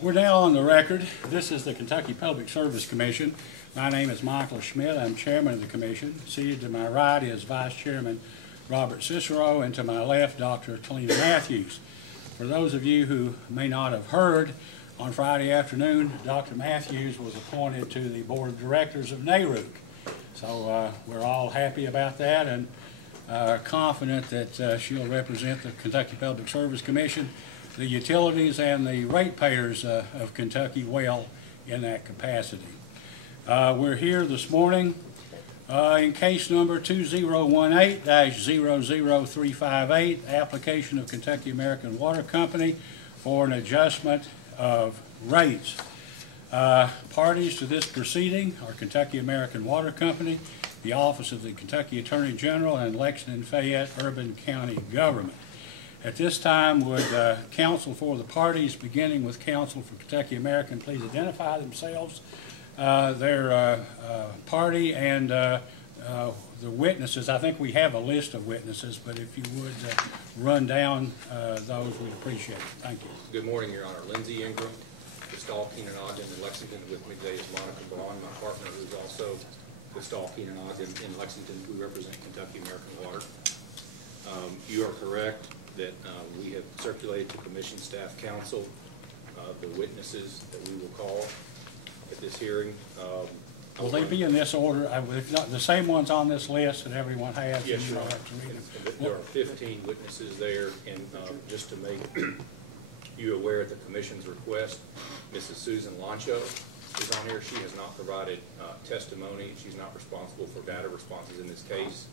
We're now on the record. This is the Kentucky Public Service Commission. My name is Michael Schmidt. I'm chairman of the commission. Seated to my right is Vice Chairman Robert Cicero, and to my left, Dr. Talina Matthews. For those of you who may not have heard, on Friday afternoon, Dr. Matthews was appointed to the Board of Directors of NARUC. So we're all happy about that and are confident that she'll represent the Kentucky Public Service Commission, the utilities, and the ratepayers of Kentucky well in that capacity. We're here this morning in case number 2018-00358, application of Kentucky American Water Company for an adjustment of rates. Parties to this proceeding are Kentucky American Water Company, the Office of the Kentucky Attorney General, and Lexington Fayette Urban County Government. At this time, would counsel for the parties, beginning with counsel for Kentucky American, please identify themselves, their party, and the witnesses. I think we have a list of witnesses, but if you would run down those, we'd appreciate it. Thank you. Good morning, Your Honor. Lindsey Ingram, Gestalt Keenan Ogden in Lexington. With me today is Monica Braun, my partner, who's also Gestalt Keenan Ogden in Lexington. We represent Kentucky American Water. You are correct that we have circulated to Commission Staff Council the witnesses that we will call at this hearing. Will they be in this order? If not, the same ones on this list that everyone has? Yes, Your Honor. There are 15 witnesses there, and just to make you aware of the Commission's request, Mrs. Susan Lancho is on here. She has not provided testimony. She's not responsible for data responses in this case,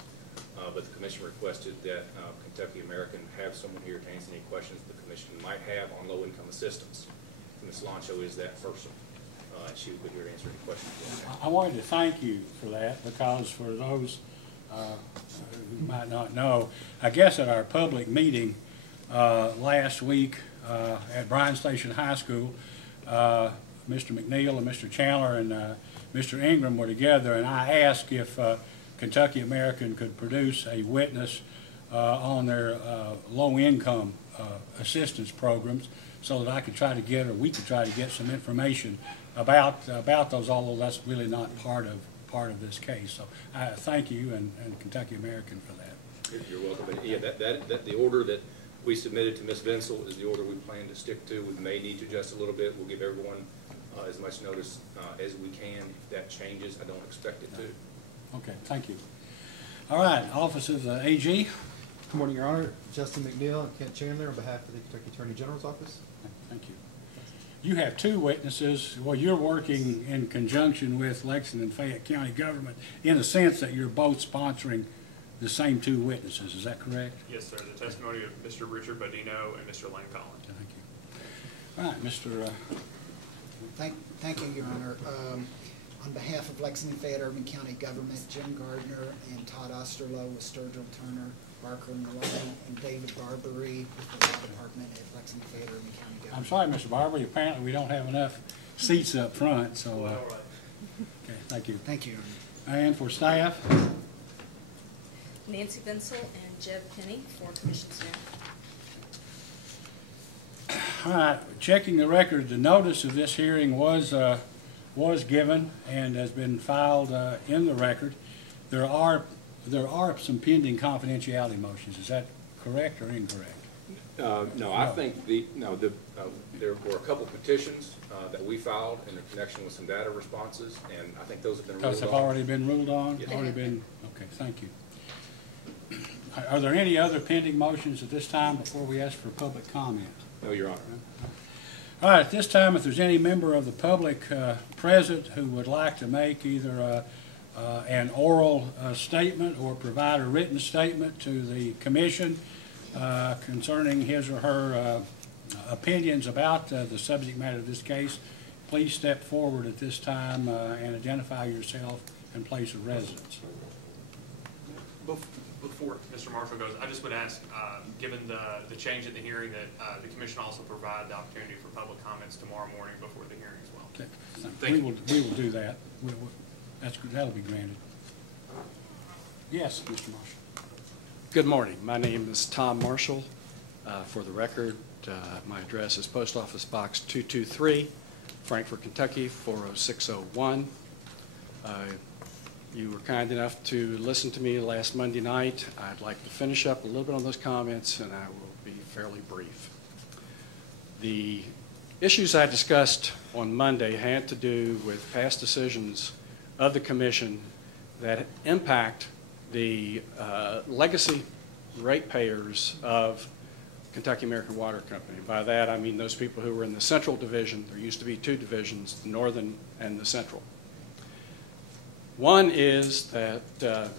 but the Commission requested that Kentucky American have someone here to answer any questions the Commission might have on low-income assistance. Ms. Lancho is that person. She will be here to answer any questions. I wanted to thank you for that, because for those who might not know, I guess at our public meeting last week at Bryan Station High School, Mr. McNeil and Mr. Chandler and Mr. Ingram were together, and I asked if Kentucky American could produce a witness on their low-income assistance programs, so that I could try to get, or we could try to get, some information about those, although that's really not part of this case. So I thank you and Kentucky American for that. You're welcome. And yeah, the order that we submitted to Ms. Vinsel is the order we plan to stick to. We may need to adjust a little bit. We'll give everyone as much notice as we can. If that changes, I don't expect it to. Okay, thank you. All right, Office of the AG. Good morning, Your Honor. Justin McNeil and Kent Chandler on behalf of the Kentucky Attorney General's Office. Thank you. You have two witnesses. Well, you're working in conjunction with Lexington and Fayette County government in the sense that you're both sponsoring the same two witnesses. Is that correct? Yes, sir. The testimony of Mr. Richard Bodino and Mr. Lane Collins. Thank you. All right, Mr. Thank you, Your Honor. On behalf of Lexington Fayette Urban County Government, Jim Gardner and Todd Osterloh with Sturgill Turner, Barker and Maloney, and David Barbary with the Law Department at Lexington Fayette Urban County Government. I'm sorry, Mr. Barbary. Apparently we don't have enough seats up front, so okay, thank you. Thank you, Your Honor. And for staff? Nancy Vinsel and Jeb Penny for commission staff. All right, checking the record, the notice of this hearing was given and has been filed in the record. There are some pending confidentiality motions. Is that correct or incorrect? No, I think there were a couple petitions that we filed in connection with some data responses, and I think those have been ruled on. Those have already been ruled on? Yes. Already been, okay, thank you. Are there any other pending motions at this time before we ask for public comment? No, Your Honor. All right, at this time, if there's any member of the public present who would like to make either an oral statement or provide a written statement to the commission concerning his or her opinions about the subject matter of this case, please step forward at this time and identify yourself and place of residence. Before Mr. Marshall goes, I just would ask, given the change in the hearing, that the commission also provide the opportunity for public comments tomorrow morning before the hearing as well. Okay. Thank you. We will do that. That'll be granted. Yes, Mr. Marshall. Good morning. My name is Tom Marshall. For the record, my address is Post Office Box 223, Frankfort, Kentucky 40601. You were kind enough to listen to me last Monday night. I'd like to finish up a little bit on those comments, and I will be fairly brief. The issues I discussed on Monday had to do with past decisions of the Commission that impact the legacy ratepayers of Kentucky American Water Company. By that, I mean those people who were in the Central Division. There used to be two divisions, the Northern and the Central. One is that a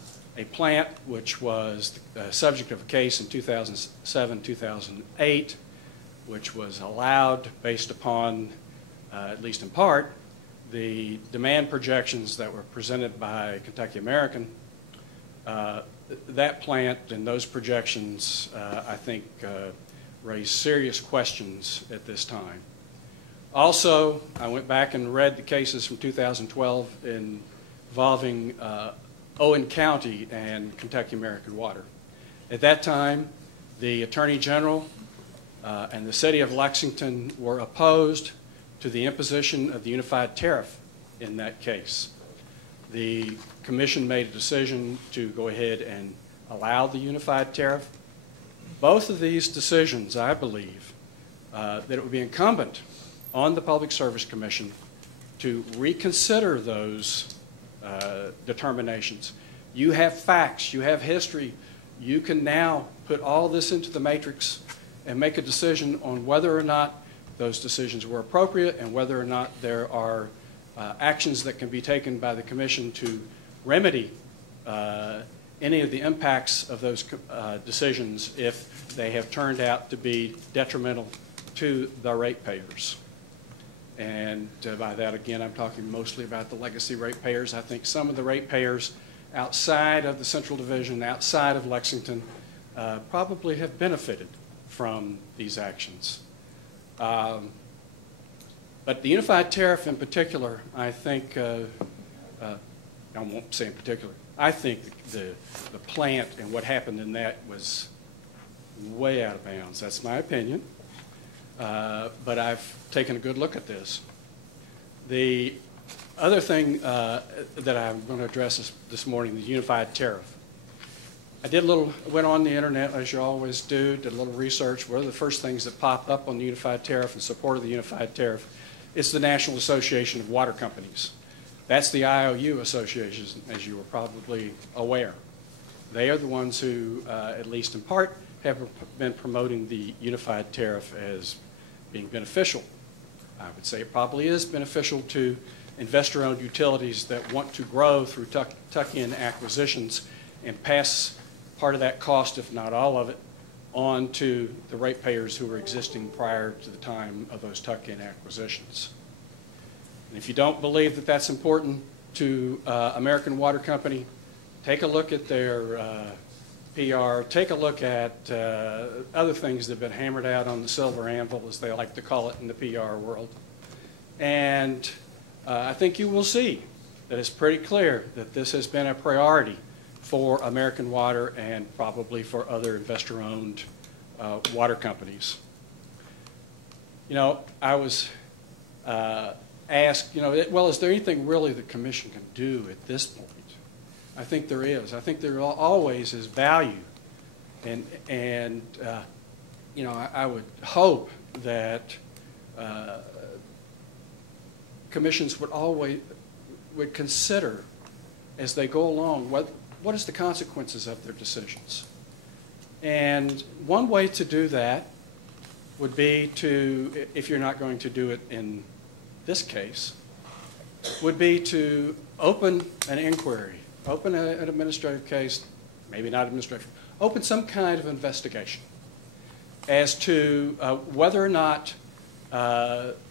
plant which was the subject of a case in 2007-2008, which was allowed based upon, at least in part, the demand projections that were presented by Kentucky American. That plant and those projections, I think, raise serious questions at this time. Also, I went back and read the cases from 2012 involving Owen County and Kentucky American Water. At that time, the Attorney General and the City of Lexington were opposed to the imposition of the unified tariff in that case. The Commission made a decision to go ahead and allow the unified tariff. Both of these decisions, I believe, that it would be incumbent on the Public Service Commission to reconsider those determinations. You have facts, you have history. You can now put all this into the matrix and make a decision on whether or not those decisions were appropriate and whether or not there are actions that can be taken by the Commission to remedy any of the impacts of those decisions if they have turned out to be detrimental to the ratepayers. And by that, again, I'm talking mostly about the legacy ratepayers. I think some of the ratepayers outside of the Central Division, outside of Lexington, probably have benefited from these actions. But the unified tariff in particular, I think, I won't say in particular, I think the plant and what happened in that was way out of bounds. That's my opinion. But I've taken a good look at this. The other thing that I'm going to address this morning, the unified tariff. I went on the internet, as you always do, did a little research. One of the first things that popped up on the unified tariff in support of the unified tariff is the National Association of Water Companies. That's the IOU association, as you were probably aware. They are the ones who, at least in part, have been promoting the unified tariff as being beneficial. I would say it probably is beneficial to investor-owned utilities that want to grow through tuck-in acquisitions and pass part of that cost, if not all of it, on to the ratepayers who were existing prior to the time of those tuck-in acquisitions. And if you don't believe that that's important to American Water Company, take a look at their PR, take a look at other things that have been hammered out on the silver anvil, as they like to call it in the PR world. And I think you will see that it's pretty clear that this has been a priority for American Water and probably for other investor-owned water companies. You know, I was asked, you know, well, is there anything really the Commission can do at this point? I think there is. I think there always is value. And you know, I would hope that commissions would consider as they go along what is the consequences of their decisions. And one way to do that would be to, if you're not going to do it in this case, would be to open an inquiry, open an administrative case, maybe not administrative, open some kind of investigation as to whether or not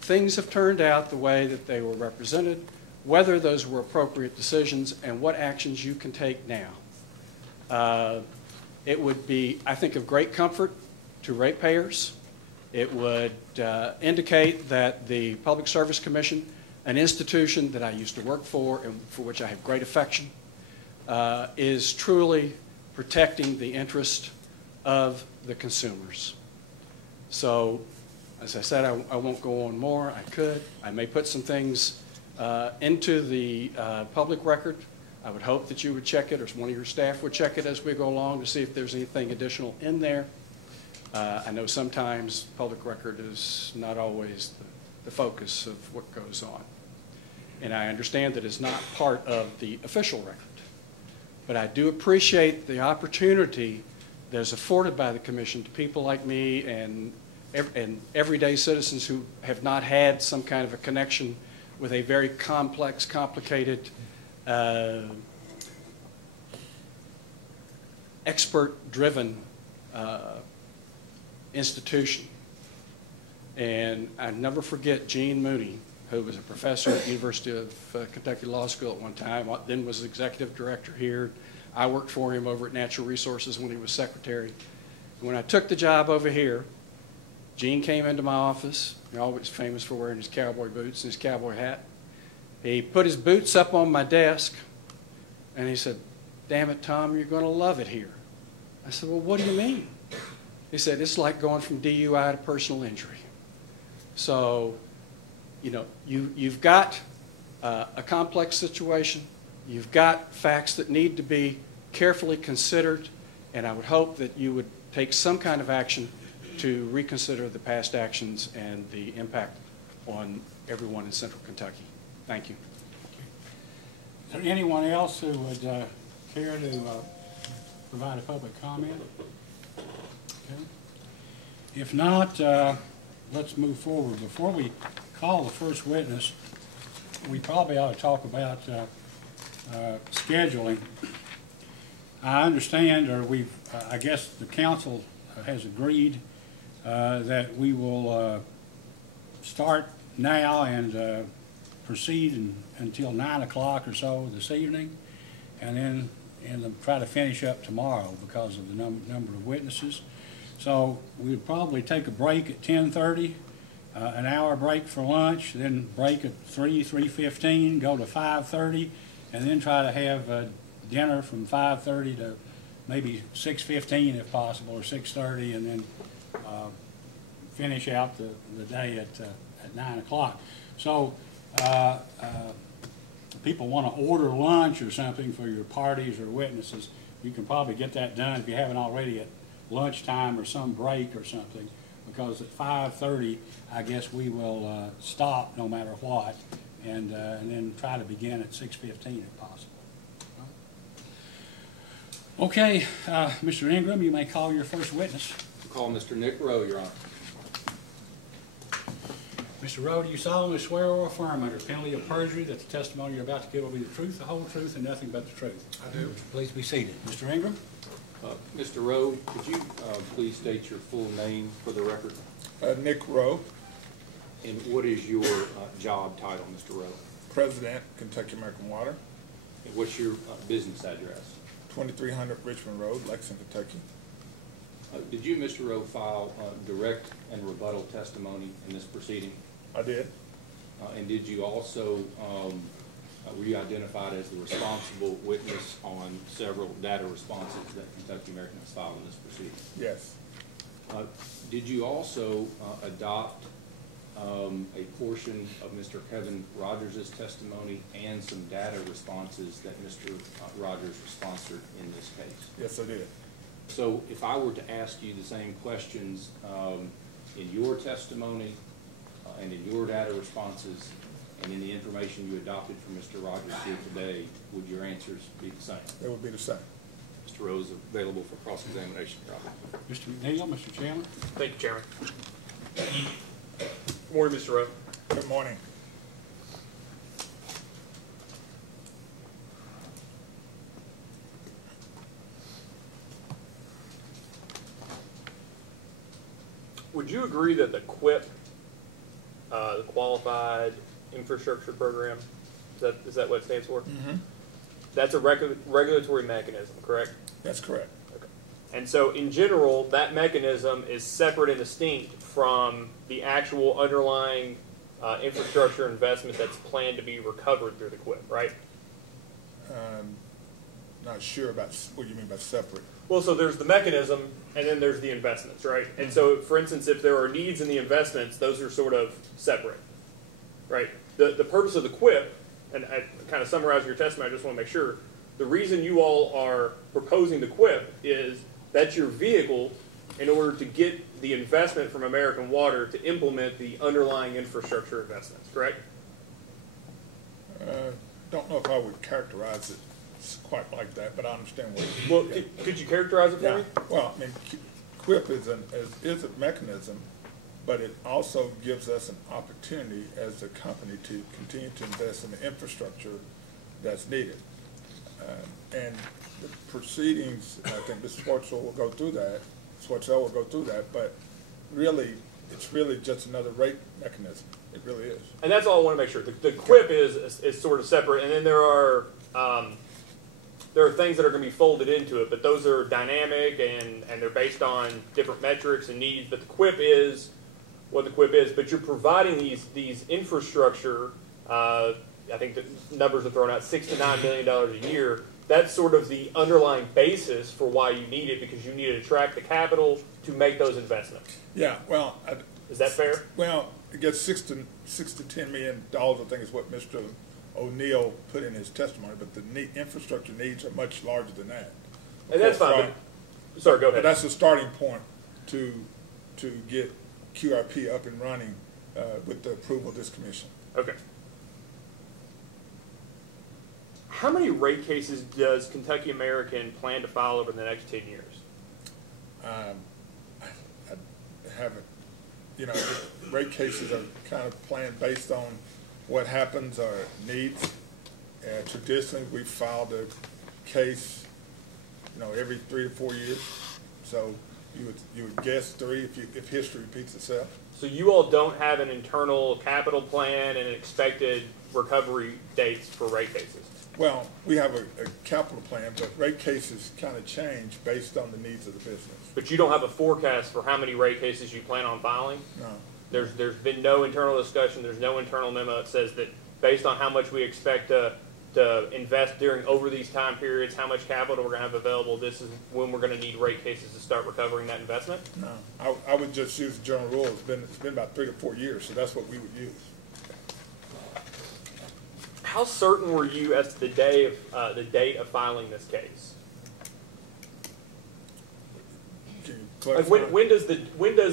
things have turned out the way that they were represented, whether those were appropriate decisions, and what actions you can take now. It would be, I think, of great comfort to ratepayers. It would indicate that the Public Service Commission, an institution that I used to work for and for which I have great affection, is truly protecting the interest of the consumers. So, as I said, I won't go on more. I could. I may put some things into the public record. I would hope that you would check it, or one of your staff would check it as we go along to see if there's anything additional in there. I know sometimes public record is not always the focus of what goes on. And I understand that it's not part of the official record. But I do appreciate the opportunity that is afforded by the commission to people like me and everyday citizens who have not had some kind of a connection with a very complex, complicated, expert-driven institution. And I never forget Gene Mooney, who was a professor at the University of Kentucky Law School at one time, then was executive director here. I worked for him over at Natural Resources when he was secretary. When I took the job over here, Gene came into my office. He's always famous for wearing his cowboy boots and his cowboy hat. He put his boots up on my desk, and he said, "Damn it, Tom, you're going to love it here." I said, "Well, what do you mean?" He said, "It's like going from DUI to personal injury." So, you know, you've got a complex situation. You've got facts that need to be carefully considered, and I would hope that you would take some kind of action to reconsider the past actions and the impact on everyone in Central Kentucky. Thank you. Is there anyone else who would care to provide a public comment? Okay. If not, let's move forward. Before we call the first witness, we probably ought to talk about scheduling. I understand, or I guess the council has agreed that we will start now and proceed until 9 o'clock or so this evening, and then try to finish up tomorrow because of the number of witnesses. So we'll probably take a break at 10:30, an hour break for lunch, then break at 3:15, go to 5:30, and then try to have dinner from 5:30 to maybe 6:15 if possible, or 6:30, and then finish out the day at 9 o'clock. So people want to order lunch or something for your parties or witnesses, you can probably get that done if you haven't already at lunchtime or some break or something, because at 5:30, I guess we will stop no matter what, and then try to begin at 6:15 if possible. Okay, Mr. Ingram, you may call your first witness. Call Mr. Nick Rowe, Your Honor. Mr. Rowe, do you solemnly swear or affirm under penalty of perjury that the testimony you're about to give will be the truth, the whole truth, and nothing but the truth? I do. Please be seated. Mr. Ingram? Mr. Rowe, could you please state your full name for the record? Nick Rowe, And what is your job title, Mr. Rowe? President, Kentucky American Water, And what's your business address? 2300 Richmond Road, Lexington, Kentucky. Did you, Mr. Rowe, file direct and rebuttal testimony in this proceeding? I did. And did you also, were you identified as the responsible witness on several data responses that Kentucky American has filed in this proceeding? Yes. Did you also adopt a portion of Mr. Kevin Rogers' testimony and some data responses that Mr. Rogers sponsored in this case? Yes, I did. So if I were to ask you the same questions in your testimony and in your data responses and in the information you adopted from Mr. Rogers here today, would your answers be the same? It would be the same. Mr. Rose is available for cross-examination, Your Honor. Mr. McNeil, Mr. Chairman? Thank you, Chairman. Good morning, Mr. Rowe. Good morning. Would you agree that the QIP, the Qualified Infrastructure Program, is that what it stands for? Mm-hmm. That's a regulatory mechanism, correct? That's correct. Okay. And so in general, that mechanism is separate and distinct from the actual underlying infrastructure investment that's planned to be recovered through the QIP, right? Not sure about what you mean by separate. Well, so there's the mechanism, and then there's the investments, right? And so, for instance, if there are needs in the investments, those are sort of separate, right? The purpose of the QUIP, and I kind of summarizing your testimony, I just want to make sure, the reason you all are proposing the QUIP is that's your vehicle in order to get the investment from American Water to implement the underlying infrastructure investments, correct? Don't know if I would characterize it quite like that, but I understand what. Well, could you characterize it for Yeah. me? Well, I mean, QUIP is a mechanism, but it also gives us an opportunity as a company to continue to invest in the infrastructure that's needed. And the proceedings, I think Mr. Schwartzel will go through that, but really, it's really just another rate mechanism. It really is. And that's all I want to make sure. The QUIP is sort of separate, and then there are things that are going to be folded into it, but those are dynamic and they're based on different metrics and needs. But the QUIP is what the QUIP is. But you're providing these infrastructure. I think the numbers are thrown out $6 to $9 million a year. That's sort of the underlying basis for why you need it, because you need to attract the capital to make those investments. Yeah. Well, Is that fair? well, it gets $6 to $10 million. I think is what Mr. O'Neill put in his testimony, but the infrastructure needs are much larger than that. And that's fine. But, sorry, go But ahead. that's a starting point to get QRP up and running with the approval of this commission. Okay. How many rate cases does Kentucky American plan to file over the next 10 years? I haven't, rate cases are kind of planned based on what happens or needs. Traditionally, we filed a case, every 3 to 4 years. So you would guess 3 if history repeats itself. So you all don't have an internal capital plan and expected recovery dates for rate cases? Well, we have a capital plan, but rate cases kind of change based on the needs of the business. But you don't have a forecast for how many rate cases you plan on filing? No. There's been no internal discussion. There's no internal memo that says that based on how much we expect to invest over these time periods, how much capital we're going to have available, this is when we're going to need rate cases to start recovering that investment? No. I would just use the general rule. It's been about 3 to 4 years, so that's what we would use. How certain were you as to the date of filing this case? Can you Like clarify? when does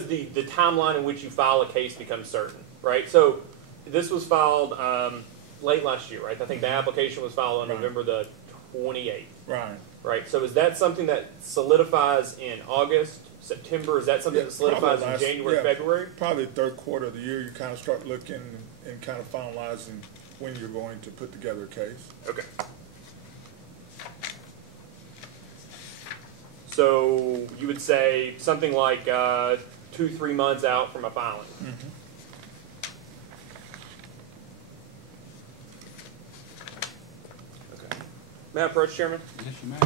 the timeline in which you file a case become certain? Right. So this was filed late last year, right? I think the application was filed on Right. November the 28th. Right. Right. So is that something that solidifies in August, September? Is that something Yeah, that solidifies in probably January, yeah, February? Probably third quarter of the year, you kind of start looking and kind of finalizing when you're going to put together a case. Okay. So you would say something like 2-3 months out from a filing. Mm-hmm. Okay. May I approach, Chairman? Yes, you may.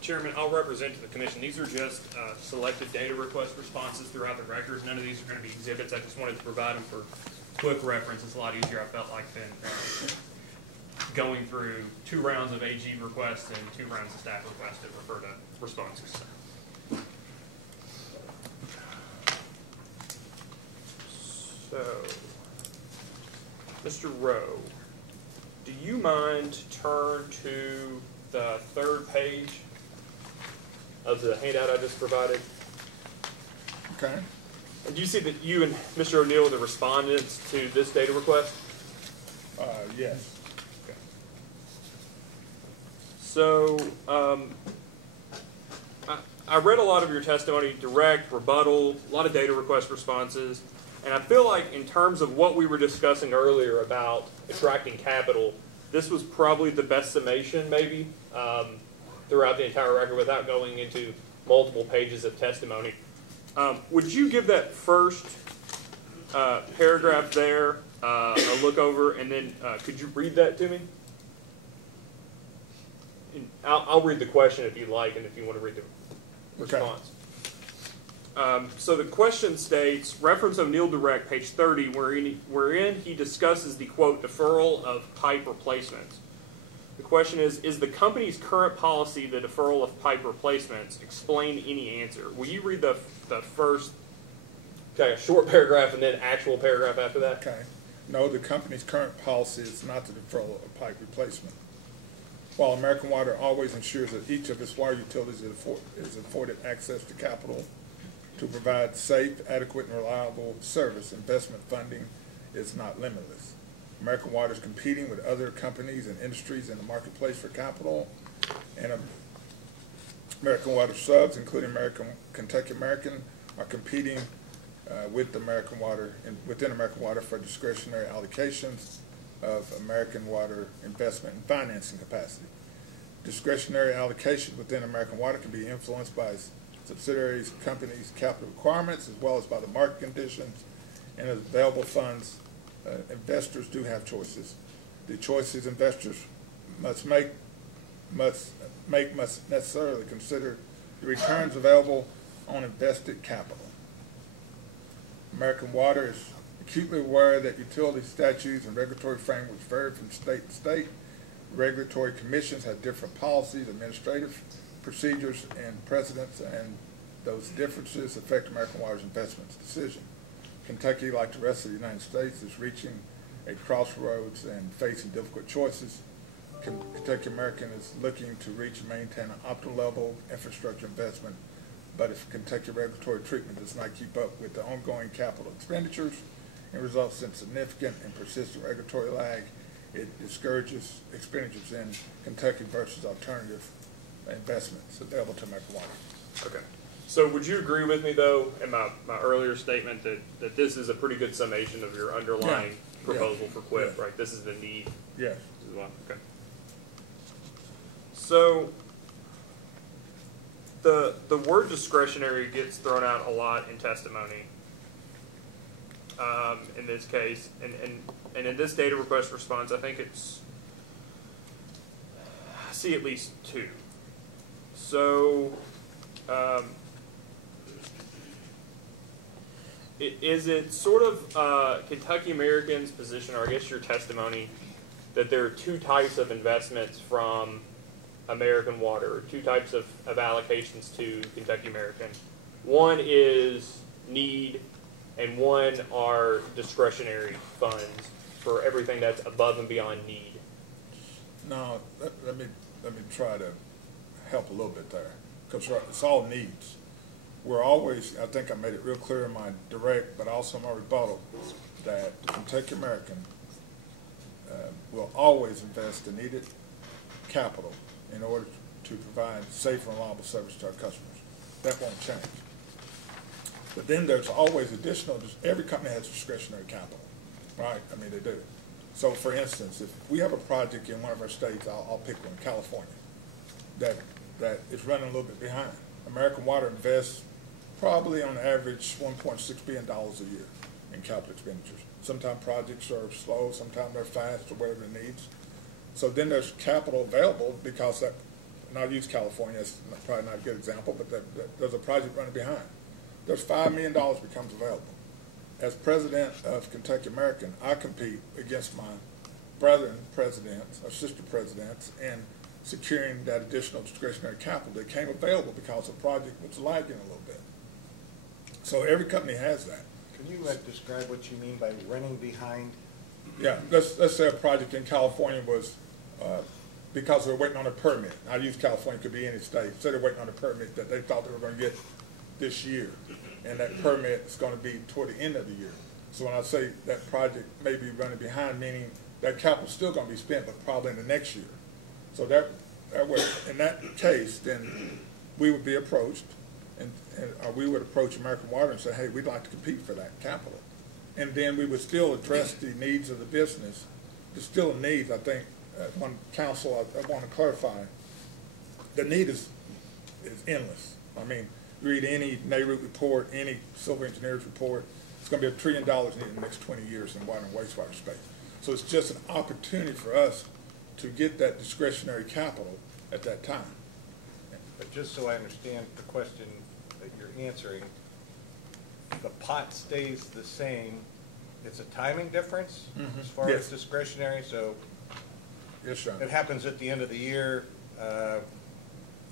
Chairman, I'll represent to the commission. These are just selected data request responses throughout the records. None of these are going to be exhibits. I just wanted to provide them for quick reference. It's a lot easier, I felt like, than going through 2 rounds of AG requests and 2 rounds of staff requests that refer to responses. So, Mr. Rowe, do you mind turn to the 3rd page of the handout I just provided? Okay. And do you see that you and Mr. O'Neill are the respondents to this data request? Yes. Okay. So, I read a lot of your testimony, direct, rebuttal, a lot of data request responses, and I feel like in terms of what we were discussing earlier about attracting capital, this was probably the best summation, maybe, throughout the entire record without going into multiple pages of testimony. Would you give that first paragraph there, a look over, and then could you read that to me? And I'll read the question if you like, and if you want to read the response. So the question states, reference O'Neill Direct, page 30, wherein he discusses the, quote, deferral of pipe replacements. The question is the company's current policy the deferral of pipe replacements? Explain any answer. Will you read the first, okay, a short paragraph and then actual paragraph after that? Okay. No, the company's current policy is not the deferral of pipe replacement. While American Water always ensures that each of its water utilities is afforded access to capital to provide safe, adequate, and reliable service, investment funding is not limitless. American Water is competing with other companies and industries in the marketplace for capital, and American Water subs, including Kentucky American, are competing with American Water within American Water for discretionary allocations of American Water investment and financing capacity. Discretionary allocations within American Water can be influenced by subsidiaries, companies' capital requirements, as well as by the market conditions and available funds. Investors do have choices. The choices investors must necessarily consider the returns available on invested capital. American Water is acutely aware that utility statutes and regulatory frameworks vary from state to state. Regulatory commissions have different policies, administrative procedures, and precedents, and those differences affect American Water's investments decision. Kentucky, like the rest of the United States, is reaching a crossroads and facing difficult choices. Kentucky American is looking to reach and maintain an optimal level of infrastructure investment, but if Kentucky regulatory treatment does not keep up with the ongoing capital expenditures and results in significant and persistent regulatory lag, it discourages expenditures in Kentucky versus alternative investments available to American Water. Okay. So would you agree with me, though, in my earlier statement that this is a pretty good summation of your underlying proposal for QUIP, right? This is the need. Yes. As well. Okay. So the word discretionary gets thrown out a lot in testimony in this case, and in this data request response, I think I see at least two. So is it sort of Kentucky American's position, or I guess your testimony, that there are two types of investments from American Water, or two types of allocations to Kentucky American? One is need, and one are discretionary funds for everything that's above and beyond need. No, let me try to help a little bit there, because it's all needs. We're always, I think I made it real clear in my direct, but also my rebuttal, that Kentucky American will always invest the needed capital in order to provide safe and reliable service to our customers. That won't change. But then there's always additional, every company has discretionary capital, right? I mean, they do. So for instance, if we have a project in one of our states, I'll pick one, California, that is running a little bit behind. American Water invests probably on average $1.6 billion a year in capital expenditures. Sometimes projects are slow, sometimes they're fast, or whatever it needs. So then there's capital available because that, and I'll use California, it's probably not a good example, but there's a project running behind. There's $5 million becomes available. As president of Kentucky American, I compete against my brethren presidents or sister presidents in securing that additional discretionary capital that came available because the project was lagging a little bit. So every company has that. Can you describe what you mean by running behind? Yeah, let's say a project in California was because they're waiting on a permit. I use California, could be any state. Say they're waiting on a permit that they thought they were going to get this year, and that permit is going to be toward the end of the year. So when I say that project may be running behind, meaning that capital is still going to be spent, but probably in the next year. So that way, in that case, then we would be approached, and we would approach American Water and say, hey, we'd like to compete for that capital. And then we would still address the needs of the business. There's still a need, I think, one council, I want to clarify, the need is endless. I mean, read any NARUC report, any civil engineer's report, It's going to be $1 trillion needed in the next 20 years in water and wastewater space. So it's just an opportunity for us to get that discretionary capital at that time. But just so I understand the question that you're answering, the pot stays the same. It's a timing difference as far Yes. as discretionary, so Yes, Your Honor. it happens at the end of the year.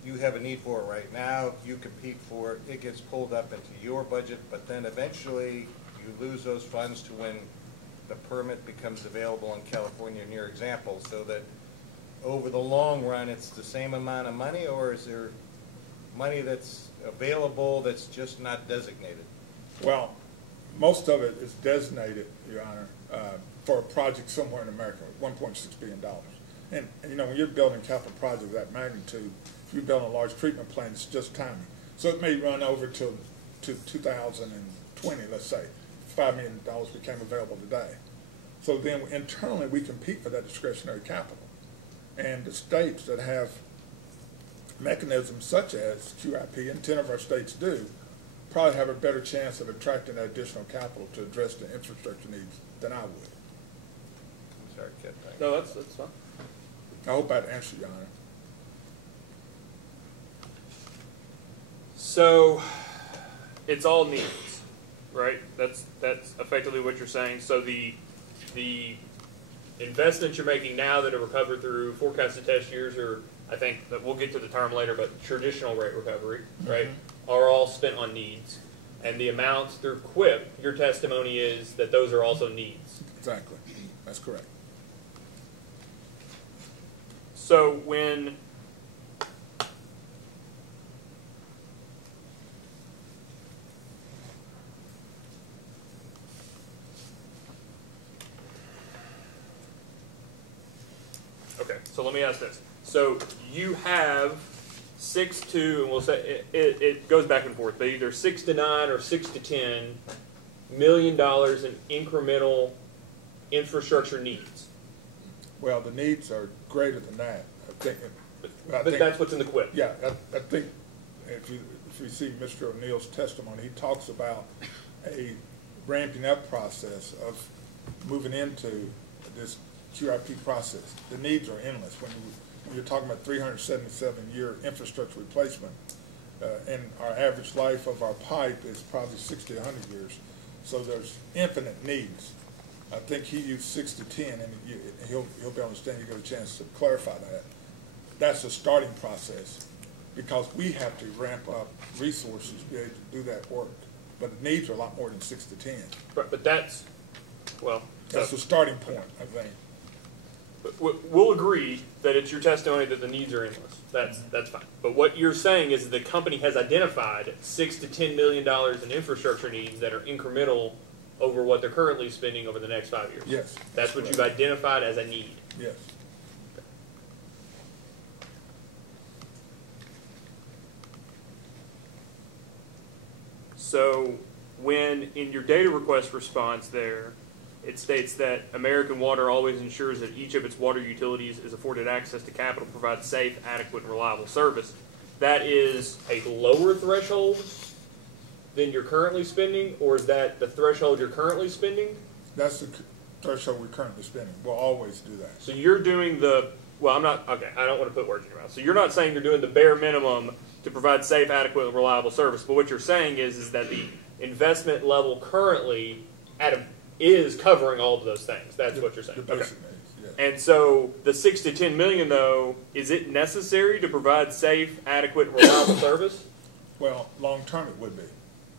You have a need for it right now, you compete for it, it gets pulled up into your budget, but then eventually you lose those funds to when the permit becomes available in California in your example, so that over the long run, it's the same amount of money, or is there money that's available that's just not designated? Well, most of it is designated, Your Honor, for a project somewhere in America, $1.6 billion. And you know, when you're building capital projects of that magnitude, if you're building a large treatment plant, it's just timing. So it may run over to 2020, let's say. $5 million became available today. So then internally we compete for that discretionary capital. And the states that have mechanisms such as QIP, and 10 of our states do, probably have a better chance of attracting that additional capital to address the infrastructure needs than I would. I'm sorry, Kid. Thank you. No, that's fine. I hope I'd answered, Your Honor. So it's all needs, right? That's effectively what you're saying. So the investments you're making now that are recovered through forecasted test years, or I think that we'll get to the term later, but traditional rate recovery, right, are all spent on needs. And the amounts through QIP, your testimony is that those are also needs. Exactly. That's correct. So when okay, so let me ask this. So you have 6 to, and we'll say it goes back and forth, but either 6 to 9 or 6 to $10 million in incremental infrastructure needs. Well, the needs are greater than that. I But think that's what's in the QIP. Yeah, I think if you see Mr. O'Neill's testimony, he talks about a ramping up process of moving into this QIP process. The needs are endless. When you're talking about 377-year infrastructure replacement, and our average life of our pipe is probably 60 to 100 years. So there's infinite needs. I think he used 6 to 10, and he'll be able to understand. You get a chance to clarify that. That's a starting process, because we have to ramp up resources to be able to do that work. But the needs are a lot more than 6 to 10. Right, but that's, well, That's the starting point, I think. but we'll agree that it's your testimony that the needs are endless. That's fine. But what you're saying is that the company has identified $6 to $10 million in infrastructure needs that are incremental over what they're currently spending over the next 5 years. Yes. That's what correct. you've identified as a need. Yes. So when in your data request response there, it states that American Water always ensures that each of its water utilities is afforded access to capital to provide safe, adequate, and reliable service. That is a lower threshold than you're currently spending, or is that the threshold you're currently spending? That's the threshold we're currently spending. We'll always do that. So you're doing the, well, I'm not, okay, I don't want to put words in your mouth. So you're not saying you're doing the bare minimum to provide safe, adequate, and reliable service, but what you're saying is that the investment level currently is covering all of those things. That's what you're saying. The Okay. basic needs, yes. And so the 6 to 10 million, though, is it necessary to provide safe, adequate, and reliable service? Well, long-term it would be,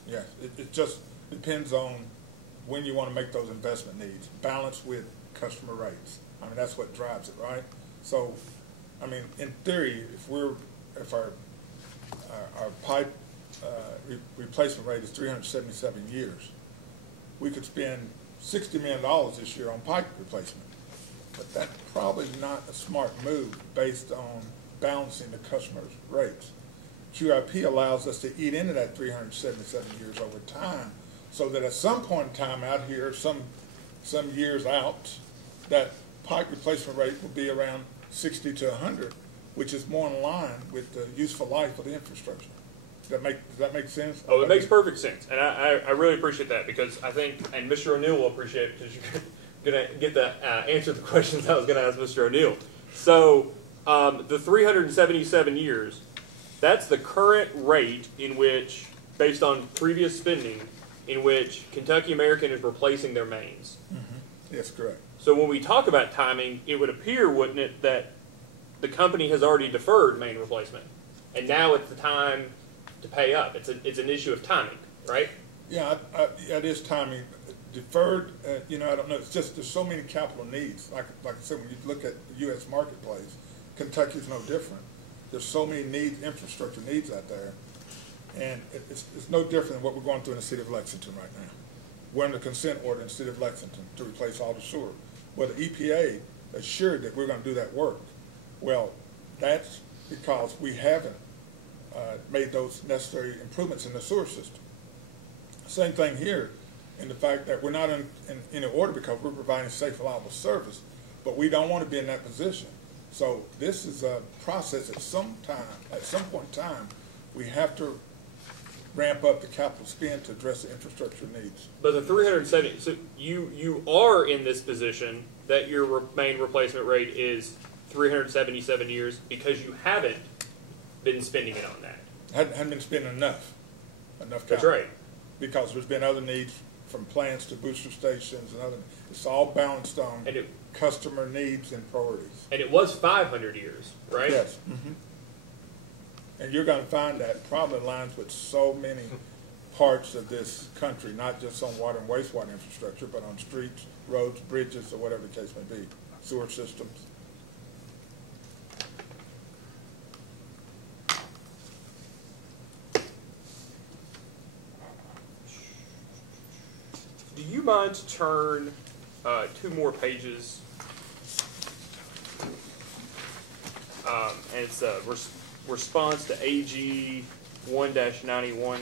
yes. It just depends on when you want to make those investment needs, balanced with customer rates. I mean, that's what drives it, right? So, I mean, in theory, if our pipe replacement rate is 377 years, we could spend $60 million this year on pipe replacement. But that's probably not a smart move based on balancing the customer's rates. QIP allows us to eat into that 377 years over time, so that at some point in time out here, some years out, that pipe replacement rate will be around 60 to 100, which is more in line with the useful life of the infrastructure. Does that make sense? Oh, it makes perfect sense, and I really appreciate that, because I think, and Mr. O'Neill will appreciate it, because you're going to get the answer to the questions I was going to ask Mr. O'Neill. So the 377 years, that's the current rate in which, based on previous spending, in which Kentucky American is replacing their mains. Yes, correct. So when we talk about timing, it would appear, wouldn't it, that the company has already deferred main replacement, and now it's the time to pay up. It's an issue of timing, right? Yeah, it is timing. Deferred, I don't know. It's just there's so many capital needs. Like I said, when you look at the U.S. marketplace, Kentucky's no different. There's so many needs, infrastructure needs out there, and it's no different than what we're going through in the city of Lexington right now. We're under consent order in the city of Lexington to replace all the sewer. Well, the EPA assured that we're going to do that work. Well, that's because we haven't made those necessary improvements in the sewer system. Same thing here, in the fact that we're not in order because we're providing safe, reliable service, but we don't want to be in that position. So this is a process at some point in time, we have to ramp up the capital spend to address the infrastructure needs. But the 370, so you are in this position that your main replacement rate is 377 years because you haven't been spending it on that. Hadn't been spending enough capital. That's right. Because there's been other needs from plants to booster stations and other. It's all balanced on customer needs and priorities. And it was 500 years, right? Yes. And you're going to find that probably aligns with so many parts of this country, not just on water and wastewater infrastructure, but on streets, roads, bridges, or whatever the case may be, sewer systems. Do you mind to turn 2 more pages? And it's a response to AG 1-91.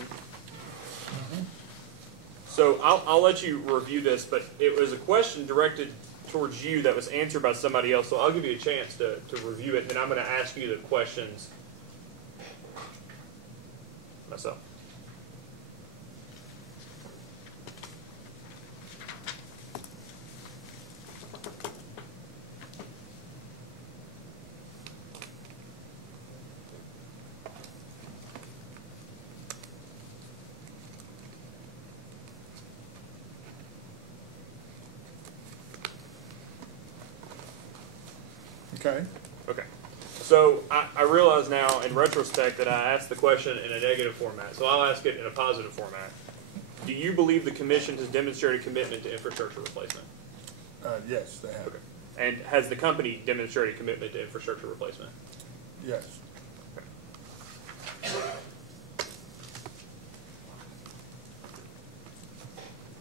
So I'll let you review this, but it was a question directed towards you that was answered by somebody else. So I'll give you a chance to review it, and then I'm going to ask you the questions myself. Okay. Okay. So I realize now, in retrospect, that I asked the question in a negative format. So I'll ask it in a positive format. Do you believe the commission has demonstrated commitment to infrastructure replacement? Yes, they have. Okay. And has the company demonstrated commitment to infrastructure replacement? Yes.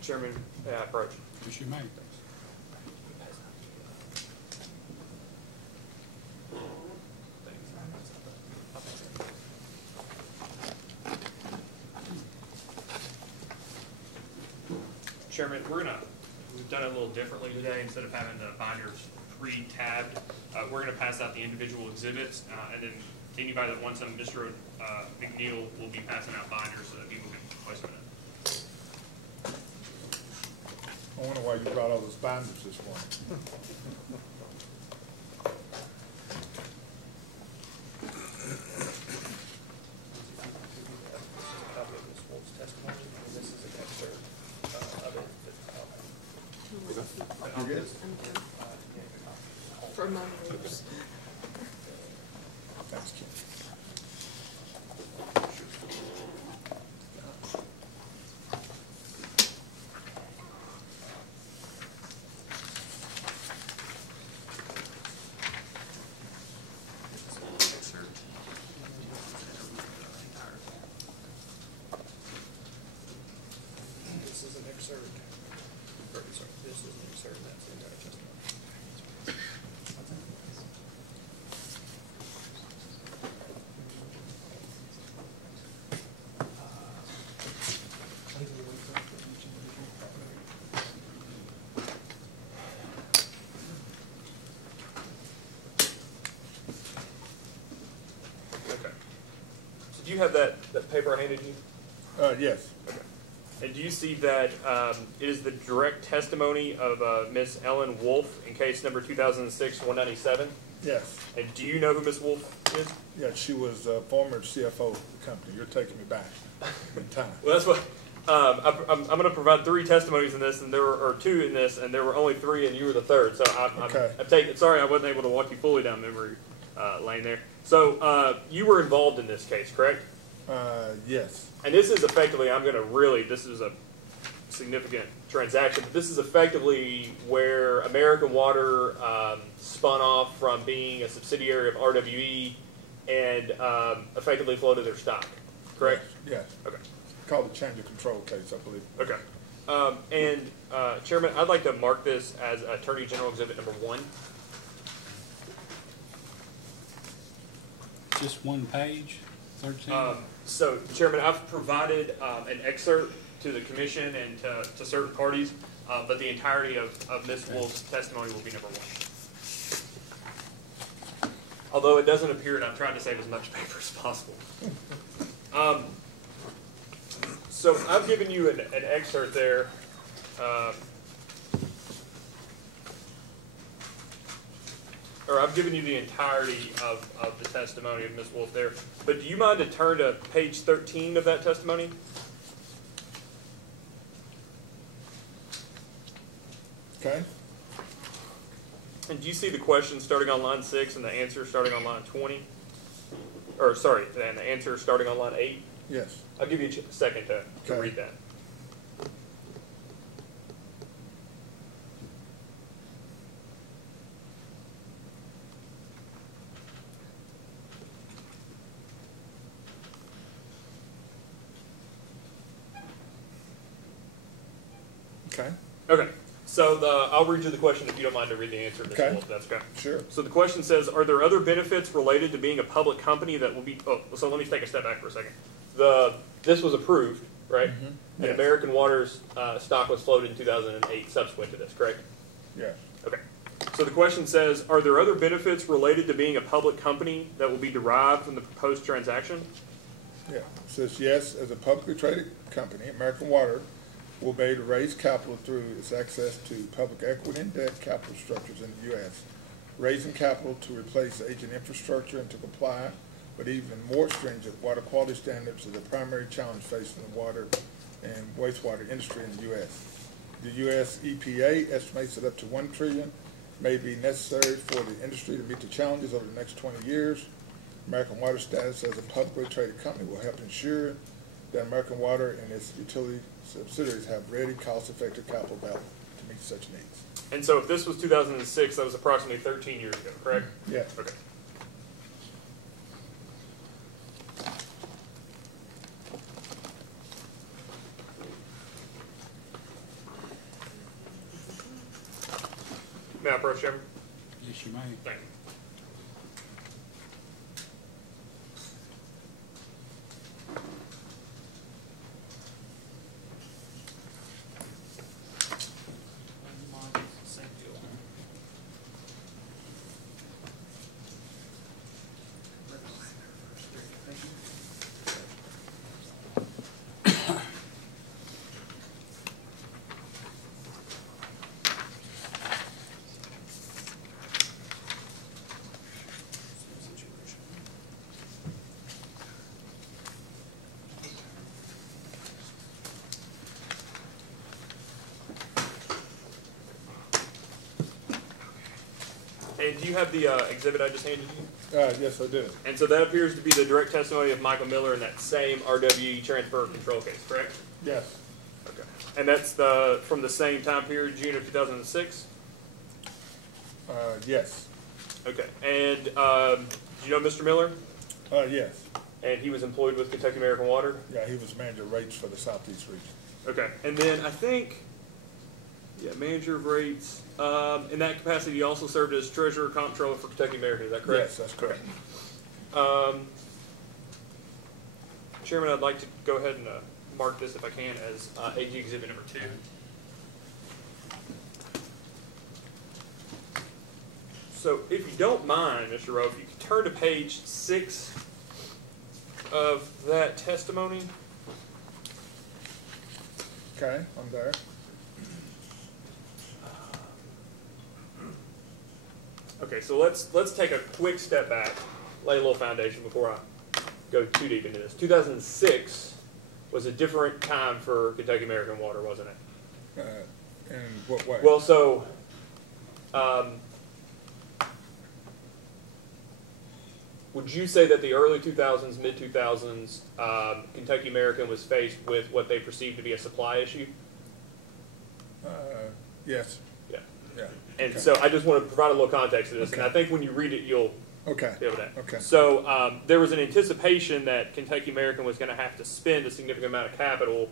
Chairman Approach. Yes, you may. Chairman, we've done it a little differently today. Instead of having the binders pre-tabbed, we're going to pass out the individual exhibits, and then anybody that wants them, Mr. McNeil will be passing out binders so that people can place them in. I wonder why you brought all those binders this morning. I'm good. For my rules. Thanks, Kim. This is an excerpt. This is an excerpt. That's the entire testimony. did you have that paper I handed you? Yes, Okay. And do you see that it is the direct testimony of Miss Ellen Wolf in case number 2006-197? yes. And do you know who Miss Wolf is? Yeah, she was former CFO of the company. You're taking me back in time. Well, that's what I'm going to provide 3 testimonies in this, and there were or 2 in this, and there were only 3, and you were the 3rd. So Okay. sorry, I wasn't able to walk you fully down memory lane there. So you were involved in this case, correct? Yes, And this is effectively, this is a significant transaction, but this is effectively where American Water spun off from being a subsidiary of RWE and effectively floated their stock, correct? yes. Okay. Called the change of control case, I believe. Okay. Chairman, I'd like to mark this as Attorney General Exhibit number 1. Just one page, 13? So, Chairman, I've provided an excerpt to the commission and to certain parties, but the entirety of Ms. Wolf's testimony will be number 1. Although it doesn't appear, and I'm trying to save as much paper as possible. So I've given you an excerpt there. Or I've given you the entirety of the testimony of Ms. Wolf there. But do you mind to turn to page 13 of that testimony? Okay, And do you see the question starting on line 6 and the answer starting on line 20? Or sorry, and the answer starting on line 8? yes. I'll give you a second to Okay. read that. Okay, Okay. So I'll read you the question if you don't mind to read the answer, Mr. Okay. Wolf. That's okay. sure. So the question says, are there other benefits related to being a public company that will be, so let me take a step back for a second. This was approved, right? And Yes. American Water's stock was floated in 2008 subsequent to this, correct? Yes, Okay. So the question says, are there other benefits related to being a public company that will be derived from the proposed transaction? yeah. It says yes, as a publicly traded company, American Water will be able to raise capital through its access to public equity and debt capital structures in the U.S., raising capital to replace aging infrastructure and to comply with even more stringent water quality standards is a primary challenge facing the water and wastewater industry in the U.S. The U.S. EPA estimates that up to $1 trillion may be necessary for the industry to meet the challenges over the next 20 years. American Water's status as a publicly traded company will help ensure that American Water and its utility subsidiaries have ready, cost-effective capital available to meet such needs. And so if this was 2006, that was approximately 13 years ago, correct? Yeah. Okay. May I approach, Chairman? Yes, you may. Thank you. And do you have the exhibit I just handed you? Yes, I do. And so that appears to be the direct testimony of Michael Miller in that same RWE transfer control case, correct? Yes, Okay. And that's from the same time period, June of 2006? yes, Okay. And do you know Mr. Miller? yes. And he was employed with Kentucky American Water? Yeah, he was manager of rates for the Southeast region. Okay. And then I think, manager of rates. In that capacity, he also served as treasurer comptroller for Kentucky American. Is that correct? Yes, that's correct. Chairman, I'd like to go ahead and mark this, if I can, as AG Exhibit number 2. So if you don't mind, Mr. Rowe, if you could turn to page 6 of that testimony. Okay, I'm there. Okay, so let's take a quick step back, lay a little foundation before I go too deep into this. 2006 was a different time for Kentucky American Water, wasn't it? In what way? Well, so would you say that the early 2000s, mid 2000s, Kentucky American was faced with what they perceived to be a supply issue? Yes. Yeah. Yeah. And Okay. so I just want to provide a little context to this, and Okay. I think when you read it, you'll Okay. be able to. Okay. So there was an anticipation that Kentucky American was going to have to spend a significant amount of capital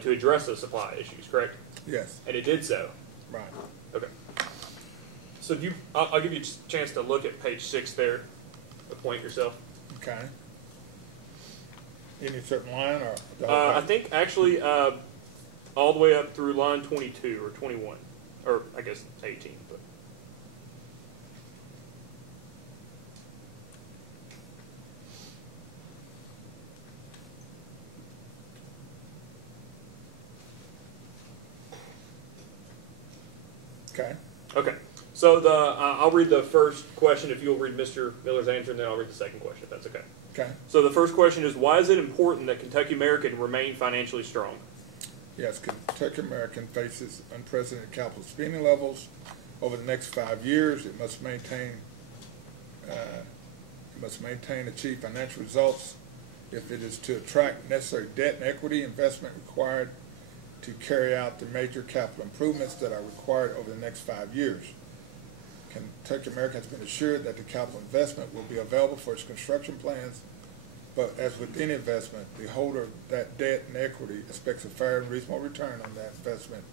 to address those supply issues, correct? Yes. And it did so. Right. Okay. So I'll give you a chance to look at page 6 there. Appoint yourself. Okay. Any certain line or? The whole I thing? think actually all the way up through line 22 or 21, or I guess 18. But Okay. okay. So I'll read the first question if you'll read Mr. Miller's answer, and then I'll read the second question if that's okay. Okay. So the first question is, why is it important that Kentucky American remain financially strong? Yes, Kentucky American faces unprecedented capital spending levels over the next 5 years. It must maintain achieve financial results if it is to attract necessary debt and equity investment required to carry out the major capital improvements that are required over the next 5 years. Kentucky American has been assured that the capital investment will be available for its construction plans, but as with any investment, the holder of that debt and equity expects a fair and reasonable return on that investment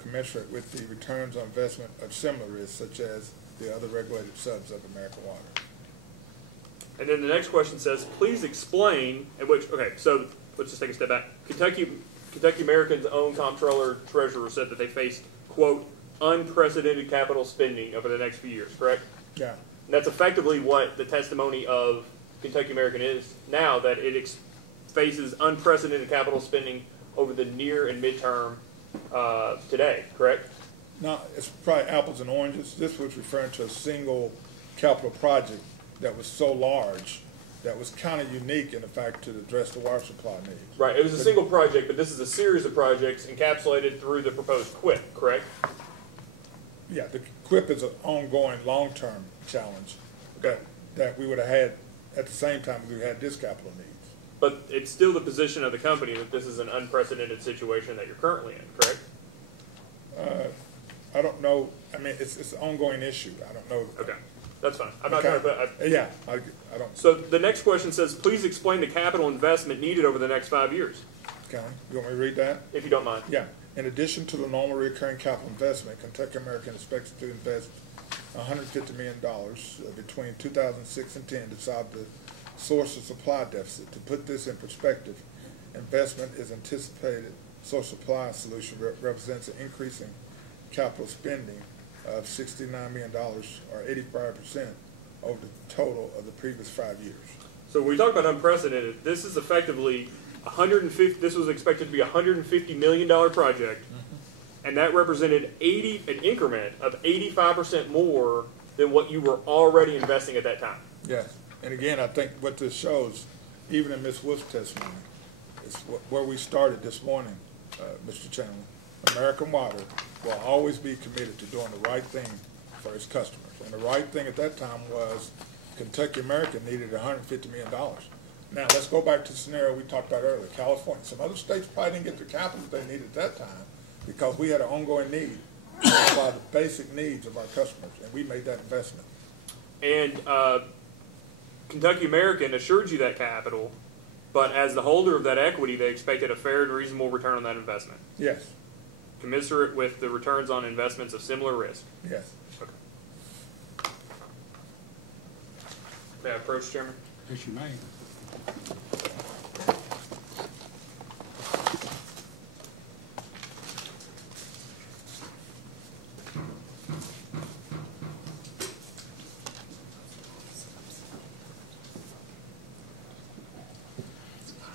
commensurate with the returns on investment of similar risks, such as the other regulated subs of American Water. And then the next question says, please explain, okay, so let's just take a step back. Kentucky American's own comptroller treasurer said that they faced, quote, unprecedented capital spending over the next few years, correct? Yeah. And that's effectively what the testimony of Kentucky American is now, that it faces unprecedented capital spending over the near and midterm today, correct? No, it's probably apples and oranges. This was referring to a single capital project that was so large that was kind of unique in the fact to address the water supply needs. Right, it was a single project, but this is a series of projects encapsulated through the proposed QUIP, correct? Yeah, the QUIP is an ongoing long-term challenge that we would have had at the same time we had this capital needs. But it's still the position of the company that this is an unprecedented situation that you're currently in, correct? I don't know. I mean, it's an ongoing issue. I don't know. Okay, that's fine. I'm not trying to put... Yeah, I don't. So the next question says, please explain the capital investment needed over the next 5 years, Okay, you want me to read that? if you don't mind. Yeah. In addition to the normal recurring capital investment, Kentucky American expects to invest $150 million between 2006 and 10 to solve the source of supply deficit. To put this in perspective, investment is anticipated source supply solution represents an increase in capital spending of $69 million or 85% over the total of the previous 5 years. So when we talk about unprecedented, this is effectively this was expected to be a $150 million project, and that represented an increment of 85% more than what you were already investing at that time. Yes, and again, I think what this shows, even in Ms. Wolf's testimony, is where we started this morning, Mr. Chandler. American Water will always be committed to doing the right thing for its customers. And the right thing at that time was Kentucky American needed $150 million. Now, let's go back to the scenario we talked about earlier. California, some other states probably didn't get the capital they needed at that time because we had an ongoing need to supply the basic needs of our customers, and we made that investment. And Kentucky American assured you that capital, but as the holder of that equity, they expected a fair and reasonable return on that investment, Yes, commensurate with the returns on investments of similar risk. yes. Okay. May I approach, Chairman? Yes, you may.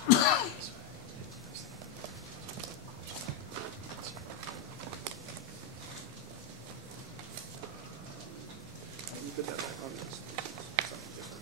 You put that back on this. Something different.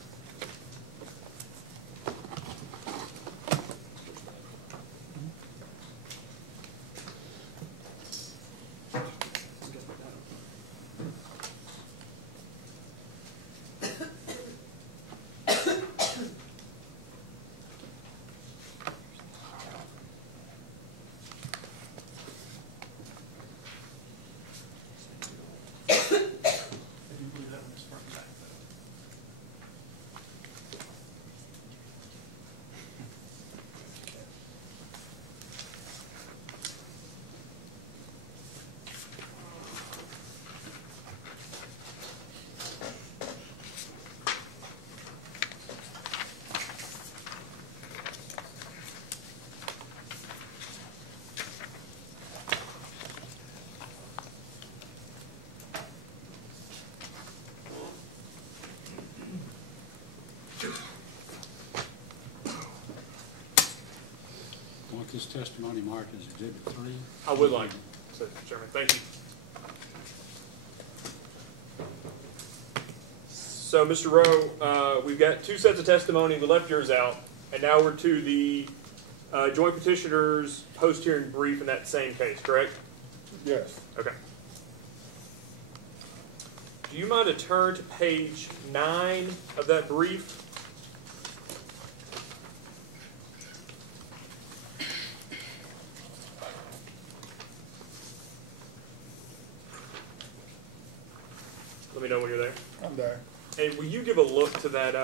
Want this testimony marked as Exhibit 3? I would like, Mr. Chairman. Thank you. So, Mr. Rowe, we've got two sets of testimony. We left yours out, and now we're to the joint petitioner's post-hearing brief in that same case, correct? Yes. Okay. Do you mind to turn to page 9 of that brief? Let me know when you're there. I'm there. And will you give a look to that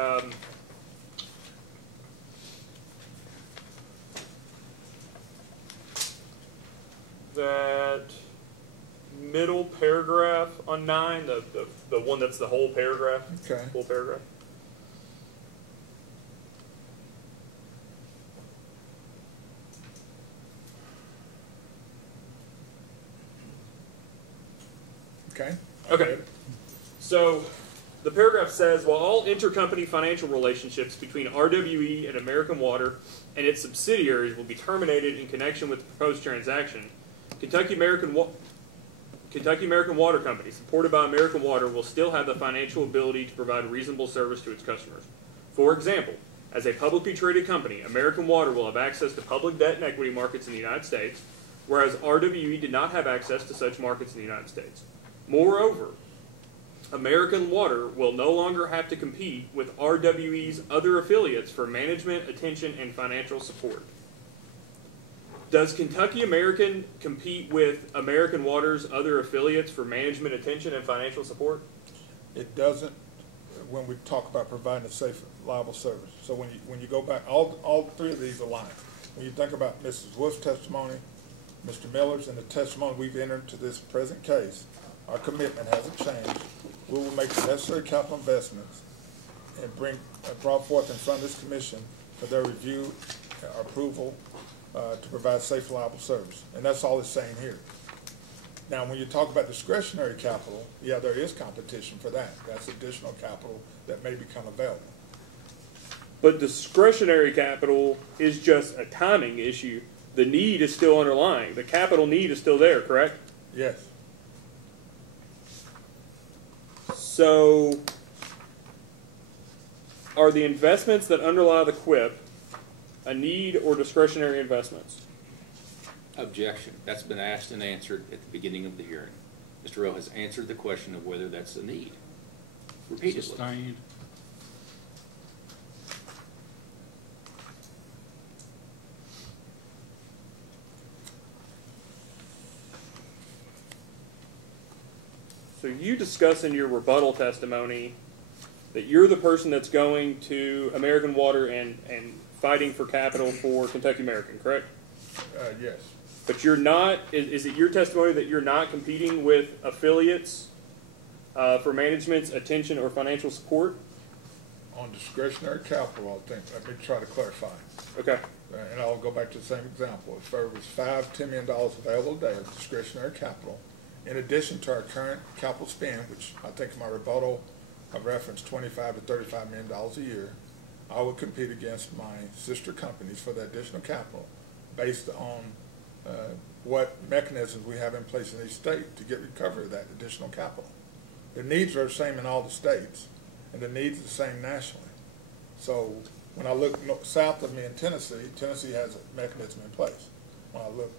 that middle paragraph on 9, the one that's the whole paragraph? Okay. Full paragraph. Okay. Okay. So the paragraph says, while all intercompany financial relationships between RWE and American Water and its subsidiaries will be terminated in connection with the proposed transaction, Kentucky American Water Company, supported by American Water, will still have the financial ability to provide reasonable service to its customers. For example, as a publicly traded company, American Water will have access to public debt and equity markets in the United States, whereas RWE did not have access to such markets in the United States. Moreover, American Water will no longer have to compete with RWE's other affiliates for management, attention, and financial support. Does Kentucky American compete with American Water's other affiliates for management, attention, and financial support? It doesn't when we talk about providing a safe, reliable service. So when you go back, all three of these align. When you think about Mrs. Wolf's testimony, Mr. Miller's, and the testimony we've entered to this present case, our commitment hasn't changed. We will make the necessary capital investments and brought forth in front of this commission for their review, approval, to provide safe, reliable service. And that's all it's saying here. Now, when you talk about discretionary capital, yeah, there is competition for that. That's additional capital that may become available. But discretionary capital is just a timing issue. The need is still underlying. The capital need is still there, correct? Yes. So, are the investments that underlie the QUIP a need or discretionary investments? Objection. That's been asked and answered at the beginning of the hearing. Mr. Rowe has answered the question of whether that's a need repeatedly. Sustained. So you discuss in your rebuttal testimony that you're the person that's going to American Water and fighting for capital for Kentucky American, correct? Yes. But you're not, is it your testimony that you're not competing with affiliates for management's attention or financial support? On discretionary capital, I think, let me try to clarify. Okay. And I'll go back to the same example. If there was $5–10 million available today of discretionary capital, in addition to our current capital spend, which I think in my rebuttal I referenced $25 to $35 million a year, I would compete against my sister companies for the additional capital based on what mechanisms we have in place in each state to get recovery of that additional capital. The needs are the same in all the states, and the needs are the same nationally. So when I look south of me in Tennessee, Tennessee has a mechanism in place. When I look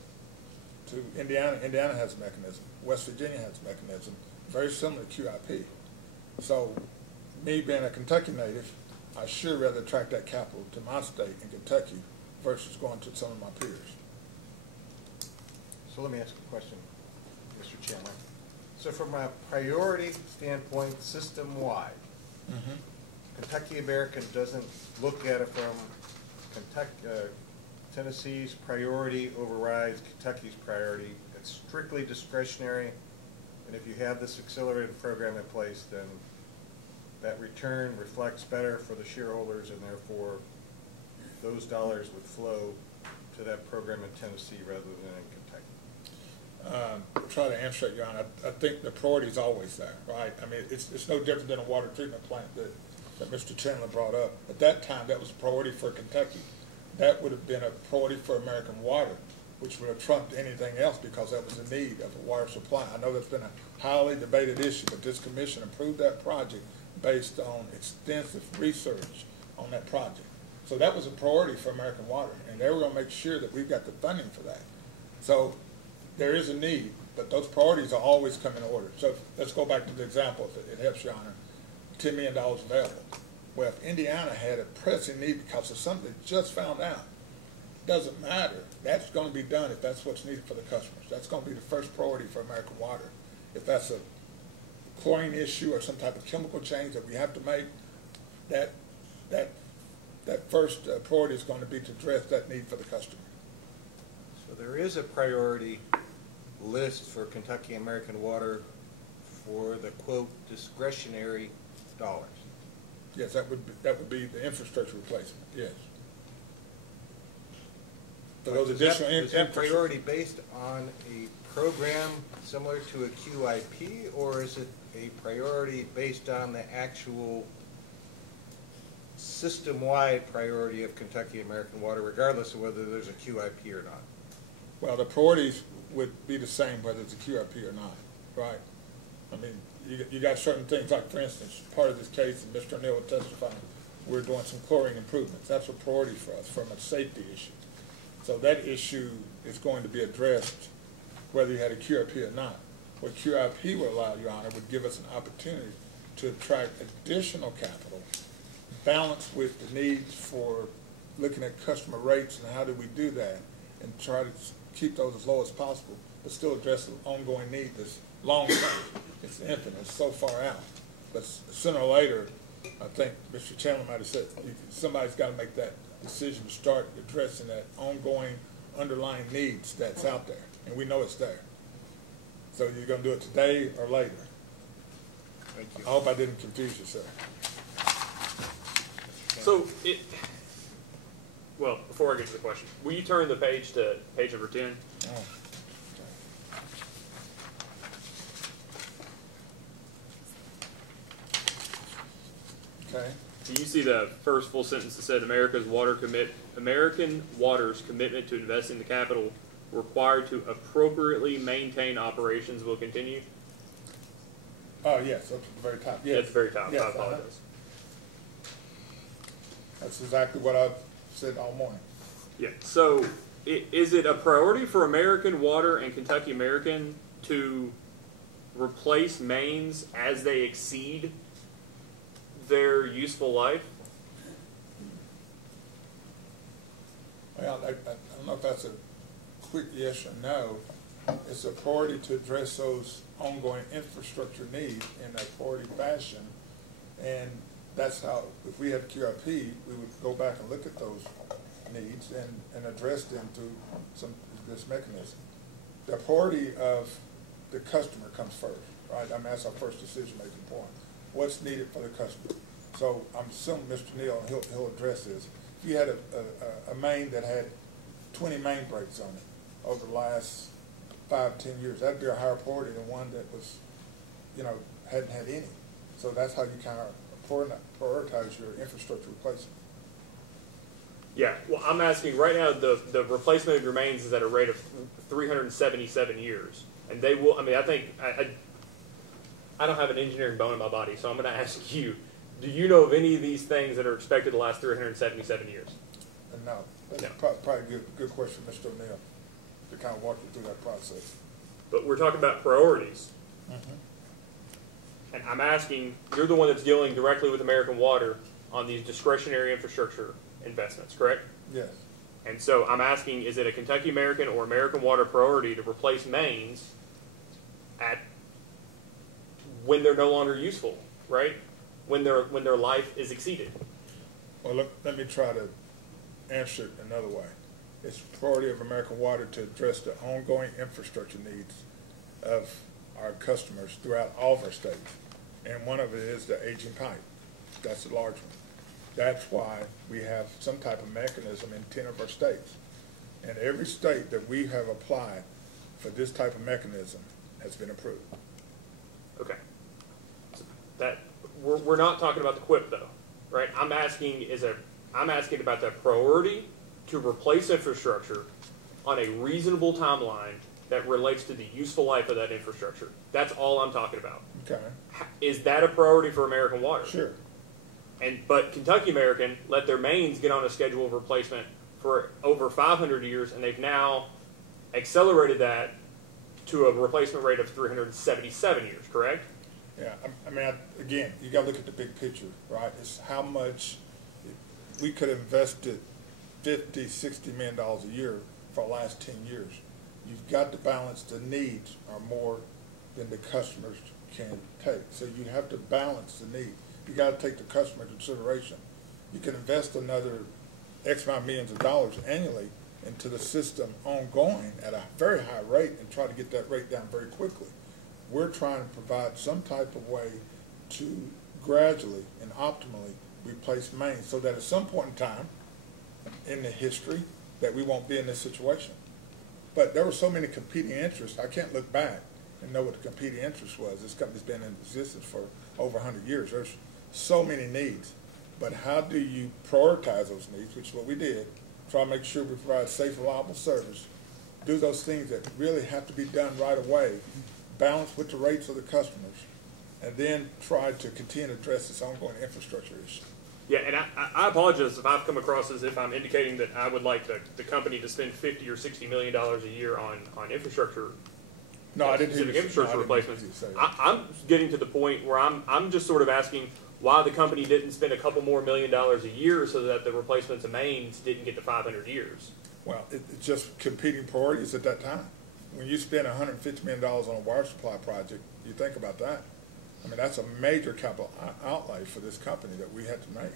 to Indiana, Indiana has a mechanism. West Virginia has a mechanism, very similar to QIP. So me being a Kentucky native, I sure rather attract that capital to my state in Kentucky versus going to some of my peers. So let me ask a question, Mr. Chairman. So from a priority standpoint, system-wide, Kentucky American doesn't look at it from Tennessee's priority overrides Kentucky's priority. It's strictly discretionary, and if you have this accelerated program in place, then that return reflects better for the shareholders, and therefore those dollars would flow to that program in Tennessee rather than in Kentucky. Try to answer it, Your Honor. I think the priority is always there, right? I mean, it's no different than a water treatment plant that Mr. Chandler brought up. At that time, that was a priority for Kentucky. That would have been a priority for American Water, which would have trumped anything else because that was a need of a water supply. I know that's been a highly debated issue, but this commission approved that project based on extensive research on that project. So that was a priority for American Water, and they were going to make sure that we've got the funding for that. So there is a need, but those priorities are always come in order. So let's go back to the example, if it helps, Your Honor. $10 million available. Well, if Indiana had a pressing need because of something they just found out, doesn't matter. That's going to be done if that's what's needed for the customers. That's going to be the first priority for American Water. If that's a chlorine issue or some type of chemical change that we have to make, that first priority is going to be to address that need for the customer. So there is a priority list for Kentucky American Water for the, quote, discretionary dollars. Yes, that would be the infrastructure replacement, yes. For those additional is that priority based on a program similar to a QIP, or is it a priority based on the actual system-wide priority of Kentucky American Water, regardless of whether there's a QIP or not? Well, the priorities would be the same whether it's a QIP or not, right? I mean, you got certain things, like for instance, part of this case, and Mr. O'Neill will testify, we're doing some chlorine improvements. That's a priority for us from a safety issue. So that issue is going to be addressed whether you had a QIP or not. What QIP would allow, Your Honor, would give us an opportunity to attract additional capital, balanced with the needs for looking at customer rates and how do we do that, and try to keep those as low as possible, but still address the ongoing need that's long term. It's infinite, it's so far out. But sooner or later, I think Mr. Chandler might have said, somebody's got to make that decision to start addressing that ongoing underlying needs that's out there, and we know it's there. So you're going to do it today or later. Thank you. I hope I didn't confuse you, sir. So well, before I get to the question, will you turn the page to page number 10? Oh. Okay. So you see the first full sentence that said American Water's commitment to investing the capital required to appropriately maintain operations will continue? Oh, yes, up at the very top. Yes. At the very top, Yes, I apologize. That's exactly what I've said all morning. Yeah, so is it a priority for American Water and Kentucky American to replace mains as they exceed their useful life? Well, I don't know if that's a quick yes or no. It's a priority to address those ongoing infrastructure needs in a priority fashion. And that's how, if we had QIP, we would go back and look at those needs and address them through this mechanism. The priority of the customer comes first, right? I mean, that's our first decision-making point. What's needed for the customer? So I'm assuming Mr. Neal, he'll address this. If you had a main that had 20 main breaks on it over the last 5-10 years, that'd be a higher priority than one that was, hadn't had any. So that's how you kind of prioritize your infrastructure replacement. Yeah, well, I'm asking right now, the replacement of your mains is at a rate of 377 years. And they will, I mean, I think, I don't have an engineering bone in my body, so I'm going to ask you, do you know of any of these things that are expected to last 377 years? No, that's No. probably a good question, Mr. O'Neill, to kind of walk you through that process. But we're talking about priorities. And I'm asking, you're the one that's dealing directly with American Water on these discretionary infrastructure investments, correct? Yes. And so I'm asking, is it a Kentucky American or American Water priority to replace mains when they're no longer useful, right? When their life is exceeded? Well, look, let me try to answer it another way. It's a priority of American Water to address the ongoing infrastructure needs of our customers throughout all of our states. And one of it is the aging pipe. That's a large one. That's why we have some type of mechanism in 10 of our states. And every state that we have applied for this type of mechanism has been approved. Okay. So we're not talking about the QIP though, right? I'm asking about the priority to replace infrastructure on a reasonable timeline that relates to the useful life of that infrastructure. That's all I'm talking about. Okay. Is that a priority for American Water? Sure. But Kentucky American let their mains get on a schedule of replacement for over 500 years, and they've now accelerated that to a replacement rate of 377 years, correct? Yeah, I mean, again, you got to look at the big picture, right? It's how much we could have invested $50, $60 million a year for the last 10 years. You've got to balance the needs are more than the customers can take. So you have to balance the need. You got to take the customer into consideration. You can invest another X amount of millions of dollars annually into the system ongoing at a very high rate and try to get that rate down very quickly. We're trying to provide some type of way to gradually and optimally replace mains so that at some point in time in the history that we won't be in this situation. But there were so many competing interests, I can't look back and know what the competing interest was. This company's been in existence for over 100 years. There's so many needs. But how do you prioritize those needs, which is what we did, try to make sure we provide safe, reliable service, do those things that really have to be done right away, balance with the rates of the customers, and then try to continue to address this ongoing infrastructure issue. Yeah, and I apologize if I've come across as if I'm indicating that I would like the company to spend $50 or $60 million a year on infrastructure. No, I didn't hear specific you. infrastructure No, I didn't hear replacements. you say that. I'm getting to the point where I'm just sort of asking why the company didn't spend a couple more $1 million a year so that the replacements of mains didn't get to 500 years. Well, it's just competing priorities at that time. When you spend $150 million on a water supply project, you think about that. I mean, that's a major capital outlay for this company that we had to make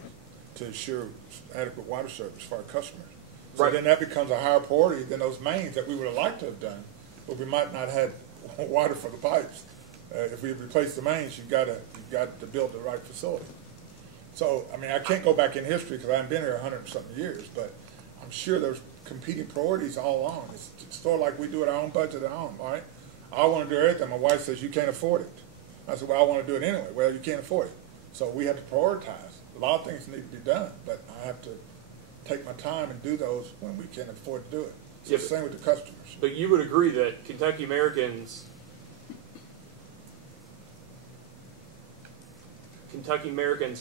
to ensure adequate water service for our customers. So Right. then that becomes a higher priority than those mains that we would have liked to have done, but we might not have had water for the pipes. If we replace the mains, you've got to build the right facility. So, I mean, I can't go back in history because I haven't been here 100 and something years, but I'm sure there's competing priorities all along. It's sort of like we do at our own budget at home, all right? I want to do everything. My wife says, you can't afford it. I said, well, I want to do it anyway. Well, you can't afford it. So we have to prioritize. A lot of things need to be done, but I have to take my time and do those when we can afford to do it. It's Yeah, the same with the customers. But you would agree that Kentucky American's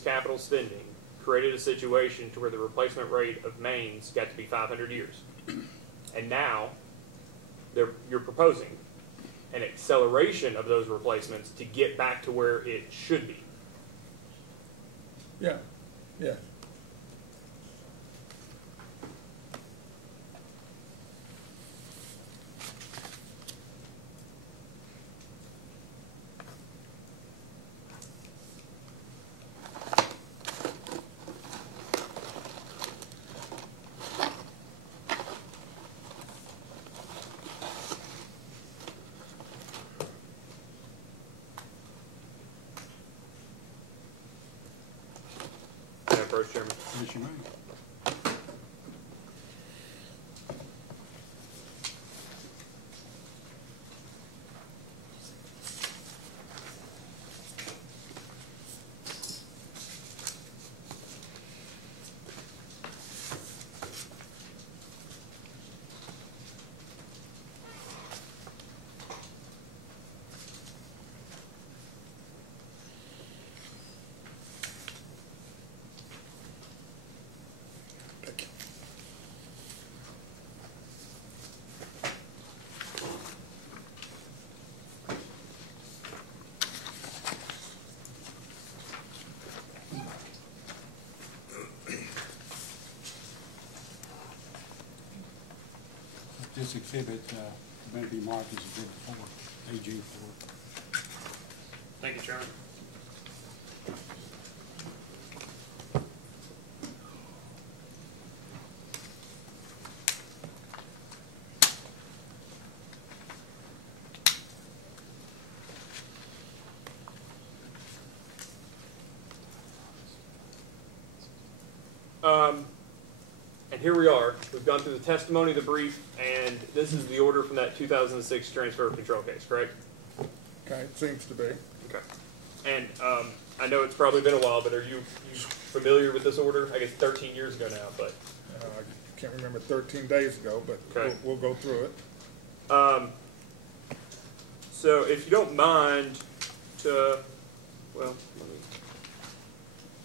capital spending created a situation to where the replacement rate of mains got to be 500 years. And now you're proposing an acceleration of those replacements to get back to where it should be. Yeah, yeah. Madam Vice Chairman. Yes, you may. this exhibit going to be marked as Exhibit 4, AG 4. Thank you, Chairman. And here we are. We've gone through the testimony, the brief, and this is the order from that 2006 transfer of control case, correct? Okay, it seems to be. Okay. And I know it's probably been a while, but are you familiar with this order? I guess 13 years ago now, but. I can't remember 13 days ago, but Okay. we'll go through it. So if you don't mind well, let me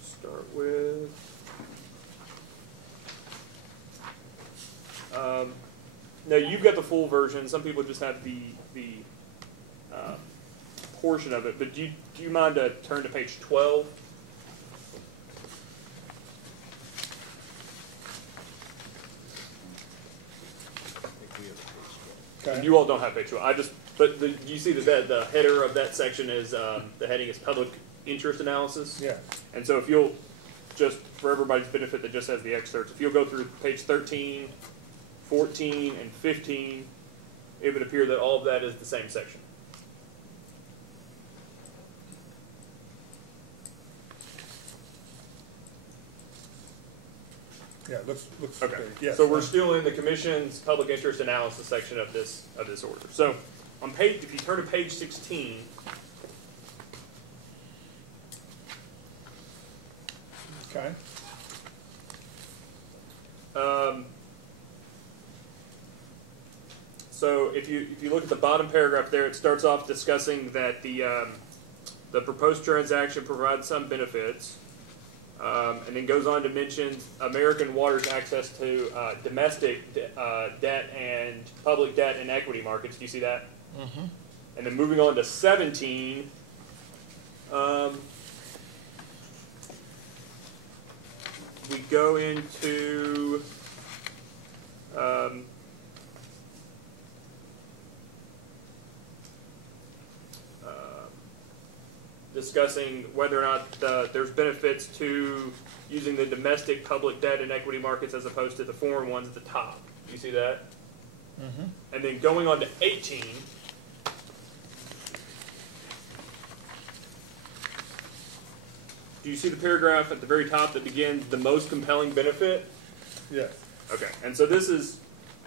start with, now you've got the full version. Some people just have the portion of it, but do you mind to turn to page 12? Okay. You all don't have page 12. But you see that the header of that section is, the heading is public interest analysis? Yeah. And so if you'll, just for everybody's benefit that just has the excerpts, if you'll go through page 13, 14, and 15, it would appear that all of that is the same section. Yeah, looks Okay. yes. So we're still in the commission's public interest analysis section of this order. So on page, if you turn to page 16, Okay. So if you look at the bottom paragraph there, it starts off discussing that the proposed transaction provides some benefits, and then goes on to mention American Water's access to domestic debt and public debt and equity markets. Do you see that? Mm-hmm. And then moving on to 17. We go into discussing whether or not there's benefits to using the domestic public debt and equity markets as opposed to the foreign ones at the top. Do you see that? Mm-hmm. And then going on to 18. Do you see the paragraph at the very top that begins, the most compelling benefit? Yes. Okay, and so this is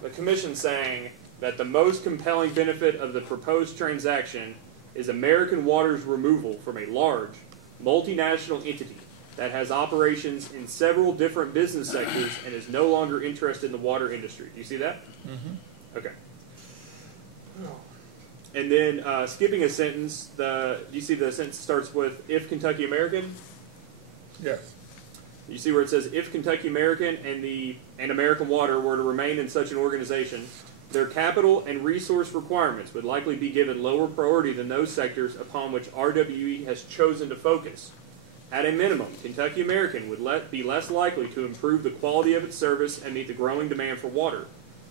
the commission saying that the most compelling benefit of the proposed transaction is American Water's removal from a large, multinational entity that has operations in several different business sectors and is no longer interested in the water industry. Do you see that? Mm-hmm. Okay. And then skipping a sentence, do you see the sentence starts with, if Kentucky American? Yes. You see where it says, if Kentucky American and American Water were to remain in such an organization, their capital and resource requirements would likely be given lower priority than those sectors upon which RWE has chosen to focus. At a minimum, Kentucky American would be less likely to improve the quality of its service and meet the growing demand for water.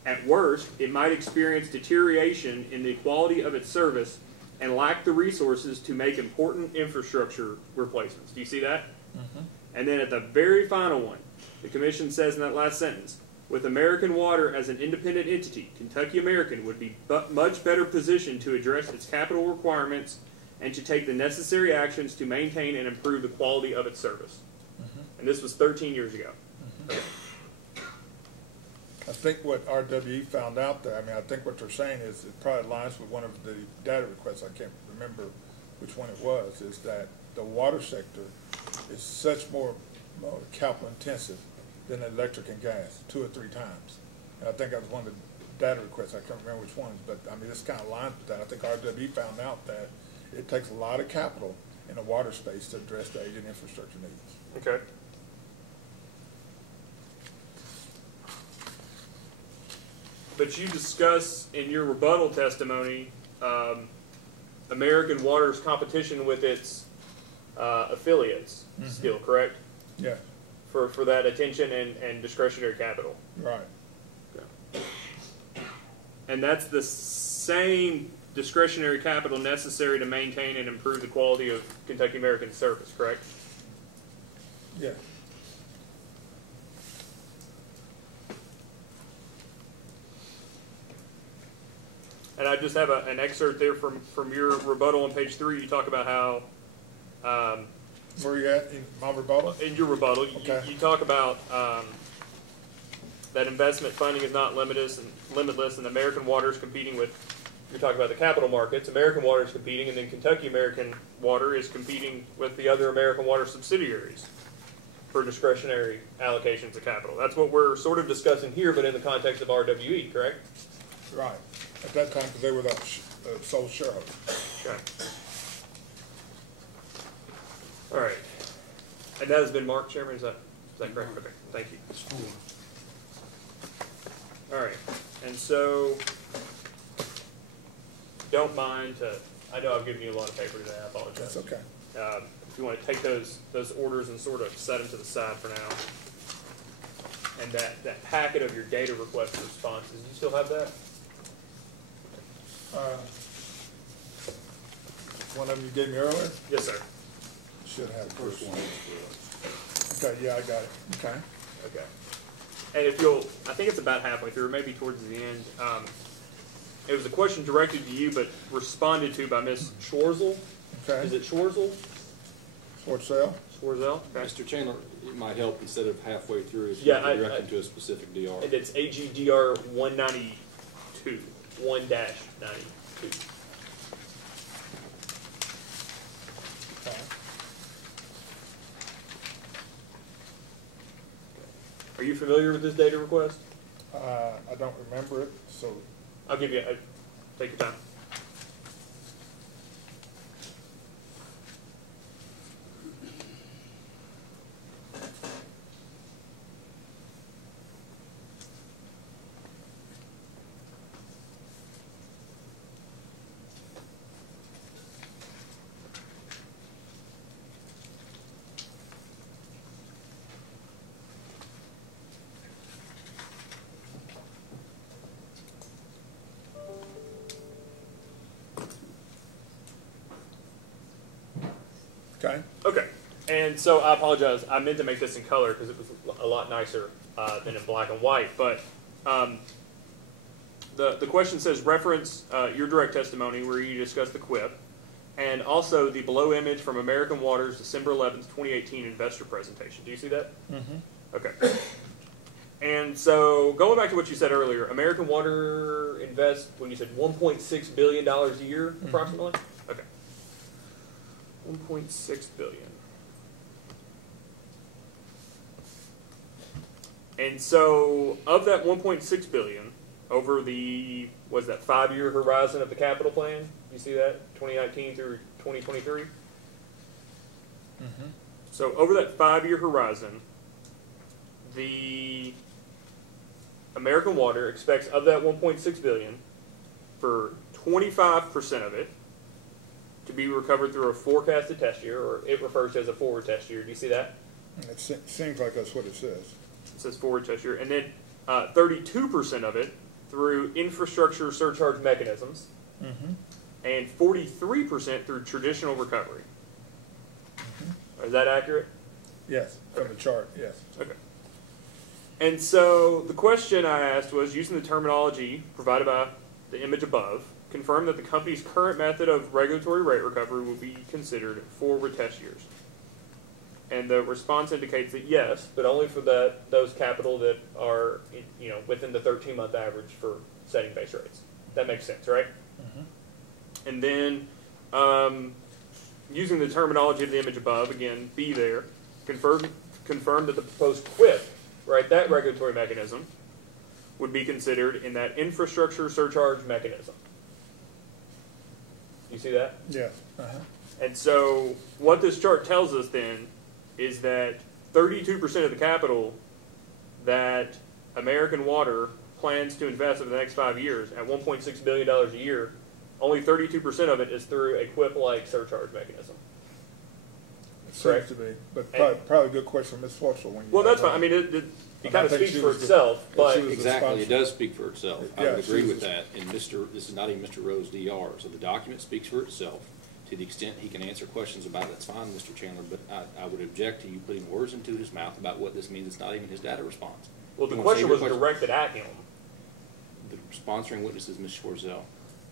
At worst, it might experience deterioration in the quality of its service and lack the resources to make important infrastructure replacements. Do you see that? Mm-hmm. And then at the very final one, the commission says in that last sentence, with American Water as an independent entity, Kentucky American would be much better positioned to address its capital requirements and to take the necessary actions to maintain and improve the quality of its service. Mm-hmm. And this was 13 years ago. Mm-hmm. Okay. I think what RWE found out there, I mean, I think what they're saying is it probably aligns with one of the data requests, I can't remember which one it was, is that the water sector is such more capital intensive than electric and gas, 2 or 3 times. And I think that was one of the data requests, I can't remember which ones, but I mean, this kind of aligns with that. I think RWE found out that it takes a lot of capital in the water space to address the aging infrastructure needs. Okay. But you discuss in your rebuttal testimony American Water's competition with its affiliates still, correct? Yeah. For that attention and discretionary capital. Right. Okay. And that's the same discretionary capital necessary to maintain and improve the quality of Kentucky American service, correct? Yeah. And I just have an excerpt there from your rebuttal on page 3. You talk about how, Where you at in my rebuttal? in your rebuttal, Okay. you talk about that investment funding is not limitless, and American Water is competing with, you're talking about the capital markets, American Water is competing, and then Kentucky American Water is competing with the other American Water subsidiaries for discretionary allocations of capital. That's what we're sort of discussing here, but in the context of RWE, correct? Right. At that time, because they were the sole shareholder. Okay. All right. And that has been marked, Chairman, is that correct? Okay, thank you. All right, and so, don't mind to, I know I've given you a lot of paper today, I apologize. That's okay. If you want to take those orders and sort of set them to the side for now. And that packet of your data request responses, do you still have that? One of them you gave me earlier? Yes, sir. Should have. First one. Okay, yeah, I got it. Okay. Okay. And if you'll, I think it's about halfway through, or maybe towards the end. It was a question directed to you, but responded to by Ms. Schwarzel. Okay. Is it Schwarzel? Short sale? Schwarzel? Okay. Mr. Chandler, it might help instead of halfway through if Yeah, you direct them to a specific DR. And it's AGDR 192, 1-92. Okay. Are you familiar with this data request? I don't remember it, so I'll give you, take your time. okay. Okay, and so I apologize. I meant to make this in color because it was a lot nicer than in black and white. But the question says reference your direct testimony where you discuss the QUIP, and also the below image from American Water's December 11th, 2018 investor presentation. Do you see that? Mm-hmm. Okay. And so going back to what you said earlier, American Water invests, when you said $1.6 billion a year, approximately? Okay. 1.6 billion. And so of that 1.6 billion over the, was that 5-year horizon of the capital plan? You see that? 2019 through 2023? So over that 5-year horizon, the American Water expects of that 1.6 billion for 25% of it to be recovered through a forecasted test year, or it refers to as a forward test year. Do you see that? It seems like that's what it says. It says forward test year. And then 32% of it through infrastructure surcharge mechanisms, and 43% through traditional recovery. Is that accurate? Yes, from the chart, yes. Okay. And so the question I asked was, using the terminology provided by the image above, confirm that the company's current method of regulatory rate recovery will be considered forward test years. And the response indicates that yes, but only for those capital that are within the 13-month average for setting base rates. That makes sense, right? And then using the terminology of the image above, again, be there, confirm that the proposed QUIP, right, that regulatory mechanism, would be considered in that infrastructure surcharge mechanism. You see that? Yes. And so what this chart tells us then is that 32% of the capital that American Water plans to invest over the next 5 years at $1.6 billion a year, only 32% of it is through a QUIP-like surcharge mechanism. It seems to be, but probably a good question for Ms. Schwartzel. Well, that's fine. I mean, It kind of speaks for itself, but Exactly, it does speak for itself. I Yeah, would agree she with was- that. And this is not even Mr. Rowe's DR, so the document speaks for itself. To the extent he can answer questions about it, that's fine, Mr. Chandler, but I would object to you putting words into his mouth about what this means. It's not even his data response. well, the You wanna question save your was question? directed at him. The sponsoring witness is Ms. Schwarzel.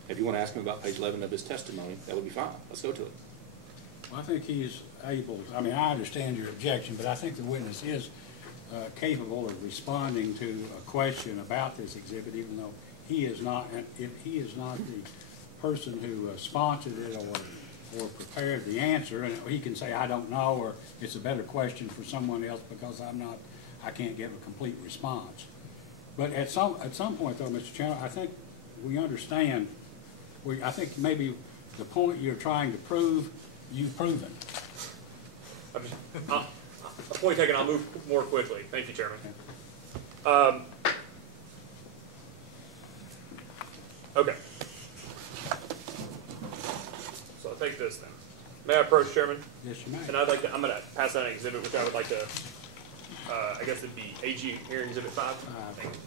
If you want to ask him about page 11 of his testimony, that would be fine. Let's go to it. Well, I think he's able, I mean, I understand your objection, but I think the witness is capable of responding to a question about this exhibit, even though he is not, if he is not the person who sponsored it or prepared the answer, and he can say, I don't know, or it's a better question for someone else because I can't give a complete response. But at some point, though, Mr. Chandler, I think we understand. I think maybe the point you're trying to prove, you've proven. A point taken. I'll move more quickly. Thank you, Chairman. Okay. So I'll take this then. May I approach, Chairman? Yes, you may. And I'd like to. I'm going to pass out an exhibit, which I would like to. I guess it'd be AG hearing exhibit 5. Thank you.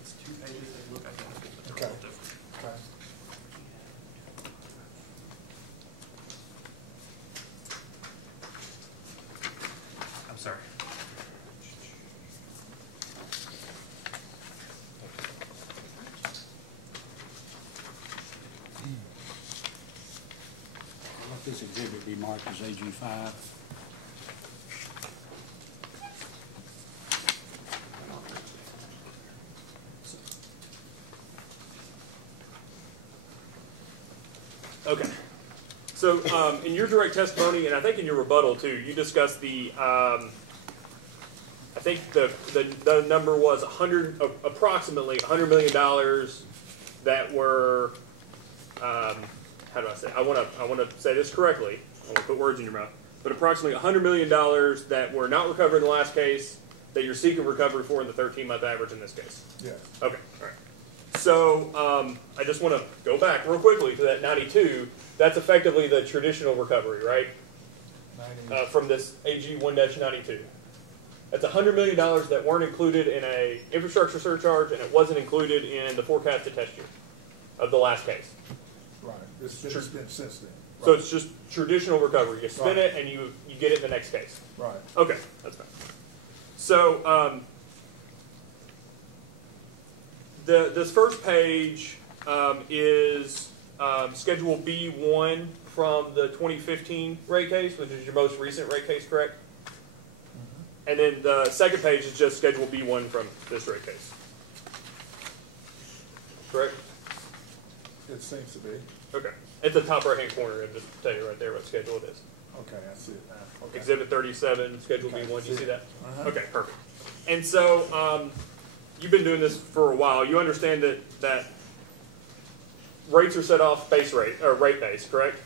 It's 2 pages. They look identical, but they're a little different. Okay. I'm sorry. Let this exhibit be marked as AG5. Okay. So in your direct testimony, and I think in your rebuttal too, you discussed the. I think the number was approximately $100 million that were. How do I say? I want to say this correctly. I want to put words in your mouth. But approximately $100 million that were not recovered in the last case that you're seeking recovery for in the 13-month average in this case. Yes. Okay. All right. So I just want to go back real quickly to that 92. That's effectively the traditional recovery, right? From this AG 1-92. That's $100 million that weren't included in a infrastructure surcharge, and it wasn't included in the forecasted test year of the last case. Right, it's been spent since then. So Right. it's just traditional recovery. You spend it and you get it in the next case. Right. Okay, that's fine. So this first page is Schedule B1 from the 2015 rate case, which is your most recent rate case, correct? Mm-hmm. And then the second page is just Schedule B1 from this rate case. Correct? It seems to be. Okay. At the top right-hand corner, it'll just tell you right there what schedule it is. Okay, I see it now. Okay. Exhibit 37, Schedule Okay, B1. Do you see that? Uh-huh. Okay, perfect. And so you've been doing this for a while. You understand that rates are set off base rate, or rate base, correct?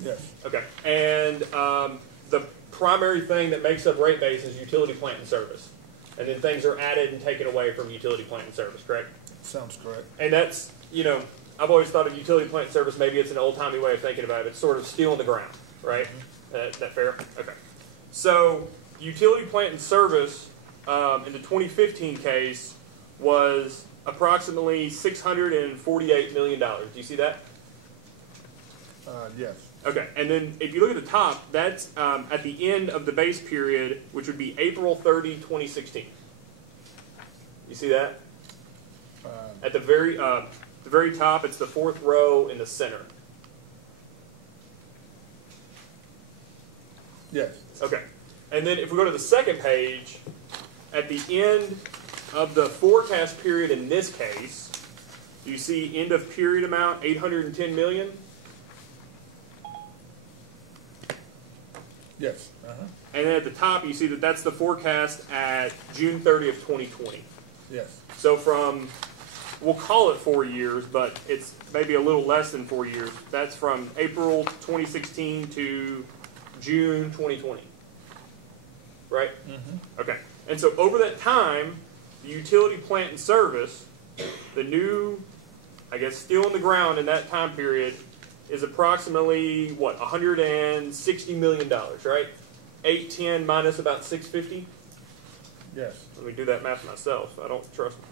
Yes. Okay. And the primary thing that makes up rate base is utility plant and service. And then things are added and taken away from utility plant and service, correct? Sounds correct. And that's, I've always thought of utility plant and service, maybe it's an old-timey way of thinking about it. It's sort of steel in the ground, right? Is that fair? Okay. So utility plant and service in the 2015 case was approximately $648 million. Do you see that? Yes. Okay. And then if you look at the top, that's at the end of the base period, which would be April 30, 2016. You see that? At the very top, it's the fourth row in the center. Yes. Okay. And then if we go to the second page, at the end of the forecast period in this case, you see end of period amount, $810 million. Yes. Uh-huh. And then at the top, you see that that's the forecast at June 30th, 2020. Yes. So from, we'll call it 4 years, but it's maybe a little less than 4 years. That's from April 2016 to June 2020. Right? Mm-hmm. Okay. And so over that time, the utility plant and service, the new, I guess, steel in the ground in that time period is approximately, what, $160 million, right? 810 minus about 650. Yes. Let me do that math myself. I don't trust me.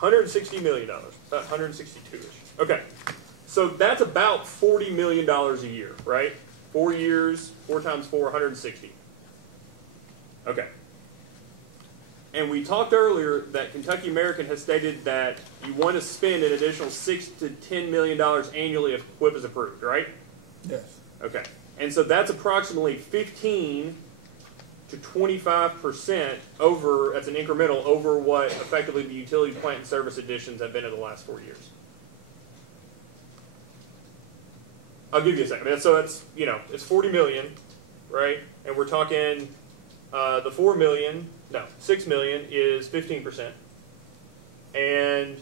$160 million, about 162-ish. Okay, so that's about $40 million a year, right? 4 years, 4 times 4, 160. Okay. And we talked earlier that Kentucky American has stated that you want to spend an additional $6 to $10 million annually if QIP is approved, right? Yes. Okay. And so that's approximately 15 to 25% over, that's an incremental, over what effectively the utility plant and service additions have been in the last 4 years. I'll give you a second. So that's, you know, it's 40 million, right? And we're talking the 4 million, no, 6 million is 15%. And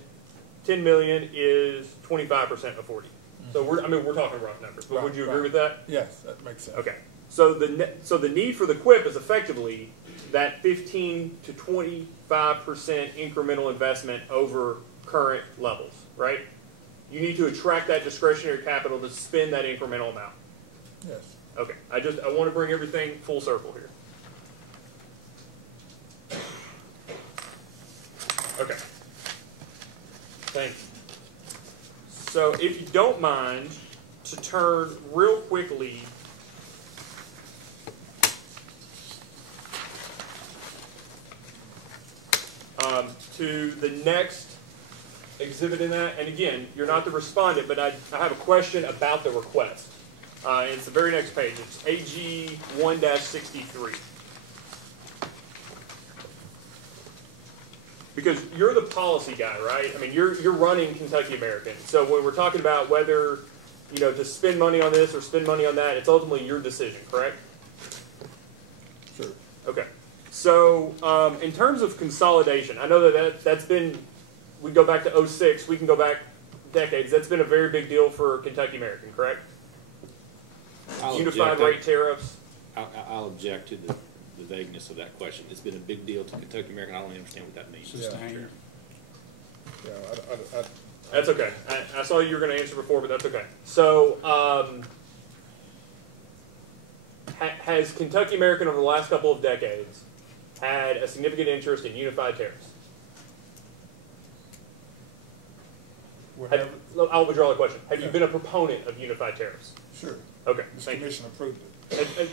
10 million is 25% of 40. So we're talking rough numbers, but would you agree with that? Yes, that makes sense. Okay. So the need for the QIP is effectively that 15 to 25% incremental investment over current levels, right? You need to attract that discretionary capital to spend that incremental amount. Yes. Okay. I want to bring everything full circle here. Okay. Thank you. So if you don't mind, to turn real quickly to the next exhibit in that. And again, you're not the respondent, but I have a question about the request. And it's the very next page. It's AG 1-63. Because you're the policy guy, right? I mean, you're running Kentucky American. So when we're talking about whether, you know, to spend money on this or spend money on that, it's ultimately your decision, correct? Sure. Okay. So in terms of consolidation, I know that's been, we go back to 06, we can go back decades. That's been a very big deal for Kentucky American, correct? Unified rate tariffs. I'll object to the vagueness of that question. It's been a big deal to Kentucky American. I don't understand what that means. Sustained. Yeah, That's okay. I saw you were going to answer before, but that's okay. So has Kentucky American over the last couple of decades had a significant interest in unified tariffs? I'll withdraw the question. Have you been a proponent of unified tariffs? Sure. Okay. This Thank commission approved it.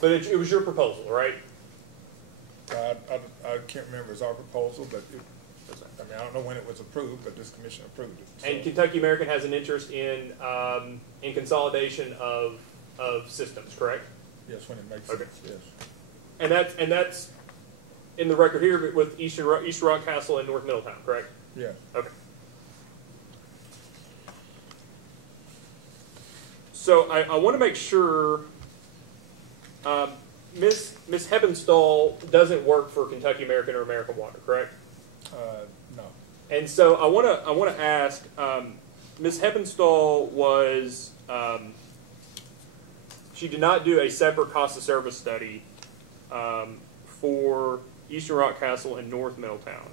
But it was your proposal, right? I can't remember as our proposal, but I don't know when it was approved, but this commission approved it. So. And Kentucky American has an interest in consolidation of systems, correct? Yes, when it makes Okay. sense. Yes. And that's in the record here with East Rockcastle and North Middletown, correct? Yeah. Okay. So I want to make sure Ms. Hebenstall doesn't work for Kentucky American or American Water, correct? No. And so I want to ask, Ms. Hebenstall was she did not do a separate cost of service study for Eastern Rockcastle and North Middletown.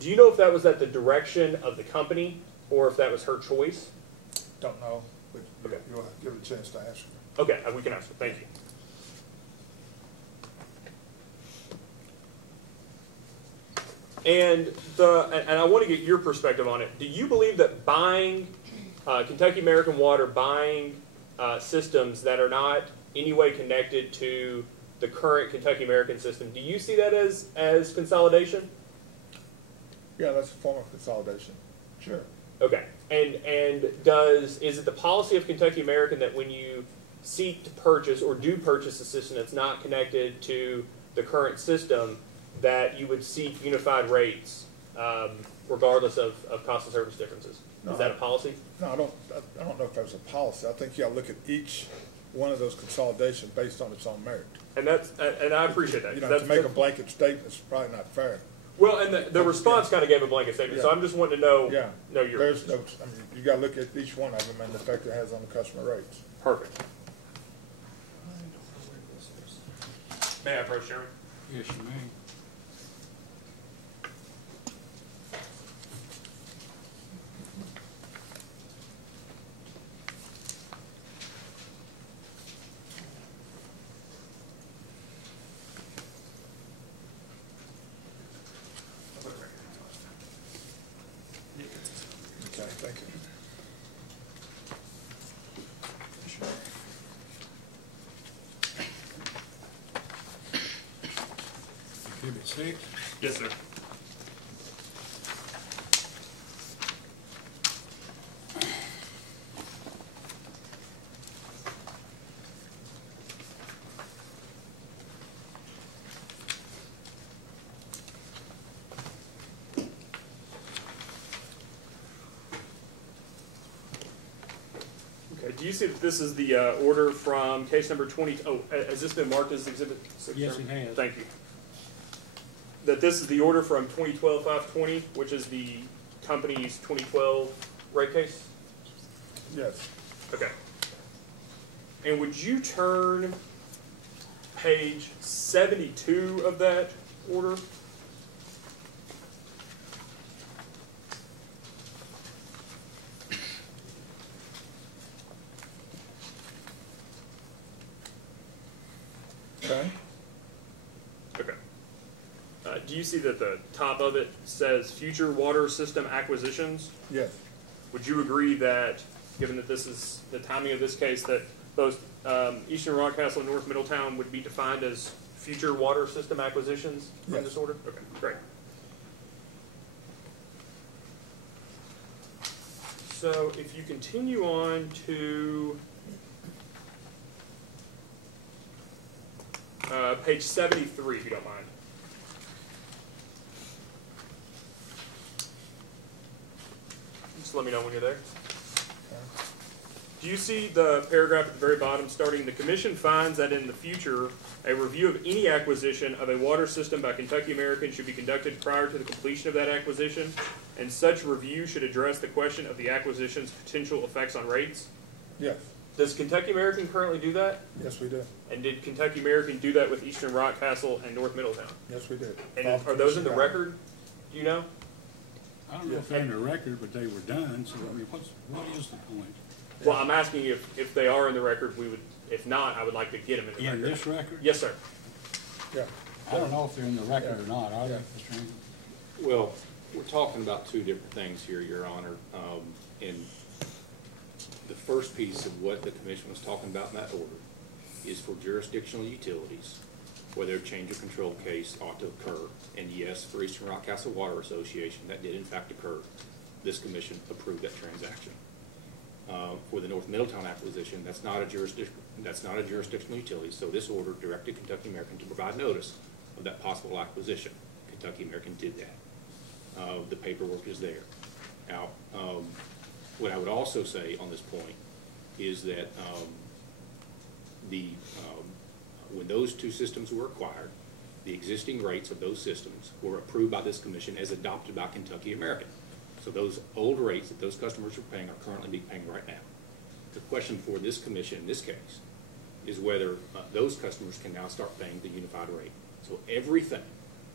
Do you know if that was at the direction of the company or if that was her choice? Don't know, but Okay. you'll give it a chance to ask her. Okay, we can ask her. Thank you. And I want to get your perspective on it. Do you believe that buying Kentucky American Water buying systems that are not any way connected to the current Kentucky American system, do you see that as consolidation? Yeah, that's a form of consolidation. Sure. Okay. And is it the policy of Kentucky American that when you seek to purchase or do purchase a system that's not connected to the current system, that you would seek unified rates regardless of cost of service differences? No, is that a policy? No, I don't know if that's a policy. I think you got to look at each one of those consolidations based on its own merit. And I appreciate that. You know, to make a blanket statement is probably not fair. Well, and the response kind of gave a blanket statement, so I'm just wanting to know. Yeah. Know your. There's no. I mean, you got to look at each one of them and the effect it has on the customer rates. Perfect. May I approach, Chairman? Yes, you may. Exhibit 6. Yes, sir. Okay, do you see that this is the order from case number 20? Oh, has this been marked as Exhibit 6? Yes, it has. Thank you. That this is the order from 2012-520, which is the company's 2012 rate case? Yes. Okay. And would you turn page 72 of that order? Okay. Okay. Do you see that the top of it says future water system acquisitions? Yes. Would you agree that, given that this is the timing of this case, that both Eastern Rockcastle and North Middletown would be defined as future water system acquisitions from Yes. this order? Okay, great. So if you continue on to page 73, if you don't mind. Just let me know when you're there. Do you see the paragraph at the very bottom starting, "The Commission finds that in the future, a review of any acquisition of a water system by Kentucky American should be conducted prior to the completion of that acquisition, and such review should address the question of the acquisition's potential effects on rates?" Yes. Does Kentucky American currently do that? Yes, we did. And did Kentucky American do that with Eastern Rockcastle and North Middletown? Yes, we did. And are those in the record? Do you know? I don't know if they're in the record, but they were done, so I mean, what is the point? Well, I'm asking if they are in the record, we would, if not, I would like to get them in the record. In this record? Yes, sir. Yeah. I don't know if they're in the record or not, are they, Yeah. Mr. Chairman? Well, we're talking about two different things here, Your Honor. And the first piece of what the commission was talking about in that order is for jurisdictional utilities, whether a change of control case ought to occur. And yes, for Eastern Rockcastle Water Association, that did in fact occur. This commission approved that transaction. For the North Middletown acquisition, that's not a jurisdictional utility, so this order directed Kentucky American to provide notice of that possible acquisition. Kentucky American did that. The paperwork is there. Now, what I would also say on this point is that when those two systems were acquired, the existing rates of those systems were approved by this commission as adopted by Kentucky American. So those old rates that those customers are paying are currently being paid right now. The question for this commission in this case is whether those customers can now start paying the unified rate. So everything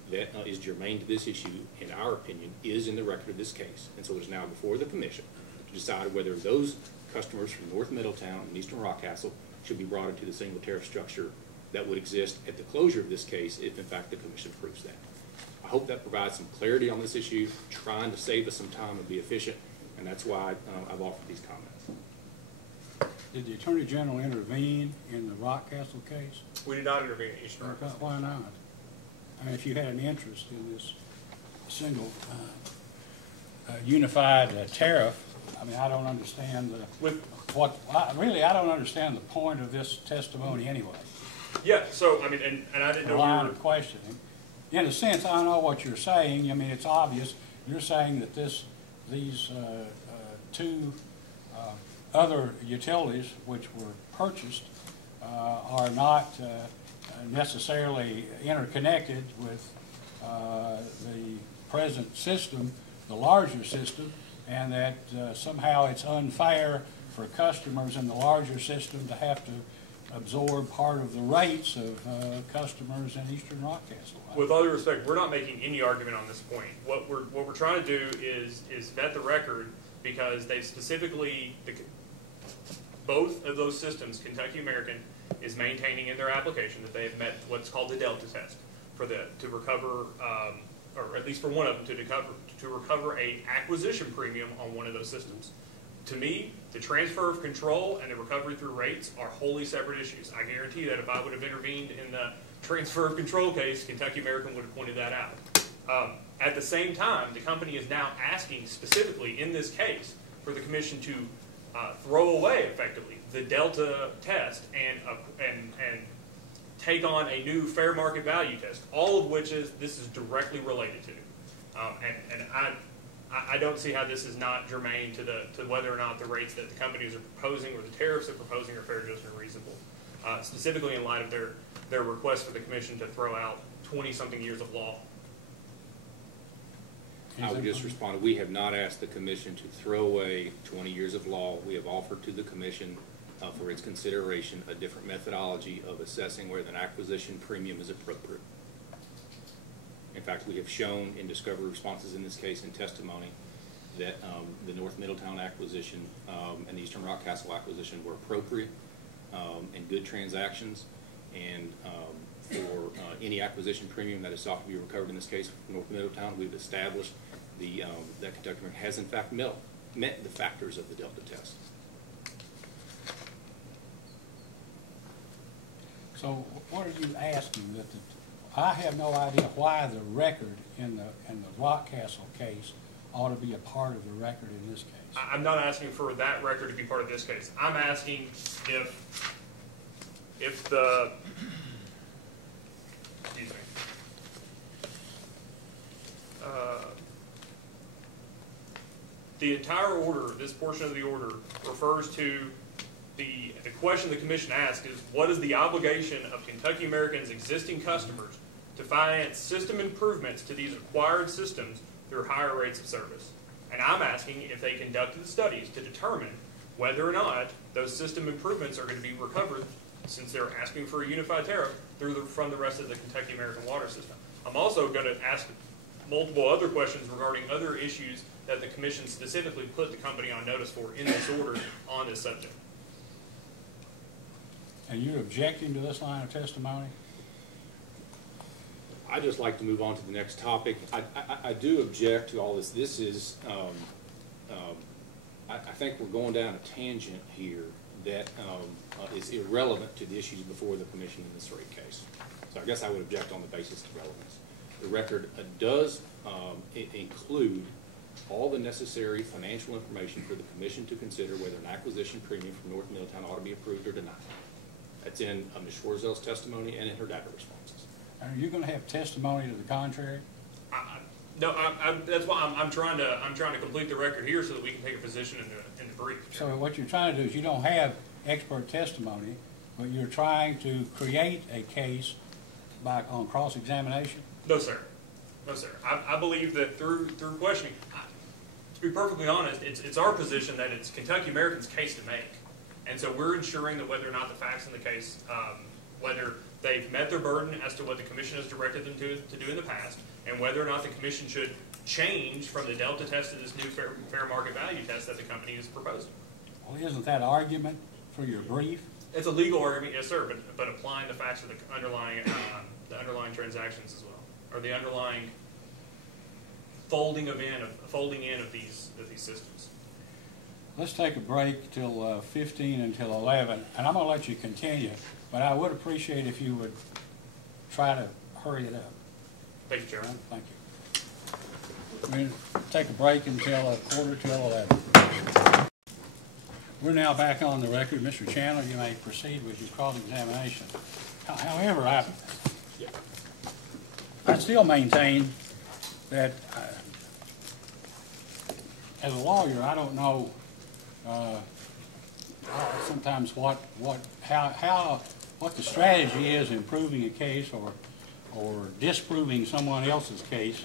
that is germane to this issue, in our opinion, is in the record of this case. And so it's now before the commission to decide whether those customers from North Middletown and Eastern Rockcastle should be brought into the single tariff structure that would exist at the closure of this case if in fact the commission approves that. I hope that provides some clarity on this issue, trying to save us some time and be efficient, and that's why I've offered these comments. Did the Attorney General intervene in the Rockcastle case? We did not intervene in Eastern Rockcastle. Why not? I mean, if you had an interest in this single unified tariff, I mean, I don't understand I don't understand the point of this testimony anyway. Yeah, so, I mean, and I didn't know The line you were... of questioning. In a sense, I know what you're saying. I mean, it's obvious. You're saying that these two other utilities which were purchased are not necessarily interconnected with the present system, the larger system, and that somehow it's unfair for customers in the larger system to have to absorb part of the rates of customers in Eastern Rockcastle. With all due respect, we're not making any argument on this point. What we're trying to do is vet the record, because they specifically, both of those systems, Kentucky American is maintaining in their application that they have met what's called the Delta test to recover, or at least for one of them to recover a acquisition premium on one of those systems. To me, the transfer of control and the recovery through rates are wholly separate issues. I guarantee that if I would have intervened in the transfer of control case, Kentucky American would have pointed that out. At the same time, the company is now asking specifically in this case for the commission to throw away effectively the Delta test and take on a new fair market value test, all of which this is directly related to. I don't see how this is not germane to whether or not the rates that the companies are proposing or the tariffs they're proposing are fair, just, and reasonable. Specifically in light of their request for the commission to throw out 20-something years of law. I would just respond, we have not asked the commission to throw away 20 years of law. We have offered to the commission for its consideration a different methodology of assessing whether an acquisition premium is appropriate. In fact, we have shown in discovery responses in this case and testimony that the North Middletown acquisition and the Eastern Rockcastle acquisition were appropriate and good transactions, and for any acquisition premium that is sought to be recovered in this case from North Middletown, we've established that Kentucky American has in fact met the factors of the Delta test. So what are you asking? I have no idea why the record in the Rockcastle case ought to be a part of the record in this case. I'm not asking for that record to be part of this case. I'm asking if the, excuse me, the entire order, this portion of the order, refers to the question the commission asked is, what is the obligation of Kentucky American's existing customers to finance system improvements to these acquired systems through higher rates of service? And I'm asking if they conducted the studies to determine whether or not those system improvements are going to be recovered, since they're asking for a unified tariff, from the rest of the Kentucky American water system. I'm also going to ask multiple other questions regarding other issues that the commission specifically put the company on notice for in this order on this subject. And you're objecting to this line of testimony? I'd just like to move on to the next topic. I do object to all this. This is, I think we're going down a tangent here that is irrelevant to the issues before the commission in this rate case. So I guess I would object on the basis of relevance. The record does include all the necessary financial information for the commission to consider whether an acquisition premium from North Middletown ought to be approved or denied. That's in Ms. Schwarzell's testimony and in her data responses. Are you going to have testimony to the contrary? No, that's why I'm trying to complete the record here so that we can take a position in the brief. So what you're trying to do is you don't have expert testimony, but you're trying to create a case on cross-examination? No, sir. No, sir. I believe that through questioning, to be perfectly honest, it's our position that it's Kentucky American's case to make. And so we're ensuring that whether or not the facts in the case, whether they've met their burden as to what the commission has directed them to do in the past, and whether or not the commission should change from the Delta test to this new fair market value test that the company is proposing. Well, isn't that argument for your brief? It's a legal argument, yes, sir, but applying the facts of the underlying transactions as well, or the underlying folding in of these systems. Let's take a break till 15 until 11, and I'm going to let you continue, but I would appreciate if you would try to hurry it up. Thank you, Chairman. Thank you. We're going to take a break until 11:15. We're now back on the record. Mr. Chandler, you may proceed with your cross-examination. However, I still maintain that as a lawyer, I don't know sometimes what the strategy is in proving a case or disproving someone else's case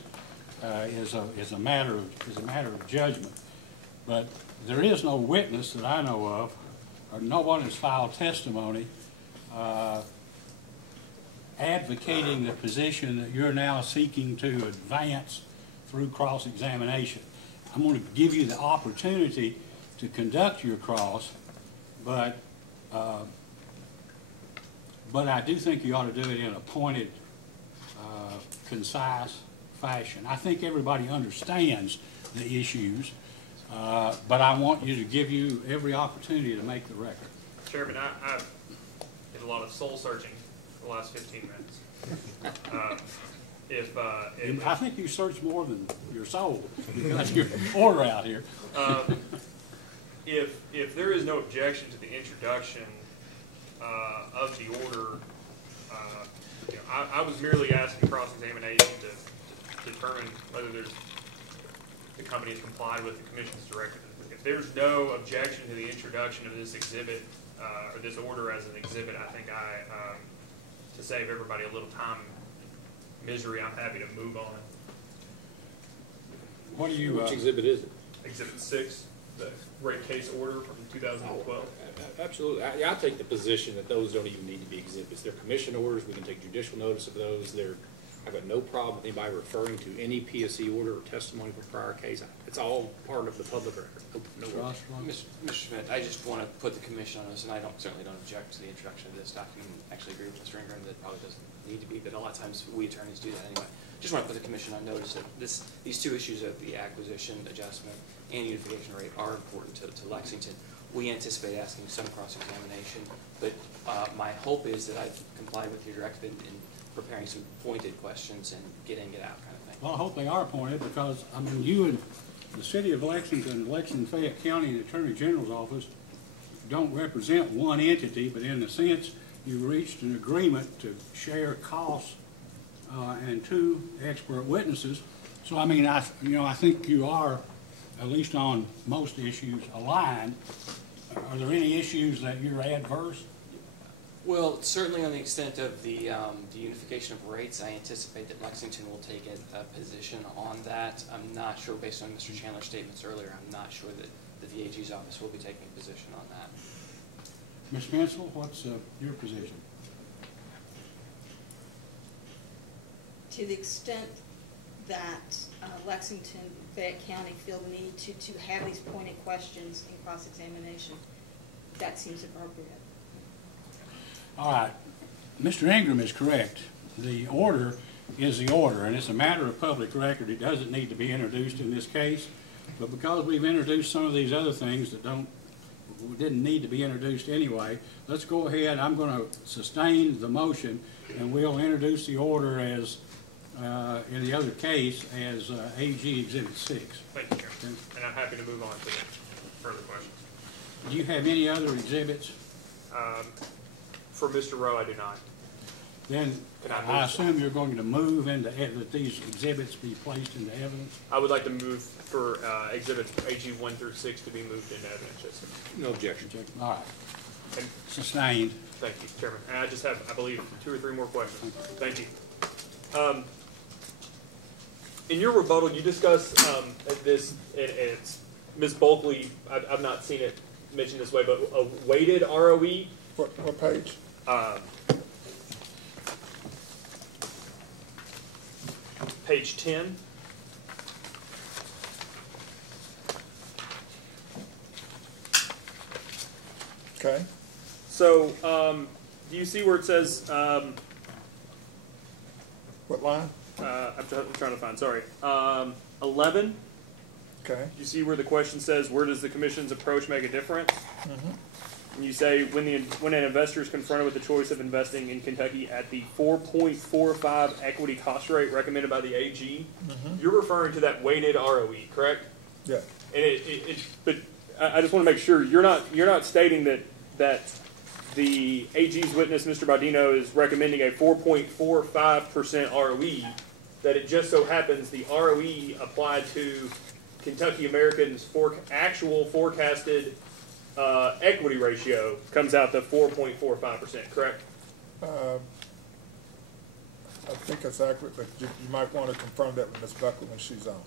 is a matter of judgment. But there is no witness that I know of, or no one has filed testimony advocating the position that you're now seeking to advance through cross-examination. I'm going to give you the opportunity to conduct your cross, but I do think you ought to do it in a pointed, concise fashion. I think everybody understands the issues. But I want you to give you every opportunity to make the record. Chairman, I did a lot of soul searching for the last 15 minutes. I think you searched more than your soul. You got your order out here. If there is no objection to the introduction of the order, you know, I was merely asking cross-examination to determine whether the company has complied with the commission's directive. If there's no objection to the introduction of this exhibit or this order as an exhibit, I think to save everybody a little time and misery, I'm happy to move on. What do you? Which exhibit is it? Exhibit 6, the rate case order from 2012. Absolutely. I take the position that those don't even need to be exhibits. They're commission orders. We can take judicial notice of those. I've got no problem with anybody referring to any PSC order or testimony from a prior case. It's all part of the public record. No worries. Mr. Schmidt, I just want to put the commission on this, and I certainly don't object to the introduction of this document. I actually agree with Mr. Ingram that it probably doesn't need to be, but a lot of times we attorneys do that anyway. Just want to put the commission on notice that these two issues of the acquisition adjustment and unification rate are important to Lexington. We anticipate asking some cross-examination, but my hope is that I've complied with your directive in preparing some pointed questions and get in, get out kind of thing. Well, I hope they are pointed because, I mean, you and the city of Lexington, Fayette County and the Attorney General's office don't represent one entity, but in a sense, you reached an agreement to share costs and 2 expert witnesses. So, I mean, I think you are, at least on most issues, aligned. Are there any issues that you're adverse? Well, certainly on the extent of the unification of rates, I anticipate that Lexington will take a position on that. I'm not sure, based on Mr. Chandler's statements earlier, I'm not sure that the VAG's office will be taking a position on that. Ms. Mansell, what's your position? To the extent that Lexington, Fayette County feel the need to have these pointed questions in cross-examination, that seems appropriate. All right. Mr. Ingram is correct. The order is the order, and it's a matter of public record. It doesn't need to be introduced in this case, but because we've introduced some of these other things that didn't need to be introduced anyway, let's go ahead. I'm going to sustain the motion, and we'll introduce the order as, in the other case, as AG Exhibit 6. Thank you, Chairman. And I'm happy to move on to further questions. Do you have any other exhibits? For Mr. Rowe, I do not. Then I assume you're going to move into that these exhibits be placed into evidence? I would like to move for exhibits AG 1 through 6 to be moved into evidence. Yes, No objection. All right. and Sustained. thank you, Chairman. And I just have, I believe, 2 or 3 more questions. Thank you. In your rebuttal, you discussed this, and it's Ms. Bulkley, I've not seen it mentioned this way, but a weighted ROE. What page? Page 10. Okay. So, do you see where it says, What line? I'm trying to find, sorry, 11? Okay. You see where the question says, where does the commission's approach make a difference? Mm-hmm. And you say, when an investor is confronted with the choice of investing in Kentucky at the 4.45 equity cost rate recommended by the AG, you're referring to that weighted ROE, correct? Yeah. And but I just want to make sure you're not stating that the AG's witness, Mr. Baudino, is recommending a 4.45% ROE. That it just so happens the ROE applied to Kentucky American's actual forecasted equity ratio comes out to 4.45%, correct? I think it's accurate, but you might want to confirm that with Ms. Buckley when she's on.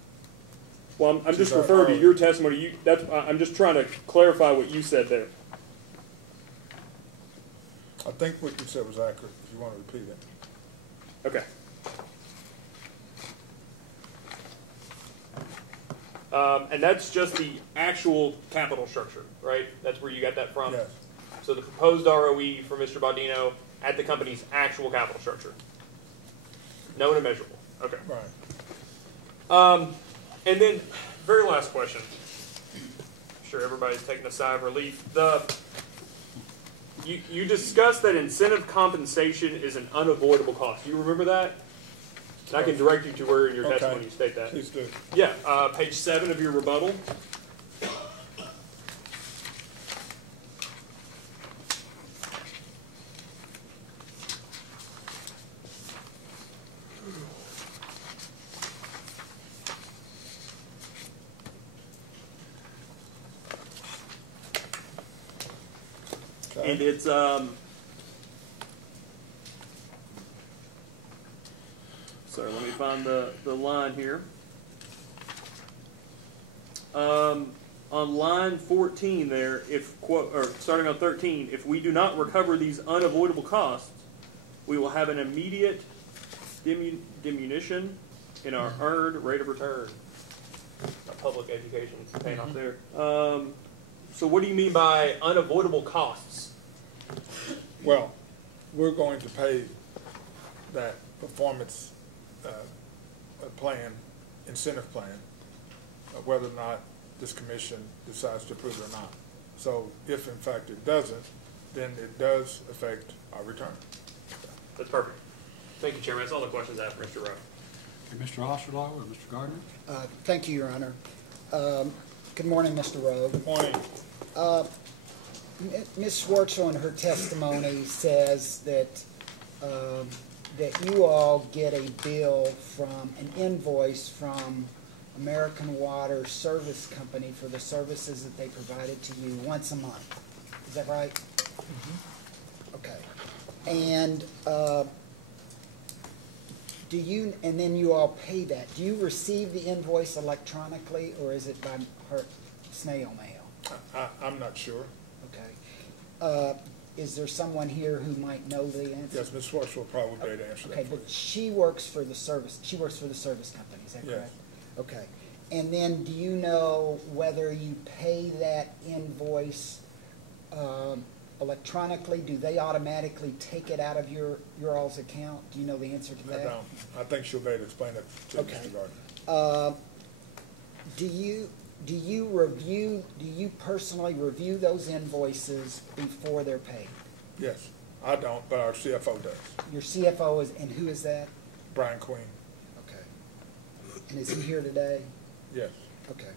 Well, I'm just referring to your testimony. I'm just trying to clarify what you said there. I think what you said was accurate, if you want to repeat it. Okay. And that's just the actual capital structure, right? That's where you got that from? Yes. So the proposed ROE for Mr. Baudino at the company's actual capital structure. Known and measurable. Okay. Right. And then, very last question. sure everybody's taking a sigh of relief. You discussed that incentive compensation is an unavoidable cost. Do you remember that? And I can direct you to where in your Okay. testimony you state that. Please do. Yeah, page 7 of your rebuttal. Okay. And it's sorry, let me find the line here. On line 14 there, if quote, or starting on 13, if we do not recover these unavoidable costs, we will have an immediate diminution in our earned rate of return. My public education is paying off there. So what do you mean by unavoidable costs? Well, we're going to pay that performance plan, incentive plan, whether or not this commission decides to approve it or not. So if in fact it doesn't, then it does affect our return. That's perfect. Thank you, Chairman. That's all the questions I have for Mr. Rowe. Okay, Mr. Osterloh or Mr. Gardner? Thank you, Your Honor. Good morning, Mr. Rowe. Good morning. Ms. Schwartzel in her testimony says that that you all get a bill from, an invoice from American Water Service Company for the services that they provided to you once a month. Is that right? Mm-hmm. Okay. And do you, and then you all pay that. Do you receive the invoice electronically, or is it by snail mail? I'm not sure. Okay. Is there someone here who might know the answer? Yes, Ms. Schwartz will probably be able to answer that Okay, for you. but she works for the service, she works for the service company, is that Yes. correct? Okay. And then do you know whether you pay that invoice electronically? Do they automatically take it out of your all's account? Do you know the answer to that? I don't. I think she'll be able to explain it to Okay. Mr. Gardner. Do you personally review those invoices before they're paid? Yes, I don't, but our CFO does. Your CFO is, and who is that? Brian Queen. Okay. And is he here today? Yes. Okay.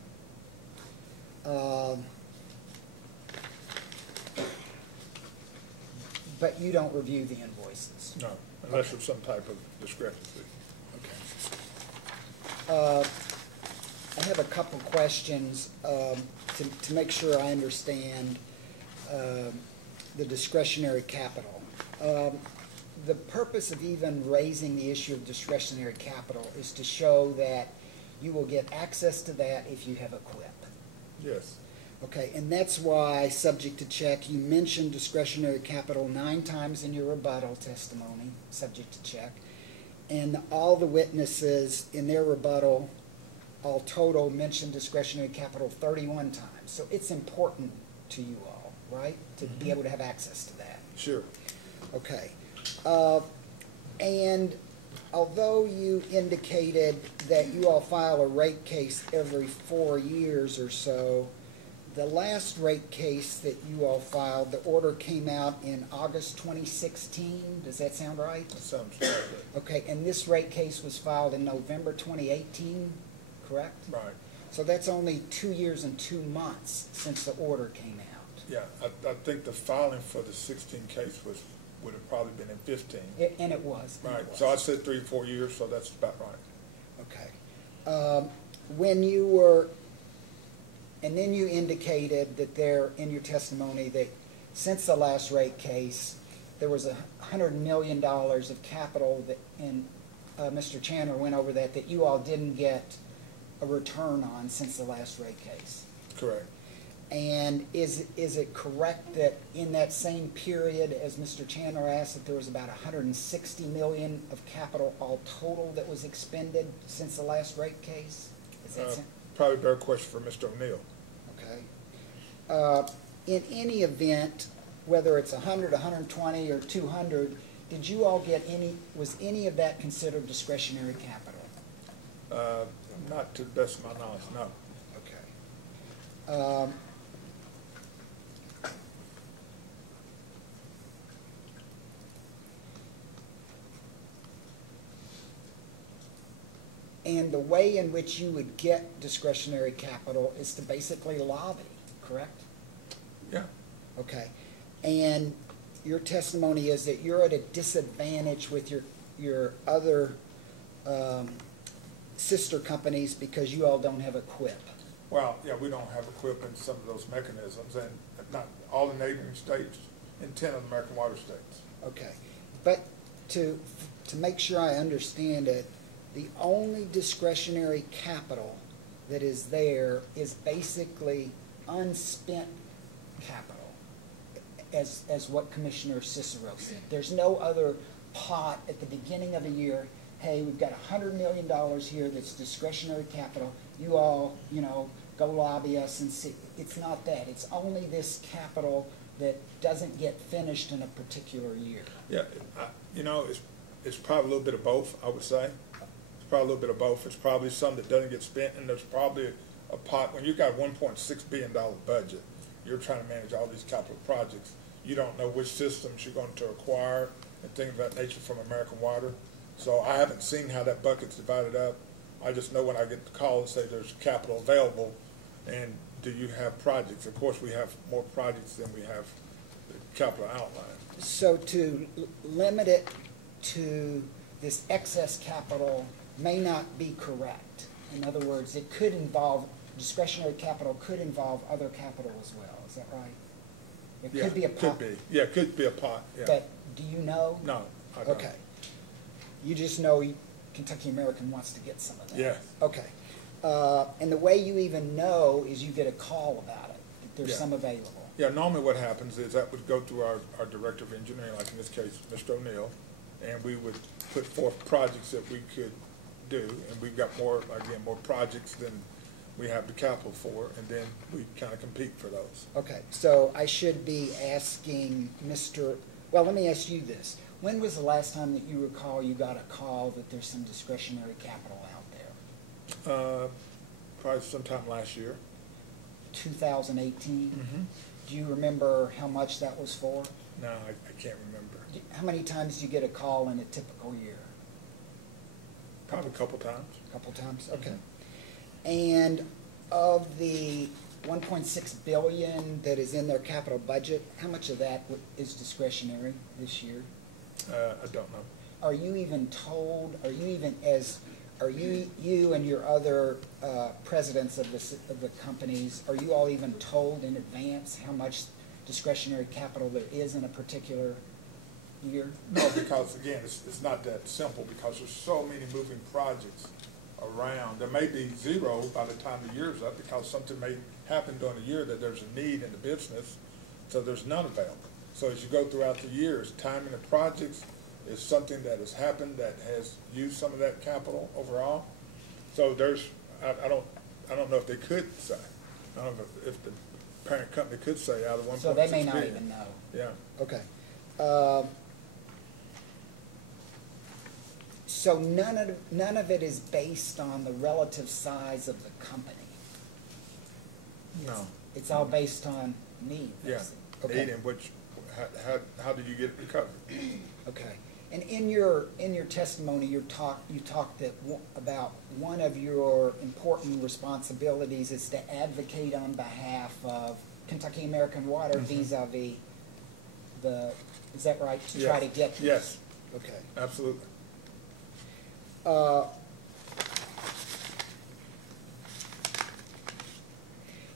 But you don't review the invoices? No, unless there's some type of discrepancy. Okay. I have a couple questions to make sure I understand the discretionary capital. The purpose of even raising the issue of discretionary capital is to show that you will get access to that if you have a QUIP. Yes. Okay, and that's why, subject to check, you mentioned discretionary capital 9 times in your rebuttal testimony, subject to check, and all the witnesses in their rebuttal, all total, mentioned discretionary capital 31 times. So it's important to you all, right, to be able to have access to that. Sure. Okay. And although you indicated that you all file a rate case every 4 years or so, the last rate case that you all filed, the order came out in August 2016. Does that sound right? That sounds right. Okay, and this rate case was filed in November 2018, correct? Right. So that's only 2 years and 2 months since the order came out. Yeah, I think the filing for the 16 case would have probably been in 15. And it was. and it Right, was. so I said 3 or 4 years, so that's about right. Okay. When you were, and then you indicated that there, in your testimony, that since the last rate case, there was $100 million of capital that, and Mr. Chandler went over that you all didn't get a return on since the last rate case. Correct. And is it correct that in that same period, as Mr. Chandler asked, that there was about $160 million of capital all total that was expended since the last rate case? Is that Probably a better question for Mr. O'Neill. okay? In any event, whether it's 100, 120, or 200, did you all get any? Was any of that considered discretionary capital? Not to the best of my knowledge, no. Okay. And the way in which you would get discretionary capital is to basically lobby, correct? Yeah. Okay. And your testimony is that you're at a disadvantage with your other sister companies because you all don't have a QUIP. Well, yeah, we don't have equipment in some of those mechanisms, and not all the neighboring states, and 10 of the American Water states. Okay. But to make sure I understand it, the only discretionary capital that is there is basically unspent capital, as what Commissioner Cicero said. There's no other pot at the beginning of a year. Hey, we've got $100 million here that's discretionary capital. You all, go lobby us and see. It's not that. It's only this capital that doesn't get finished in a particular year. Yeah, it's probably a little bit of both, I would say. It's probably a little bit of both. It's probably some that doesn't get spent, and there's probably a pot. When you've got a $1.6 billion budget, you're trying to manage all these capital projects. You don't know which systems you're going to acquire and things of that nature from American Water. So I haven't seen how that bucket's divided up. I just know when I get the call and say there's capital available, and do you have projects? Of course, we have more projects than we have the capital outline. So to limit it to this excess capital may not be correct. In other words, it could involve, discretionary capital could involve other capital as well. Is that right? It could be a pot. Could be. Yeah, it could be a pot. Yeah. But do you know? No, I don't. Okay. You just know Kentucky American wants to get some of that. Yeah. Okay. And the way you even know is you get a call about it, that there's some available. Yeah, normally what happens is that would go through our director of engineering, like in this case, Mr. O'Neill, and we would put forth projects that we could do, and we've got more projects than we have the capital for, and then we kind of compete for those. Okay, so I should be asking well, let me ask you this. When was the last time that you recall you got a call that there's some discretionary capital out there? Probably sometime last year. 2018? Mm-hmm. Do you remember how much that was for? No, I can't remember. How many times do you get a call in a typical year? Probably a couple times. A couple times, okay. And of the $1.6 billion that is in their capital budget, how much of that is discretionary this year? I don't know. Are you even told, you and your other presidents of the companies, are you all even told in advance how much discretionary capital there is in a particular year? No, because again, it's not that simple, because there's so many moving projects around. There may be zero by the time the year's up, because something may happen during the year that there's a need in the business, so there's none available. So as you go throughout the years, timing of projects is something that has happened that has used some of that capital overall. So I don't know if they could say. I don't know if the parent company could say out of 1.6 billion. So they may not even know. Yeah. Okay. So none of it is based on the relative size of the company. No. It's all based on need. Yeah. Okay. Need, and how do you get it recovered? Okay. And in your testimony, you talked about one of your important responsibilities is to advocate on behalf of Kentucky American Water vis-a-vis is that right? To try to get this? Yes. Okay. Absolutely.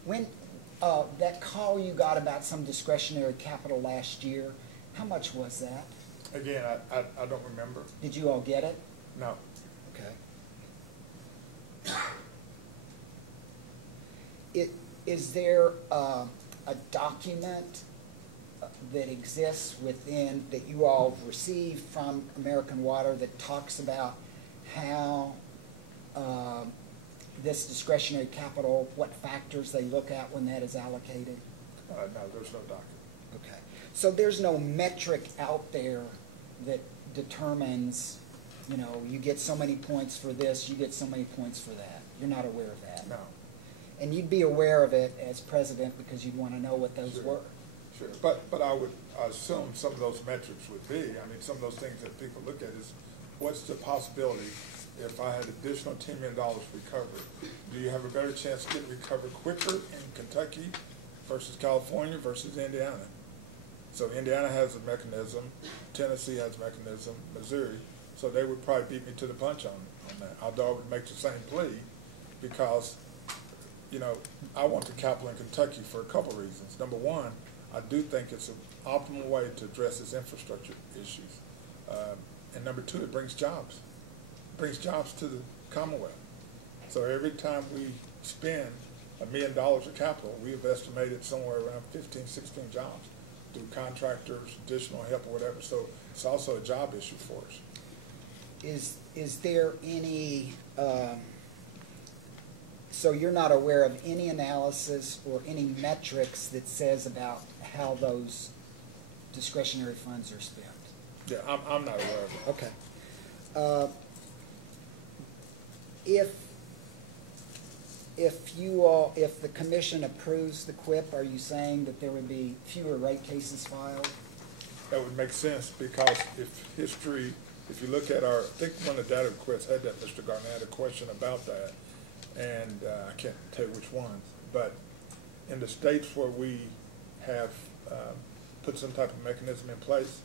When that call you got about some discretionary capital last year, how much was that? Again, I don't remember. Did you all get it? No. Okay. Is there a document that exists within, that you all received from American Water that talks about how this discretionary capital, what factors they look at when that is allocated? No, there's no document. Okay. So there's no metric out there that determines, you get so many points for this, you get so many points for that. You're not aware of that? No. And you'd be aware of it as president because you'd want to know what those were? Sure. But I would assume some of those metrics would be, some of those things that people look at is, what's the possibility if I had additional $10 million recovered, do you have a better chance of getting recovered quicker in Kentucky versus California versus Indiana? So Indiana has a mechanism, Tennessee has a mechanism, Missouri, so they would probably beat me to the punch on that, although I would make the same plea, because, you know, I want the capital in Kentucky for a couple reasons. Number one, I do think it's an optimal way to address its infrastructure issues. And number two, it brings jobs. It brings jobs to the Commonwealth. So every time we spend $1 million of capital, we have estimated somewhere around 15, 16 jobs through contractors, additional help or whatever. So it's also a job issue for us. Is there any, so you're not aware of any analysis or any metrics that says about how those discretionary funds are spent? Yeah, I'm not aware of it. Okay. If the commission approves the QIP, are you saying that there would be fewer rate cases filed? That would make sense, because if you look at I think one of the data requests had that, Mr. Garnett, had a question about that, and I can't tell you which ones, but in the states where we have put some type of mechanism in place,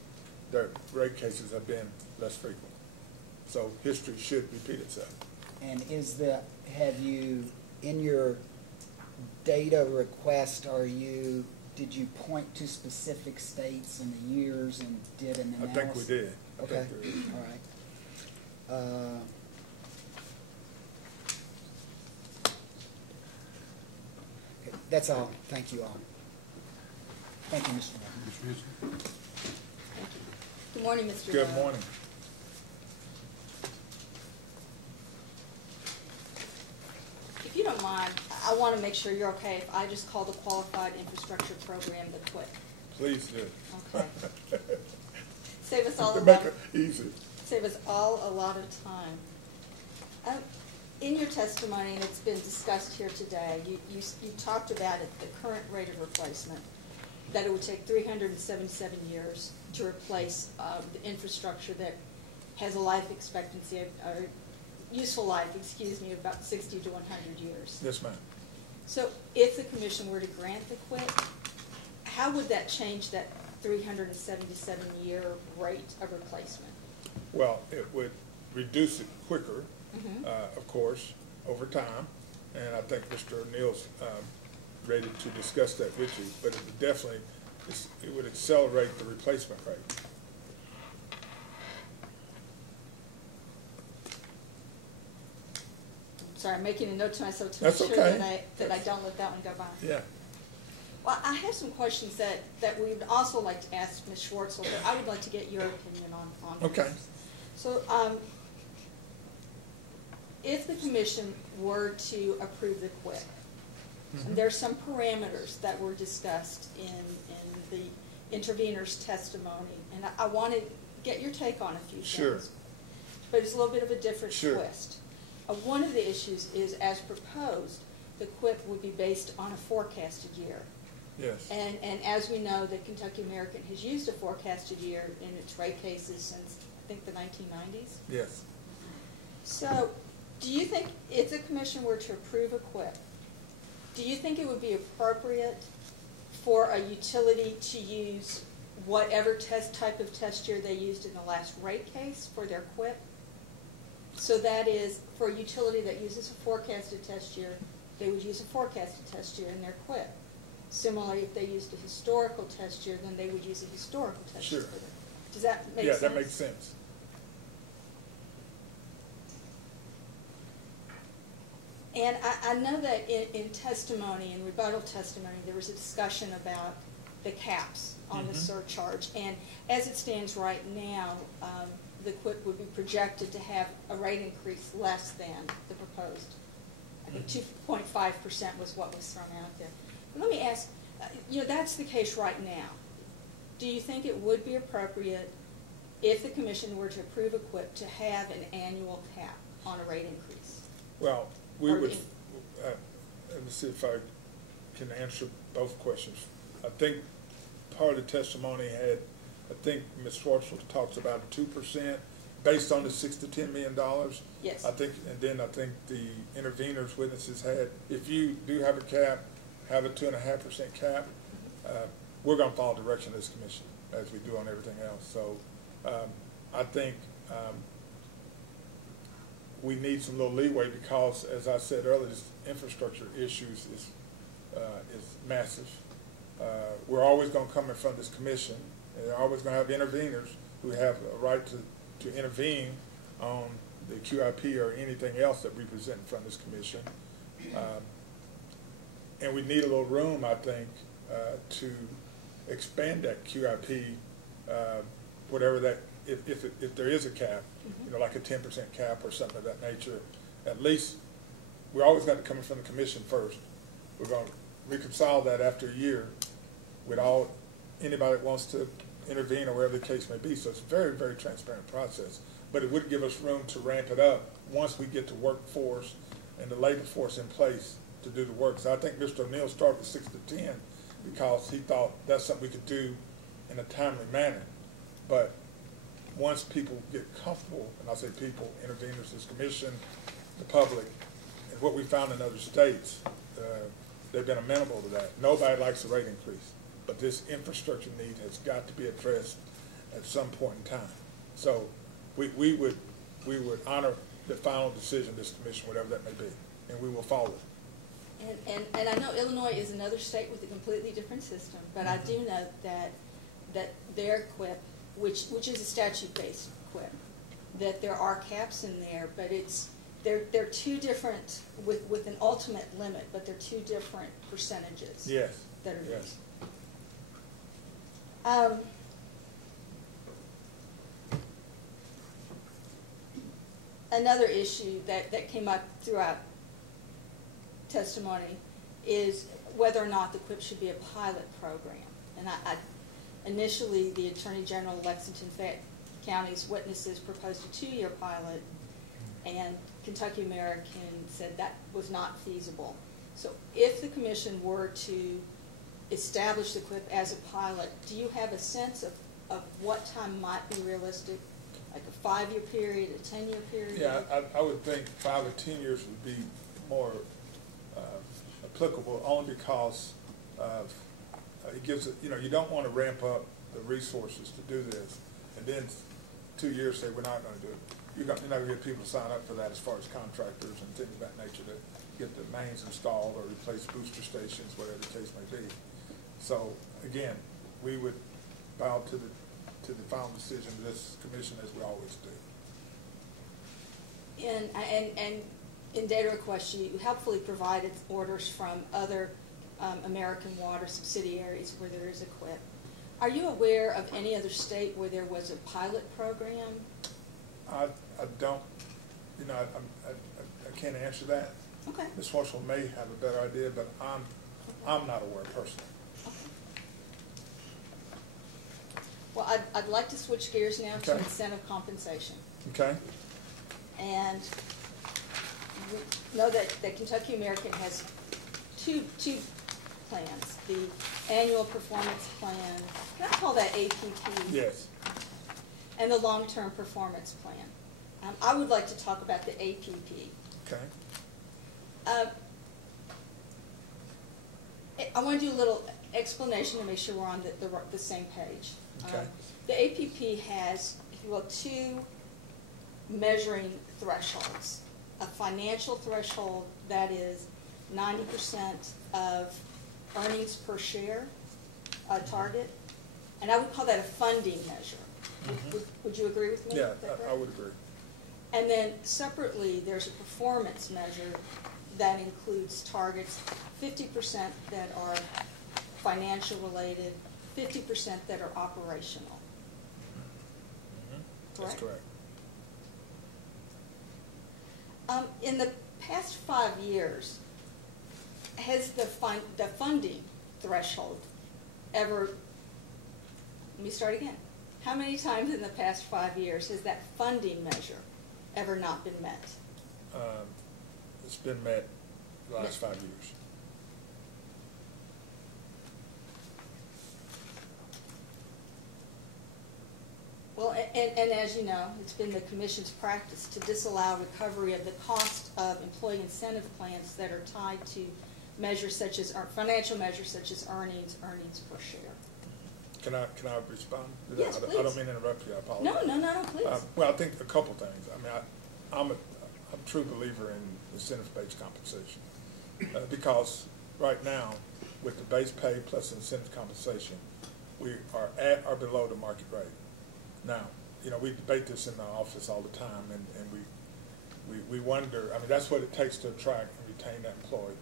their rate cases have been less frequent. So history should repeat itself. And have you, in your data request, did you point to specific states and the years and did an analysis? I think we did. Okay, all right. Okay, that's all. Thank you all. Thank you, Mr. Martin. Good morning, Mr. Good morning. If you don't mind, I want to make sure you're okay if I just call the Qualified Infrastructure Program the QUIP. Please do. Okay. Save us all Make it easy. Save us all a lot of time. In your testimony, and it's been discussed here today, you talked about at the current rate of replacement, that it would take 377 years to replace the infrastructure that has a life expectancy, or useful life, excuse me, of about 60 to 100 years. Yes, ma'am. So if the commission were to grant the QUIP, how would that change that 377-year rate of replacement? Well, it would reduce it quicker, of course, over time, and I think Mr. O'Neill's ready to discuss that with you, but it would definitely, it would accelerate the replacement rate. Sorry, I'm making a note to myself to That's make sure okay. that I don't let that one go by. Yeah. Well, I have some questions that we would also like to ask Ms. Schwartzel, but I would like to get your opinion on Okay. this. So, if the commission were to approve the QUIP, and there's some parameters that were discussed in the intervener's testimony, and I want to get your take on a few Sure. things. But it's a little bit of a different Sure. twist. One of the issues is, as proposed, the QUIP would be based on a forecasted year. Yes. And as we know, the Kentucky American has used a forecasted year in its rate cases since, I think, the 1990s. Yes. So, do you think, if the commission were to approve a QUIP, do you think it would be appropriate for a utility to use whatever type of test year they used in the last rate case for their QUIP? So that is, for a utility that uses a forecasted test year, they would use a forecasted test year in their QUIP. Similarly, if they used a historical test year, then they would use a historical test year. Sure. Does that make sense? Yeah, that makes sense. And I know that in testimony, in rebuttal testimony, there was a discussion about the caps on the surcharge. And as it stands right now, the QUIP would be projected to have a rate increase less than the proposed. I think 2.5% was what was thrown out there. But let me ask, that's the case right now. Do you think it would be appropriate, if the commission were to approve a QUIP, to have an annual cap on a rate increase? Well, we would, let me see if I can answer both questions. I think part of the testimony had, I think Ms. Schwartzel talks about 2%, based on the $6 to $10 million. Yes. I think, and then I think the interveners, witnesses had, if you do have a cap, have a 2.5% cap, we're gonna follow the direction of this commission as we do on everything else. So, I think, we need some little leeway because, as I said earlier, this infrastructure issues is massive. We're always going to come in front of this commission, and they're always going to have interveners who have a right to intervene on the QIP or anything else that we present in front of this commission. And we need a little room, I think, to expand that QIP, whatever that, if there is a cap, you know, like a 10% cap or something of that nature. At least, we're always going to come in from the commission first. We're going to reconcile that after a year with anybody that wants to intervene or whatever the case may be. So it's a very, very transparent process. But it would give us room to ramp it up once we get the workforce and the labor force in place to do the work. So I think Mr. O'Neill started with 6 to 10 because he thought that's something we could do in a timely manner. But once people get comfortable, and I say people, interveners, this commission, the public, and what we found in other states, they've been amenable to that. Nobody likes a rate increase, but this infrastructure need has got to be addressed at some point in time. So we would honor the final decision of this commission, whatever that may be, and we will follow it. And I know Illinois is another state with a completely different system, but I do know that their QIP, which is a statute-based QIP, that there are caps in there, but they're two different, with an ultimate limit, but they're two different percentages. Yes. That are yes. Another issue that came up throughout testimony is whether or not the QIP should be a pilot program. And initially, the Attorney General of Lexington Fayette County's witnesses proposed a 2-year pilot, and Kentucky American said that was not feasible. So if the commission were to establish the QIP as a pilot, do you have a sense of what time might be realistic? Like a 5-year period, a 10-year period? Yeah, I would think 5 or 10 years would be more applicable, only because of it gives it, you know, you don't want to ramp up the resources to do this, and then 2 years say we're not going to do it. You're not going to get people to sign up for that as far as contractors and things of that nature to get the mains installed or replace booster stations, whatever the case may be. So again, we would bow to the final decision of this commission as we always do. And in data requests, you helpfully provided orders from other American Water subsidiaries where there is a QIP. Are you aware of any other state where there was a pilot program? I don't, you know, I can't answer that. Okay. Ms. Horschel may have a better idea, but I'm not aware personally. Okay. Well, I'd like to switch gears now to incentive compensation. Okay. And we know that Kentucky American has two plans, the annual performance plan, can I call that APP? Yes. And the long-term performance plan. I would like to talk about the APP. Okay. I want to do a little explanation to make sure we're on the same page. Okay. The APP has, if you will, 2 measuring thresholds. A financial threshold that is 90% of earnings per share target, and I would call that a funding measure. Mm-hmm. Would you agree with me? Yeah, I would agree. And then separately, there's a performance measure that includes targets, 50% that are financial related, 50% that are operational. Mm-hmm. Correct? That's correct. In the past 5 years, has the funding threshold ever, let me start again. How many times in the past 5 years has that funding measure ever not been met? It's been met the last 5 years. Well, and as you know, it's been the commission's practice to disallow recovery of the cost of employee incentive plans that are tied to measures such as, financial measures such as earnings per share. Can I respond to that? Yes, I please. don't mean to interrupt you, I apologize. No, please. Well, I think a couple things. I mean, I'm a true believer in incentive-based compensation because right now, with the base pay plus incentive compensation, we are at or below the market rate. Now, you know, we debate this in the office all the time, and we wonder, I mean, that's what it takes to attract and retain that employee.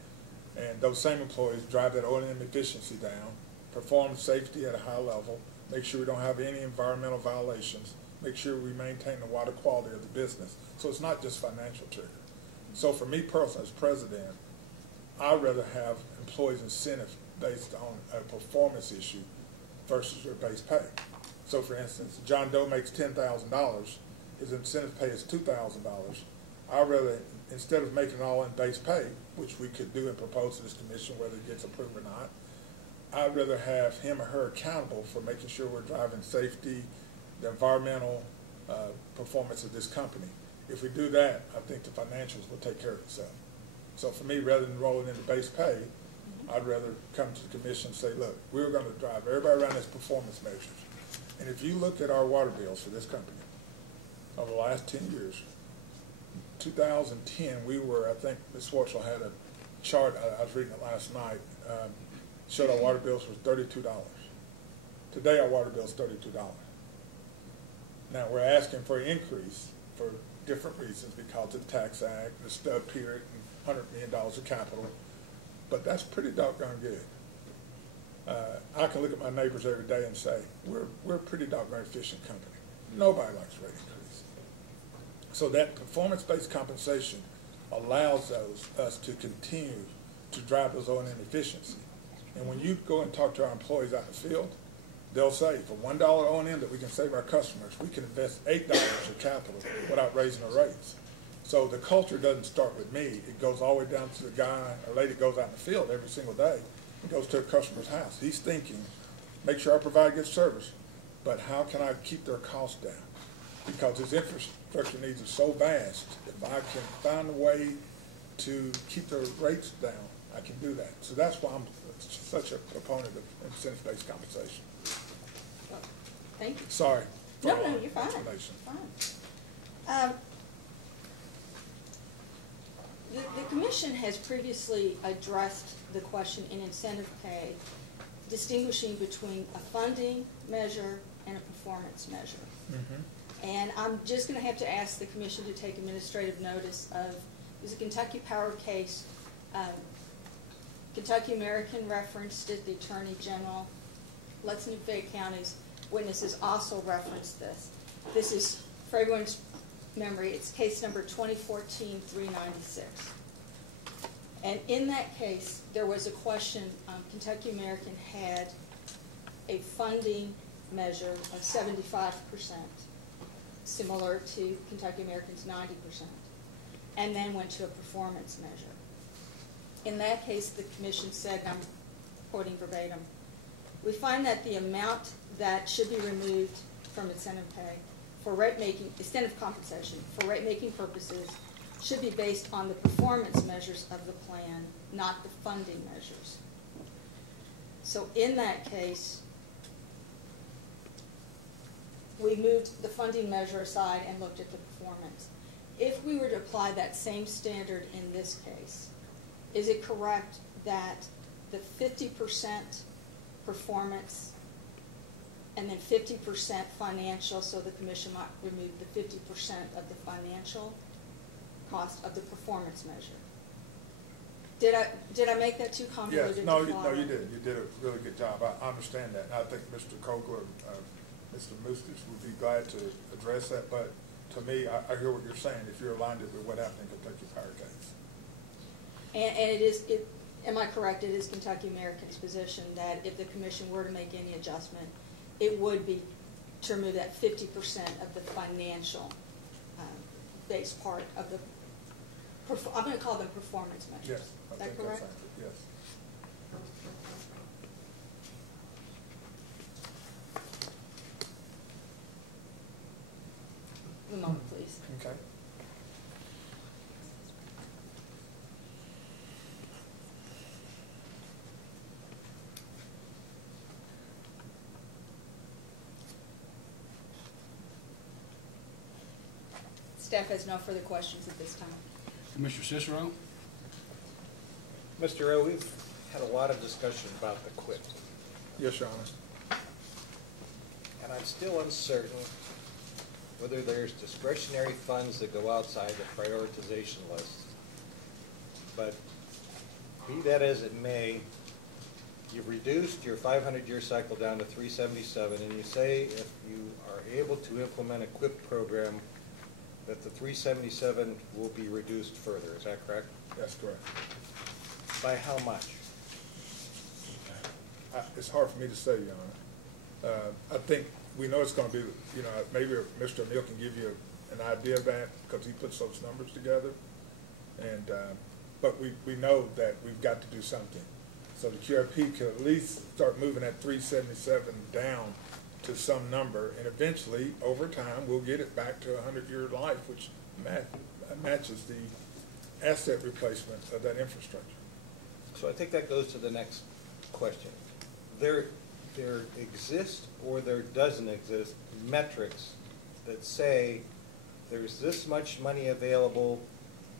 And those same employees drive that O&M efficiency down, perform safety at a high level, make sure we don't have any environmental violations, make sure we maintain the water quality of the business. So it's not just financial trigger. So for me personally, as president, I'd rather have employees' incentive based on a performance issue versus their base pay. So for instance, John Doe makes $10,000, his incentive pay is $2,000. I'd rather, instead of making it all in base pay, which we could do and propose to this commission whether it gets approved or not, I'd rather have him or her accountable for making sure we're driving safety, the environmental performance of this company. If we do that, I think the financials will take care of itself. So for me, rather than rolling into base pay, I'd rather come to the commission and say, look, we're going to drive everybody around this performance measures. And if you look at our water bills for this company over the last 10 years, 2010, we were, I think Ms. Schwartzel had a chart, I was reading it last night, showed our water bills was $32. Today our water bill is $32. Now we're asking for an increase for different reasons because of the Tax Act, the stub period, and $100 million of capital, but that's pretty doggone good. I can look at my neighbors every day and say, we're a pretty doggone efficient company. Nobody likes rate increase. So that performance-based compensation allows us to continue to drive those O&M efficiency. And when you go and talk to our employees out in the field, they'll say, for $1 O&M that we can save our customers, we can invest $8 of capital without raising our rates. So the culture doesn't start with me. It goes all the way down to the guy or lady that goes out in the field every single day and goes to a customer's house. He's thinking, make sure I provide good service, but how can I keep their costs down? Because his infrastructure needs are so vast, if I can find a way to keep their rates down, I can do that. So that's why I'm such a proponent of incentive-based compensation. Well, thank you. Sorry. No, you're fine. Explanation. Fine. The commission has previously addressed the question in incentive pay, distinguishing between a funding measure and a performance measure. Mm-hmm. And I'm just going to have to ask the commission to take administrative notice of, there's a Kentucky Power case. Kentucky American referenced it, the Attorney General. Lexington Fayette County's witnesses also referenced this. This is, for everyone's memory, it's case number 2014-396. And in that case, there was a question, Kentucky American had a funding measure of 75%, similar to Kentucky American's 90%, and then went to a performance measure. In that case, the commission said, and I'm quoting verbatim, we find that the amount that should be removed from incentive pay for rate making, incentive compensation for rate making purposes should be based on the performance measures of the plan, not the funding measures. So in that case, we moved the funding measure aside and looked at the performance. If we were to apply that same standard in this case, is it correct that the 50% performance and then 50% financial, so the commission might remove the 50% of the financial cost of the performance measure? Did I make that too convoluted? Yes, no, you did. You did a really good job. I understand that. And I think Mr. Kogler, Mr. Mustich would be glad to address that. But to me, I hear what you're saying. If you're aligned with what happened in Kentucky Power case. And it is, am I correct? It is Kentucky American's position that if the commission were to make any adjustment, it would be to remove that 50% of the financial base part of the, I'm going to call them performance measures. Yes, Is that correct? Yes. moment, please. Okay. Staff has no further questions at this time. Commissioner Cicero? Mr. Rowe, we've had a lot of discussion about the QUIP, Yes, Your Honor. and I'm still uncertain whether there's discretionary funds that go outside the prioritization list. But be that as it may, you've reduced your 500-year cycle down to 377, and you say if you are able to implement a QUIP program, that the 377 will be reduced further. Is that correct? That's correct. By how much? It's hard for me to say, Your Honor. I think we know it's going to be, you know, maybe Mr. O'Neill can give you an idea of that because he puts those numbers together. And but we know that we've got to do something. So the QRP could at least start moving that 377 down to some number, and eventually, over time, we'll get it back to a 100-year life, which matches the asset replacement of that infrastructure. So I think that goes to the next question. There exist or there doesn't exist metrics that say there's this much money available,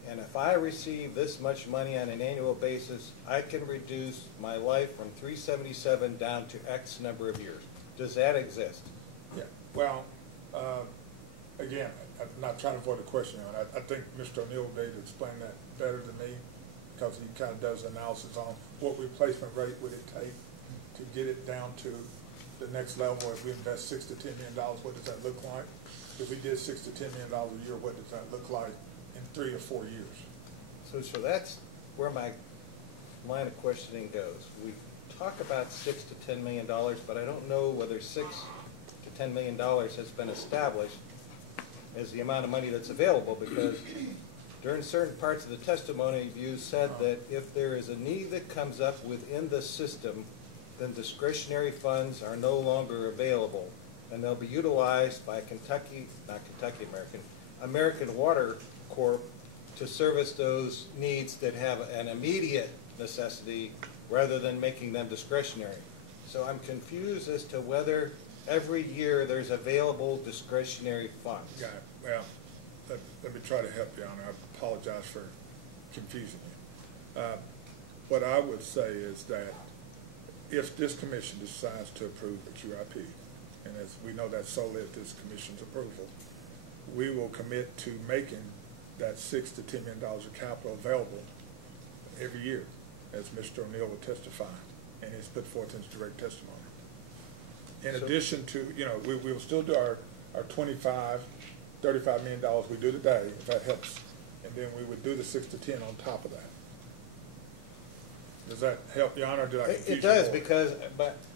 and if I receive this much money on an annual basis, I can reduce my life from 377 down to X number of years. Does that exist? Yeah, well, again, I'm not trying to avoid the question. I think Mr. O'Neill will be able to explain that better than me because he kind of does analysis on what replacement rate would it take to get it down to the next level. If we invest $6 to $10 million, what does that look like? If we did $6 to $10 million a year, what does that look like in 3 or 4 years? So that's where my line of questioning goes. We talk about $6 to $10 million, but I don't know whether $6 to $10 million has been established as the amount of money that's available, because during certain parts of the testimony, you said that if there is a need that comes up within the system, then discretionary funds are no longer available, and they'll be utilized by American Water Corp to service those needs that have an immediate necessity rather than making them discretionary. So I'm confused as to whether every year there's available discretionary funds. Got it. Well, let me try to help you, Honor. I apologize for confusing you. What I would say is that if this commission decides to approve the QIP, and as we know that's solely at this commission's approval, we will commit to making that $6 to $10 million of capital available every year, as Mr. O'Neill will testify, and he's put forth in his direct testimony. In addition to, you know, we will still do our $25, $35 million we do today, if that helps, and then we would do the 6 to 10 on top of that. Does that help, Your Honor? Did I confuse you? It does, more? because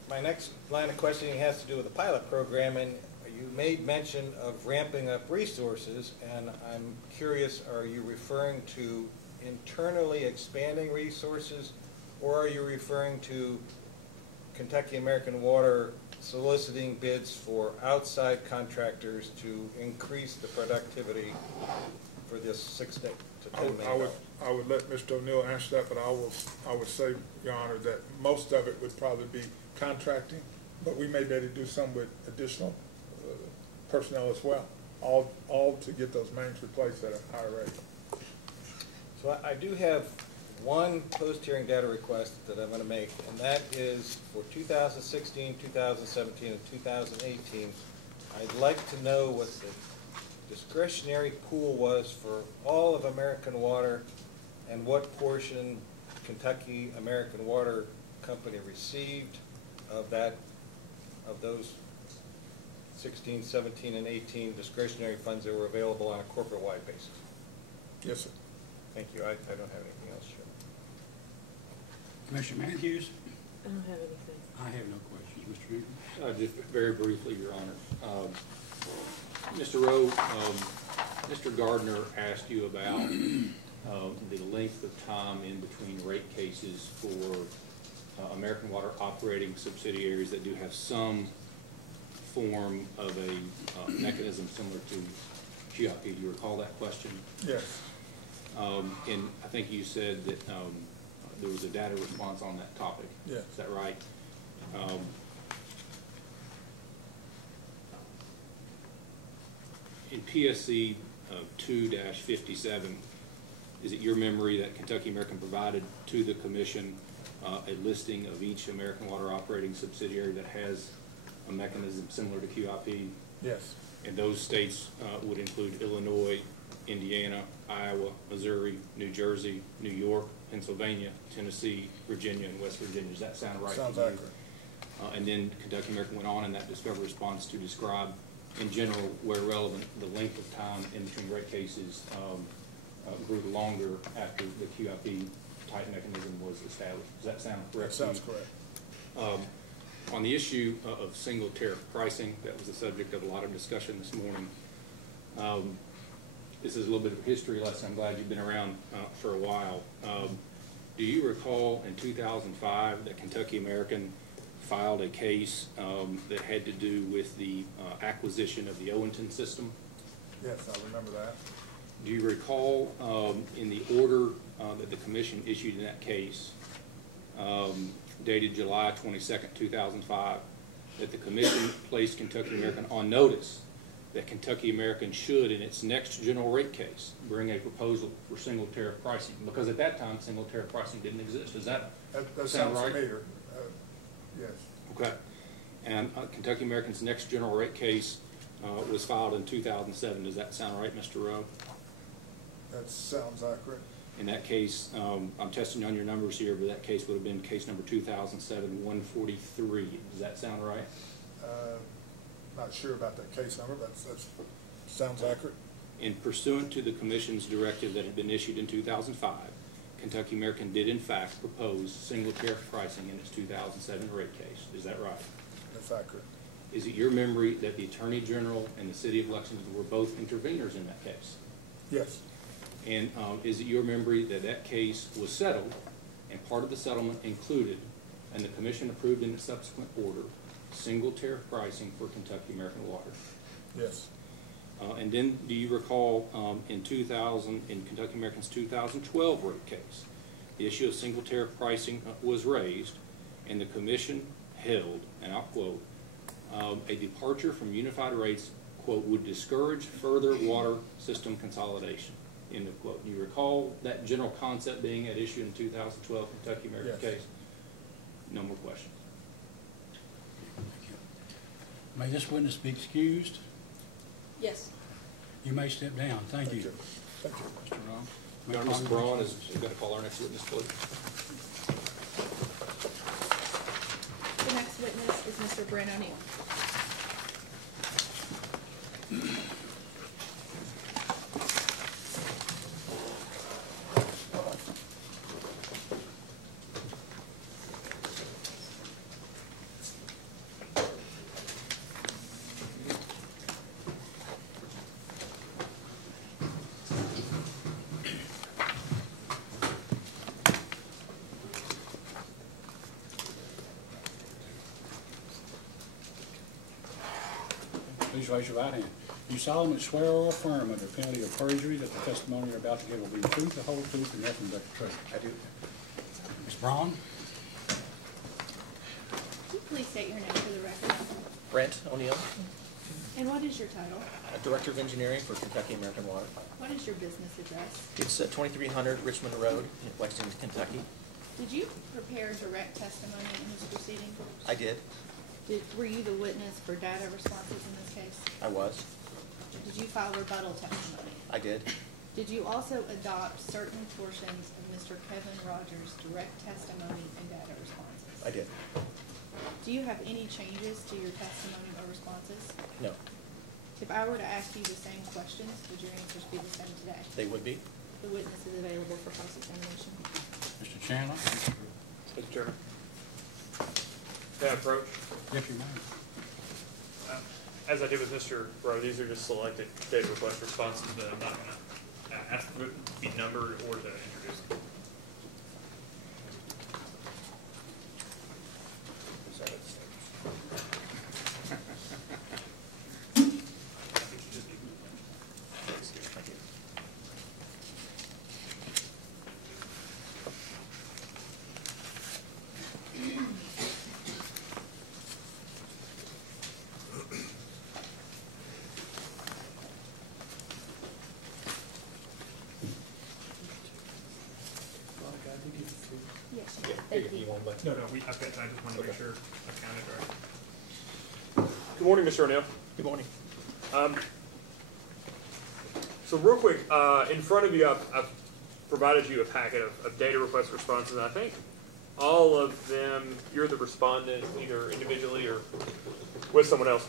my next line of questioning has to do with the pilot program, and you made mention of ramping up resources, and I'm curious, are you referring to internally expanding resources, or are you referring to Kentucky American Water soliciting bids for outside contractors to increase the productivity for this $6 to $10 million? I would let Mr. O'Neill answer that, but I would say, Your Honor, that most of it would probably be contracting, but we may be able to do some with additional personnel as well, all to get those mains replaced at a higher rate. So I do have one post-hearing data request that I'm going to make, and that is for 2016, 2017, and 2018. I'd like to know what the discretionary pool was for all of American Water and what portion Kentucky American Water Company received of those 16, 17, and 18 discretionary funds that were available on a corporate-wide basis. Yes, sir. Thank you. I don't have anything else, Chair. Commissioner Matthews? I don't have anything. I have no questions. Mr. Newcomb? Just very briefly, Your Honor. Mr. Rowe, Mr. Gardner asked you about the length of time in between rate cases for American Water operating subsidiaries that do have some form of a mechanism similar to QIP. Do you recall that question? Yes. And I think you said that there was a data response on that topic. Yeah. Is that right? In PSC 2-57, is it your memory that Kentucky American provided to the commission a listing of each American Water operating subsidiary that has a mechanism similar to QIP? Yes. And those states would include Illinois, Indiana, Iowa, Missouri, New Jersey, New York, Pennsylvania, Tennessee, Virginia, and West Virginia. Does that sound right? Sounds to you? accurate. And then Kentucky American went on in that discovery response to describe, in general, where relevant, the length of time in between rate cases grew longer after the QIP type mechanism was established. Does that sound correct? That sounds correct. On the issue of single tariff pricing, that was the subject of a lot of discussion this morning. This is a little bit of a history lesson. I'm glad you've been around for a while. Do you recall in 2005 that Kentucky American filed a case that had to do with the acquisition of the Owenton system? Yes, I remember that. Do you recall in the order that the commission issued in that case, dated July 22nd, 2005, that the commission placed Kentucky American on notice that Kentucky American should, in its next general rate case, bring a proposal for single tariff pricing? Because at that time, single tariff pricing didn't exist. Does that That sound sounds right? familiar. Yes. Okay. And Kentucky American's next general rate case was filed in 2007. Does that sound right, Mr. Rowe? That sounds accurate. In that case, I'm testing on your numbers here, but that case would have been case number 2007-143. Does that sound right? Not sure about that case number, but that sounds accurate. And pursuant to the commission's directive that had been issued in 2005, Kentucky American did in fact propose single tariff pricing in its 2007 rate case. Is that right? That's accurate. Is it your memory that the Attorney General and the City of Lexington were both interveners in that case? Yes. And is it your memory that that case was settled, and part of the settlement included, and the commission approved in a subsequent order, single tariff pricing for Kentucky American Water? Yes. And then do you recall in Kentucky American's 2012 rate case, the issue of single tariff pricing was raised, and the commission held, and I'll quote, a departure from unified rates, quote, would discourage further water system consolidation, end of quote. Do you recall that general concept being at issue in 2012 Kentucky American Yes. case? No more questions. May this witness be excused? Yes. You may step down. Thank you. Thank you. Mr. Rowe. Your Honor, Mr. Braun is going to call our next witness, please. The next witness is Mr. Brent O'Neill. Please raise your right hand. You solemnly swear or affirm under penalty of perjury that the testimony you're about to give will be the truth, the whole truth, and nothing but the truth? I do. Ms. Braun? Could you please state your name for the record? Brent O'Neill, And what is your title? Director of Engineering for Kentucky American Water. What is your business address? It's 2300 Richmond Road in Lexington, Kentucky. Did you prepare direct testimony in this proceeding? I did. Were you the witness for data responses in this case? I was. Did you file rebuttal testimony? I did. Did you also adopt certain portions of Mr. Kevin Rogers' direct testimony and data responses? I did. Do you have any changes to your testimony or responses? No. If I were to ask you the same questions, would your answers be the same today? They would be. The witness is available for cross-examination. Mr. Chandler? Mr. Chairman. Can I approach? Yes, you may. As I did with Mr. Rowe, these are just selected data request responses, but I'm not going to ask them to be numbered or to introduce them. No, okay, I just wanted to make sure I counted right. Good morning, Mr. O'Neill. Good morning. So real quick, in front of you, I've provided you a packet of data request responses, and I think all of them, you're the respondent either individually or with someone else.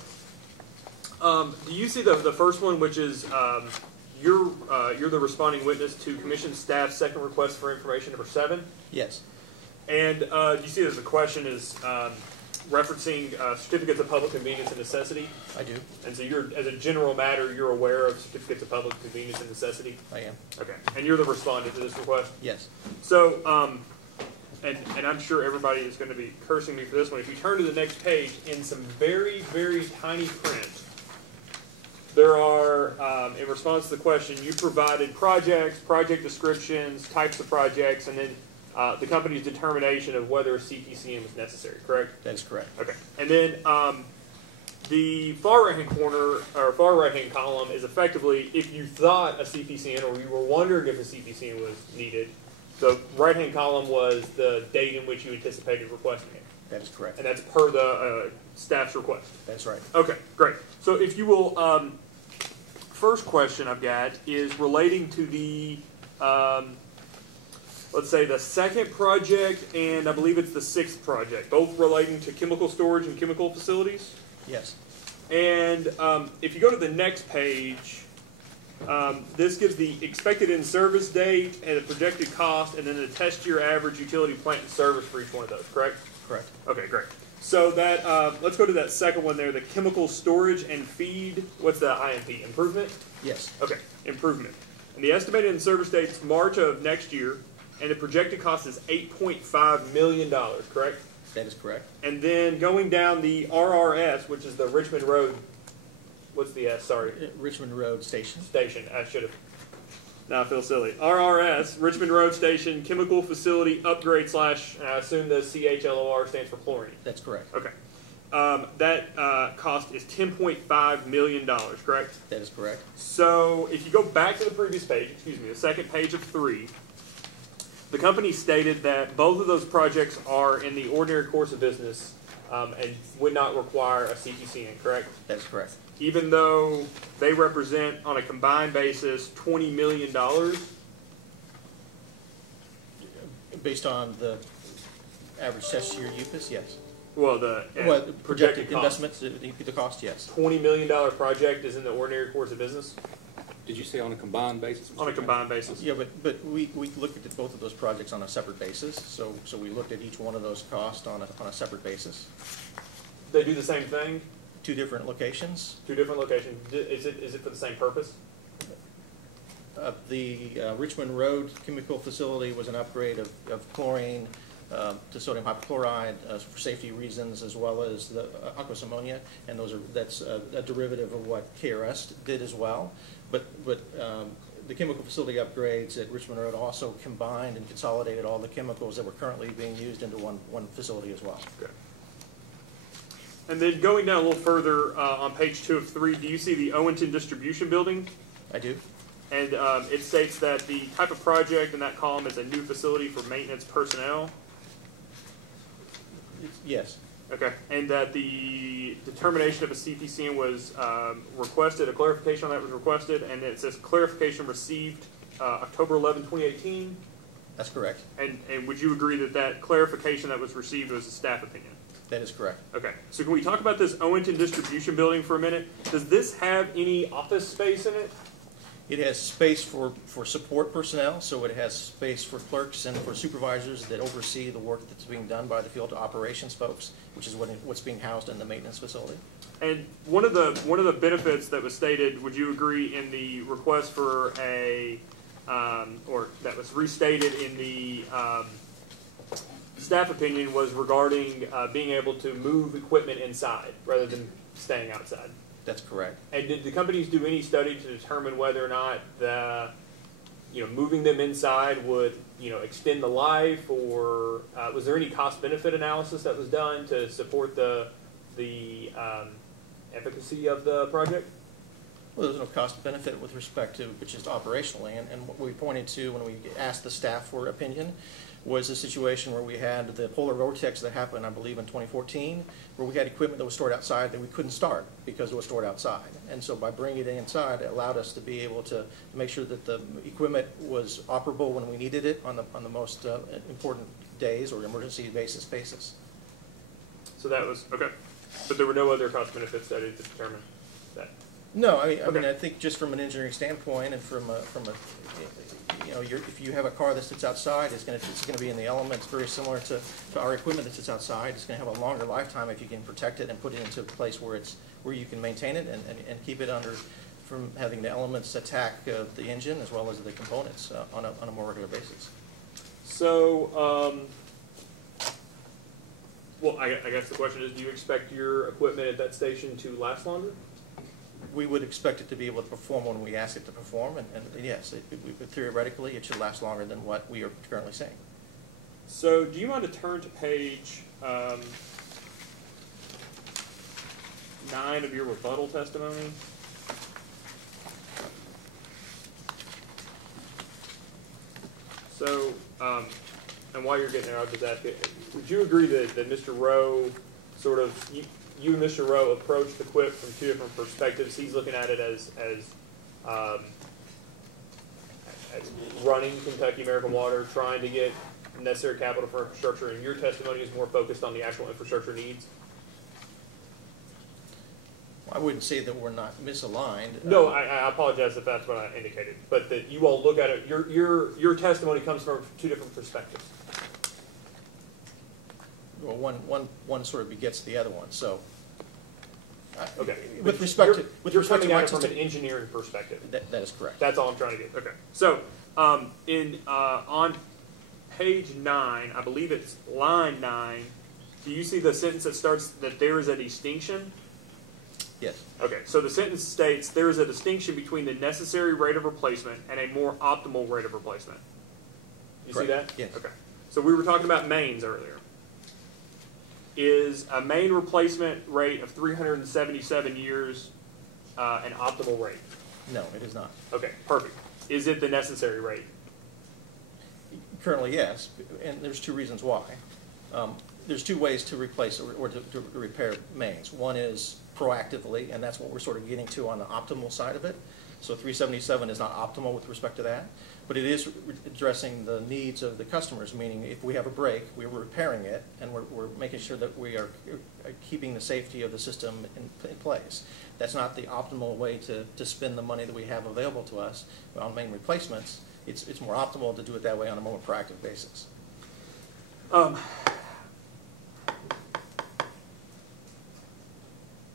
Do you see the first one, which is you're the responding witness to Commission staff's second request for information number 7? Yes. And you see that the question is referencing certificates of public convenience and necessity. I do. And so you're, as a general matter, you're aware of certificates of public convenience and necessity? I am. Okay. And you're the respondent to this request? Yes. So, and I'm sure everybody is going to be cursing me for this one. If you turn to the next page, in some very, very tiny print, there are, in response to the question, you provided projects, project descriptions, types of projects, and then the company's determination of whether a CPCN was necessary, correct? That is correct. Okay. And then the far right-hand corner, or far right-hand column, is effectively if you thought a CPCN or you were wondering if a CPCN was needed, the right-hand column was the date in which you anticipated requesting it. That is correct. And that's per the staff's request. That's right. Okay, great. So if you will, first question I've got is relating to the, let's say the second project and I believe it's the 6th project, both relating to chemical storage and chemical facilities. Yes. And if you go to the next page, this gives the expected in-service date and the projected cost, and then the test year average utility plant and service for each one of those, correct? Correct. Okay, great. So that, let's go to that second one there, the chemical storage and feed. What's the IMP? Improvement? Yes. Okay, improvement. And the estimated in-service date is March of next year, and the projected cost is $8.5 million, correct? That is correct. And then going down the RRS, which is the Richmond Road, what's the S, sorry? Richmond Road Station. Station, I should have. Now I feel silly. RRS, Richmond Road Station, Chemical Facility Upgrade / I assume the CHLOR stands for chlorine. That's correct. Okay. That cost is $10.5 million, correct? That is correct. So if you go back to the previous page, excuse me, the second page of 3, the company stated that both of those projects are in the ordinary course of business and would not require a CPCN, correct? That is correct. Even though they represent, on a combined basis, $20 million? Based on the average test year UPIS, yes. Well, the projected cost. investments, the cost, yes. $20 million project is in the ordinary course of business? Did you say on a combined basis? On a combined basis. Yeah, but we looked at both of those projects on a separate basis, so we looked at each one of those costs on a separate basis. They do the same thing? 2 different locations. 2 different locations. Is it for the same purpose? The Richmond Road Chemical Facility was an upgrade of chlorine to sodium hypochlorite for safety reasons, as well as the aqueous ammonia, and that's a derivative of what KRS did as well. But the chemical facility upgrades at Richmond Road also combined and consolidated all the chemicals that were currently being used into one facility as well. Okay. And then going down a little further on page 2 of 3, do you see the Owenton Distribution Building? I do. And it states that the type of project in that column is a new facility for maintenance personnel. Yes. Okay. And that the determination of a CPCN was requested, a clarification on that was requested, and it says clarification received October 11, 2018. That's correct. And would you agree that that clarification that was received was a staff opinion? That is correct. Okay. So can we talk about this Owenton Distribution Building for a minute? Does this have any office space in it? It has space for support personnel, so it has space for clerks and for supervisors that oversee the work that's being done by the field operations folks, which is what's being housed in the maintenance facility. And one of the benefits that was stated, would you agree, in the request for a, or that was restated in the staff opinion, was regarding being able to move equipment inside rather than staying outside? That's correct. And did the companies do any study to determine whether or not moving them inside would, extend the life, or was there any cost-benefit analysis that was done to support the efficacy of the project? Well, there's no cost benefit with respect to, which is operationally, and what we pointed to when we asked the staff for opinion was a situation where we had the polar vortex that happened, I believe, in 2014, where we had equipment that was stored outside that we couldn't start because it was stored outside. And so by bringing it inside, it allowed us to be able to make sure that the equipment was operable when we needed it on the most important days or emergency basis. So that was, okay. But there were no other cost benefits studies to determine that? No, I mean, Okay. I think just from an engineering standpoint and from a you know, if you have a car that sits outside, it's going to be in the elements very similar to our equipment that sits outside. It's going to have a longer lifetime if you can protect it and put it into a place where you can maintain it and keep it under from having the elements attack the engine as well as the components on a more regular basis. So, well, I guess the question is, do you expect your equipment at that station to last longer? We would expect it to be able to perform when we ask it to perform, and yes, theoretically, it should last longer than what we are currently saying. So, do you mind to turn to page 9 of your rebuttal testimony? So, and while you're getting there, I'll just ask you, would you agree that Mr. Rowe sort of, you and Mr. Rowe approached the QIP from two different perspectives? He's looking at it as running Kentucky American Water, trying to get necessary capital for infrastructure, and your testimony is more focused on the actual infrastructure needs? I wouldn't say that we're not misaligned. No, I apologize if that's what I indicated, but that you all look at it, your testimony comes from two different perspectives. Well, one sort of begets the other one, so. Okay. With respect to you're my coming at it from an system, engineering perspective. that is correct. That's all I'm trying to get. Okay. So, on page 9, I believe it's line 9, do you see the sentence that starts that there is a distinction? Yes. Okay, so the sentence states there is a distinction between the necessary rate of replacement and a more optimal rate of replacement. You see that? Yes. Okay. So we were talking about mains earlier. Is a main replacement rate of 377 years an optimal rate? No, it is not. Okay, perfect. Is it the necessary rate? Currently, yes, and there's two reasons why. There's two ways to replace or to repair mains. One is proactively, and that's what we're sort of getting to on the optimal side of it. So 377 is not optimal with respect to that, but it is addressing the needs of the customers, meaning if we have a break, we're repairing it, and we're making sure that we are keeping the safety of the system in place. That's not the optimal way to spend the money that we have available to us on main replacements. It's more optimal to do it that way on a more proactive basis.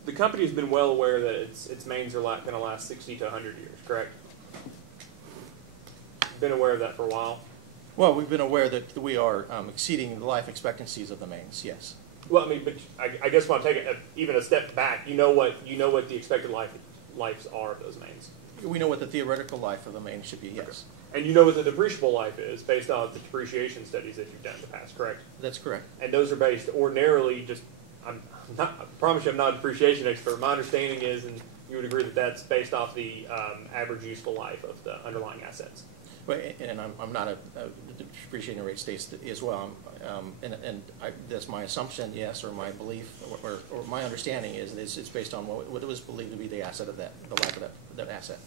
The company has been well aware that its mains are going to last 60 to 100 years, correct? Been aware of that for a while? Well, we've been aware that we are exceeding the life expectancies of the mains, yes. Well, I mean, but I guess when I'm taking even a step back, you know what the expected lives are of those mains. We know what the theoretical life of the main should be, yes. Okay. And you know what the depreciable life is based on the depreciation studies that you've done in the past, correct? That's correct. And those are based ordinarily just, I promise you I'm not a depreciation expert. My understanding is, and you would agree that that's based off the average useful life of the underlying assets. Well, and I'm not a depreciating rate states as well, that's my assumption, yes, or my belief, or my understanding is it's based on what it was believed to be the asset of the life of that asset.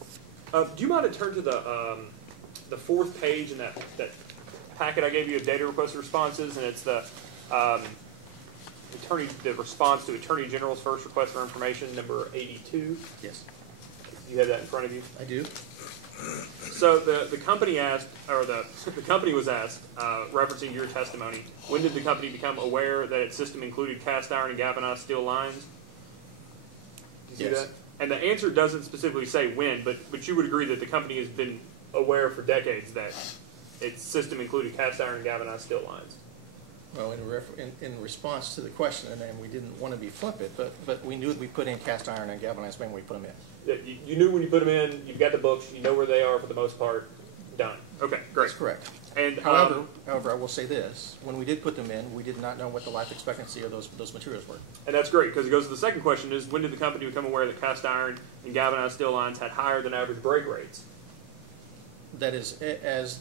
Do you mind to turn to the fourth page in that packet I gave you of data request responses, and it's the response to Attorney General's first request for information, number 82. Yes. You have that in front of you? I do. So the company asked, or the company was asked, referencing your testimony, when did the company become aware that its system included cast iron and galvanized steel lines? Do you see that? And the answer doesn't specifically say when, but you would agree that the company has been aware for decades that its system included cast iron and galvanized steel lines. Well, in response to the question, and we didn't want to be flippant, but we knew we put in cast iron and galvanized when we put them in. You knew when you put them in, you've got the books, you know where they are for the most part, done. Okay, great. That's correct. And However, I will say this, when we did put them in, we did not know what the life expectancy of those materials were. and that's great, because it goes to the second question is, when did the company become aware that cast iron and galvanized steel lines had higher than average break rates? That is, as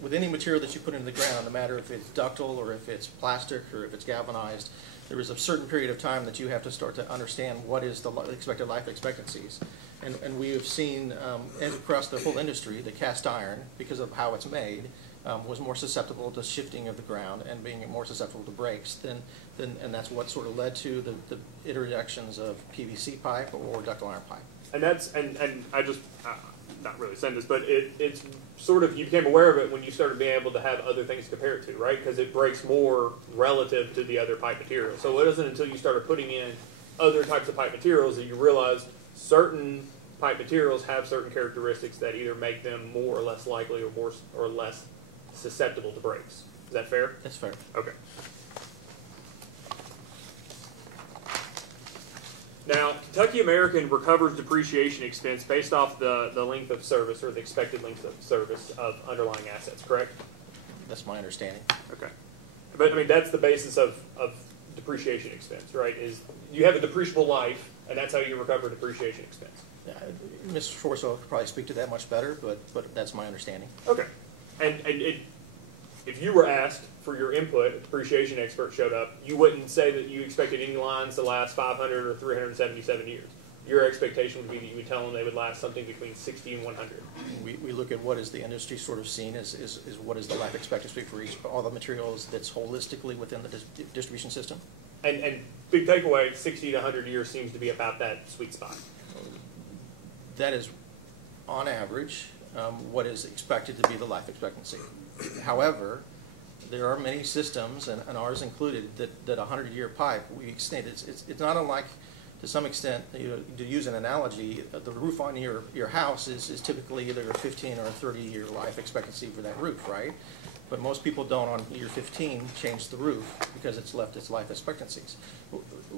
with any material that you put into the ground, no matter if it's ductile or if it's plastic or if it's galvanized, there is a certain period of time that you have to start to understand what is the expected life expectancies. And we have seen across the whole industry that cast iron, because of how it's made, was more susceptible to shifting of the ground and being more susceptible to breaks and that's what sort of led to the introductions of PVC pipe or ductile iron pipe. And that's, and I just, not really saying this, but it's sort of, you became aware of it when you started being able to have other things to compare it to, right? Because it breaks more relative to the other pipe material. So it wasn't until you started putting in other types of pipe materials that you realized certain pipe materials have certain characteristics that either make them more or less likely or more or less susceptible to breaks. Is that fair? That's fair. Okay. Now, Kentucky American recovers depreciation expense based off the length of service or the expected length of service of underlying assets, correct? That's my understanding. Okay. But, I mean, that's the basis of depreciation expense, right? Is you have a depreciable life, and that's how you recover depreciation expense. Mr. Forso could probably speak to that much better, but that's my understanding. Okay. And if you were asked for your input, a depreciation expert showed up, you wouldn't say that you expected any lines to last 500 or 377 years. Your expectation would be that you would tell them they would last something between 60 and 100. We look at what is the industry sort of seen as what is the life expectancy for all the materials that's holistically within the distribution system. And big takeaway, 60 to 100 years seems to be about that sweet spot. That is, on average, what is expected to be the life expectancy. However, there are many systems, and ours included, that 100-year pipe, we extend. It's not unlike, to some extent, to use an analogy, the roof on your house is typically either a 15 or a 30-year life expectancy for that roof, right? But most people don't, on year 15, change the roof because it's left its life expectancies.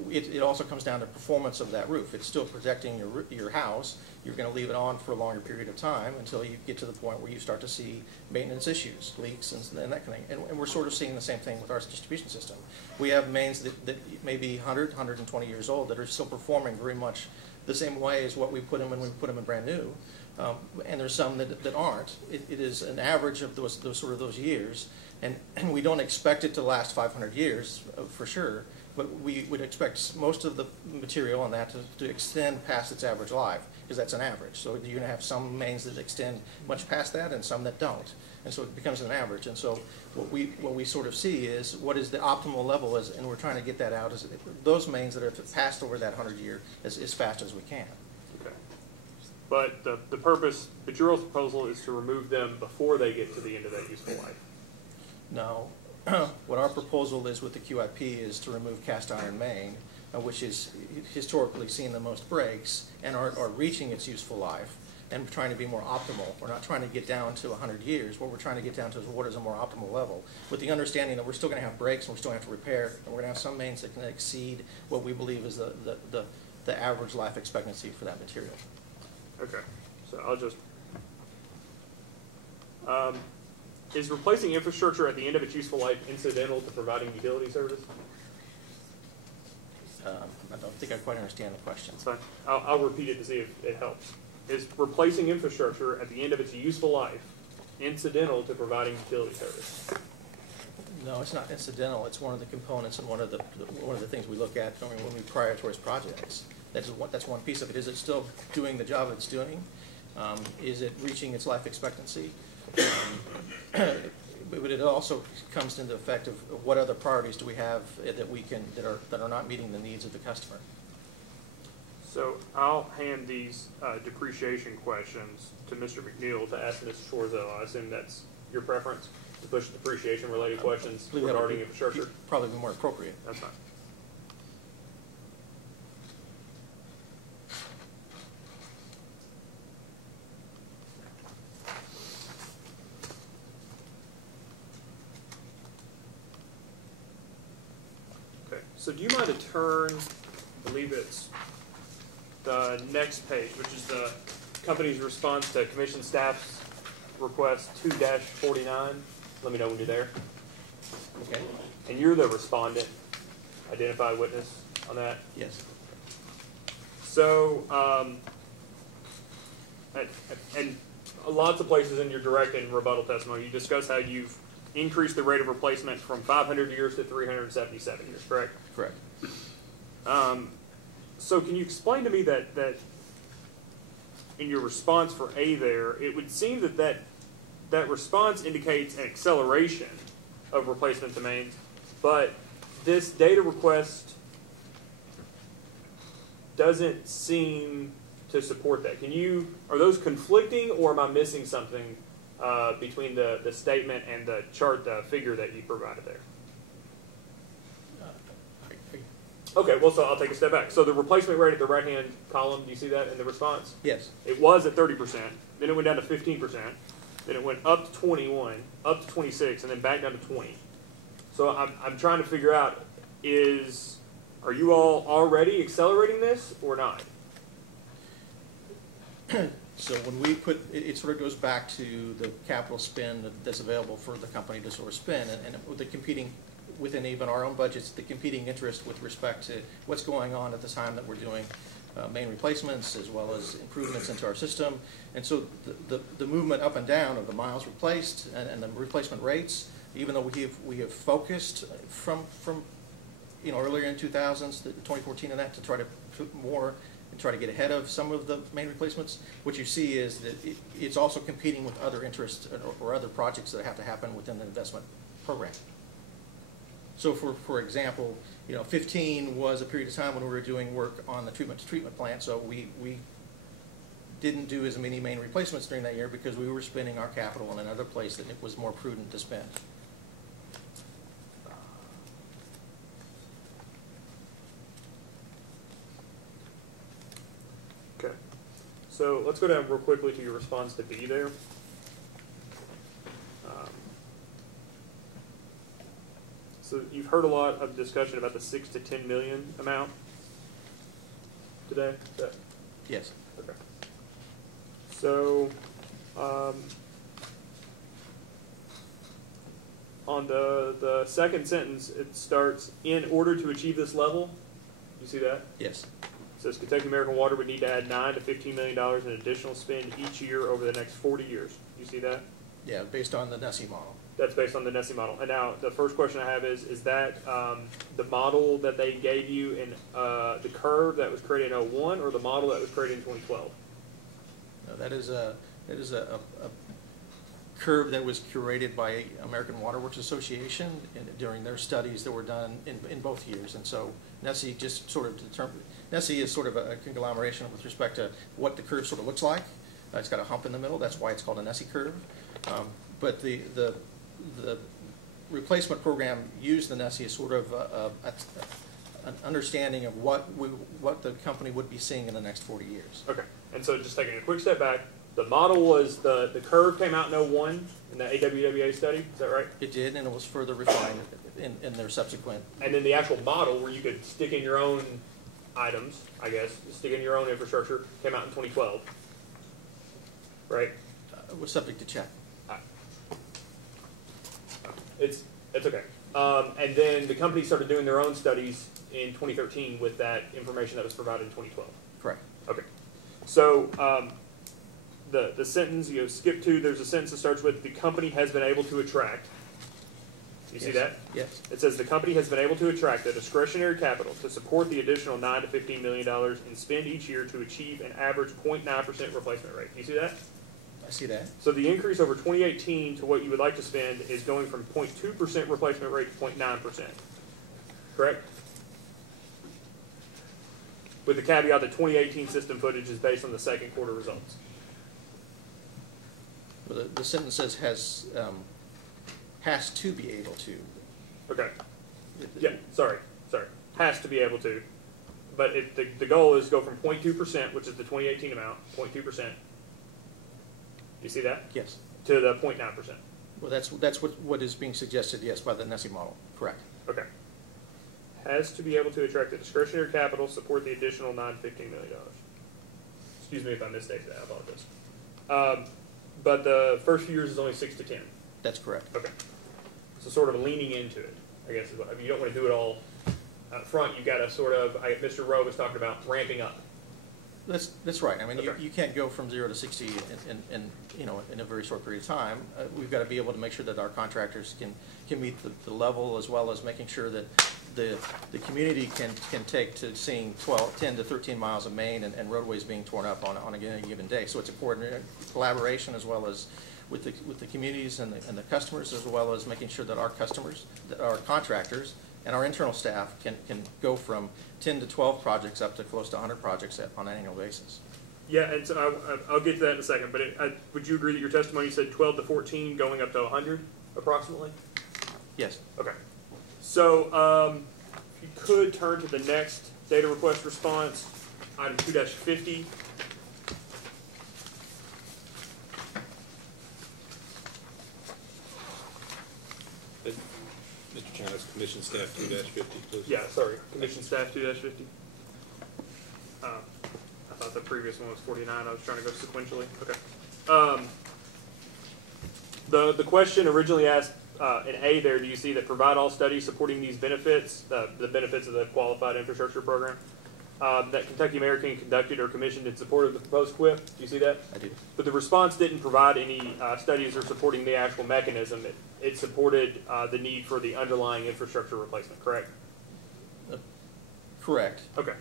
It also comes down to performance of that roof. It's still protecting your house. You're going to leave it on for a longer period of time until you get to the point where you start to see maintenance issues, leaks, and that kind of thing. And we're sort of seeing the same thing with our distribution system. We have mains that may be 100, 120 years old that are still performing very much the same way as what we put them when we put them in brand new. And there's some that aren't. It is an average of those years, and we don't expect it to last 500 years for sure, but we would expect most of the material on that to extend past its average life, because that's an average. So you're going to have some mains that extend much past that and some that don't, and so it becomes an average. And so what we sort of see is what is the optimal level is, and we're trying to get that out, is those mains that have passed over that 100-year as fast as we can. But the purpose, but your proposal is to remove them before they get to the end of that useful life. No. What our proposal is with the QIP is to remove cast iron main, which is historically seen the most breaks and are reaching its useful life, and we're trying to be more optimal. We're not trying to get down to 100 years. What we're trying to get down to is what is a more optimal level, with the understanding that we're still going to have breaks and we're still going to have to repair, and we're going to have some mains that can exceed what we believe is the average life expectancy for that material. Okay, so I'll just, is replacing infrastructure at the end of its useful life incidental to providing utility service? I don't think I quite understand the question. That's fine. I'll repeat it to see if it helps. Is replacing infrastructure at the end of its useful life incidental to providing utility service? No, it's not incidental. It's one of the components and one of the things we look at when we prioritize projects. That's one piece of it. Is it still doing the job it's doing? Is it reaching its life expectancy? But it also comes into effect of what other priorities do we have that are not meeting the needs of the customer. So I'll hand these depreciation questions to Mr. McNeil to ask Mr. Schwarzo. I assume that's your preference, to push depreciation related questions regarding infrastructure? Probably be more appropriate. That's fine. So do you mind to turn, I believe it's the next page, which is the company's response to commission staff's request 2-49. Let me know when you're there. Okay? And you're the respondent, identified witness on that? Yes. So, and lots of places in your direct and rebuttal testimony, you discuss how you've increased the rate of replacement from 500 years to 377 years, correct? Correct. So can you explain to me that in your response for A there, it would seem that response indicates an acceleration of replacement domains, but this data request doesn't seem to support that. Are those conflicting, or am I missing something between the statement and the chart, the figure that you provided there? Okay, well, so I'll take a step back. So the replacement rate at the right-hand column, do you see that in the response? Yes. It was at 30%, then it went down to 15%, then it went up to 21, up to 26, and then back down to 20. So I'm trying to figure out, are you all already accelerating this or not? So when we put, it sort of goes back to the capital spend that's available for the company to sort of spend, and the competing, within even our own budgets, the competing interest with respect to what's going on at the time that we're doing main replacements as well as improvements into our system. And so the movement up and down of the miles replaced and the replacement rates, even though we have focused from earlier in 2000s, 2014 and that, to try to put more and try to get ahead of some of the main replacements, what you see is that it's also competing with other interests or other projects that have to happen within the investment program. So for example, 15 was a period of time when we were doing work on the treatment-to-treatment plant, so we didn't do as many main replacements during that year because we were spending our capital in another place that it was more prudent to spend. Okay. So let's go down real quickly to your response to B there. So you've heard a lot of discussion about the 6 to 10 million amount today? Yes. Okay. So on the second sentence, it starts, in order to achieve this level. You see that? Yes. It says Kentucky American Water would need to add $9 to $15 million in additional spend each year over the next 40 years. You see that? Yeah, based on the NESI model. That's based on the NESI model. And now the first question I have is that the model that they gave you in the curve that was created in 2001 or the model that was created in 2012? No, that is a curve that was curated by American Water Works Association during their studies that were done in both years. And so NESI just sort of determined, NESI is sort of a conglomeration with respect to what the curve sort of looks like. It's got a hump in the middle. That's why it's called a NESI curve. But the replacement program used the NESI as sort of an understanding of what the company would be seeing in the next 40 years. Okay. And so just taking a quick step back, the model was the curve came out in 2001 in the AWWA study. Is that right? It did, and it was further refined in their subsequent. And then the actual model where you could stick in your own items, I guess, stick in your own infrastructure, came out in 2012. Right? Was subject to check. It's okay. And then the company started doing their own studies in 2013 with that information that was provided in 2012. Correct. Okay. So the sentence, skip to, there's a sentence that starts with, the company has been able to attract. You see that? Yes. It says the company has been able to attract the discretionary capital to support the additional $9 to $15 million in spend each year to achieve an average 0.9% replacement rate. Do you see that? I see that. So the increase over 2018 to what you would like to spend is going from 0.2% replacement rate to 0.9%. Correct? With the caveat that 2018 system footage is based on the second quarter results. Well, the sentence says has to be able to. Okay. Yeah, sorry. Has to be able to. But the goal is to go from 0.2%, which is the 2018 amount, 0.2%. You see that? Yes. To the 0.9%. Well, that's what is being suggested, yes, by the NESI model. Correct. Okay. Has to be able to attract the discretionary capital, support the additional $9 to $15 million. Excuse me if I misstated that. I apologize. But the first few years is only 6 to 10. That's correct. Okay. So sort of leaning into it, I guess. I mean, you don't want to do it all up front. You've got to sort of, Mr. Rowe was talking about ramping up. That's right. I mean, Okay. you can't go from 0 to 60 in you know, in a very short period of time. We've got to be able to make sure that our contractors can meet the level, as well as making sure that the community can take to seeing 10 to 13 miles of main and roadways being torn up on a given day. So it's a collaboration, as well as with the communities and the customers, as well as making sure that our customers, that our contractors, and our internal staff can go from 10 to 12 projects up to close to 100 projects on an annual basis. Yeah, and so I'll get to that in a second, but would you agree that your testimony said 12 to 14 going up to 100 approximately? Yes. Okay. So if you could turn to the next data request response, item 2-50. Mr. Chairman, that's Commission Staff 2-50, please. Yeah, sorry, Commission Staff 2-50. I thought the previous one was 49. I was trying to go sequentially. Okay. The question originally asked in A there, do you see that provide all studies supporting these benefits, the benefits of the Qualified Infrastructure Program, that Kentucky American conducted or commissioned in support of the proposed QIP? Do you see that? I do. But the response didn't provide any studies or supporting the actual mechanism. It supported the need for the underlying infrastructure replacement, correct? Correct. Okay.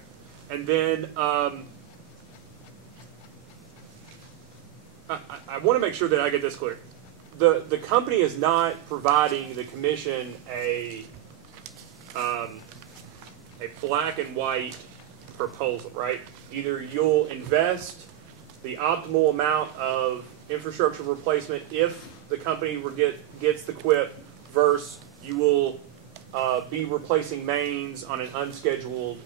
And then I want to make sure that I get this clear. The company is not providing the commission a black and white proposal, right? Either you'll invest the optimal amount of infrastructure replacement if the company gets the QIP, versus you will be replacing mains on an unscheduled,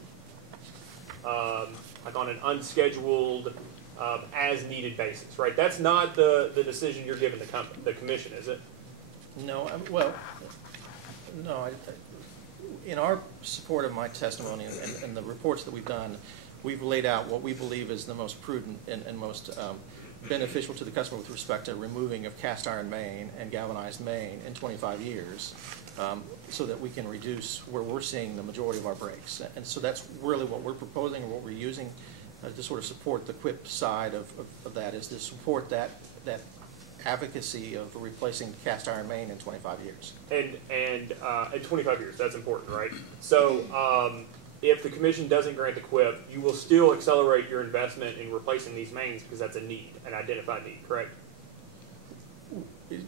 as needed basis, right? That's not the decision you're giving the commission, is it? No, well, no. In our support of my testimony and the reports that we've done, we've laid out what we believe is the most prudent and most beneficial to the customer with respect to removing of cast iron main and galvanized main in 25 years, so that we can reduce where we're seeing the majority of our breaks. And so that's really what we're proposing, and what we're using to sort of support the QIP side of that, is to support that advocacy of replacing cast iron main in 25 years. And in 25 years, that's important, right? So if the commission doesn't grant the QIP, you will still accelerate your investment in replacing these mains because that's a need, an identified need, correct?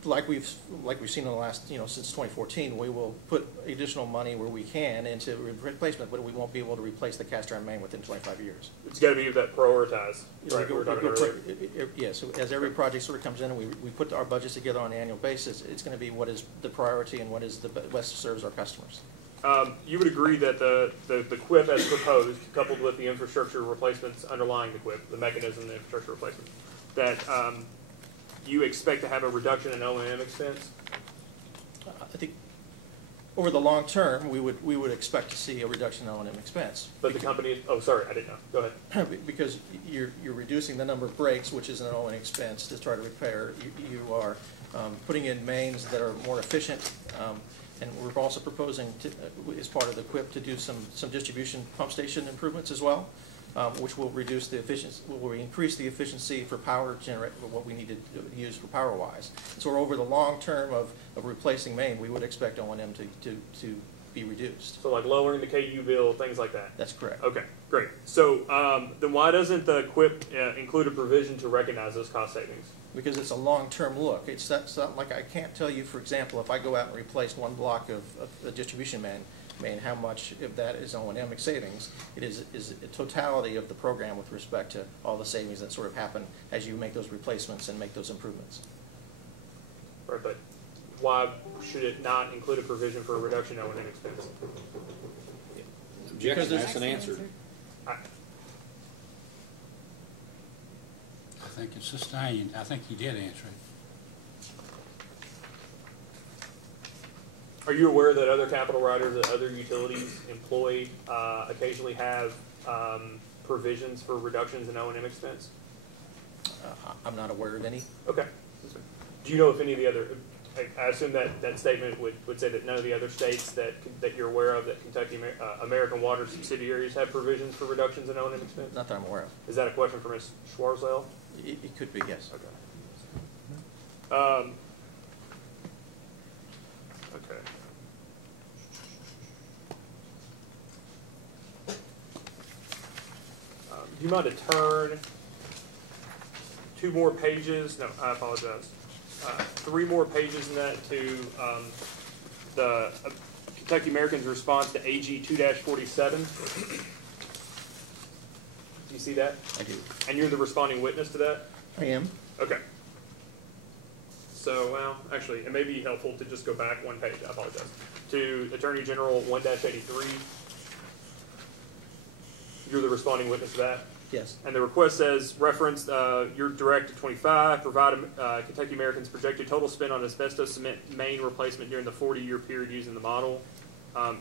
Like we've seen in the last, since 2014, we will put additional money where we can into replacement, but we won't be able to replace the cast iron main within 25 years. It's got to be that prioritized, right? We were talking earlier. Yes, as every project sort of comes in and we put our budgets together on an annual basis, it's going to be what is the priority and what is the best serves our customers. You would agree that the QIP as proposed, coupled with the infrastructure replacements underlying the QIP, the mechanism of the infrastructure replacement, that you expect to have a reduction in O&M expense? I think over the long term, we would expect to see a reduction in O&M expense. But the company, oh, sorry, I didn't know. Go ahead. Because you're reducing the number of breaks, which is an O&M expense to try to repair. You are putting in mains that are more efficient. And we're also proposing, as part of the QIP, to do some distribution pump station improvements as well, which will reduce the efficiency, will increase the efficiency for power generate, what we need to use for power-wise. So over the long term of replacing main, we would expect O&M to be reduced. So like lowering the KU bill, things like that? That's correct. Okay, great. So then why doesn't the QIP include a provision to recognize those cost savings? Because it's a long-term look. It's not like I can't tell you, for example, if I go out and replace one block of a distribution main, how much of that is O&M savings. It is a totality of the program with respect to all the savings that sort of happen as you make those replacements and make those improvements. Right, but why should it not include a provision for a reduction in O&M expense? Objection, that's an answer. I think it's sustained. I think he did answer it. Are you aware that other capital riders, that other utilities employed occasionally have provisions for reductions in O&M expense? I'm not aware of any. Okay. Do you know if any of the other, I assume that statement would say that none of the other states that you're aware of that Kentucky American Water subsidiaries have provisions for reductions in O&M expense? Not that I'm aware of. Is that a question for Ms. Schwarzell? It could be, yes. Okay. Okay. Do you mind to turn 2 more pages? No, I apologize. 3 more pages in that to the Kentucky Americans' response to AG 2-47. Do you see that? I do. And you're the responding witness to that? I am. Okay. So, well, actually, it may be helpful to just go back 1 page, I apologize, to Attorney General 1-83. You're the responding witness to that? Yes. And the request says, reference your direct 25, provide Kentucky Americans projected total spend on asbestos cement main replacement during the 40-year period using the model.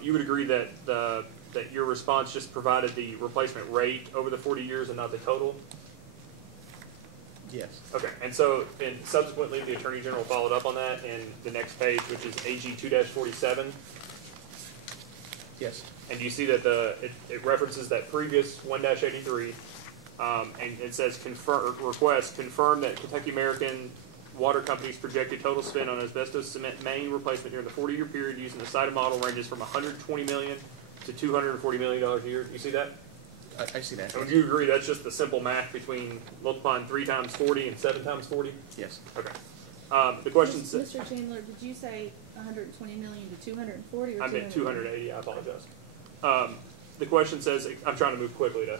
You would agree that that your response just provided the replacement rate over the 40 years and not the total? Yes. Okay, and so, and subsequently, the Attorney General followed up on that in the next page, which is AG 2-47. Yes. And you see that it references that previous 1-83, and it says request confirm that Kentucky American Water Company's projected total spend on asbestos cement main replacement during the 40-year period using the cited model ranges from $120 million to $240 million a year. You see that? I see that. And would you agree that's just the simple math between multiplying 3 times 40 and 7 times 40? Yes. Okay. The question says, Mr. Chandler, did you say 120 million to 240 or I meant 280. I apologize. The question says, I'm trying to move quickly to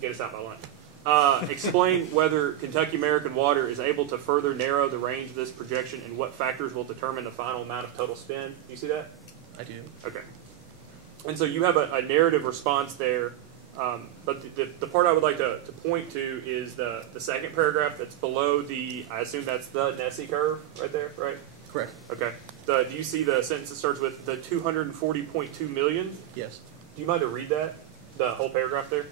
get us out my line. Explain whether Kentucky American Water is able to further narrow the range of this projection and what factors will determine the final amount of total spend. You see that? I do. Okay. And so you have a narrative response there, but the part I would like to point to is the second paragraph that's below the, I assume that's the Nessie curve right there, right? Correct. Okay. Do you see the sentence that starts with the 240.2 million? Yes. Do you mind to read that, the whole paragraph there?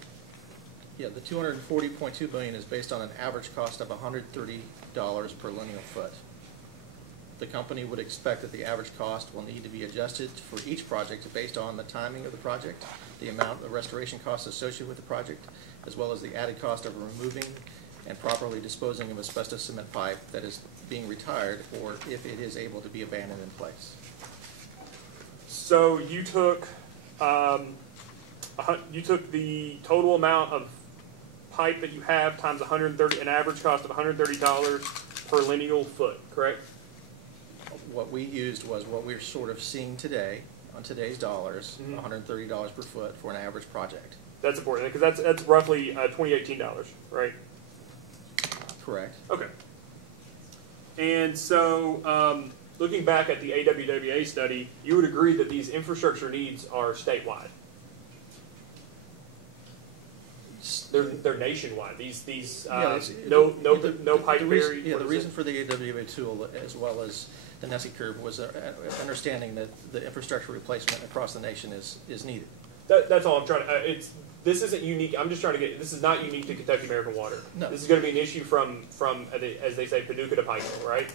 Yeah, the 240.2 million is based on an average cost of $130 per lineal foot. The company would expect that the average cost will need to be adjusted for each project based on the timing of the project, the amount of restoration costs associated with the project, as well as the added cost of removing and properly disposing of asbestos cement pipe that is being retired, or if it is able to be abandoned in place. So you took the total amount of pipe that you have times 130, an average cost of $130 per lineal foot, correct? What we used was what we're sort of seeing today, on today's dollars, $130 per foot for an average project. That's important, because that's roughly $2018, right? Correct. Okay. And so, looking back at the AWWA study, you would agree that these infrastructure needs are statewide. They're nationwide. These no pipe buried. Yeah, the reason for the AWWA tool, as well as the Nessie curve, was understanding that the infrastructure replacement across the nation is needed. That's all I'm trying to. This isn't unique. I'm just trying to get. This is not unique to Kentucky American Water. No. This is going to be an issue from as they say, Paducah to Pikeville, right?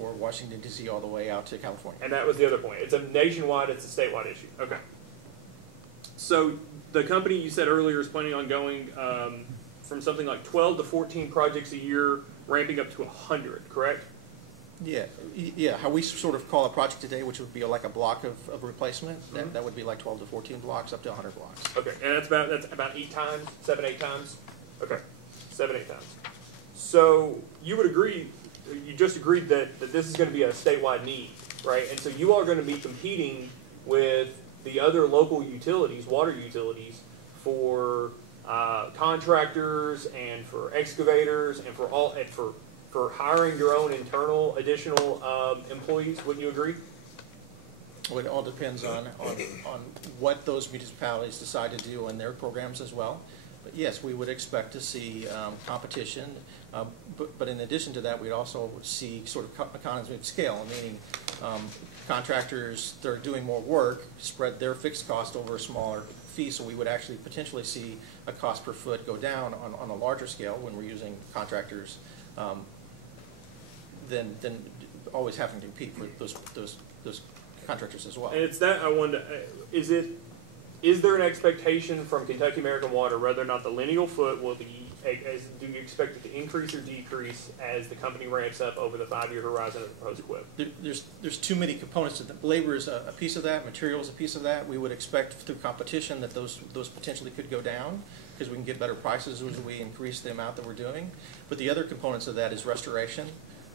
Or Washington D.C. all the way out to California. And that was the other point. It's a nationwide. It's a statewide issue. Okay. So the company you said earlier is planning on going from something like 12 to 14 projects a year, ramping up to 100. Correct? Yeah. How we sort of call a project today, which would be like a block of replacement, that would be like 12 to 14 blocks, up to 100 blocks. Okay, and that's about 8 times, 7, 8 times. Okay, 7, 8 times. So you would agree, you just agreed that this is going to be a statewide need, right? And so you are going to be competing with the other local utilities, water utilities, for contractors and for excavators and for hiring your own internal additional employees. Wouldn't you agree? Well, it all depends on what those municipalities decide to do in their programs as well. But yes, we would expect to see competition. But in addition to that, we'd also see sort of economies of scale, meaning contractors that are doing more work spread their fixed cost over a smaller fee. So we would actually potentially see a cost per foot go down on a larger scale when we're using contractors than always having to compete for those contractors as well. And it's that I wonder, is there an expectation from Kentucky American Water whether or not the lineal foot will be, do you expect it to increase or decrease as the company ramps up over the 5-year horizon of the proposed QIP? There's too many components to that. Labor is a piece of that, material is a piece of that. We would expect through competition that those potentially could go down because we can get better prices as we increase the amount that we're doing. But the other components of that is restoration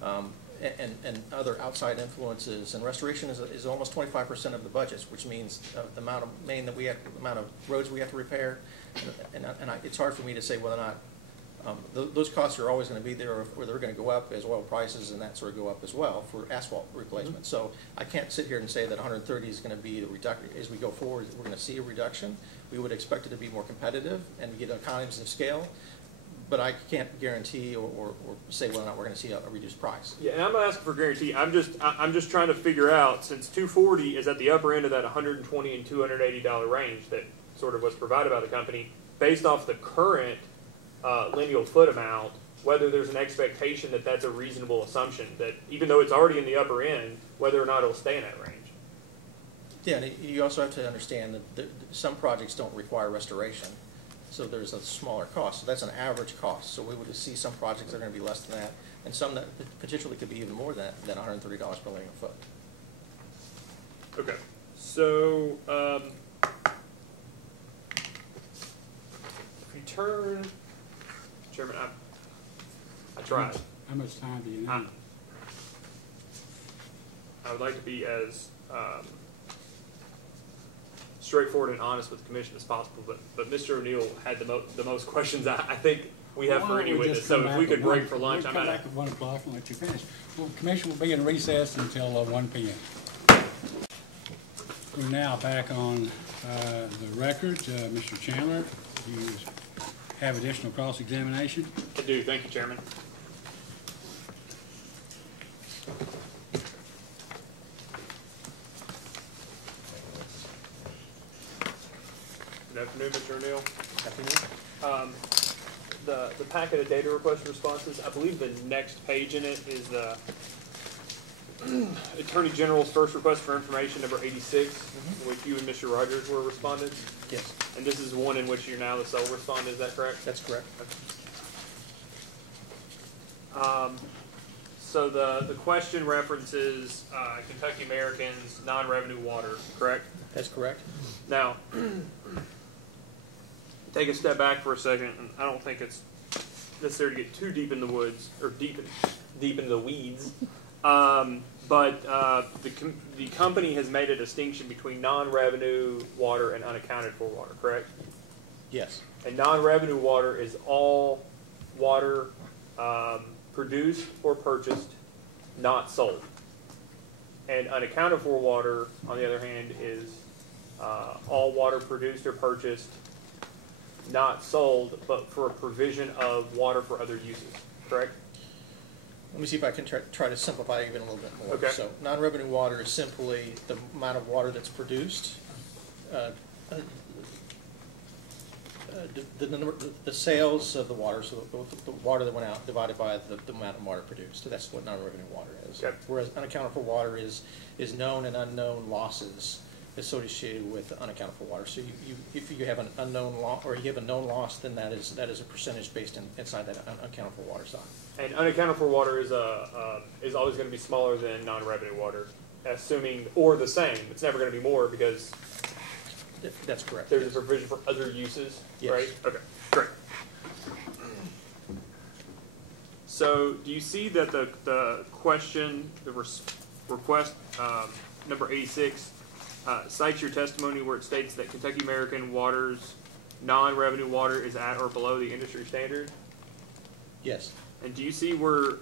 and other outside influences. And restoration is almost 25% of the budgets, which means the amount of main that we have, the amount of roads we have to repair. It's hard for me to say whether or not those costs are always going to be there, or they're going to go up as oil prices and that sort of go up as well for asphalt replacement. Mm-hmm. So I can't sit here and say that 130 is going to be the reduction. As we go forward, we're going to see a reduction. We would expect it to be more competitive and get economies of scale, but I can't guarantee or say whether or not we're going to see a reduced price. Yeah, and I'm not asking for guarantee. I'm just trying to figure out, since 240 is at the upper end of that $120 and $280 range that sort of was provided by the company, based off the current lineal foot amount, whether there's an expectation that that's a reasonable assumption, that even though it's already in the upper end, whether or not it'll stay in that range. Yeah, and you also have to understand that some projects don't require restoration, so there's a smaller cost. So that's an average cost. So we would see some projects that are going to be less than that, and some that potentially could be even more than $130 per linear foot. Okay, so if you turn, Chairman, I tried. How much time do you need? I would like to be as straightforward and honest with the commission as possible, but Mr. O'Neill had the most questions I think we have for any witness. So if we could break for lunch, I'm out. Come back at 1 o'clock and let you finish. Well, the commission will be in recess until 1 p.m. We're now back on the record. Mr. Chandler, you have additional cross-examination? I do. Thank you, Chairman. Good afternoon, Mr. O'Neill. Afternoon. The packet of data request responses, I believe the next page in it is the Attorney General's first request for information, number 86, which you and Mr. Rogers were respondents. Yes. And this is one in which you're now the sole respondent, is that correct? That's correct. Okay. So the question references Kentucky American's non-revenue water, correct? That's correct. Now, take a step back for a second, and I don't think it's necessary to get too deep in the woods, or deep in the weeds. But the company has made a distinction between non-revenue water and unaccounted for water, correct? Yes. And non-revenue water is all water produced or purchased, not sold. And unaccounted for water, on the other hand, is all water produced or purchased, not sold, but for a provision of water for other uses, correct? Let me see if I can try to simplify even a little bit more. Okay. So non-revenue water is simply the amount of water that's produced, the sales of the water, so the water that went out divided by the amount of water produced. So that's what non-revenue water is. Okay. Whereas unaccounted for water is known and unknown losses associated with unaccounted for water. So if you have an unknown loss or you have a known loss, then that is a percentage based inside that unaccounted for water side. And unaccounted for water is always going to be smaller than non-revenue water, assuming, or the same. It's never going to be more because that's correct. There's a provision for other uses, yes. Right? Okay, great. So, do you see that the question, the request number 86 cites your testimony where it states that Kentucky American Water's non-revenue water is at or below the industry standard? Yes. And do you see where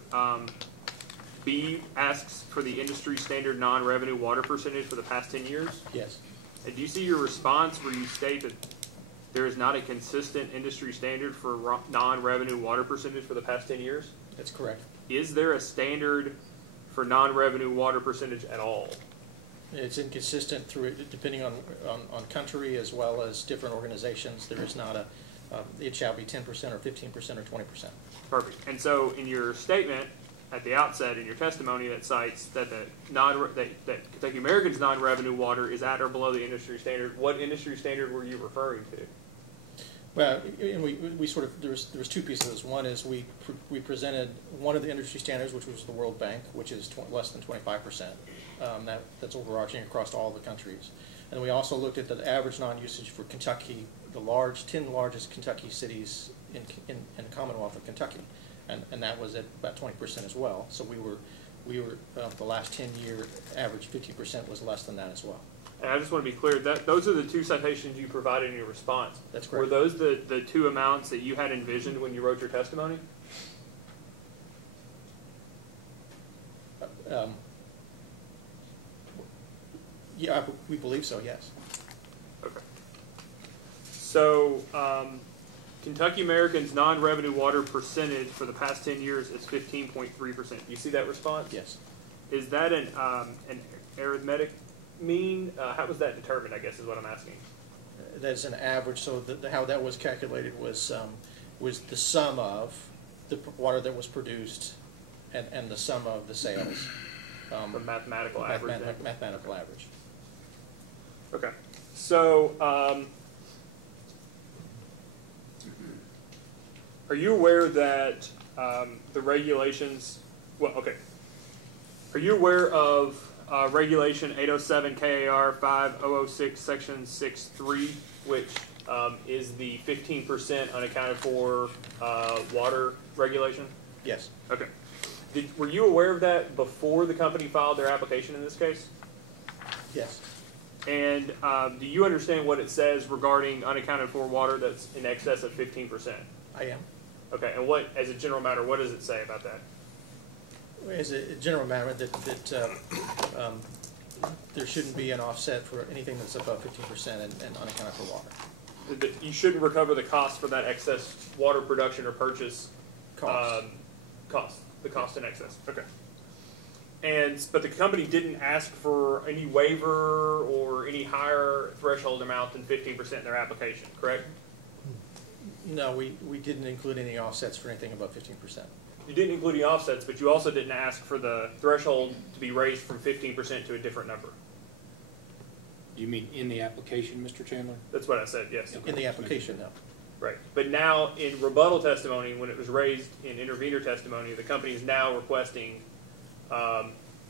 B asks for the industry standard non-revenue water percentage for the past 10 years? Yes. And do you see your response where you state that there is not a consistent industry standard for non-revenue water percentage for the past 10 years? That's correct. Is there a standard for non-revenue water percentage at all? It's inconsistent through depending on country as well as different organizations. There is not it shall be 10% or 15% or 20%. Perfect. And so in your statement, at the outset in your testimony that cites that that Kentucky American's non-revenue water is at or below the industry standard. What industry standard were you referring to? Well, and we sort of, there was two pieces of this. One is we presented one of the industry standards, which was the World Bank, which is less than 25%. That's overarching across all the countries. And we also looked at the average non-usage for Kentucky, the 10 largest Kentucky cities in the Commonwealth of Kentucky, and that was at about 20% as well. So we were the last 10-year average 50% was less than that as well. And I just want to be clear that those are the two citations you provided in your response. That's correct. Were those the two amounts that you had envisioned when you wrote your testimony? Yeah, we believe so, yes. Okay. So, Kentucky American's non-revenue water percentage for the past 10 years is 15.3%. You see that response? Yes. Is that an arithmetic mean? How was that determined, I guess, is what I'm asking. That's an average, so how that was calculated was the sum of the water that was produced and the sum of the sales. The mathematical average. Mathematical average. Okay. So, are you aware that the regulations, well, okay. Are you aware of Regulation 807 KAR 5006 Section 6.3, which is the 15% unaccounted for water regulation? Yes. Okay. Were you aware of that before the company filed their application in this case? Yes. And do you understand what it says regarding unaccounted for water that's in excess of 15%? I am. Okay, and what, as a general matter, what does it say about that? As a general matter, that there shouldn't be an offset for anything that's above 15% and unaccounted for water. That you shouldn't recover the cost for that excess water production or purchase Cost. The cost in excess. Okay. But the company didn't ask for any waiver or any higher threshold amount than 15% in their application, correct? No, we didn't include any offsets for anything above 15%. You didn't include any offsets, but you also didn't ask for the threshold to be raised from 15% to a different number. You mean in the application, Mr. Chandler? That's what I said, yes. In the application, no. Right. But now in rebuttal testimony, when it was raised in intervener testimony, the company is now requesting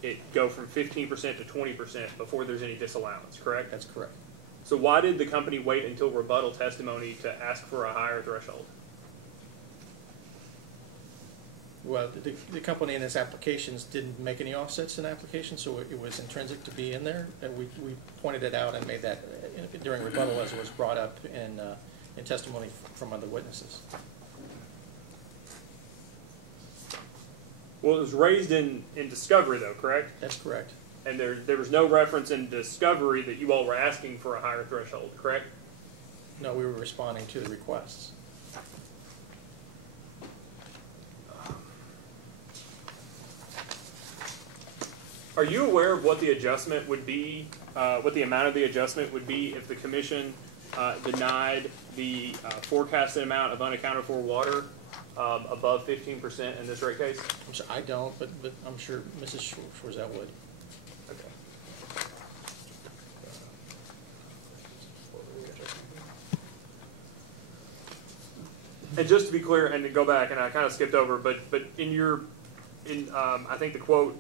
it go from 15% to 20% before there's any disallowance, correct? That's correct. So why did the company wait until rebuttal testimony to ask for a higher threshold? Well, the company in its applications didn't make any offsets in the application, so it was intrinsic to be in there. And we pointed it out and made that during rebuttal as it was brought up in testimony from other witnesses. Well, it was raised in discovery, though, correct? That's correct. And there was no reference in discovery that you all were asking for a higher threshold, correct? No, we were responding to the requests. Are you aware of what the adjustment would be, what the amount of the adjustment would be if the commission denied the forecasted amount of unaccounted for water above 15% in this rate case? I'm sorry, I don't, but I'm sure Mrs. Schwarzel would. Okay. And just to be clear, and to go back, and I kind of skipped over, but in I think the quote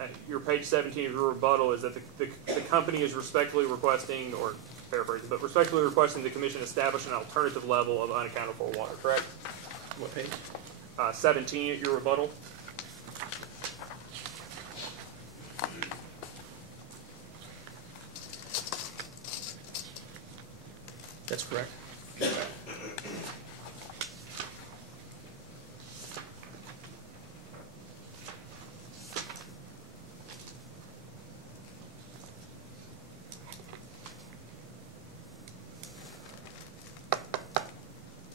at your page 17 of your rebuttal is that the company is respectfully requesting, or paraphrasing, but respectfully requesting the commission establish an alternative level of unaccounted for water, correct? What page? 17 at your rebuttal. That's correct.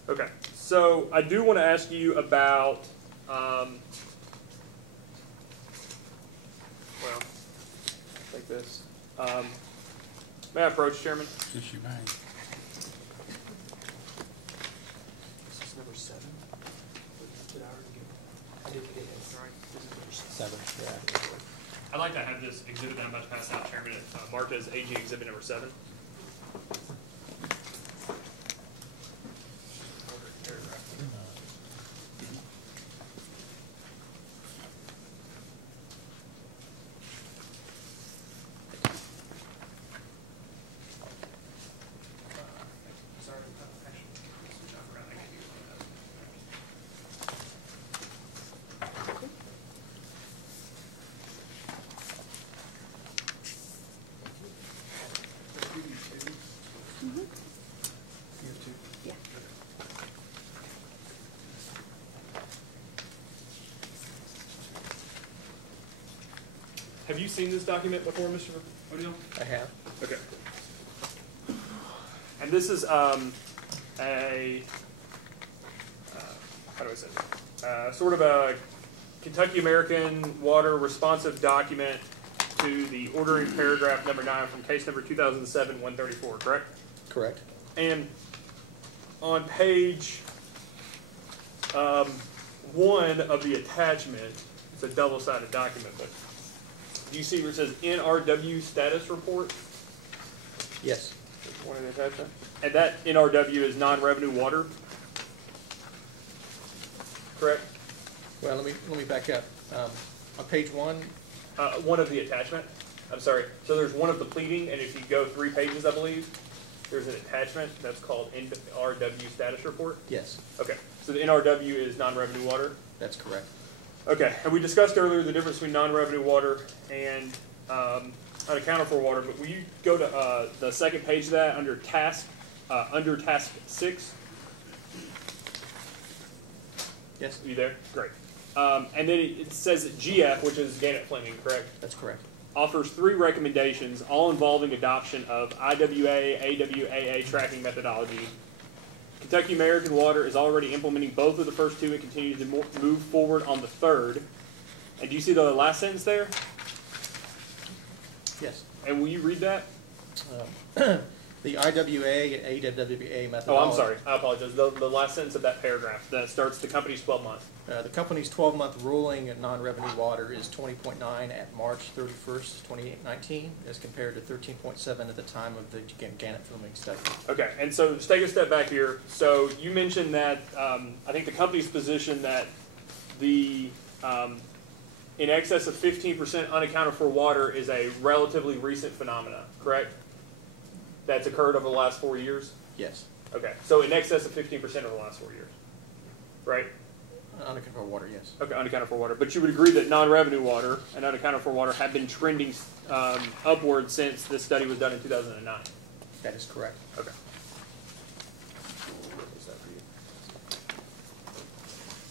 Okay, so I do want to ask you about, well, like this. May I approach, Chairman? Yes, you may. This is number 7. Did I already get it? I didn't get it. Sorry. December. Yeah. I'd like to have this exhibit that I'm about to pass out, Chairman, marked as AG Exhibit number 7. Have you seen this document before, Mr. O'Neill? I have. Okay. And this is how do I say this? Sort of a Kentucky American Water responsive document to the ordering paragraph number 9 from case number 2007-134, correct? Correct. And on page 1 of the attachment, it's a double-sided document, but do you see where it says NRW status report? Yes. One in the attachment. And that NRW is non-revenue water, correct? Well, let me back up. On page 1. One of the attachment. I'm sorry. So there's one of the pleading, and if you go 3 pages, I believe, there's an attachment that's called NRW status report. Yes. Okay. So the NRW is non-revenue water. That's correct. Okay. And we discussed earlier the difference between non-revenue water and unaccounted for water. But will you go to the second page of that under task 6? Yes. Are you there? Great. And then it says that GF, which is Gannett Fleming, correct? That's correct. Offers 3 recommendations, all involving adoption of IWA, AWAA tracking methodology. Kentucky American Water is already implementing both of the first 2 and continues to move forward on the 3rd. And do you see the last sentence there? Yes. And will you read that? The IWA and AWA methodology. Oh, I'm sorry. I apologize. The last sentence of that paragraph that starts the company's 12-month. The company's 12-month ruling at non-revenue water is 20.9 at March 31st, 2019, as compared to 13.7 at the time of the Gannett Fleming study. Okay, and so just take a step back here. So you mentioned that I think the company's position that the in excess of 15% unaccounted for water is a relatively recent phenomena, correct? That's occurred over the last 4 years? Yes. Okay, so in excess of 15% over the last 4 years, right? Unaccounted for water, yes. Okay, unaccounted for water. But you would agree that non-revenue water and unaccounted for water have been trending upward since this study was done in 2009? That is correct. Okay.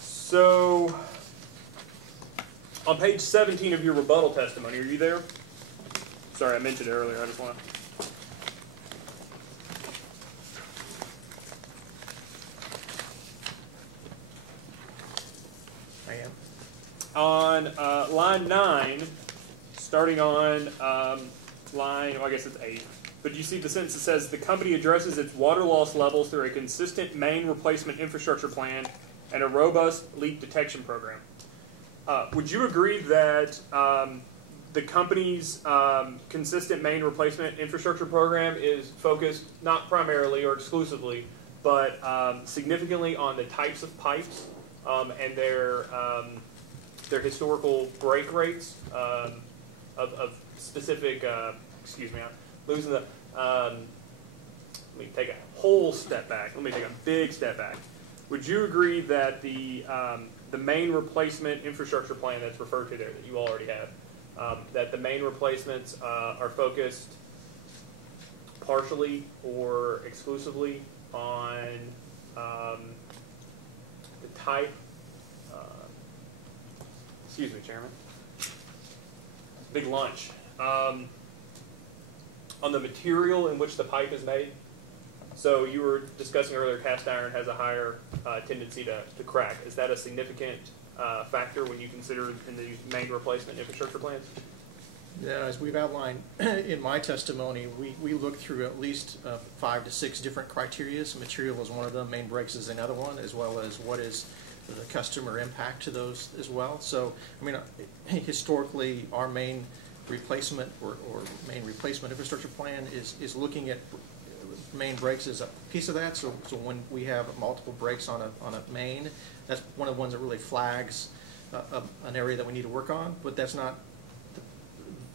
So, on page 17 of your rebuttal testimony, are you there? Sorry, I mentioned it earlier. I just want to... I am. On line 9, starting on line, well, I guess it's 8, but you see the sentence that says, the company addresses its water loss levels through a consistent main replacement infrastructure plan and a robust leak detection program. Would you agree that the company's consistent main replacement infrastructure program is focused not primarily or exclusively, but significantly on the types of pipes and their historical break rates of specific, excuse me, I'm losing the, let me take a whole step back. Let me take a big step back. Would you agree that the main replacement infrastructure plan that's referred to there that you already have, that the main replacements are focused partially or exclusively on the type, excuse me, Chairman, big lunch, on the material in which the pipe is made? So you were discussing earlier cast iron has a higher tendency to crack. Is that a significant factor when you consider in the main replacement infrastructure plans? Yeah, as we've outlined in my testimony, we looked through at least 5 to 6 different criteria. So material is one of them, main breaks is another one, as well as what is the customer impact to those as well. So, I mean, historically, our main replacement or main replacement infrastructure plan is looking at main breaks as a piece of that. So when we have multiple breaks on a main, that's one of the ones that really flags an area that we need to work on. But that's not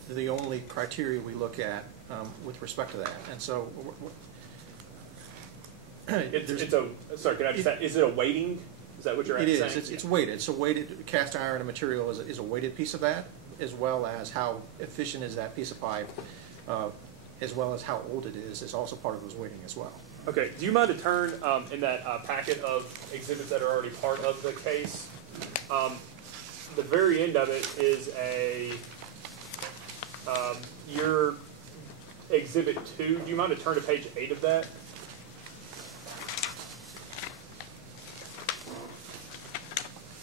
the only criteria we look at with respect to that. And so, sorry, can I just add, is it a weighting? Is that what you're saying? It is. It's weighted. So weighted cast iron and material is a weighted piece of that, as well as how efficient is that piece of pipe, as well as how old it is also part of those weighting as well. Okay. Do you mind to turn in that packet of exhibits that are already part of the case? The very end of it is your exhibit 2. Do you mind to turn to page 8 of that?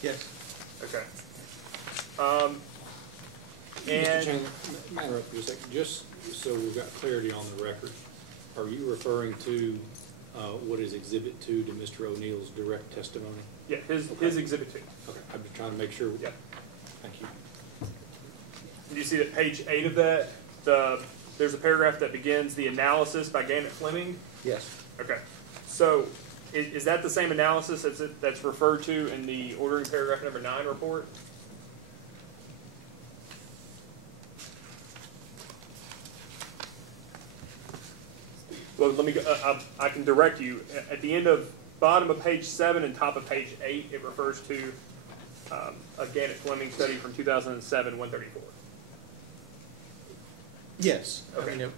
Yes. Okay. Mr. And Chandler, may I interrupt you a second? Just so we've got clarity on the record, are you referring to what is Exhibit 2 to Mr. O'Neill's direct testimony? yeah, his exhibit 2. Okay, I'm just trying to make sure. Yeah. Thank you. Do you see that page 8 of that? There's a paragraph that begins the analysis by Gannett Fleming. Yes. Okay. So is that the same analysis that's referred to in the ordering paragraph number 9 report? Well, let me go, I can direct you. At the end of, bottom of page 7 and top of page 8, it refers to a Gannett Fleming study from 2007, 134. Yes. Okay. I mean,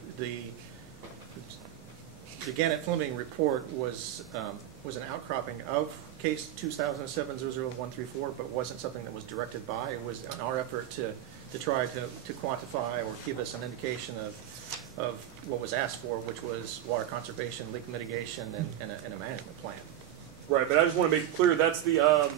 the Gannett Fleming report was an outcropping of case 2007-00134, but wasn't something that was directed by. It was an our effort to try to quantify or give us an indication of what was asked for, which was water conservation, leak mitigation, and a management plan. Right, but I just want to be clear, that's the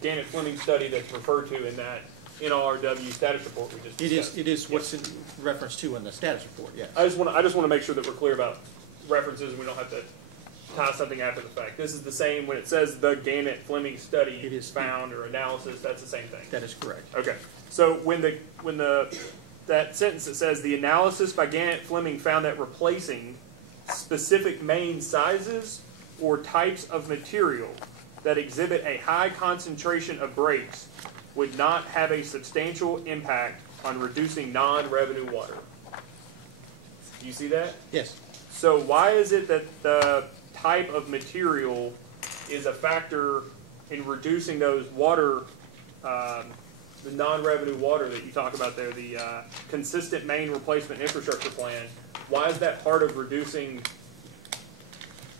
Gannett Fleming study that's referred to in that NRW status report we just discussed. It is what's in reference to in the status report, yes. I just want to make sure that we're clear about references and we don't have to tie something after the fact. This is the same, when it says the Gannett Fleming study is found or analysis, that's the same thing. That is correct. Okay, so when that sentence that says the analysis by Gannett Fleming found that replacing specific main sizes or types of material that exhibit a high concentration of breaks would not have a substantial impact on reducing non-revenue water. Do you see that? Yes. So why is it that the type of material is a factor in reducing those water, the non-revenue water that you talk about there, the consistent main replacement infrastructure plan? Why is that part of reducing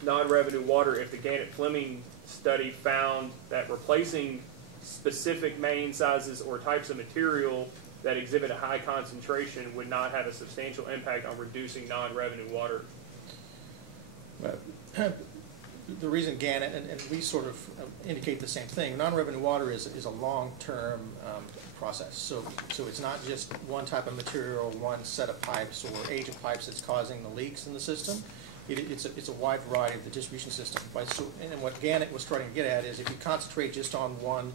non-revenue water if the Gannett Fleming study found that replacing specific main sizes or types of material that exhibit a high concentration would not have a substantial impact on reducing non-revenue water? The reason Gannett, and we sort of indicate the same thing, non-revenue water is a long-term process. So it's not just one type of material, one set of pipes or age of pipes that's causing the leaks in the system. It's a wide variety of the distribution system. And what Gannett was trying to get at is if you concentrate just on one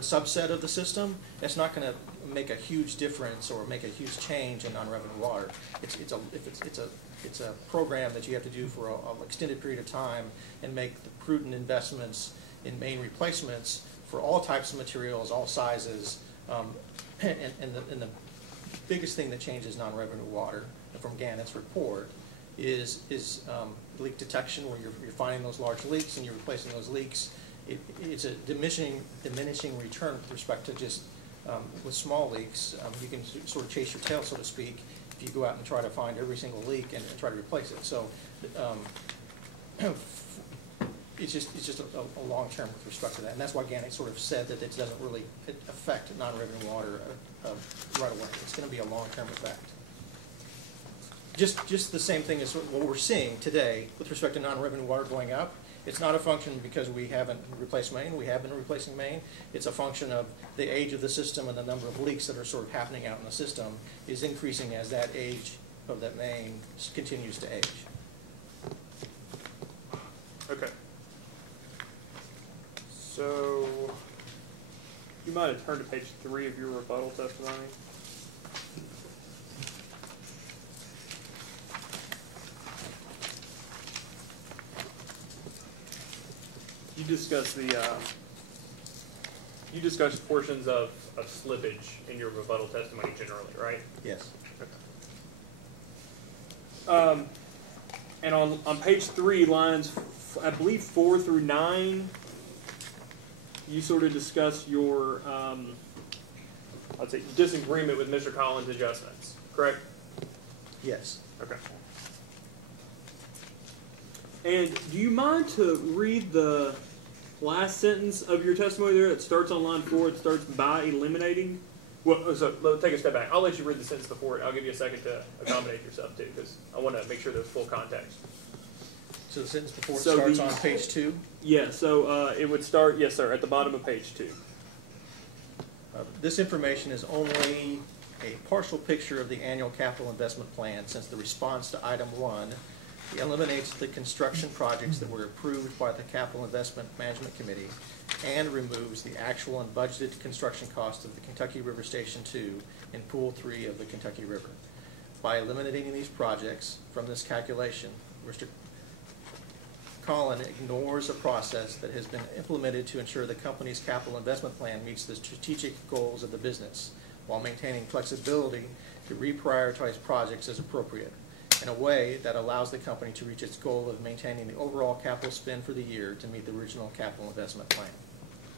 subset of the system, it's not going to make a huge difference or make a huge change in non-revenue water. It's a program that you have to do for an extended period of time and make the prudent investments in main replacements for all types of materials, all sizes, and the biggest thing that changes non-revenue water from Gannett's report is leak detection, where you're finding those large leaks and you're replacing those leaks. It's a diminishing return with respect to just with small leaks. You can sort of chase your tail, so to speak, if you go out and try to find every single leak and try to replace it. So it's just a long term with respect to that, and that's why Gannett sort of said that it doesn't really affect non-revenue water right away. It's going to be a long term effect. Just the same thing as what we're seeing today with respect to non-revenue water going up. It's not a function because we haven't replaced main. We have been replacing main. It's a function of the age of the system and the number of leaks that are sort of happening out in the system is increasing as that age of that main continues to age. Okay. So, you might have turned to page 3 of your rebuttal testimony. You discussed portions of slippage in your rebuttal testimony generally, right? Yes. And on page 3, lines, I believe 4 through 9, you sort of discuss your, I'd say, disagreement with Mr. Collins' adjustments, correct? Yes. Okay. And do you mind to read the last sentence of your testimony there? It starts on line 4. It starts by eliminating. Well, so let's take a step back. I'll let you read the sentence before it. I'll give you a second to accommodate yourself too, because I want to make sure there's full context. So the sentence before it So starts on page 2? Yeah, so it would start, yes sir, at the bottom of page 2. This information is only a partial picture of the annual capital investment plan, since the response to item 1 eliminates the construction projects that were approved by the Capital Investment Management Committee and removes the actual and budgeted construction cost of the Kentucky River Station 2 in Pool 3 of the Kentucky River. By eliminating these projects from this calculation, Mr. Collin ignores a process that has been implemented to ensure the company's capital investment plan meets the strategic goals of the business, while maintaining flexibility to reprioritize projects as appropriate, in a way that allows the company to reach its goal of maintaining the overall capital spend for the year to meet the original capital investment plan.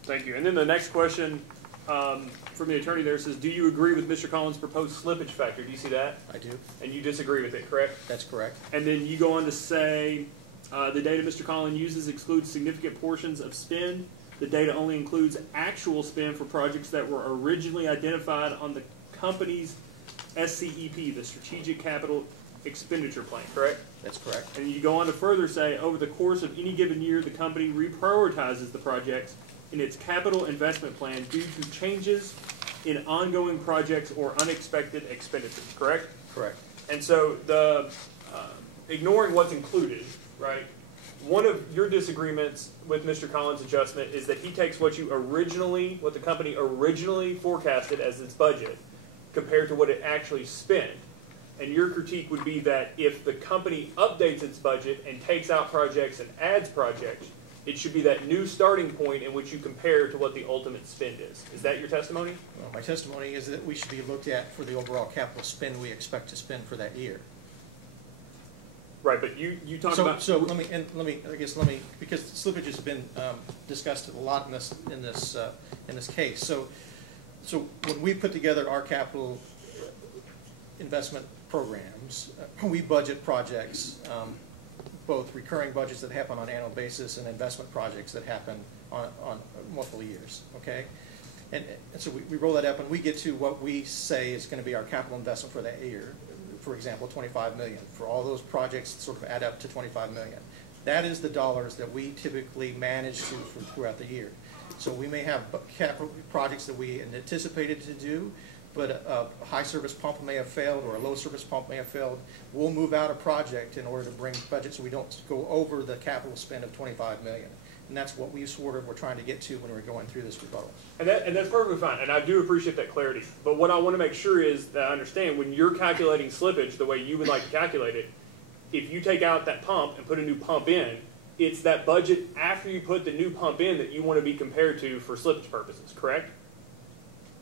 Thank you. And then the next question from the attorney there says, do you agree with Mr. Collins' proposed slippage factor? Do you see that? I do. And you disagree with it, correct? That's correct. And then you go on to say, the data Mr. Collins uses excludes significant portions of spend. The data only includes actual spend for projects that were originally identified on the company's SCEP, the Strategic Capital Expenditure Plan, correct? That's correct. And you go on to further say, over the course of any given year, the company reprioritizes the projects in its capital investment plan due to changes in ongoing projects or unexpected expenditures, correct? Correct. And so the ignoring what's included, right? One of your disagreements with Mr. Collins' adjustment is that he takes what the company originally forecasted as its budget compared to what it actually spent. And your critique would be that if the company updates its budget and takes out projects and adds projects, it should be that new starting point in which you compare to what the ultimate spend is. Is that your testimony? Well, my testimony is that we should be looked at for the overall capital spend we expect to spend for that year. Right, but you talk about. So let me because slippage has been discussed a lot in this case. So when we put together our capital investment programs, we budget projects, both recurring budgets that happen on an annual basis and investment projects that happen on multiple years. Okay, and so we roll that up and we get to what we say is going to be our capital investment for that year. For example, $25 million. For all those projects, sort of add up to $25 million. That is the dollars that we typically manage throughout the year. So we may have capital projects that we anticipated to do, but a high service pump may have failed or a low service pump may have failed. We'll move out a project in order to bring budget so we don't go over the capital spend of $25 million. And that's what we were trying to get to when we were going through this rebuttal. And that's perfectly fine, and I do appreciate that clarity. But what I want to make sure is that I understand when you're calculating slippage the way you would like to calculate it, if you take out that pump and put a new pump in, it's that budget after you put the new pump in that you want to be compared to for slippage purposes, correct?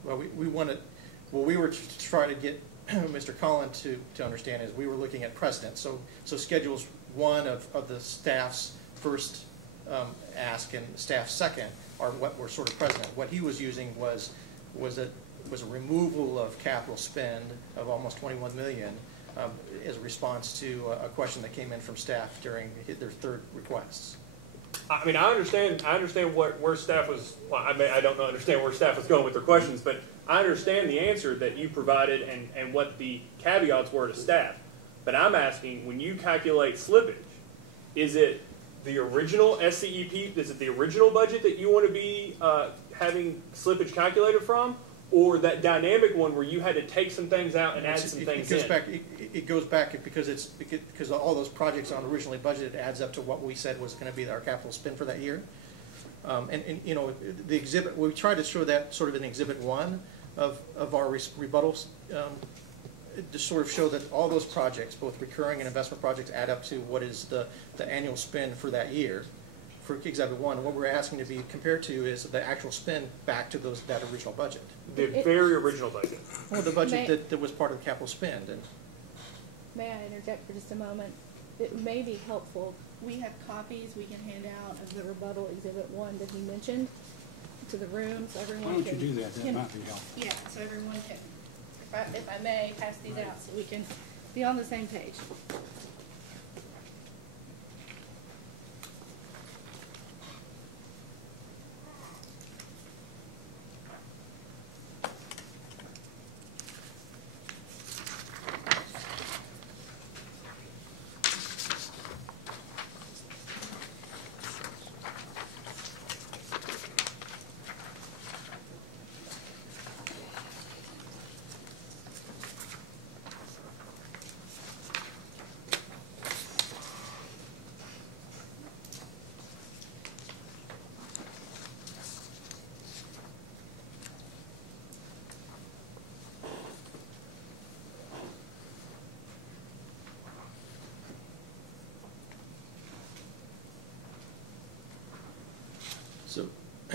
Well, we were trying to get Mr. Collin to understand is we were looking at precedent. So schedules 1 of the staff's first ask and staff second are what were sort of precedent. What he was using was a removal of capital spend of almost $21 million as a response to a question that came in from staff during their third requests. I mean, I understand where staff was. Well, I don't understand where staff was going with their questions, but I understand the answer that you provided and what the caveats were to staff. But I'm asking, when you calculate slippage, is it the original SCEP? Is it the original budget that you want to be having slippage calculated from, or that dynamic one where you had to take some things out and add some things in? It goes back because all those projects on originally budgeted adds up to what we said was going to be our capital spend for that year. And you know, the exhibit, we tried to show that sort of in Exhibit 1 of our rebuttals, to sort of show that all those projects, both recurring and investment projects, add up to what is the annual spend for that year for Exhibit 1. And what we're asking to be compared to is the actual spend back to that original budget. The very original budget. Well, the budget that was part of the capital spend. And may I interject for just a moment? It may be helpful. We have copies we can hand out of the rebuttal Exhibit 1 that he mentioned to the room, so everyone Why don't you can. do that? That might be helpful. Yeah, so everyone can, if I may, pass these out so we can be on the same page.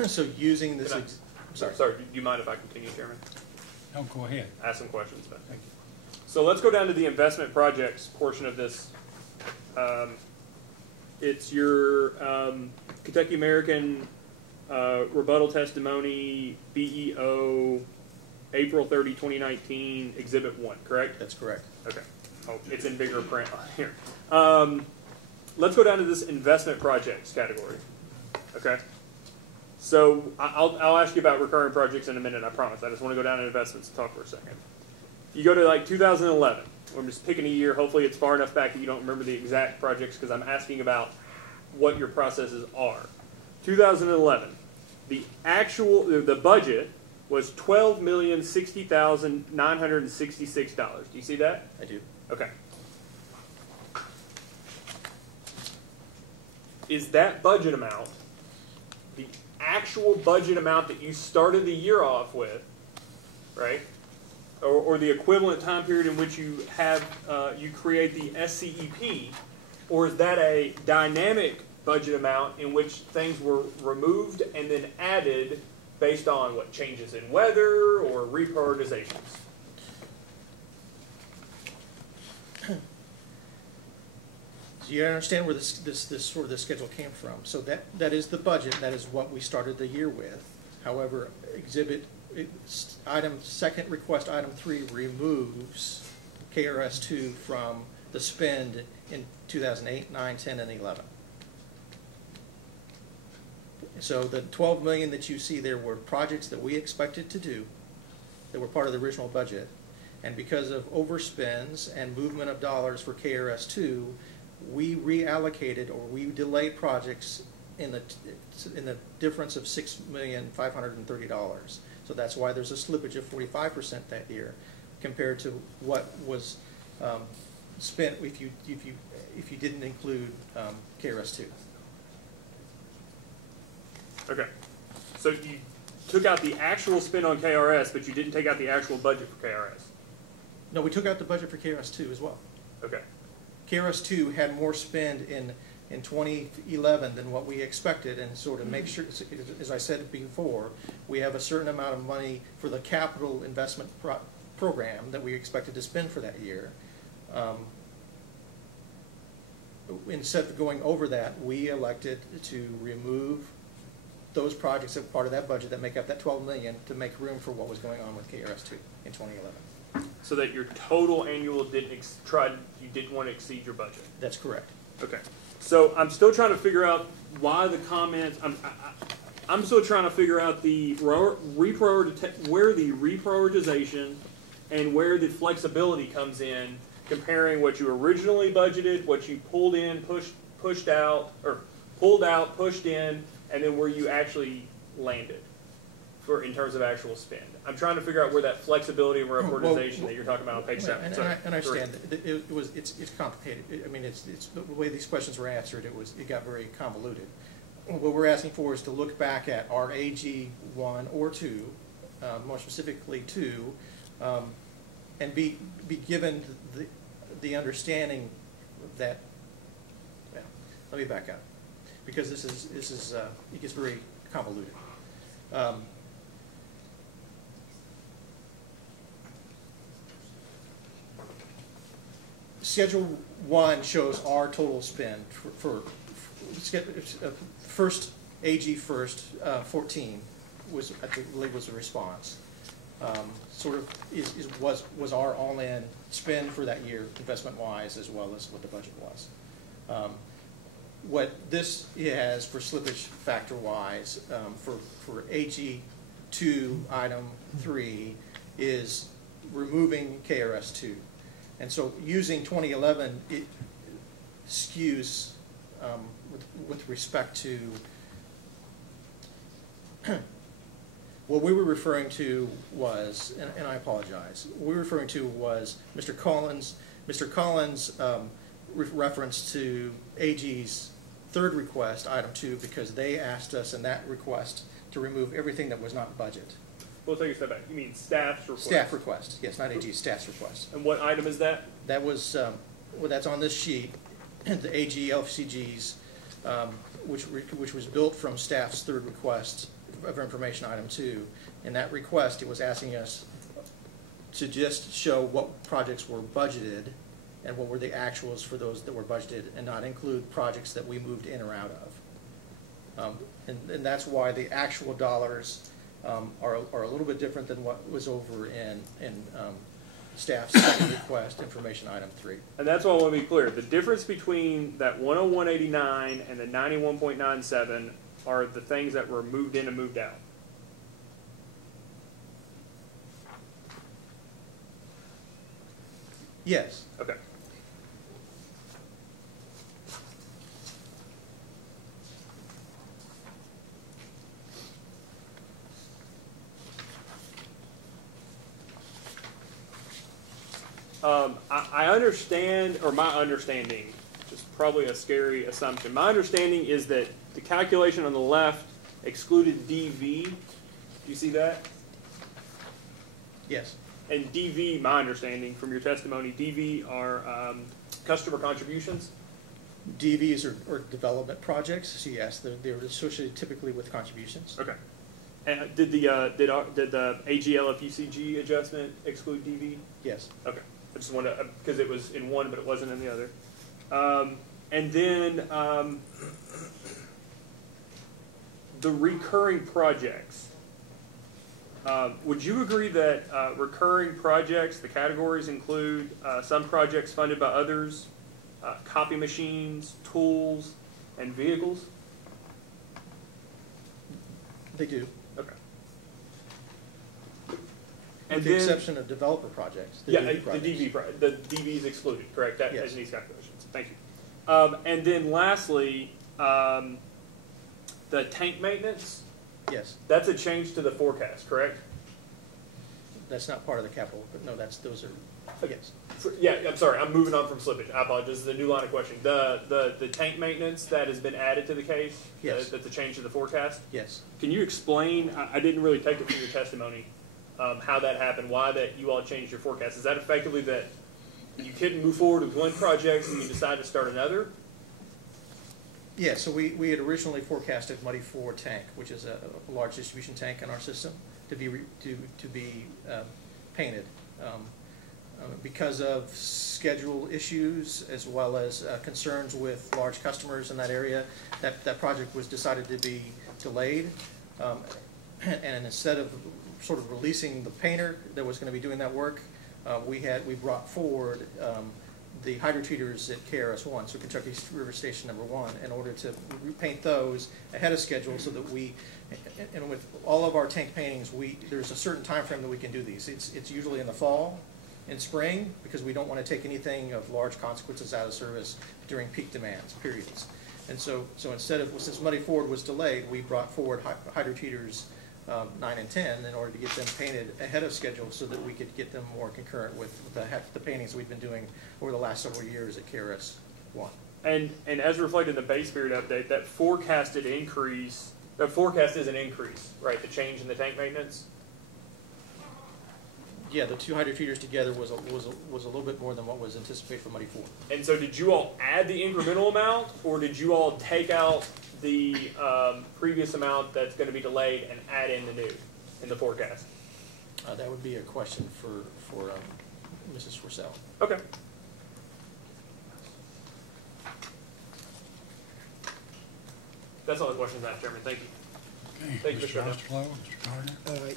so using this, Sorry, do you mind if I continue, Chairman? No, go ahead. Ask some questions, Ben. Thank you. So let's go down to the investment projects portion of this. It's your Kentucky American rebuttal testimony, BEO, April 30, 2019, Exhibit 1, correct? that's correct. Okay. Oh, it's in bigger print on here. Let's go down to this investment projects category. Okay. So I'll ask you about recurring projects in a minute, I promise. I just want to go down to investments and talk for a second. You go to like 2011. I'm just picking a year. Hopefully it's far enough back that you don't remember the exact projects because I'm asking about what your processes are. 2011. The budget was $12,060,966. Do you see that? I do. Okay. Is that budget amount the actual budget amount that you started the year off with, right? Or the equivalent time period in which you have you create the SCEP, or is that a dynamic budget amount in which things were removed and then added based on what changes in weather or reprioritizations? You understand where this sort of the schedule came from. So that is the budget. That is what we started the year with. However, second request item 3 removes KRS-2 from the spend in 2008, 9, 10, and 11. So the $12 million that you see there were projects that we expected to do that were part of the original budget, and because of overspends and movement of dollars for KRS-2, we reallocated or we delayed projects in the difference of $6,530,000. So that's why there's a slippage of 45% that year, compared to what was spent if you didn't include KRS-2. Okay, so you took out the actual spend on KRS, but you didn't take out the actual budget for KRS. No, we took out the budget for KRS-2 as well. Okay. KRS-2 had more spend in 2011 than what we expected, and sort of make sure, as I said before, we have a certain amount of money for the capital investment program that we expected to spend for that year. Instead of going over that, we elected to remove those projects that are part of that budget that make up that $12 million to make room for what was going on with KRS-2 in 2011. So that your total annual you didn't want to exceed your budget. That's correct. Okay. So I'm still trying to figure out why the comments. I'm still trying to figure out where the reprioritization and where the flexibility comes in, comparing what you originally budgeted, what you pulled in, pushed out, or pulled out, pushed in, and then where you actually landed in terms of actual spend. I'm trying to figure out where that flexibility and reprioritization that you're talking about on page 7. And I understand. It's complicated. I mean, it's the way these questions were answered. It got very convoluted. what we're asking for is to look back at our AG 1 or 2, more specifically 2, and be given the understanding that, well, let me back up, because this is it gets very convoluted. Schedule 1 shows our total spend for first AG 14 was, I believe, was a response. Sort of was our all-in spend for that year, investment-wise, as well as what the budget was. What this has for slippage factor-wise for AG 2 item 3 is removing KRS 2. And so using 2011, it skews with respect to what we were referring to was, and I apologize, what we were referring to was Mr. Collins' reference to AG's third request, item 2, because they asked us in that request to remove everything that was not budget. We'll take a step back. You mean staff's request? Staff request, yes, not AG's, staff's request. And what item is that? That was, well, that's on this sheet, the AG LFCGs, which was built from staff's third request of information, item 2. In that request, it was asking us to just show what projects were budgeted and what were the actuals for those that were budgeted, and not include projects that we moved in or out of. And that's why the actual dollars are a little bit different than what was over in staff's second request, information item 3. And that's why I want to be clear. The difference between that 101.89 and the 91.97 are the things that were moved in and moved out. Yes. Okay. I understand, or my understanding, which is probably a scary assumption, my understanding is that the calculation on the left excluded DV. Do you see that? Yes. And DV, my understanding from your testimony, DV are customer contributions? DVs are development projects, so yes, they're associated typically with contributions. Okay. And did the AGLFUCG adjustment exclude DV? Yes. Okay. I just wanted to, because it was in one, but it wasn't in the other. And then the recurring projects. Would you agree that recurring projects, the categories include some projects funded by others, copy machines, tools, and vehicles? They do. Okay. With the exception of developer projects. The DV is excluded, correct? That yes. As in these calculations. Thank you. And then lastly, the tank maintenance. Yes. That's a change to the forecast, correct? That's not part of the capital, but no, those are, yes. Yeah, I'm sorry, I'm moving on from slippage. I apologize. This is a new line of questioning. The tank maintenance that has been added to the case, yes. That's a change to the forecast? Yes. Can you explain, I didn't really take it from your testimony, how that happened, why that you all changed your forecast? Is that effectively that you couldn't move forward with one project and you decided to start another? Yeah, so we had originally forecasted Muddy 4 tank, which is a large distribution tank in our system, to be painted. Because of schedule issues as well as concerns with large customers in that area, that project was decided to be delayed. And instead of sort of releasing the painter that was going to be doing that work, we brought forward the hydrotreaters at KRS-1, so Kentucky River Station number 1, in order to repaint those ahead of schedule so that and with all of our tank paintings, there's a certain time frame that we can do these. It's usually in the fall, in spring, because we don't want to take anything of large consequences out of service during peak demands, periods. And so instead of, since Muddy Ford was delayed, we brought forward hydrotreaters 9 and 10 in order to get them painted ahead of schedule so that we could get them more concurrent with the paintings we've been doing over the last several years at KRS-1. And as reflected in the base period update, that forecasted increase, that forecast is an increase, right? The change in the tank maintenance? Yeah, the two hydrotreaters together was a little bit more than what was anticipated for Muddy Ford. And so did you all add the incremental amount, or did you all take out the previous amount that's going to be delayed and add in the new in the forecast? That would be a question for Mrs. Swarsell. Okay. That's all the questions I have, Chairman. Thank you. Okay, Thank you, Mr. Mr. Osterloh, Mr. Gardner.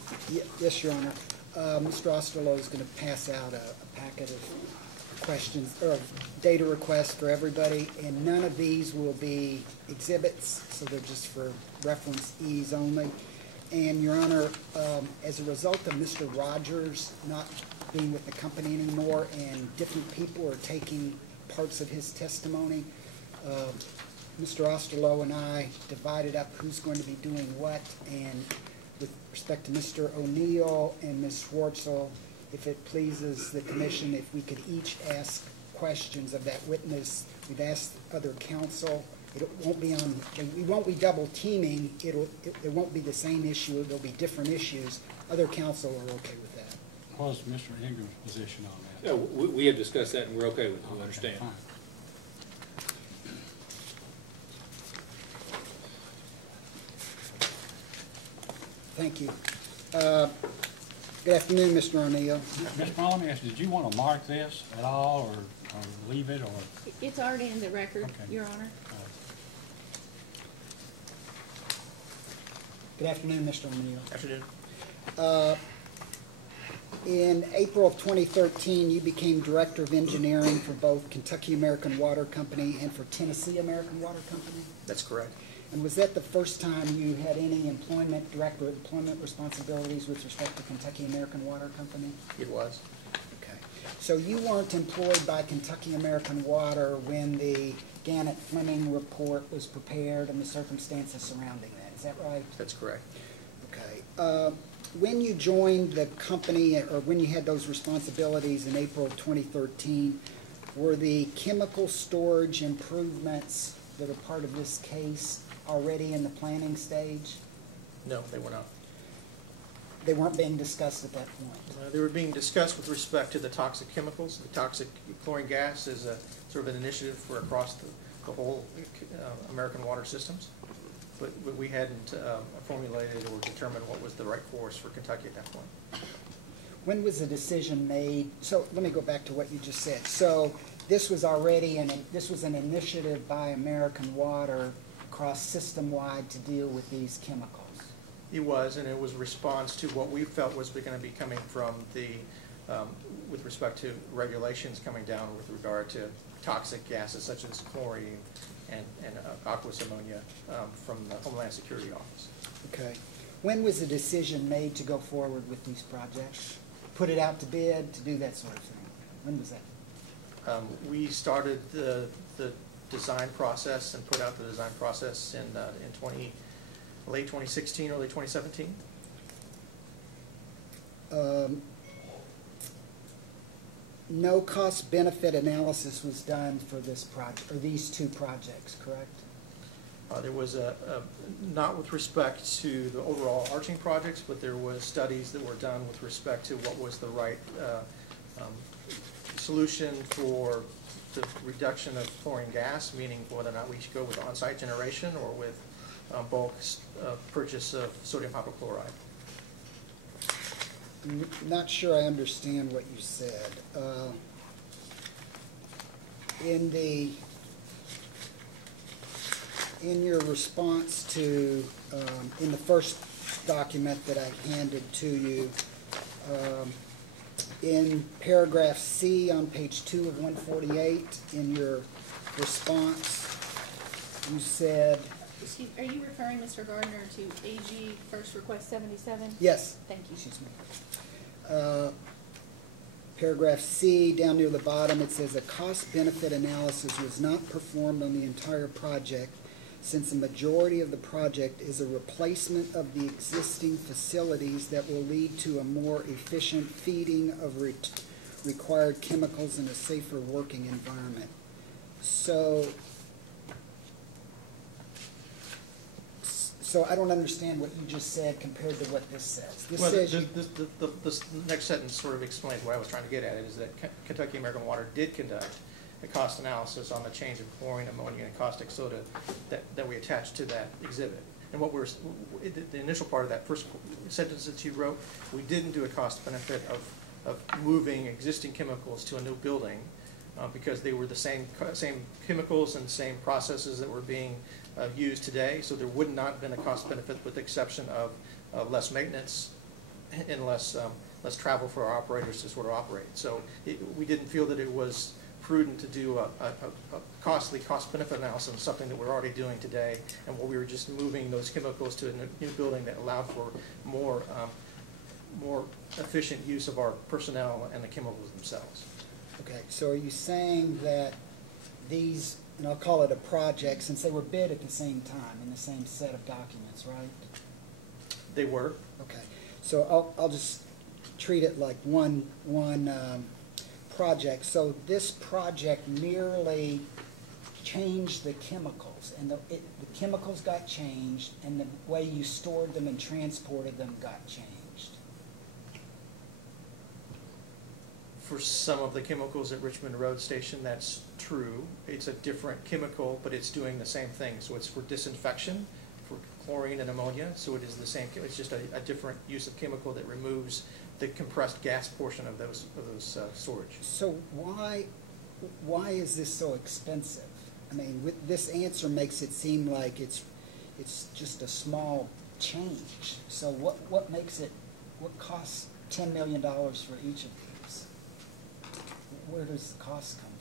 Yes, Your Honor. Mr. Osterloh is going to pass out a packet of questions, or data requests for everybody, and none of these will be exhibits, so they're just for reference ease only. And, Your Honor, as a result of Mr. Rogers not being with the company anymore and different people are taking parts of his testimony, Mr. Osterloh and I divided up who's going to be doing what, and with respect to Mr. O'Neill and Ms. Schwartzel, if it pleases the commission, if we could each ask questions of that witness. We've asked other counsel. It won't be on, we won't be double teaming. It won't be the same issue. There'll be different issues. Other counsel are okay with that. What was Mr. Ingram's position on that? Yeah, we have discussed that and we're okay with it, we understand. Fine. Thank you. Good afternoon, Mr. O'Neill. Ms. Brown, did you want to mark this at all, or leave it, or? It's already in the record, Okay. Your Honor. Good afternoon, Mr. O'Neill. Afternoon. In April of 2013, you became Director of Engineering for both Kentucky American Water Company and for Tennessee American Water Company. That's correct. And was that the first time you had any direct employment responsibilities with respect to Kentucky American Water Company? It was. Okay. So you weren't employed by Kentucky American Water when the Gannett Fleming report was prepared and the circumstances surrounding that. Is that right? That's correct. Okay. When you joined the company, or when you had those responsibilities in April of 2013, were the chemical storage improvements that are part of this case already in the planning stage? No, they were not. They weren't being discussed at that point? They were being discussed with respect to the toxic chemicals. The toxic chlorine gas is a sort of an initiative for across the whole American water systems. But we hadn't formulated or determined what was the right course for Kentucky at that point. When was the decision made? So let me go back to what you just said. So this was already this was an initiative by American Water across system-wide to deal with these chemicals. It was, and it was a response to what we felt was going to be coming from the, with respect to regulations coming down with regard to toxic gases such as chlorine and aqueous ammonia from the Homeland Security Office. Okay. When was the decision made to go forward with these projects? Put it out to bid, to do that sort of thing? When was that? We started the design process and put out the design process in late 2016, early 2017. No cost-benefit analysis was done for this project, or these two projects, correct? There was not with respect to the overall arching projects, but there was studies that were done with respect to what was the right solution for the reduction of chlorine gas, meaning whether or not we should go with on-site generation or with bulk purchase of sodium hypochlorite. Not sure I understand what you said. In your response to, in the first document that I handed to you, in paragraph C on page 2 of 148, in your response, you said... Excuse, are you referring, Mr. Gardner, to AG First Request 77? Yes. Thank you. Excuse me. Paragraph C, down near the bottom, it says a cost-benefit analysis was not performed on the entire project since a majority of the project is a replacement of the existing facilities that will lead to a more efficient feeding of required chemicals in a safer working environment. So So I don't understand what you just said compared to what this says. This Well, says this next sentence sort of explains what I was trying to get at, is that Kentucky American Water did conduct a cost analysis on the change of chlorine, ammonia, and caustic soda that we attached to that exhibit. And what the initial part of that first sentence that you wrote, we didn't do a cost benefit of moving existing chemicals to a new building because they were the same chemicals and same processes that were being used today. So there would not have been a cost benefit, with the exception of less maintenance and less travel for our operators to sort of operate. So we didn't feel that it was prudent to do a costly cost-benefit analysis on something that we're already doing today, and where we were just moving those chemicals to a new building that allowed for more efficient use of our personnel and the chemicals themselves. okay, so are you saying that these, and I'll call it a project, since they were bid at the same time in the same set of documents, right? They were. Okay, so I'll just treat it like one project. So this project merely changed the chemicals, and the chemicals got changed, and the way you stored them and transported them got changed. For some of the chemicals at Richmond Road Station, that's true. It's a different chemical, but it's doing the same thing. So it's for disinfection, for chlorine and ammonia. So it is the same. It's just a different use of chemical that removes the compressed gas portion of those storage. So why is this so expensive? I mean, this answer makes it seem like it's just a small change. So what costs $10 million for each of these? Where does the cost come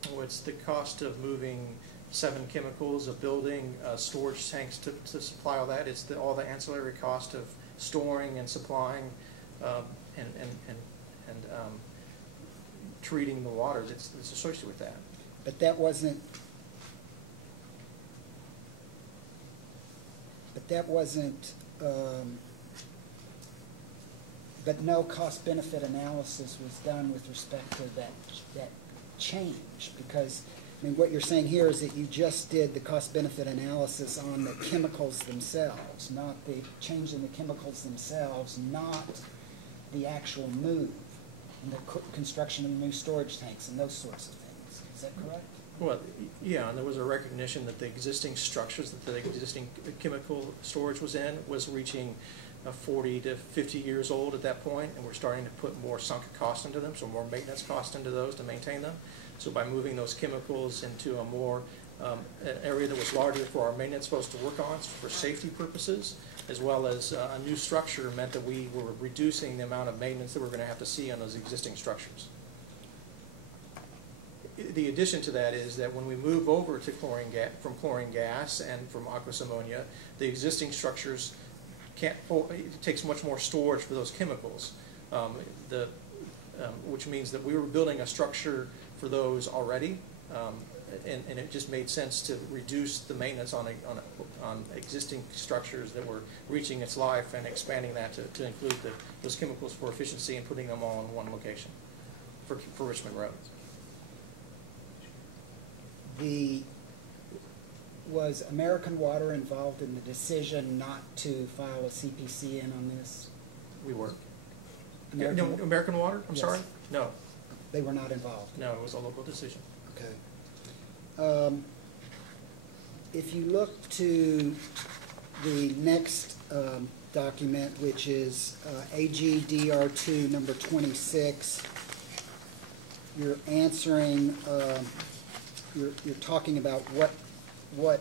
from? Well, it's the cost of moving 7 chemicals, of building storage tanks to supply all that. It's all the ancillary cost of storing and supplying and treating the water that's associated with that. But that wasn't. But no cost-benefit analysis was done with respect to that change, because I mean, what you're saying here is that you just did the cost-benefit analysis on the chemicals themselves, not the change in the chemicals themselves, not the actual move, and the construction of new storage tanks and those sorts of things. Is that correct? Well, yeah, and there was a recognition that the existing structures that the existing chemical storage was in was reaching 40 to 50 years old at that point, and we're starting to put more sunk cost into them, so more maintenance cost into those to maintain them. So by moving those chemicals into a more an area that was larger for our maintenance folks to work on for safety purposes, as well as a new structure, meant that we were reducing the amount of maintenance that we're going to have to see on those existing structures. The addition to that is that when we move over to from chlorine gas and from aqueous ammonia, the existing structures can't hold, it takes much more storage for those chemicals, which means that we were building a structure for those already, and it just made sense to reduce the maintenance on existing structures that were reaching its life and expanding that to include those chemicals for efficiency and putting them all in one location for Richmond Road. Was American Water involved in the decision not to file a CPCN on this? We were. American Water? I'm sorry? No. They were not involved? No, it was a local decision. Okay. If you look to the next document, which is AGDR2 number 26, you're answering, you're talking about what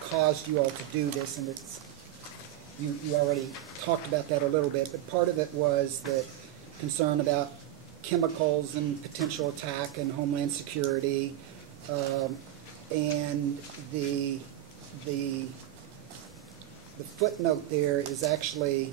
caused you all to do this, and it's you already talked about that a little bit, but part of it was the concern about chemicals and potential attack and homeland security, and the footnote there is actually,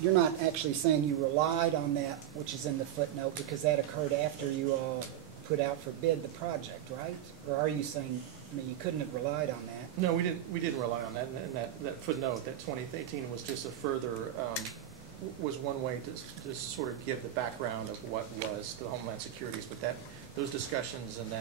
you're not actually saying you relied on that, which is in the footnote, because that occurred after you all put out for bid the project, right? Or are you saying, I mean, you couldn't have relied on that? No, we didn't rely on that, and that footnote, that 2018 was just a further, was one way to sort of give the background of what was the Homeland Securities, but those discussions and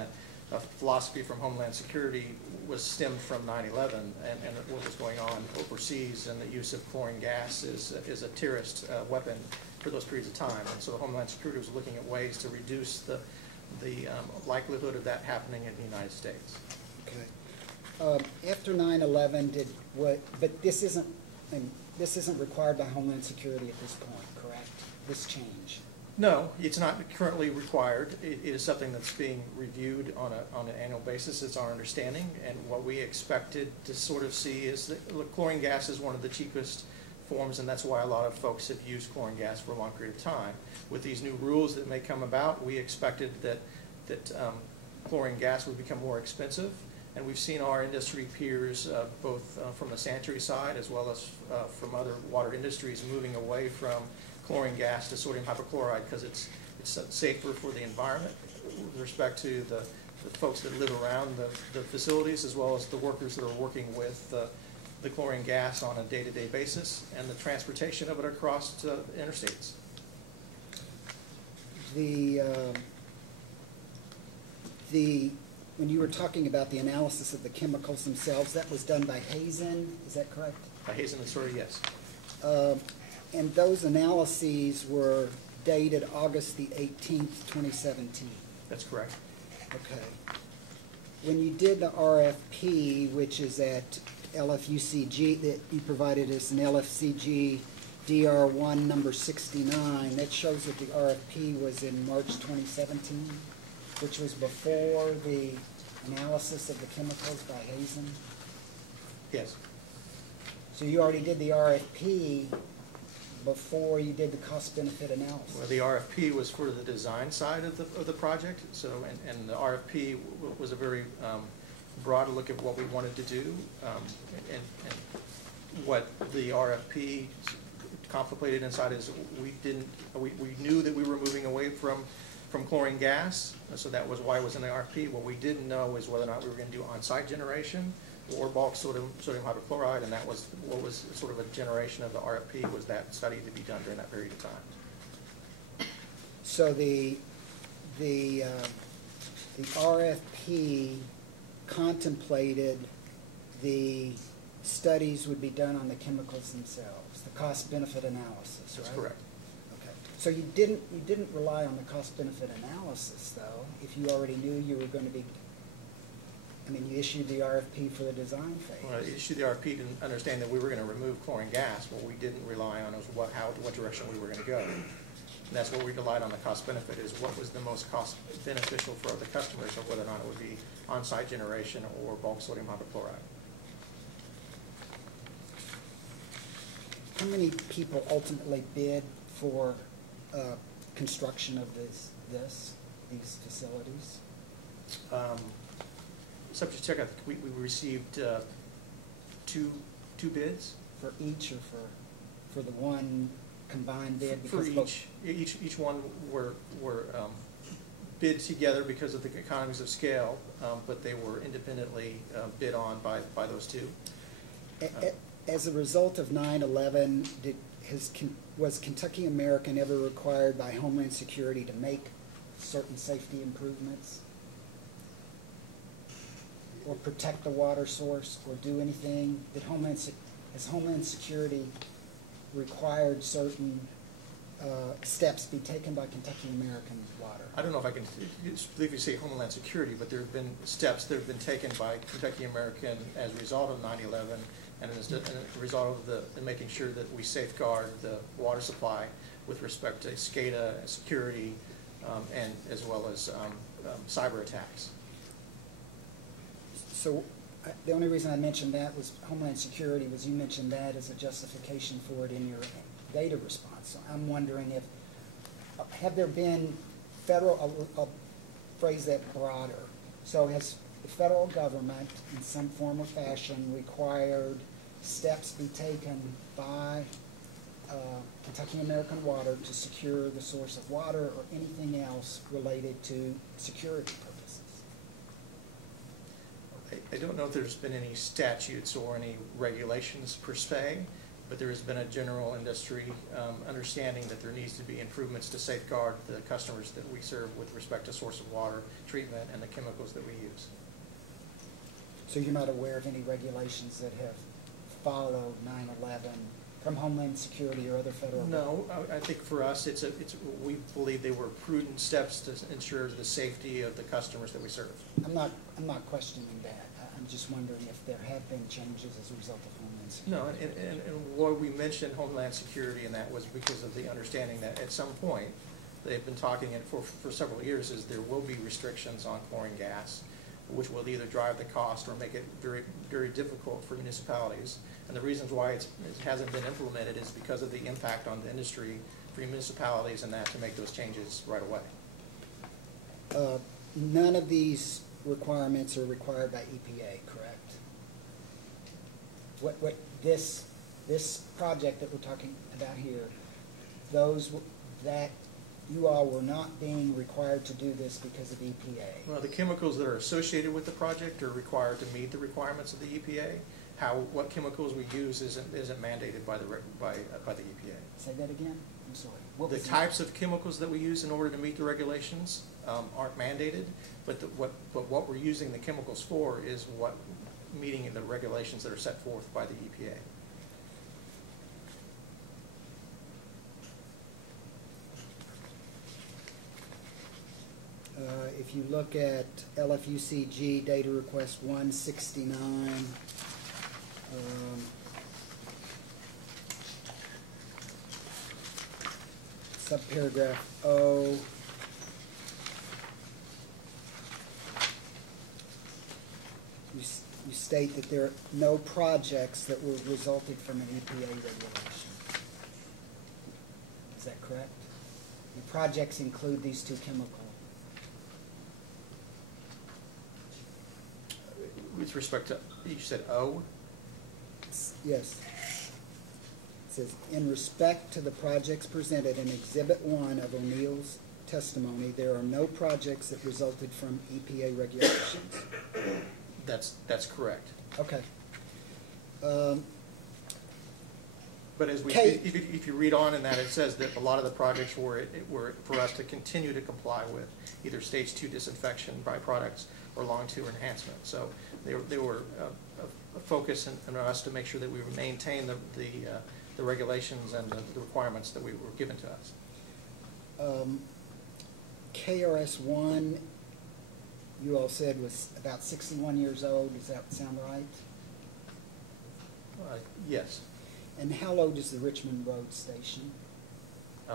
philosophy from Homeland Security was stemmed from 9/11 and what was going on overseas, and the use of chlorine gas is a terrorist weapon for those periods of time. And so the Homeland Security was looking at ways to reduce the likelihood of that happening in the United States. Okay. After 9/11, but this isn't required by Homeland Security at this point, correct? This change? No, it's not currently required. It is something that's being reviewed on an annual basis, it's our understanding. And what we expected to sort of see is that chlorine gas is one of the cheapest forms, and that's why a lot of folks have used chlorine gas for a long period of time. With these new rules that may come about, we expected that chlorine gas would become more expensive. And we've seen our industry peers, both from the sanitary side as well as from other water industries, moving away from chlorine gas to sodium hypochlorite because it's safer for the environment with respect to the folks that live around the facilities, as well as the workers that are working with the chlorine gas on a day-to-day basis, and the transportation of it across interstates. When you were talking about the analysis of the chemicals themselves, that was done by Hazen, is that correct? By Hazen and Sawyer, yes. And those analyses were dated August the 18th, 2017. That's correct. Okay. When you did the RFP, which is at LFUCG, that you provided us an LFCG DR1 number 69, that shows that the RFP was in March 2017, which was before the analysis of the chemicals by Hazen. Yes. So you already did the RFP before you did the cost-benefit analysis? Well, the RFP was for the design side of the project. So, and the RFP was a very broad look at what we wanted to do, and what the RFP contemplated inside is we knew that we were moving away from chlorine gas, so that was why it was in the RFP. What we didn't know is whether or not we were going to do on-site generation or bulk sodium hypochlorite, and that was what was sort of a generation of the RFP, was that study to be done during that period of time. So the RFP contemplated the studies would be done on the chemicals themselves, the cost-benefit analysis, right? That's correct. Okay. So you didn't rely on the cost-benefit analysis, though, if you already knew you were going to be. I mean, you issued the RFP for the design phase. Well, I issued the RFP to understand that we were going to remove chlorine gas. What we didn't rely on was what direction we were going to go. And that's what we relied on, the cost-benefit, is what was the most cost-beneficial for the customers, or whether or not it would be on-site generation or bulk sodium hypochlorite. How many people ultimately bid for construction of these facilities? Subject to check, I think we received two bids. For each, or for the one combined bid? For each one were bid together because of the economies of scale, but they were independently bid on by those two. As a result of 9/11, was Kentucky American ever required by Homeland Security to make certain safety improvements, or protect the water source, or do anything? Has Homeland Security required certain steps be taken by Kentucky American Water? I don't know if I can believe you say Homeland Security, but there have been steps that have been taken by Kentucky American as a result of 9/11, and as a result of making sure that we safeguard the water supply with respect to SCADA, security, and as well as cyber attacks. So the only reason I mentioned that was Homeland Security, was you mentioned that as a justification for it in your data response. So I'm wondering have there been federal, I'll phrase that broader. So has the federal government in some form or fashion required steps be taken by Kentucky American Water to secure the source of water, or anything else related to security purposes? I don't know if there's been any statutes or any regulations per se. but there has been a general industry understanding that there needs to be improvements to safeguard the customers that we serve with respect to source of water treatment and the chemicals that we use. So you're not aware of any regulations that have followed 9/11 from Homeland Security or other federal? No, I think for us, we believe they were prudent steps to ensure the safety of the customers that we serve. I'm not questioning that. I'm just wondering if there have been changes as a result of Homeland Security. No, and why we mentioned Homeland Security, and that was because of the understanding that at some point, they've been talking it for several years, is there will be restrictions on chlorine gas, which will either drive the cost or make it very, very difficult for municipalities. And the reasons why it hasn't been implemented is because of the impact on the industry for municipalities and that to make those changes right away. None of these requirements are required by EPA, correct? What this project that we're talking about here, that you all were not being required to do this because of EPA. Well, the chemicals that are associated with the project are required to meet the requirements of the EPA. What chemicals we use isn't mandated by the EPA. Say that again? I'm sorry. The types of chemicals that we use in order to meet the regulations aren't mandated, but what we're using the chemicals for is meeting the regulations that are set forth by the EPA. If you look at LFUCG data request 169, subparagraph O, you state that there are no projects that were resulted from an EPA regulation. Is that correct? The projects include these two chemicals. With respect to, you said O? Yes. It says, in respect to the projects presented in Exhibit 1 of O'Neill's testimony, there are no projects that resulted from EPA regulations. That's correct. Okay. But if you read on in that, it says that a lot of the projects were for us to continue to comply with either stage 2 disinfection byproducts or long 2 enhancement. So they were a focus on us to make sure that we maintain the regulations and the requirements that were given to us. KRS-One, you all said was about 61 years old. Does that sound right? Yes. And how old is the Richmond Road station?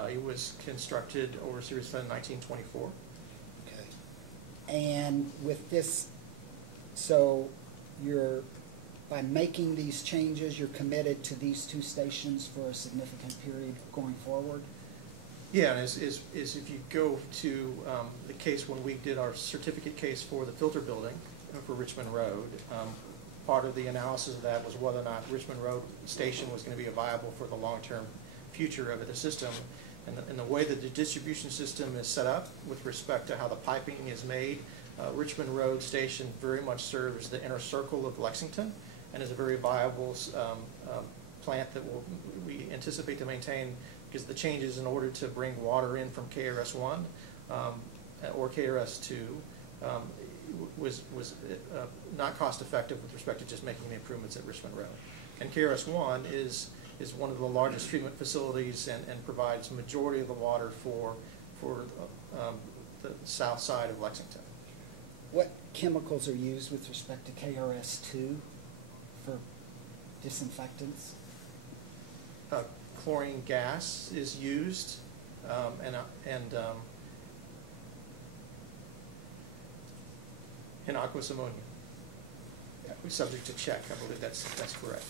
It was constructed over a series of 1924. Okay. And with this, so by making these changes, you're committed to these two stations for a significant period going forward? Yeah, and if you go to the case when we did our certificate case for the filter building for Richmond Road, part of the analysis of that was whether or not Richmond Road Station was going to be viable for the long-term future of the system. And the way that the distribution system is set up with respect to how the piping is made, Richmond Road Station very much serves the inner circle of Lexington and is a very viable plant that we anticipate to maintain, because the changes in order to bring water in from KRS-1 or KRS-2 was not cost effective with respect to just making the improvements at Richmond Road. And KRS-1 is one of the largest treatment facilities and provides the majority of the water for the south side of Lexington. What chemicals are used with respect to KRS-2 for disinfectants? Chlorine gas is used, and aqueous ammonia. We're subject to check. I believe that's correct.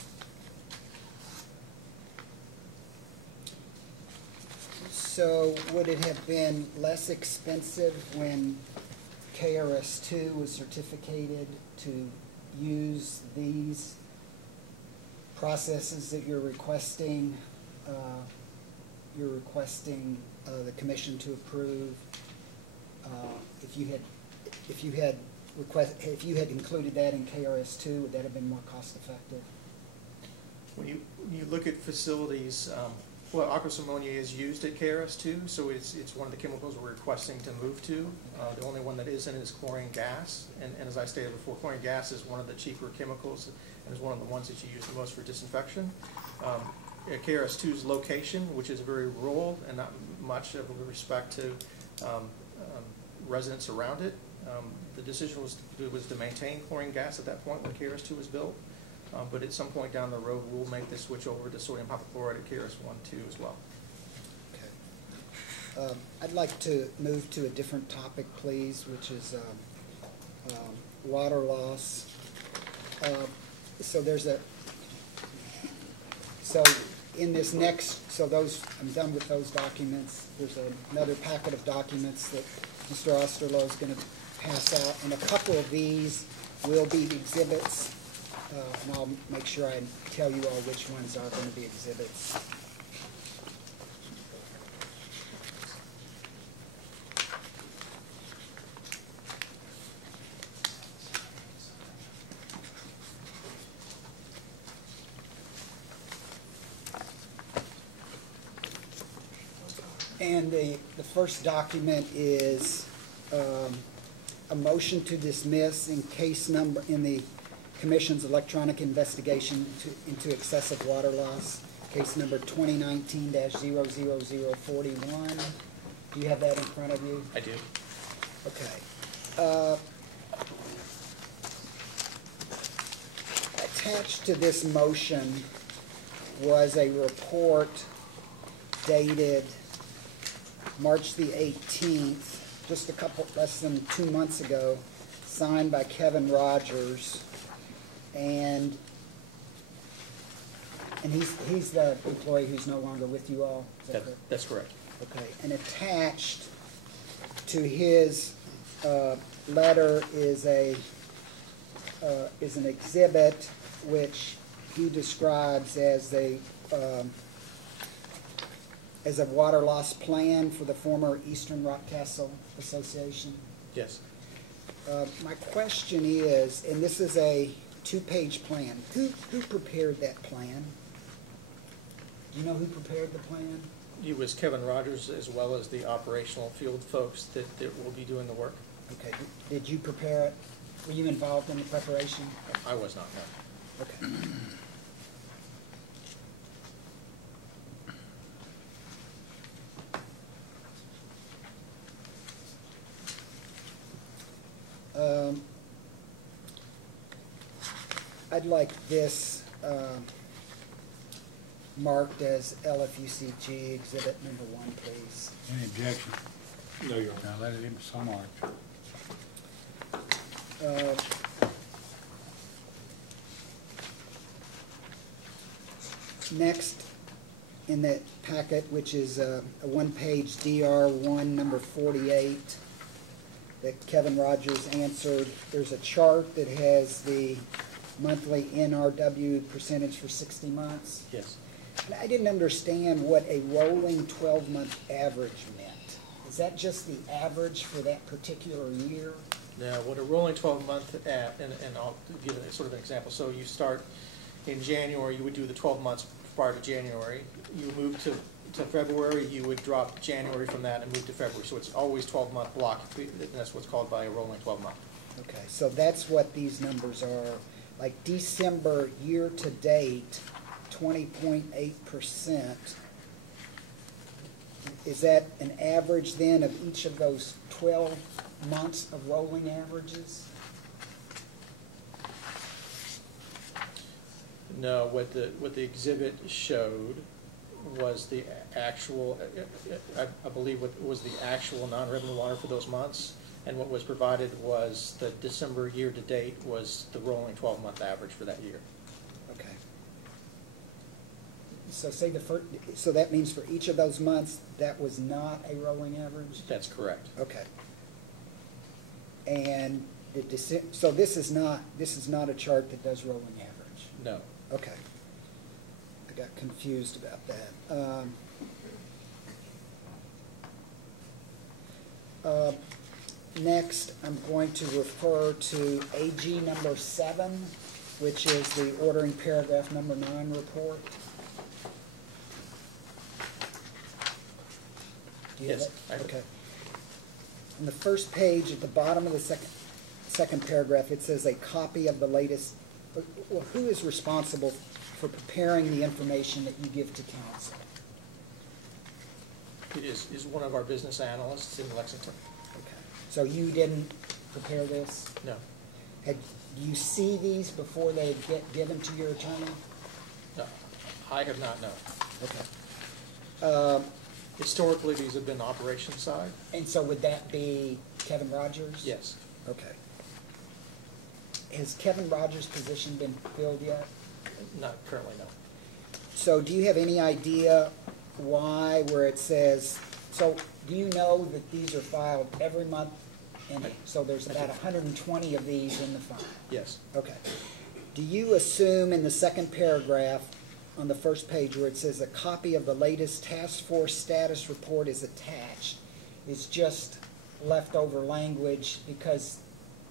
So would it have been less expensive when KRS-2 was certificated to use these processes that you're requesting the commission to approve? If you had included that in KRS-2, would that have been more cost effective? When you look at facilities, well, aqueous ammonia is used at KRS-2, so it's one of the chemicals we're requesting to move to. The only one that isn't is chlorine gas, and as I stated before, chlorine gas is one of the cheaper chemicals and is one of the ones that you use the most for disinfection. At KRS-2's location, which is very rural and not much of a respect to residents around it, the decision was to maintain chlorine gas at that point when KRS-2 was built. But at some point down the road, we'll make the switch over to sodium hypochlorite at KRS-1, 2 as well. Okay. I'd like to move to a different topic, please, which is water loss. So in this next, I'm done with those documents. There's another packet of documents that Mr. Osterloh is going to pass out, and a couple of these will be exhibits. And I'll make sure I tell you all which ones are going to be exhibits. And the first document is a motion to dismiss in case number in the Commission's electronic investigation into excessive water loss, case number 2019-00041. Do you have that in front of you? I do. Okay. Attached to this motion was a report dated March the 18th, just less than 2 months ago, signed by Kevin Rogers. And he's the employee who's no longer with you all. Is that correct? That's correct. Okay. And attached to his letter is an exhibit which he describes as a water loss plan for the former Eastern Rockcastle Association. Yes. My question is, and this is a 2-page plan. Who prepared that plan? Do you know who prepared the plan? It was Kevin Rogers as well as the operational field folks that will be doing the work. Okay. Did you prepare it? Were you involved in the preparation? I was not, no. Okay. I'd like this marked as LFUCG Exhibit number 1, please. Any objection? No, Your Now let it be so marked. Next in that packet, which is a 1-page DR1 number 48 that Kevin Rogers answered, there's a chart that has the monthly NRW percentage for 60 months. Yes. I didn't understand what a rolling 12-month average meant. Is that just the average for that particular year? Now, what a rolling 12-month and I'll give it sort of an example. So you start in January, you would do the 12 months prior to January. You move to February, you would drop January from that and move to February. So it's always 12-month block. That's what's called by a rolling 12-month. Okay, so that's what these numbers are. Like December year to date, 20.8%. Is that an average then of each of those 12 months of rolling averages? No, what the exhibit showed was the actual, I believe what was the actual non-revenue water for those months, and what was provided was the December year to date was the rolling 12-month average for that year. Okay. So say so that means for each of those months that was not a rolling average? That's correct. Okay. And so this is not a chart that does rolling average? No. Okay. I got confused about that. Next, I'm going to refer to AG number 7, which is the ordering paragraph number 9 report. Do you have Yes, it? I do. Okay. On the first page, at the bottom of the second paragraph, it says a copy of the latest, well, who is responsible for preparing the information that you give to council? Is one of our business analysts in Lexington. Okay. So you didn't prepare this? No, Do you see these before they get given to your attorney? no, I have not, no. Okay. Historically, these have been operation side. And so would that be Kevin Rogers? Yes. Okay. Has Kevin Rogers' position been filled yet? Not currently, no. So do you have any idea why, where it says, so do you know that these are filed every month? And so there's about 120 of these in the file? Yes. Okay. Do you assume in the second paragraph on the first page where it says a copy of the latest task force status report is attached, is just leftover language because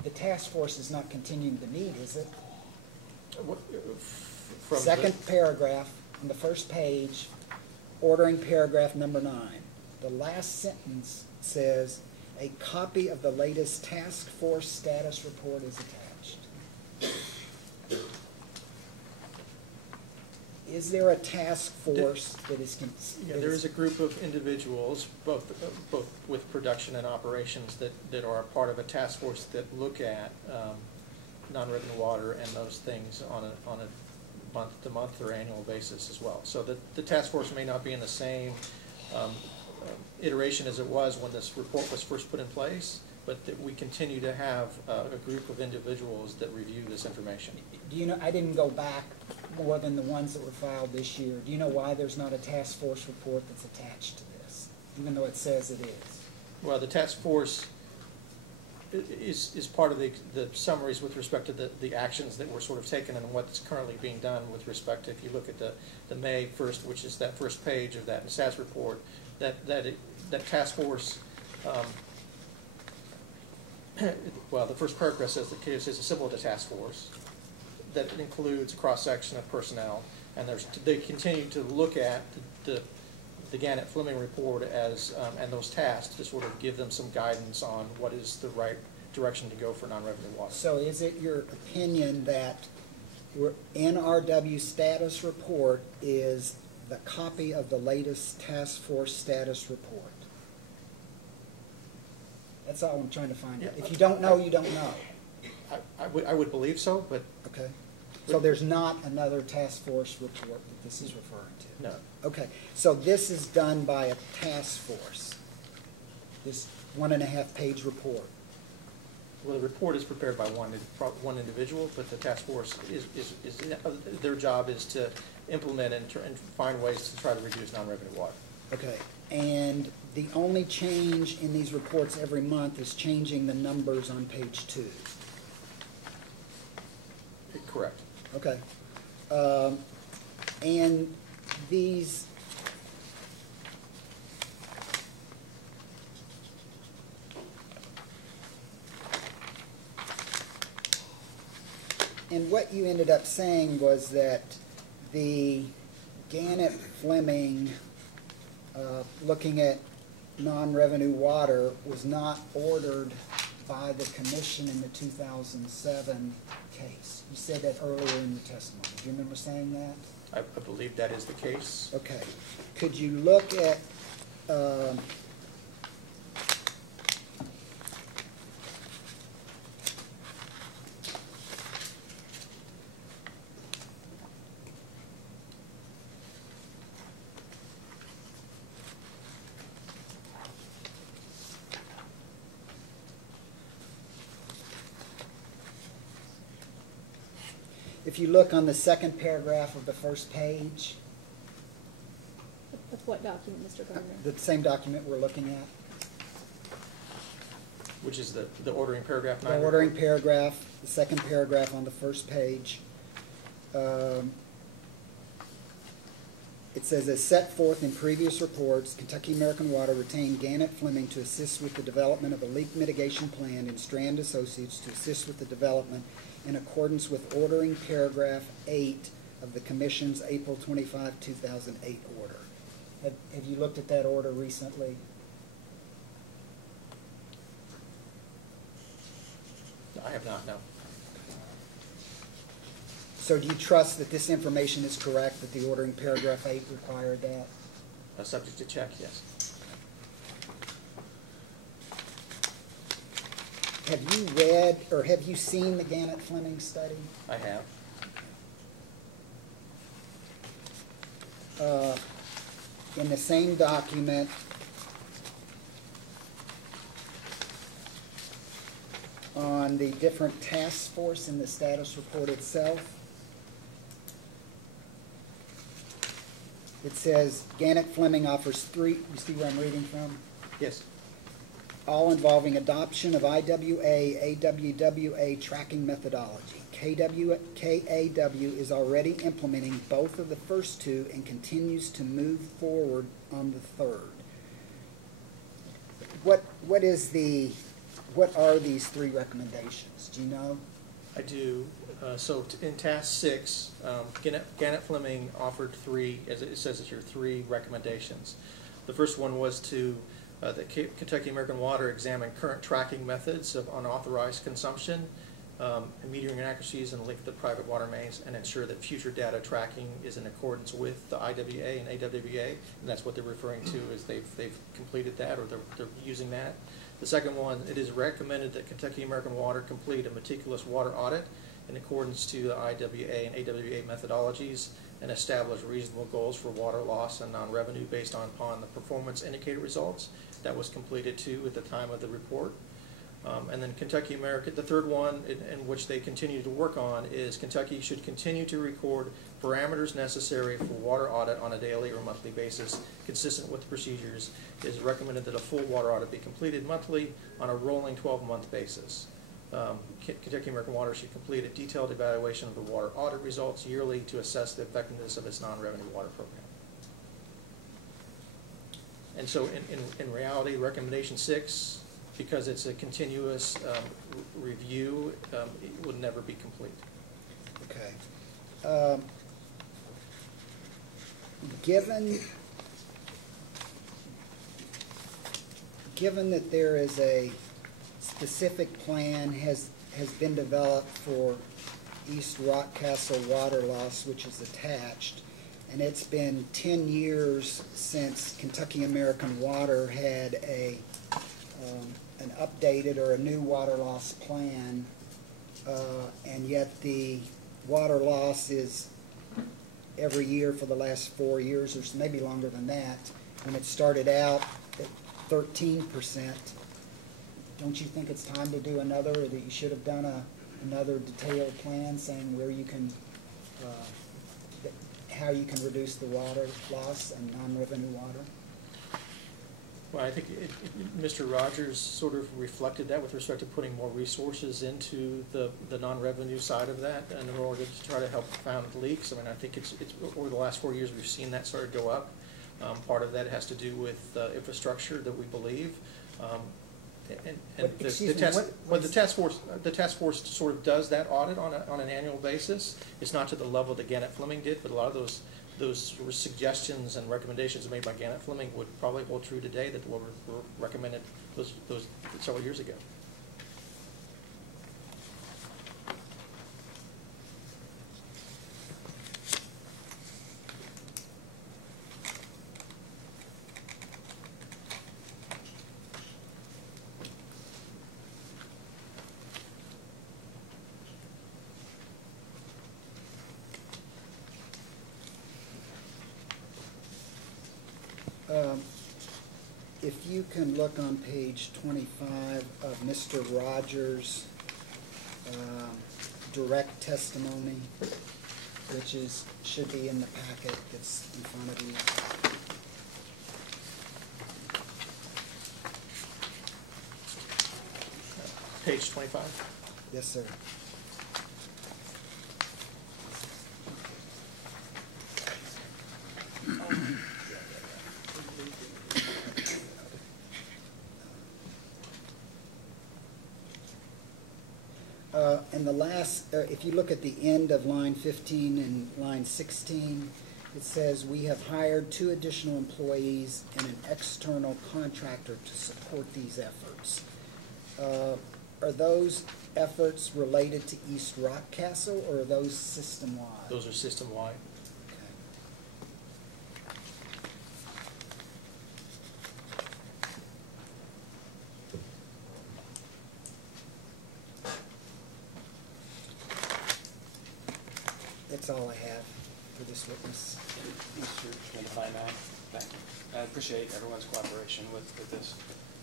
the task force is not continuing to meet, is it? Second paragraph on the first page, ordering paragraph number 9. The last sentence says, a copy of the latest task force status report is attached. Is there a task force that is? Yeah, there is a group of individuals, both with production and operations, that are a part of a task force that look at non-revenue water and those things on a month-to-month or annual basis as well. So the task force may not be in the same iteration as it was when this report was first put in place, but that we continue to have a group of individuals that review this information. Do you know, I didn't go back more than the ones that were filed this year. Do you know why there's not a task force report that's attached to this, even though it says it is? Well, the task force is part of the summaries with respect to the actions that were sort of taken and what's currently being done with respect to, if you look at the May 1st, which is that first page of that SAS report, that task force, well, the first paragraph says the case is assembled the task force. That includes a cross-section of personnel, and they continue to look at the Gannett Fleming report as and those tasks to sort of give them some guidance on what is the right direction to go for non-revenue water. So is it your opinion that NRW status report is the copy of the latest task force status report? That's all I'm trying to find out. If you don't know, you don't know. I would believe so, but... Okay. So there's not another task force report that this is referring to? No. Okay. So this is done by a task force, this 1.5-page report? Well, the report is prepared by one individual, but the task force is their job is to implement and find ways to try to reduce non-revenue water. Okay. And the only change in these reports every month is changing the numbers on page 2? Correct. Okay. And these, and what you ended up saying was that the Gannett Fleming, looking at non-revenue water, was not ordered by the commission in the 2007 case. You said that earlier in your testimony. Do you remember saying that? I believe that is the case. Okay. Could you look at if you look on the second paragraph of the first page, Of what document, Mr. Gardner? the same document we're looking at, Which is the ordering paragraph the 9. ordering paragraph, the second paragraph on the first page. It says, as set forth in previous reports, Kentucky American Water retained Gannett Fleming to assist with the development of a leak mitigation plan and Strand Associates to assist with the development in accordance with ordering paragraph 8 of the Commission's April 25, 2008 order. Have you looked at that order recently? I have not, no. So do you trust that this information is correct, that the ordering paragraph 8 required that? Subject to check, yes. Have you read or have you seen the Gannett Fleming study? I have. In the same document, on the different task force in the status report itself, it says Gannett Fleming offers 3, you see where I'm reading from? Yes. All involving adoption of IWA, AWWA tracking methodology. KAW is already implementing both of the first two and continues to move forward on the third. What are these 3 recommendations? Do you know? I do. So in task 6, Gannett Fleming offered 3, as it says, it's your 3 recommendations. The first one was to that Kentucky American Water examine current tracking methods of unauthorized consumption, and metering inaccuracies and link to the private water mains, and ensure that future data tracking is in accordance with the IWA and AWWA, and that's what they're referring to as they've completed that, or they're using that. The second one, it is recommended that Kentucky American Water complete a meticulous water audit in accordance to the IWA and AWA methodologies and establish reasonable goals for water loss and non-revenue based upon the performance indicator results. That was completed too at the time of the report. And then Kentucky American, the third one in which they continue to work on is Kentucky should continue to record parameters necessary for water audit on a daily or monthly basis consistent with the procedures. It is recommended that a full water audit be completed monthly on a rolling 12-month basis. Kentucky American Water should complete a detailed evaluation of the water audit results yearly to assess the effectiveness of its non-revenue water program. And so in reality, recommendation 6, because it's a continuous review, it would never be complete. Okay. Given that there is a specific plan has been developed for East Rockcastle water loss, which is attached, and it's been 10 years since Kentucky American Water had an updated or a new water loss plan, and yet the water loss is every year for the last 4 years, or maybe longer than that. When it started out at 13%, don't you think it's time to do another, or that you should have done another detailed plan saying where you can, how you can reduce the water loss and non-revenue water? Well, I think Mr. Rogers sort of reflected that with respect to putting more resources into the non-revenue side of that, and in order to try to help found leaks. I mean, I think it's over the last 4 years we've seen that sort of go up. Part of that has to do with infrastructure that we believe. The task force sort of does that audit on an annual basis. It's not to the level that Gannett Fleming did, but a lot of those suggestions and recommendations made by Gannett Fleming would probably hold true today that were recommended those several years ago. If you can look on page 25 of Mr. Rogers' direct testimony, which should be in the packet that's in front of you. Page 25? Yes, sir. And the last, if you look at the end of line 15 and line 16, it says we have hired 2 additional employees and an external contractor to support these efforts. Are those efforts related to East Rockcastle, or are those system-wide? Those are system-wide. That's all I have for this witness. Mr. Schmidt, if I may, thank you. I appreciate everyone's cooperation with this.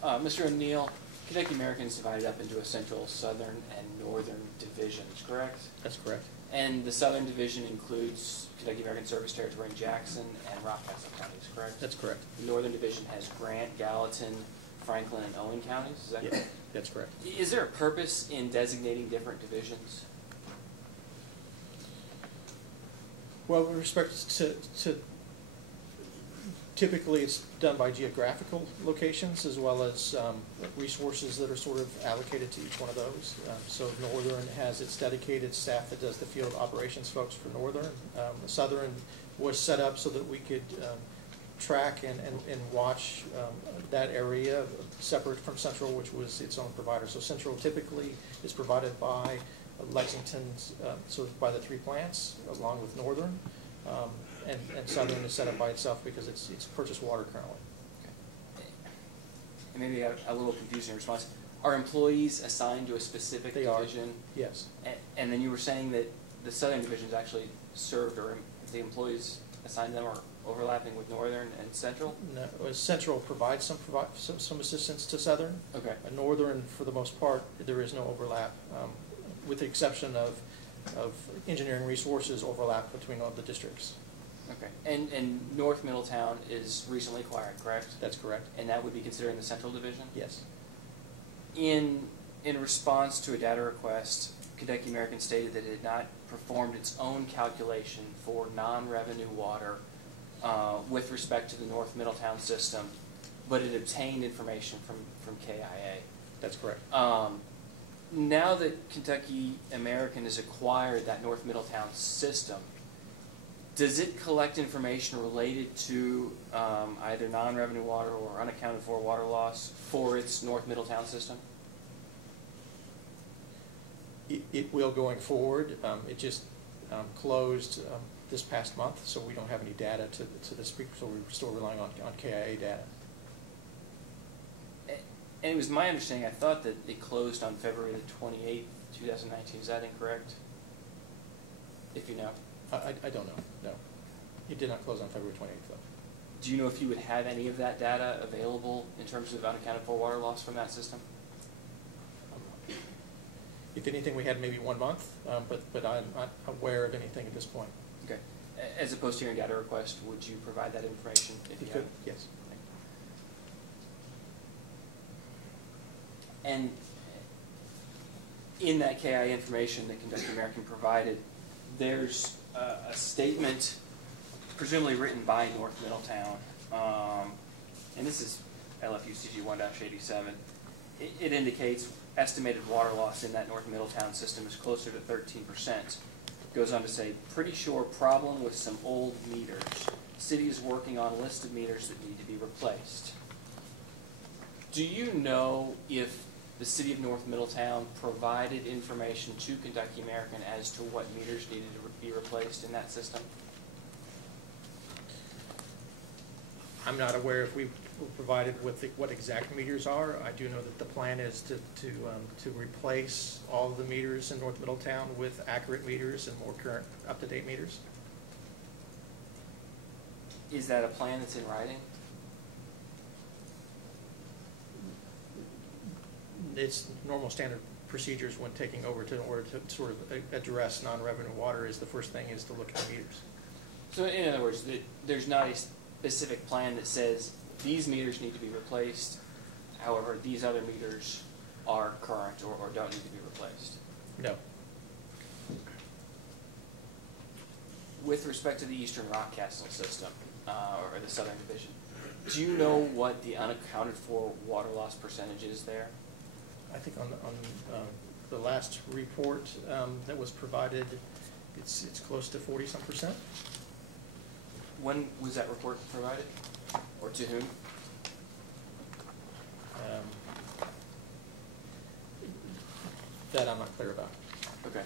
Mr. O'Neill, Kentucky American is divided up into a central, southern, and northern divisions, correct? That's correct. And the southern division includes Kentucky American Service Territory in Jackson and Rockcastle counties, correct? That's correct. The northern division has Grant, Gallatin, Franklin, and Owen counties, is that Yeah, correct? that's correct. Is there a purpose in designating different divisions? Well, with respect to typically it's done by geographical locations as well as resources that are sort of allocated to each one of those. So Northern has its dedicated staff that does the field operations folks for Northern. Southern was set up so that we could track and watch that area separate from Central, which was its own provider. So Central typically is provided by Lexington's, so by the 3 plants along with Northern. And Southern is set up by itself because it's purchased water currently. Okay. And maybe a little confusing response. Are employees assigned to a specific division? Yes. And then you were saying that the southern division is actually served, or the employees assigned them are overlapping with northern and central? No, Central provides some assistance to Southern. Okay. Northern, for the most part, there is no overlap, with the exception of engineering resources overlap between all the districts. Okay. And North Middletown is recently acquired, correct? That's correct. And that would be considered in the central division? Yes. In response to a data request, Kentucky American stated that it had not performed its own calculation for non-revenue water with respect to the North Middletown system, but it obtained information from KIA. That's correct. Now that Kentucky American has acquired that North Middletown system, does it collect information related to either non-revenue water or unaccounted for water loss for its North Middletown system? It will going forward. It just closed this past month, so we don't have any data to this speak, so we're still relying on KIA data. And it was my understanding, I thought that it closed on February the 28th, 2019. Is that incorrect? If you know. I don't know, no. It did not close on February 28th, though. Do you know if you would have any of that data available in terms of unaccounted for water loss from that system? If anything, we had maybe 1 month, but I'm not aware of anything at this point. Okay. As opposed to your data request, would you provide that information if you could, have? yes. And in that KI information that Kentucky American provided, there's a statement, presumably written by North Middletown, and this is LFUCG 1-87. It indicates estimated water loss in that North Middletown system is closer to 13%. Goes on to say, pretty sure problem with some old meters. City is working on a list of meters that need to be replaced. Do you know if the City of North Middletown provided information to Kentucky American as to what meters needed to be replaced in that system? I'm not aware if we were provided with what exact meters are. I do know that the plan is to replace all of the meters in North Middletown with accurate meters and more current, up-to-date meters. Is that a plan that's in writing? It's normal standard procedures when taking over in order to sort of address non-revenue water is the first thing is to look at the meters. So in other words, there's not a specific plan that says these meters need to be replaced, however, these other meters are current or don't need to be replaced? No. With respect to the Eastern Rockcastle system, or the Southern Division, do you know what the unaccounted for water loss percentage is there? I think on the last report that was provided, it's close to 40-some%. When was that report provided, or to whom? That I'm not clear about. Okay.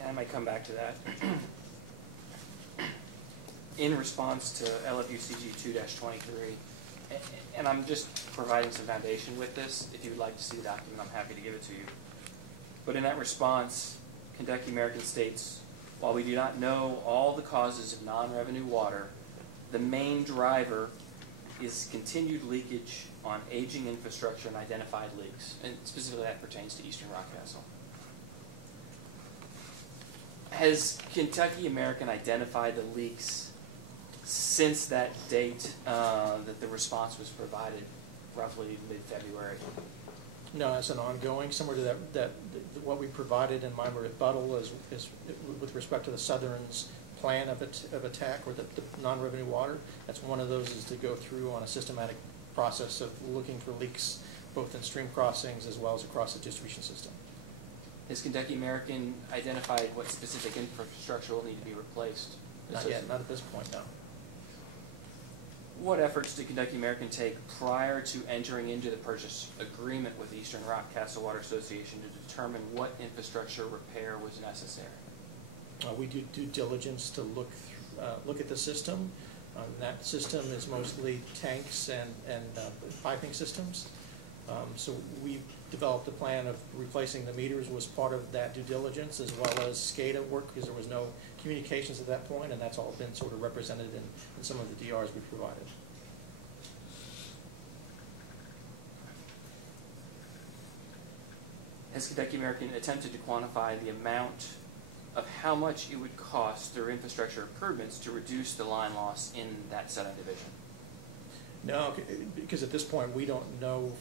And I might come back to that. In response to LFUCG 2-23, and I'm just providing some foundation with this. If you would like to see the document, I'm happy to give it to you. But in that response, Kentucky American states, while we do not know all the causes of non-revenue water, the main driver is continued leakage on aging infrastructure and identified leaks. And specifically that pertains to Eastern Rockcastle. Has Kentucky American identified the leaks since that date that the response was provided, roughly mid-February? No, it's an ongoing, similar to that what we provided in my rebuttal is with respect to the Southern's plan of attack, or the non-revenue water. That's one of those, is to go through on a systematic process of looking for leaks both in stream crossings as well as across the distribution system. Has Kentucky American identified what specific infrastructure will need to be replaced? Not yet, not at this point, no. What efforts did Kentucky American take prior to entering into the purchase agreement with the Eastern Rockcastle Water Association to determine what infrastructure repair was necessary? We do due diligence to look at the system. That system is mostly tanks and piping systems. So we developed a plan of replacing the meters was part of that due diligence, as well as SCADA work, because there was no communications at that point, and that's all been sort of represented in some of the DRs we provided. Has Kentucky American attempted to quantify the amount of how much it would cost through infrastructure improvements to reduce the line loss in that Southern division? No, because at this point we don't know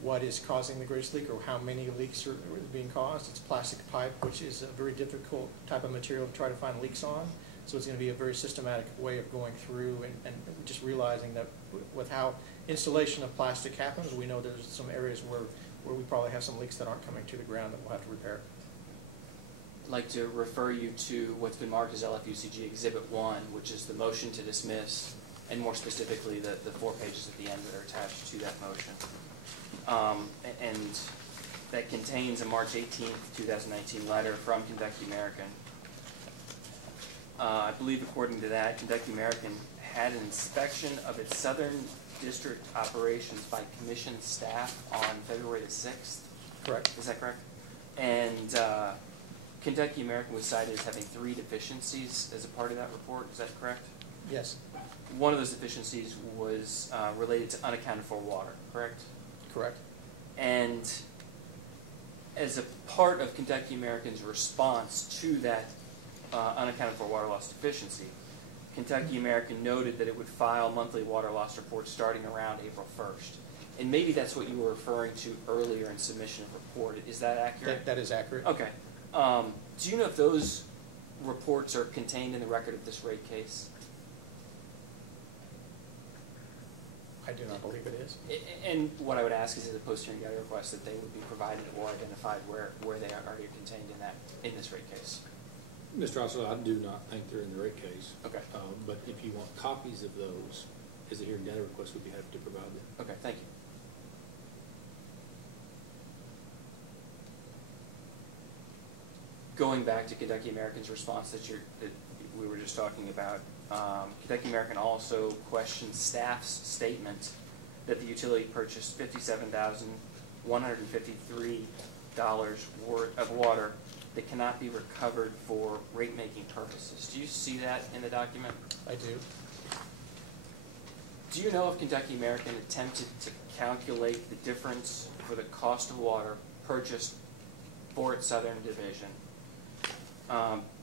what is causing the greatest leak or how many leaks are being caused. It's plastic pipe, which is a very difficult type of material to try to find leaks on. So it's going to be a very systematic way of going through and just realizing that with how installation of plastic happens, we know there's some areas where we probably have some leaks that aren't coming to the ground that we'll have to repair. I'd like to refer you to what's been marked as LFUCG Exhibit 1, which is the motion to dismiss, and more specifically the 4 pages at the end that are attached to that motion. And that contains a March 18th, 2019 letter from Kentucky American. I believe according to that, Kentucky American had an inspection of its Southern District operations by commission staff on February the 6th. Correct. Is that correct? And Kentucky American was cited as having 3 deficiencies as a part of that report. Is that correct? Yes. One of those deficiencies was related to unaccounted for water, correct? Correct. And as a part of Kentucky American's response to that unaccounted for water loss deficiency, Kentucky American noted that it would file monthly water loss reports starting around April 1st. And maybe that's what you were referring to earlier in submission of report. Is that accurate? That is accurate. Okay. Do you know if those reports are contained in the record of this rate case? I do not believe it is. And what I would ask is in the post-hearing data request that they would be provided or identified where they are already contained in this rate case. Mr. Osler, I do not think they're in the rate case. Okay. But if you want copies of those, as a hearing data request, we'd be happy to provide them. Okay, thank you. Going back to Kentucky American's response that we were just talking about, Kentucky American also questioned staff's statement that the utility purchased $57,153 worth of water that cannot be recovered for rate-making purposes. Do you see that in the document? I do. Do you know if Kentucky American attempted to calculate the difference for the cost of water purchased for its Southern division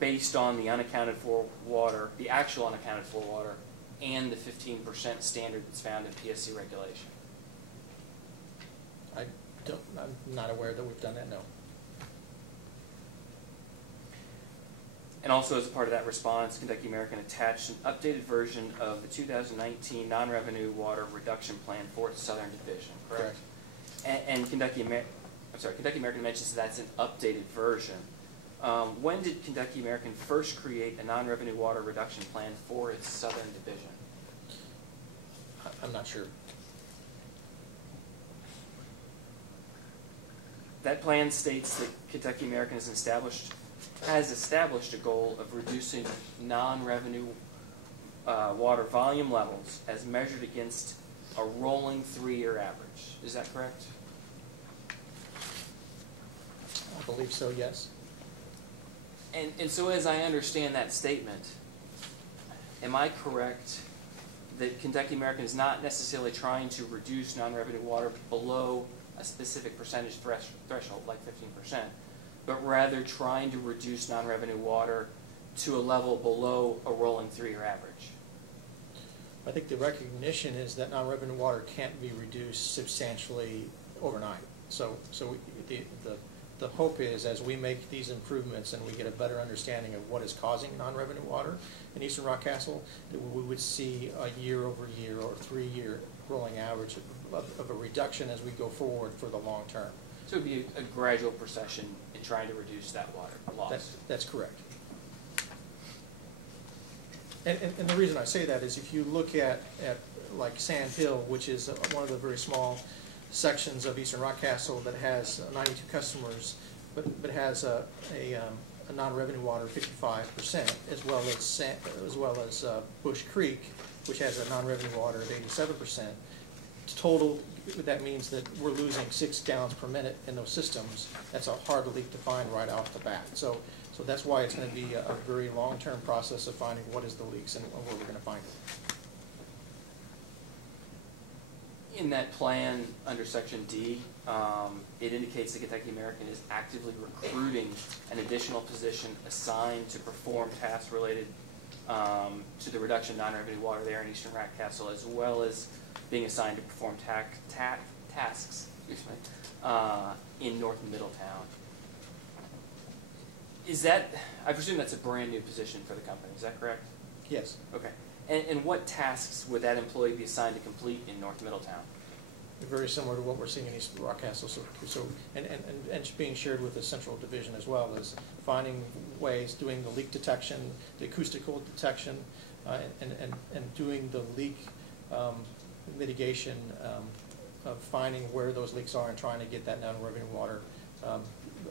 based on the unaccounted for water, the actual unaccounted for water, and the 15% standard that's found in PSC regulation? I'm not aware that we've done that, no. And also as a part of that response, Kentucky American attached an updated version of the 2019 non-revenue water reduction plan for its Southern Division, correct? And Kentucky American mentions that's an updated version. When did Kentucky American first create a non-revenue water reduction plan for its Southern Division? I'm not sure. That plan states that Kentucky American has established a goal of reducing non-revenue water volume levels as measured against a rolling 3-year average. Is that correct? I believe so, yes. And so as I understand that statement, am I correct that Kentucky American is not necessarily trying to reduce non-revenue water below a specific percentage threshold, like 15%, but rather trying to reduce non-revenue water to a level below a rolling 3-year average? I think the recognition is that non-revenue water can't be reduced substantially overnight. So the hope is, as we make these improvements and we get a better understanding of what is causing non-revenue water in Eastern Rockcastle, that we would see a year-over-year or 3-year rolling average of a reduction as we go forward for the long term. So it would be a gradual procession in trying to reduce that water loss. That's correct. And the reason I say that is if you look at like Sand Hill, which is one of the very small sections of Eastern Rockcastle that has 92 customers, but has a non-revenue water of 55%, as well as Bush Creek, which has a non-revenue water of 87%. Total, that means that we're losing 6 gallons per minute in those systems. That's a hard leak to find right off the bat. So that's why it's going to be a very long-term process of finding what is the leaks and where we're going to find it. In that plan under Section D, it indicates that Kentucky American is actively recruiting an additional position assigned to perform tasks related to the reduction of non-revenue water there in Eastern Rockcastle, as well as being assigned to perform tasks in North Middletown. Is that, I presume that's a brand new position for the company, is that correct? Yes. Okay. And what tasks would that employee be assigned to complete in North Middletown? Very similar to what we're seeing in East Rockcastle, and being shared with the Central Division as well, as finding ways, doing the leak detection, the acoustical detection, and doing the leak mitigation of finding where those leaks are and trying to get that non-revenue water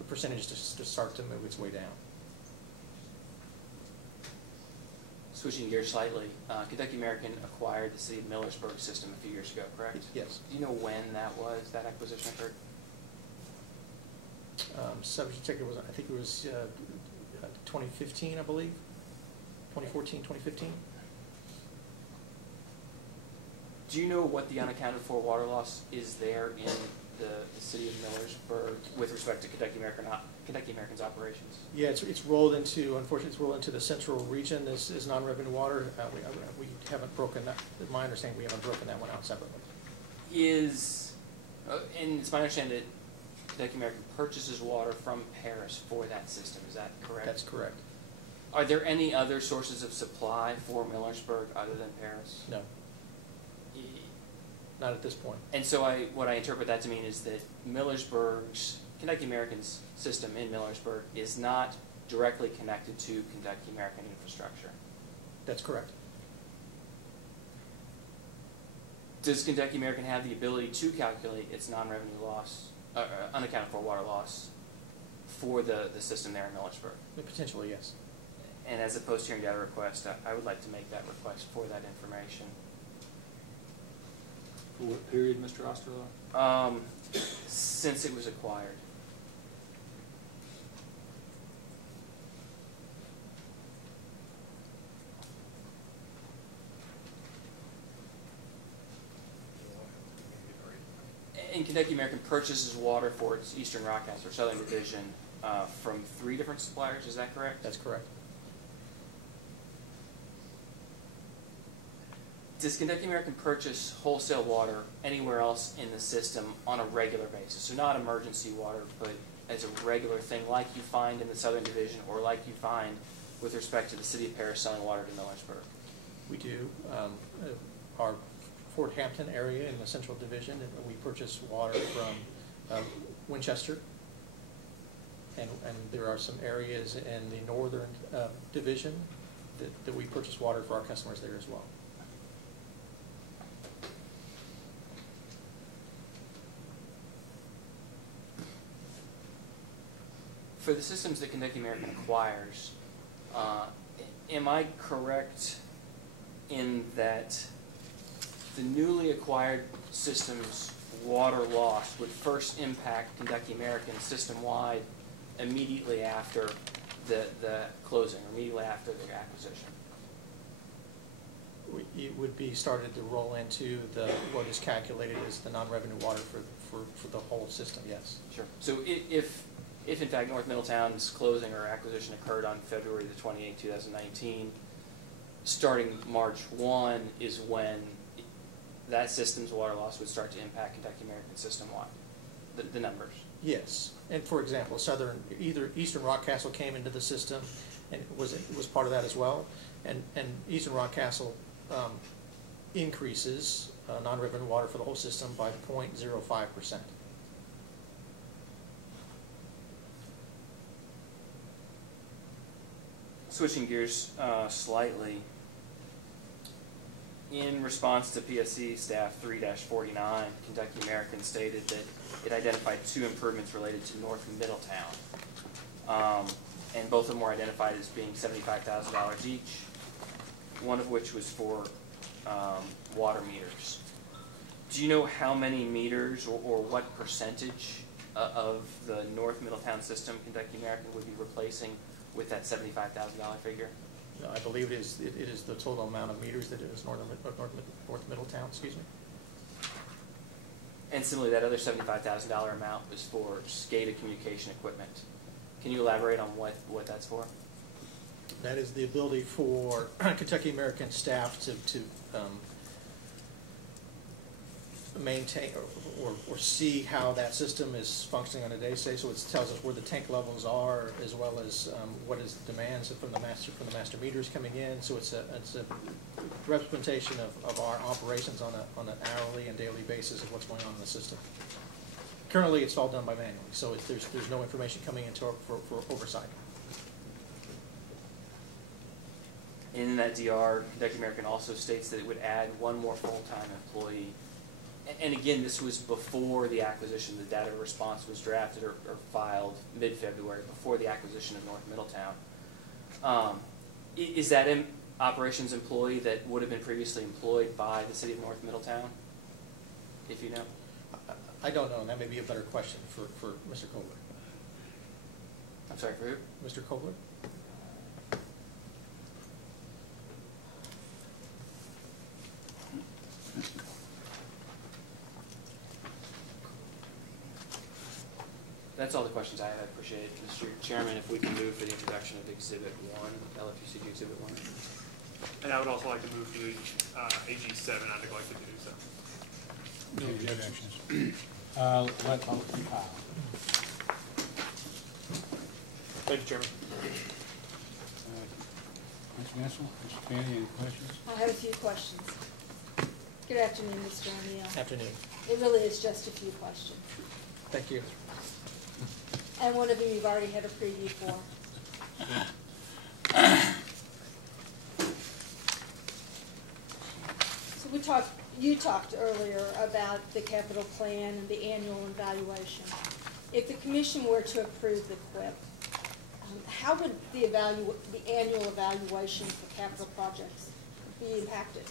percentage to start to move its way down. Switching gears slightly, Kentucky American acquired the city of Millersburg system a few years ago, correct? Yes. Do you know when that acquisition occurred? Subject ticket was, I think it was 2015, I believe. 2014, 2015. Do you know what the unaccounted for water loss is there in the city of Millersburg with respect to Kentucky American's operations? Yeah, it's rolled into, unfortunately, it's rolled into the central region as non-revenue water. We haven't broken that, my understanding, we haven't broken that one out separately. And it's my understanding that Kentucky American purchases water from Paris for that system, is that correct? That's correct. Are there any other sources of supply for Millersburg other than Paris? No. Not at this point. And so what I interpret that to mean is that Kentucky American's system in Millersburg is not directly connected to Kentucky American infrastructure. That's correct. Does Kentucky American have the ability to calculate its non-revenue loss, unaccounted for water loss, for the system there in Millersburg? Potentially, yes. And as a post-hearing data request, I would like to make that request for that information. For what period, Mr. Osterloh? Since it was acquired. And Kentucky American purchases water for its Eastern Rockcastle or Southern Division from 3 different suppliers, is that correct? That's correct. Does Kentucky American purchase wholesale water anywhere else in the system on a regular basis? So not emergency water, but as a regular thing like you find in the Southern Division or like you find with respect to the city of Paris selling water to Millersburg? We do. Our Fort Hampton area in the Central Division, we purchase water from Winchester. And there are some areas in the Northern Division that we purchase water for our customers there as well. For the systems that Kentucky American acquires, am I correct in that the newly acquired systems' water loss would first impact Kentucky American system-wide immediately after the closing, or immediately after the acquisition? It would be started to roll into what is calculated as the non-revenue water for the whole system, yes. Sure. So if in fact North Middletown's closing or acquisition occurred on February the 28th, 2019, starting March 1 is when that system's water loss would start to impact Kentucky American system-wide, the numbers. Yes, and for example, Eastern Rockcastle came into the system, and it was part of that as well. And Eastern Rockcastle increases non-revenue water for the whole system by 0.05%. Switching gears slightly, in response to PSC staff 3-49, Kentucky American stated that it identified 2 improvements related to North Middletown, and both of them were identified as being $75,000 each, one of which was for water meters. Do you know how many meters or what percentage of the North Middletown system Kentucky American would be replacing with that $75,000 figure? No, I believe it is the total amount of meters that is North Middletown, excuse me. And similarly, that other $75,000 amount was for SCADA communication equipment. Can you elaborate on what that's for? That is the ability for Kentucky American staff to maintain or see how that system is functioning on a day-to-day. So it tells us where the tank levels are, as well as what is the demands from the master meters coming in. So it's a representation of our operations on an hourly and daily basis of what's going on in the system. Currently, it's all done by manually, so there's no information coming into for oversight. In that DR, Kentucky American also states that it would add 1 more full-time employee. And again, this was before the acquisition. The data response was drafted or filed mid-February, before the acquisition of North Middletown. Is that an operations employee that would have been previously employed by the city of North Middletown, if you know? I don't know, and that may be a better question for Mr. Kohler. I'm sorry, for who? Mr. Kohler? That's all the questions I have. I appreciate it. Mr. Chairman, if we can move for the introduction of Exhibit 1, LFUCG Exhibit 1. And I would also like to move to AG 7. I'd like to do so. No objections. Let vote be filed. Thank you, Chairman. Ms. Nessel, Mr. Kenny, any questions? I have a few questions. Good afternoon, Mr. O'Neill. Afternoon. It really is just a few questions. Thank you. And one of them you've already had a preview for. So you talked earlier about the capital plan and the annual evaluation. If the commission were to approve the QUIP, how would the annual evaluation for capital projects be impacted?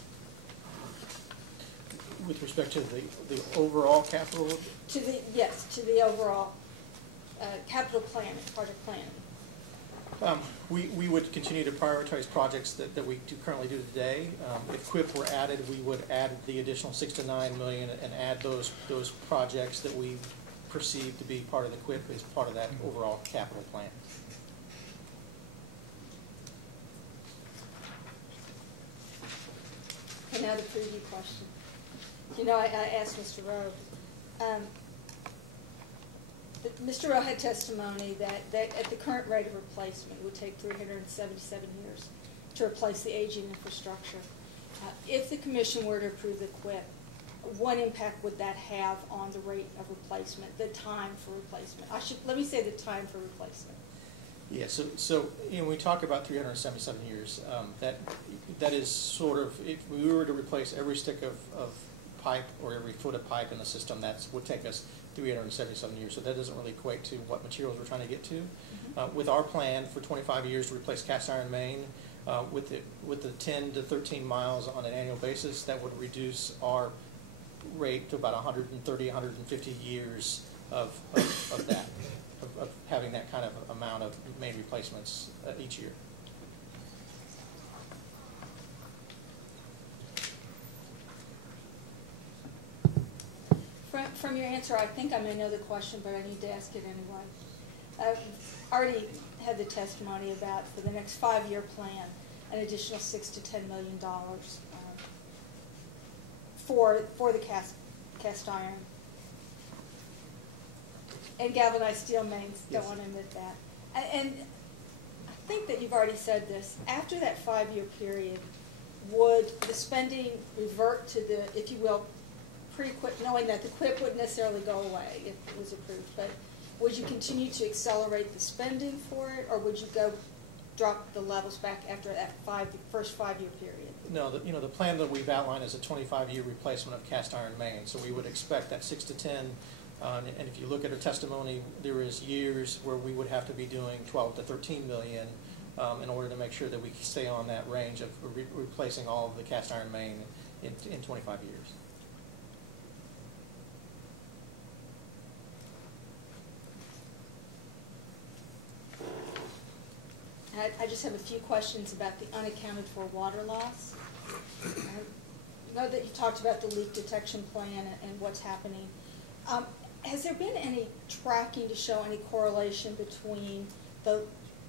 With respect to the overall capital? To the overall capital plan, project planning. We would continue to prioritize projects that we currently do today. If QUIP were added, we would add the additional $6 to $9 million and add those projects that we perceive to be part of the QUIP as part of that overall capital plan. And now the preview question. You know, I asked Mr. Rowe, Mr. Rowe had testimony that at the current rate of replacement, it would take 377 years to replace the aging infrastructure. If the commission were to approve the QUIP, what impact would that have on the rate of replacement, the time for replacement? Let me say the time for replacement. Yeah, so when we talk about 377 years, that is sort of, if we were to replace every stick of pipe or every foot of pipe in the system, that would take us 377 years. So that doesn't really equate to what materials we're trying to get to. With our plan for 25 years to replace cast iron main, with the 10 to 13 miles on an annual basis, that would reduce our rate to about 130, 150 years of having that kind of amount of main replacements each year. From your answer, I think I may know the question, but I need to ask it anyway. I've already had the testimony about, for the next 5-year plan, an additional $6 to $10 million for the cast iron and galvanized steel mains. Don't want to admit that. And I think that you've already said this. After that 5-year period, would the spending revert to the, if you will, pre-QUIP, knowing that the QUIP wouldn't necessarily go away if it was approved, but would you continue to accelerate the spending for it, or would you drop the levels back after that first 5-year period? No, the plan that we've outlined is a 25-year replacement of cast iron main. So we would expect that 6 to 10. And if you look at our testimony, there is years where we would have to be doing 12 to 13 million in order to make sure that we stay on that range of replacing all of the cast iron main in 25 years. I just have a few questions about the unaccounted for water loss. I know that you talked about the leak detection plan and what's happening. Has there been any tracking to show any correlation between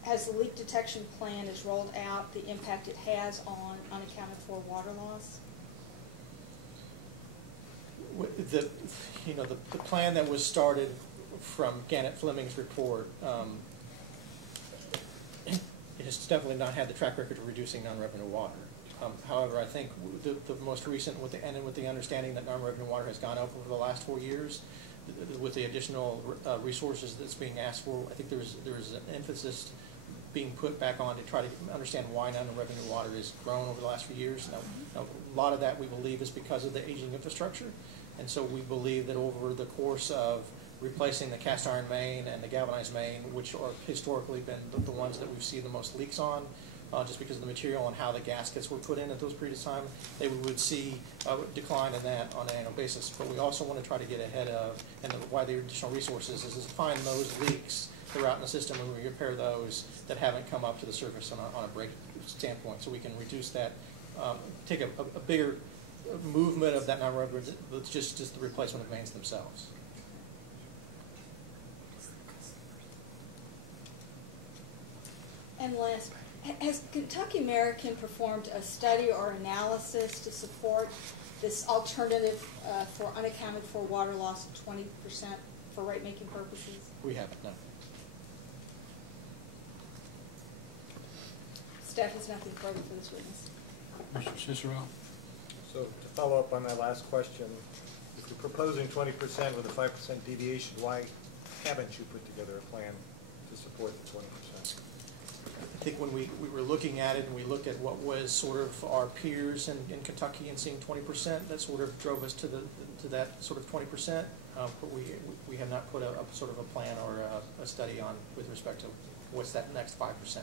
as the leak detection plan is rolled out, the impact it has on unaccounted for water loss? The plan that was started from Gannett Fleming's report, it has definitely not had the track record of reducing non-revenue water. However, I think the most recent, with the understanding that non-revenue water has gone up over the last 4 years, with the additional resources that's being asked for, I think there's an emphasis being put back on to try to understand why non-revenue water has grown over the last few years. Now, a lot of that we believe is because of the aging infrastructure, and so we believe that over the course of replacing the cast iron main and the galvanized main, which are historically been the ones that we've seen the most leaks on, just because of the material and how the gaskets were put in at those periods of time, we would see a decline in that on an annual basis. But we also want to try to get ahead of, and why the additional resources is to find those leaks that are out in the system and we repair those that haven't come up to the surface on a break standpoint, so we can reduce that, take a bigger movement of that non-revenue, just the replacement of mains themselves. And last, has Kentucky American performed a study or analysis to support this alternative for unaccounted for water loss of 20% for rate-making purposes? We haven't, no. Staff has nothing further for this witness. Mr. Cicero? So to follow up on that last question, if you're proposing 20% with a 5% deviation, why haven't you put together a plan to support the 20%? I think when we were looking at it and we looked at what was sort of our peers in Kentucky and seeing 20%, that sort of drove us to that sort of 20%. But we have not put a sort of a plan or a study on with respect to what's that next 5%. So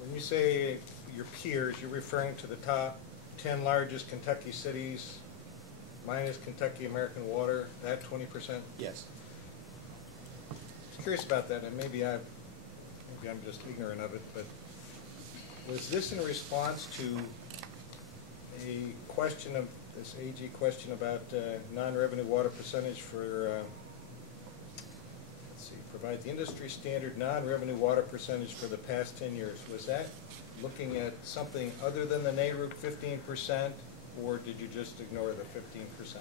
when you say your peers, you're referring to the top 10 largest Kentucky cities minus Kentucky American Water, that 20%? Yes. I'm curious about that, and maybe I'm just ignorant of it, but was this in response to a question of this AG question about non-revenue water percentage for, let's see, provide the industry standard non-revenue water percentage for the past 10 years. Was that looking at something other than the NARUC 15%, or did you just ignore the 15%?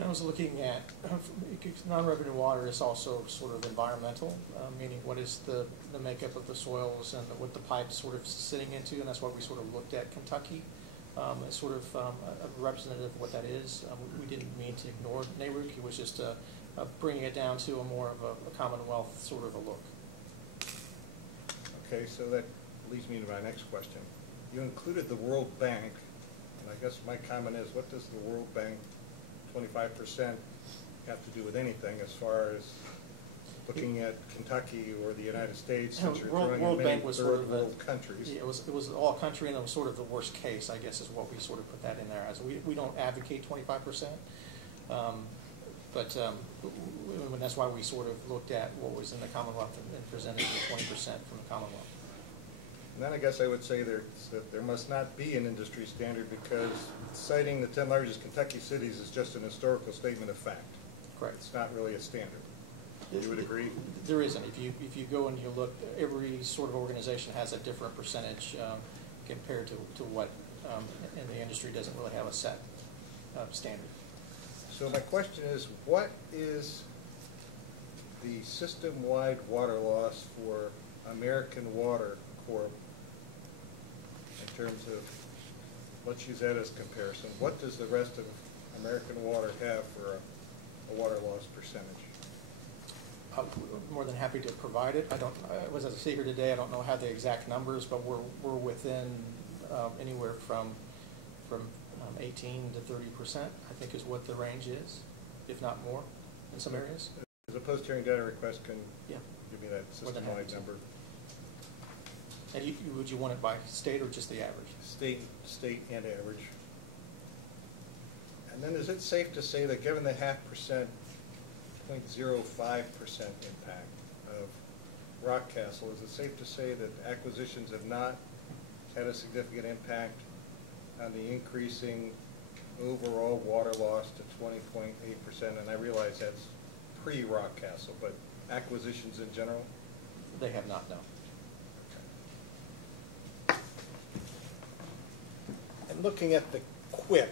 I was looking at, non-revenue water is also sort of environmental, meaning what is the makeup of the soils and what the pipe's sort of sitting into, and that's why we sort of looked at Kentucky as sort of a representative of what that is. We didn't mean to ignore NARUC, it was just bringing it down to a more of a Commonwealth sort of a look. Okay, so that leads me to my next question. You included the World Bank, and I guess my comment is, what does the World Bank 25% have to do with anything as far as looking at Kentucky or the United States, since you're throwing in many third world countries? Yeah, it was all country, and it was sort of the worst case, I guess, is what we sort of put that in there as. We don't advocate 25%, but that's why we sort of looked at what was in the Commonwealth and presented the 20% from the Commonwealth. And then I guess I would say that there must not be an industry standard, because citing the 10 largest Kentucky cities is just an historical statement of fact. Correct. It's not really a standard. You would agree? There isn't. If you go and you look, every sort of organization has a different percentage compared to what, and the industry doesn't really have a set standard. So my question is, what is the system-wide water loss for American Water Corp in terms of, let's use that as comparison, what does the rest of American Water have for a water loss percentage? I'm more than happy to provide it. As I say here today, I don't know how the exact numbers, but we're within anywhere from 18 to 30%, I think is what the range is, if not more, in some areas. As a post-hearing data request, can yeah. give me that system-wide number? And would you want it by state or just the average? State and average. And then is it safe to say that given the 0.05% impact of Rockcastle, is it safe to say that acquisitions have not had a significant impact on the increasing overall water loss to 20.8%? And I realize that's pre-Rockcastle, but acquisitions in general? They have not, no. And looking at the QIP,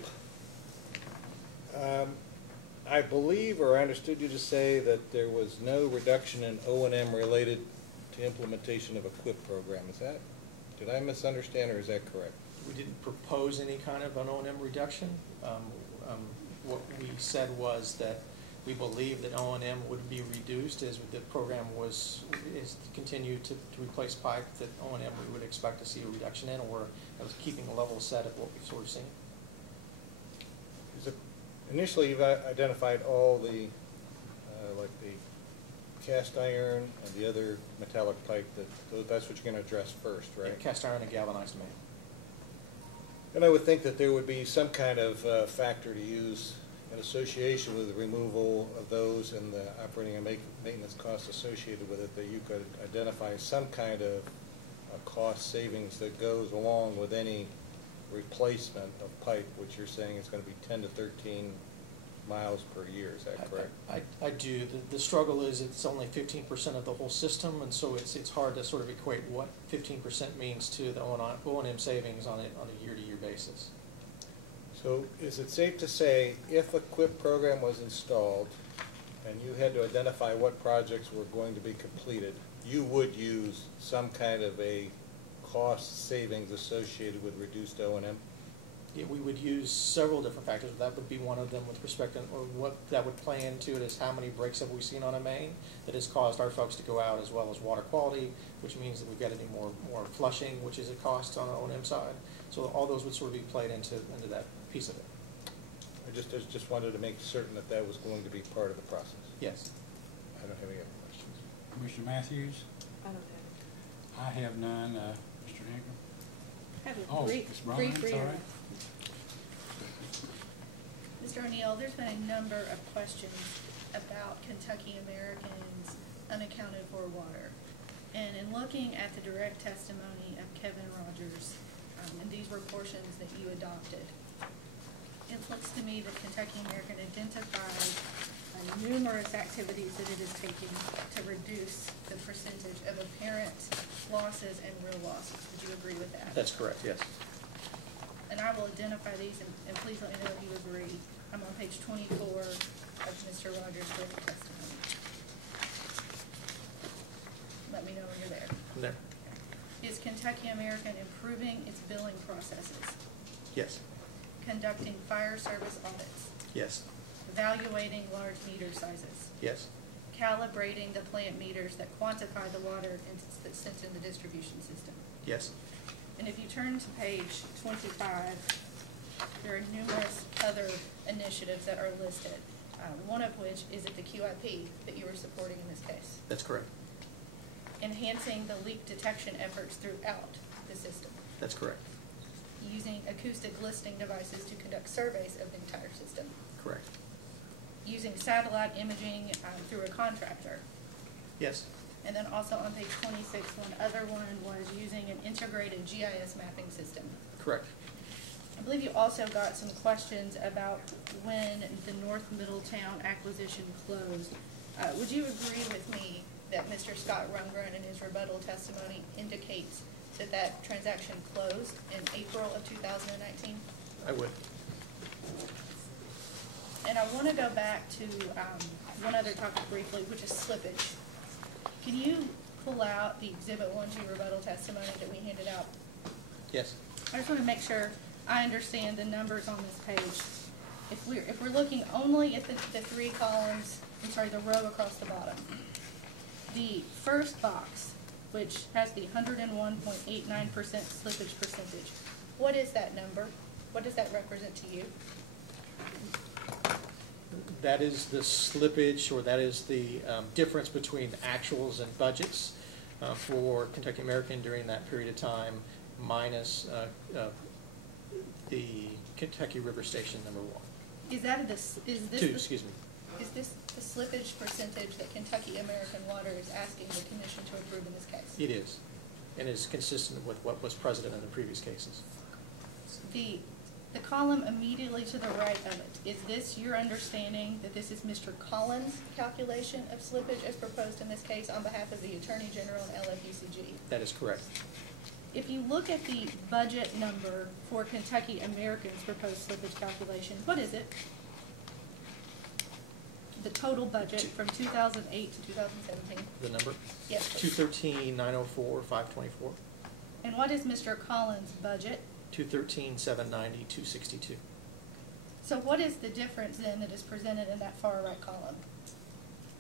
I believe, or I understood you to say that there was no reduction in O&M related to implementation of a QIP program. Is that, did I misunderstand, or is that correct? We didn't propose any kind of an O&M reduction. What we said was that we believe that O&M would be reduced as the program is continued to replace pipe, that O&M we would expect to see a reduction in, or keeping a level set of what we've sort of seen. Is it, initially you've identified all the, like the cast iron and the other metallic pipe, that's what you're going to address first, right? Yeah, cast iron and galvanized main. And I would think that there would be some kind of factor to use in association with the removal of those and the operating and maintenance costs associated with it, that you could identify some kind of cost savings that goes along with any replacement of pipe, which you're saying is going to be 10 to 13 miles per year. Is that correct? I do. The struggle is it's only 15% of the whole system, and so it's hard to sort of equate what 15% means to the O&M savings on a year-to-year basis. So is it safe to say if a QIP program was installed and you had to identify what projects were going to be completed, you would use some kind of a cost savings associated with reduced O&M? Yeah, we would use several different factors. That would be one of them with respect to, or what that would play into it is how many breaks have we seen on a main that has caused our folks to go out, as well as water quality, which means that we've got to do more flushing, which is a cost on the O&M side. So all those would sort of be played into that piece of it. I just wanted to make certain that that was going to be part of the process. Yes. I don't have any other questions. Commissioner Matthews? I don't have I have none. Mr. Ingram? I have a Oh, brief Ms. Bryan, reader. sorry. Mr. O'Neill, there's been a number of questions about Kentucky American's unaccounted for water. And in looking at the direct testimony of Kevin Rogers, and these were portions that you adopted, it looks to me that Kentucky American identified numerous activities that it is taking to reduce the percentage of apparent losses and real losses. Would you agree with that? That's correct, yes. And I will identify these, and please let me know if you agree. I'm on page 24 of Mr. Rogers' written testimony. Let me know when you're there. I'm there. Is Kentucky American improving its billing processes, Yes. conducting fire service audits, Yes. evaluating large meter sizes, Yes. calibrating the plant meters that quantify the water that's sent in the distribution system? Yes. And if you turn to page 25, there are numerous other initiatives that are listed, one of which is at the QIP that you were supporting in this case. That's correct. Enhancing the leak detection efforts throughout the system. That's correct. Using acoustic listening devices to conduct surveys of the entire system. Correct. Using satellite imaging through a contractor. Yes. And then also on page 26, one other one was using an integrated GIS mapping system. Correct. I believe you also got some questions about when the North Middletown acquisition closed. Would you agree with me that Mr. Scott Rundgren in his rebuttal testimony indicates that that transaction closed in April of 2019? I would. And I want to go back to one other topic briefly, which is slippage. Can you pull out the Exhibit 1-2 rebuttal testimony that we handed out? Yes. I just want to make sure I understand the numbers on this page. If we're looking only at the three columns, the row across the bottom, the first box, which has the 101.89% slippage percentage, what is that number? What does that represent to you? That is the slippage, or that is the difference between actuals and budgets for Kentucky American during that period of time, minus the Kentucky River Station #1. Is that is this Two, excuse me. Is this the slippage percentage that Kentucky American Water is asking the commission to approve in this case? It is, and is consistent with what was present in the previous cases. The column immediately to the right of it, is this your understanding that this is Mr. Collins' calculation of slippage as proposed in this case on behalf of the Attorney General and LFUCG? That is correct. If you look at the budget number for Kentucky American's proposed slippage calculation, what is it? The total budget from 2008 to 2017. The number? Yes. 213,904,524. And what is Mr. Collins' budget? 213,790, 262. So what is the difference then that is presented in that far right column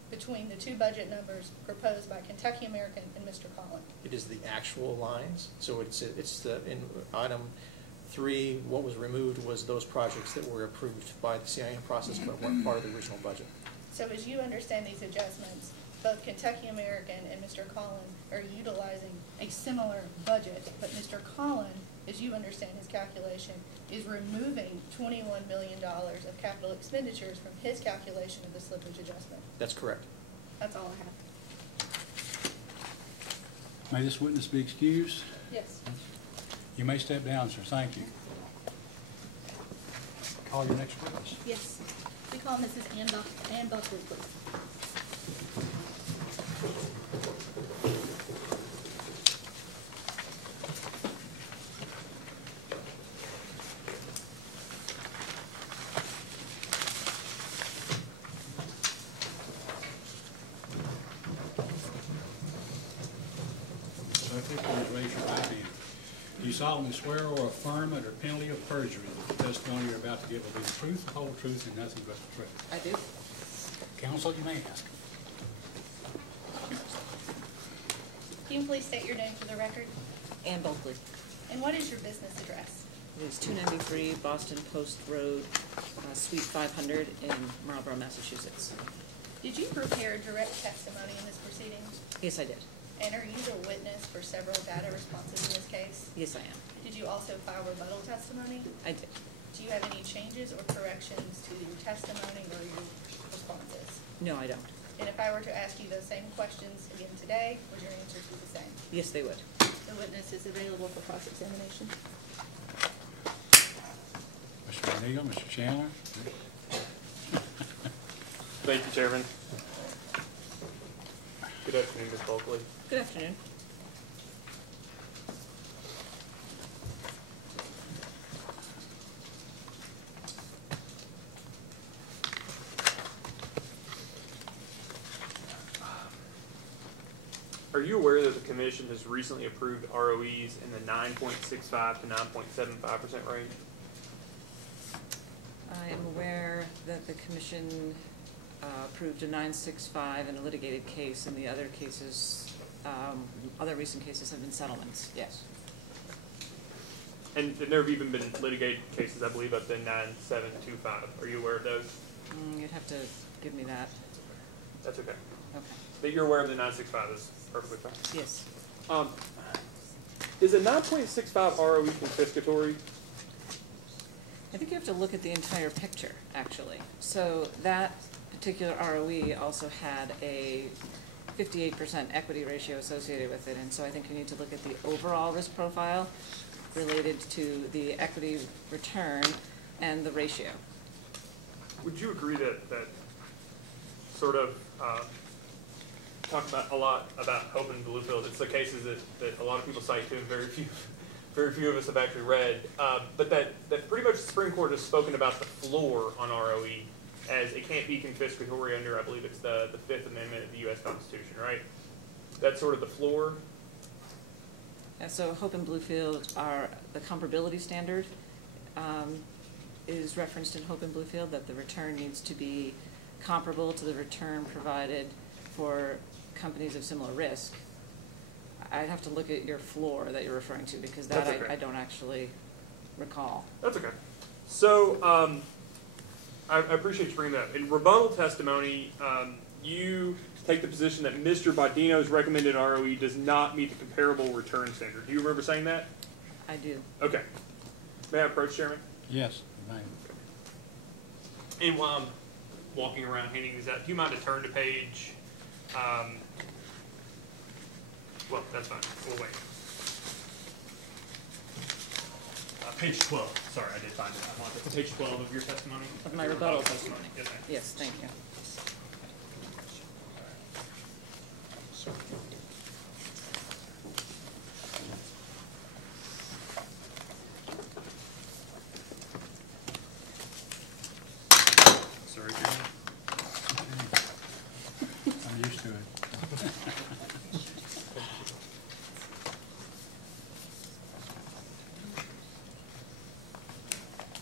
between the two budget numbers proposed by Kentucky American and Mr. Collins? It is the actual lines. So it's the, in item 3, what was removed was those projects that were approved by the CIN process but weren't part of the original budget. So as you understand these adjustments, both Kentucky American and Mr. Collins are utilizing a similar budget, but Mr. Collins, as you understand his calculation, is removing $21 million of capital expenditures from his calculation of the slippage adjustment. That's correct. That's all I have. May this witness be excused? Yes. You may step down, sir. Thank you. Call your next witness. Yes. We call Mrs. Ann Buckley, please. Please raise your right hand. Do you solemnly swear or affirm under penalty of perjury that the testimony you're about to give will be the truth, the whole truth, and nothing but the truth? I do. Counsel, you may ask. Can you please state your name for the record? Ann Bulkley. And what is your business address? It is 293 Boston Post Road, Suite 500 in Marlborough, Massachusetts. Did you prepare direct testimony in this proceeding? Yes, I did. And are you the witness for several data responses in this case? Yes, I am. Did you also file rebuttal testimony? I did. Do you have any changes or corrections to your testimony or your responses? No, I don't. And if I were to ask you those same questions again today, would your answers be the same? Yes, they would. The witness is available for cross-examination. Mr. O'Neill, Mr. Chandler. Thank you, Chairman. Good afternoon, Ms. Bulkley. Good afternoon. are you aware that the commission has recently approved ROEs in the 9.65 to 9.75% range? I am aware that the commission approved a 965 in a litigated case, and the other cases, other recent cases have been settlements, yes. And there have even been litigated cases, I believe, up to 9.725. Are you aware of those? You'd have to give me that. That's okay. Okay. That you're aware of the 9.65 is perfectly fine. Yes. Is a 9.65 ROE confiscatory? I think you have to look at the entire picture, actually. So that particular ROE also had a 58% equity ratio associated with it, and so I think you need to look at the overall risk profile related to the equity return and the ratio. Would you agree that sort of talk about a lot about Hope and Bluefield? It's the cases that a lot of people cite to, and very few of us have actually read. But that pretty much the Supreme Court has spoken about the floor on ROE as it can't be confiscatory under, I believe it's the Fifth Amendment of the U.S. Constitution, right? That's sort of the floor. So Hope and Bluefield are the comparability standard is referenced in Hope and Bluefield, that the return needs to be comparable to the return provided for companies of similar risk. I'd have to look at your floor that you're referring to, because that I don't actually recall. That's okay. So I appreciate you bringing that up. In rebuttal testimony, you take the position that Mr. Baudino's recommended ROE does not meet the comparable return standard. Do you remember saying that? I do. Okay. May I approach, Chairman? Yes, ma'am. And while I'm walking around handing these out, do you mind to turn to page, well, that's fine. We'll wait. Page 12. Sorry, I did find it. I want it. Page 12 of your testimony. Of my rebuttal testimony. Yes, ma'am. Yes, thank you. Sorry, Chairman. I'm used to it.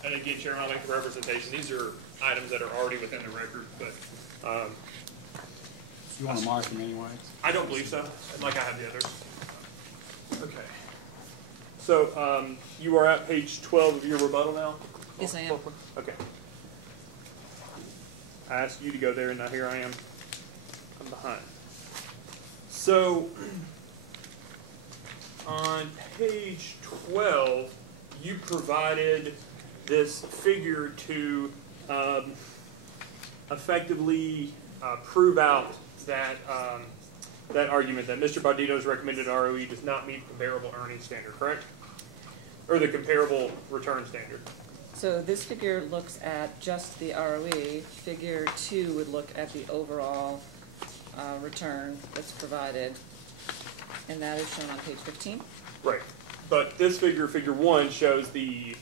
And again, Chairman, I'll make the representation. These are items that are already within the record, but You want to mark them anyway? I don't believe so, like I have the others. Okay. So you are at page 12 of your rebuttal now? Yes, I am. Okay. I asked you to go there, and now here I am. I'm behind. So on page 12, you provided this figure to effectively prove out that that argument that Mr. Baudino's recommended ROE does not meet the comparable earnings standard, correct? Or the comparable return standard. So this figure looks at just the ROE. Figure 2 would look at the overall return that's provided, and that is shown on page 15. Right. But this figure, figure 1, shows the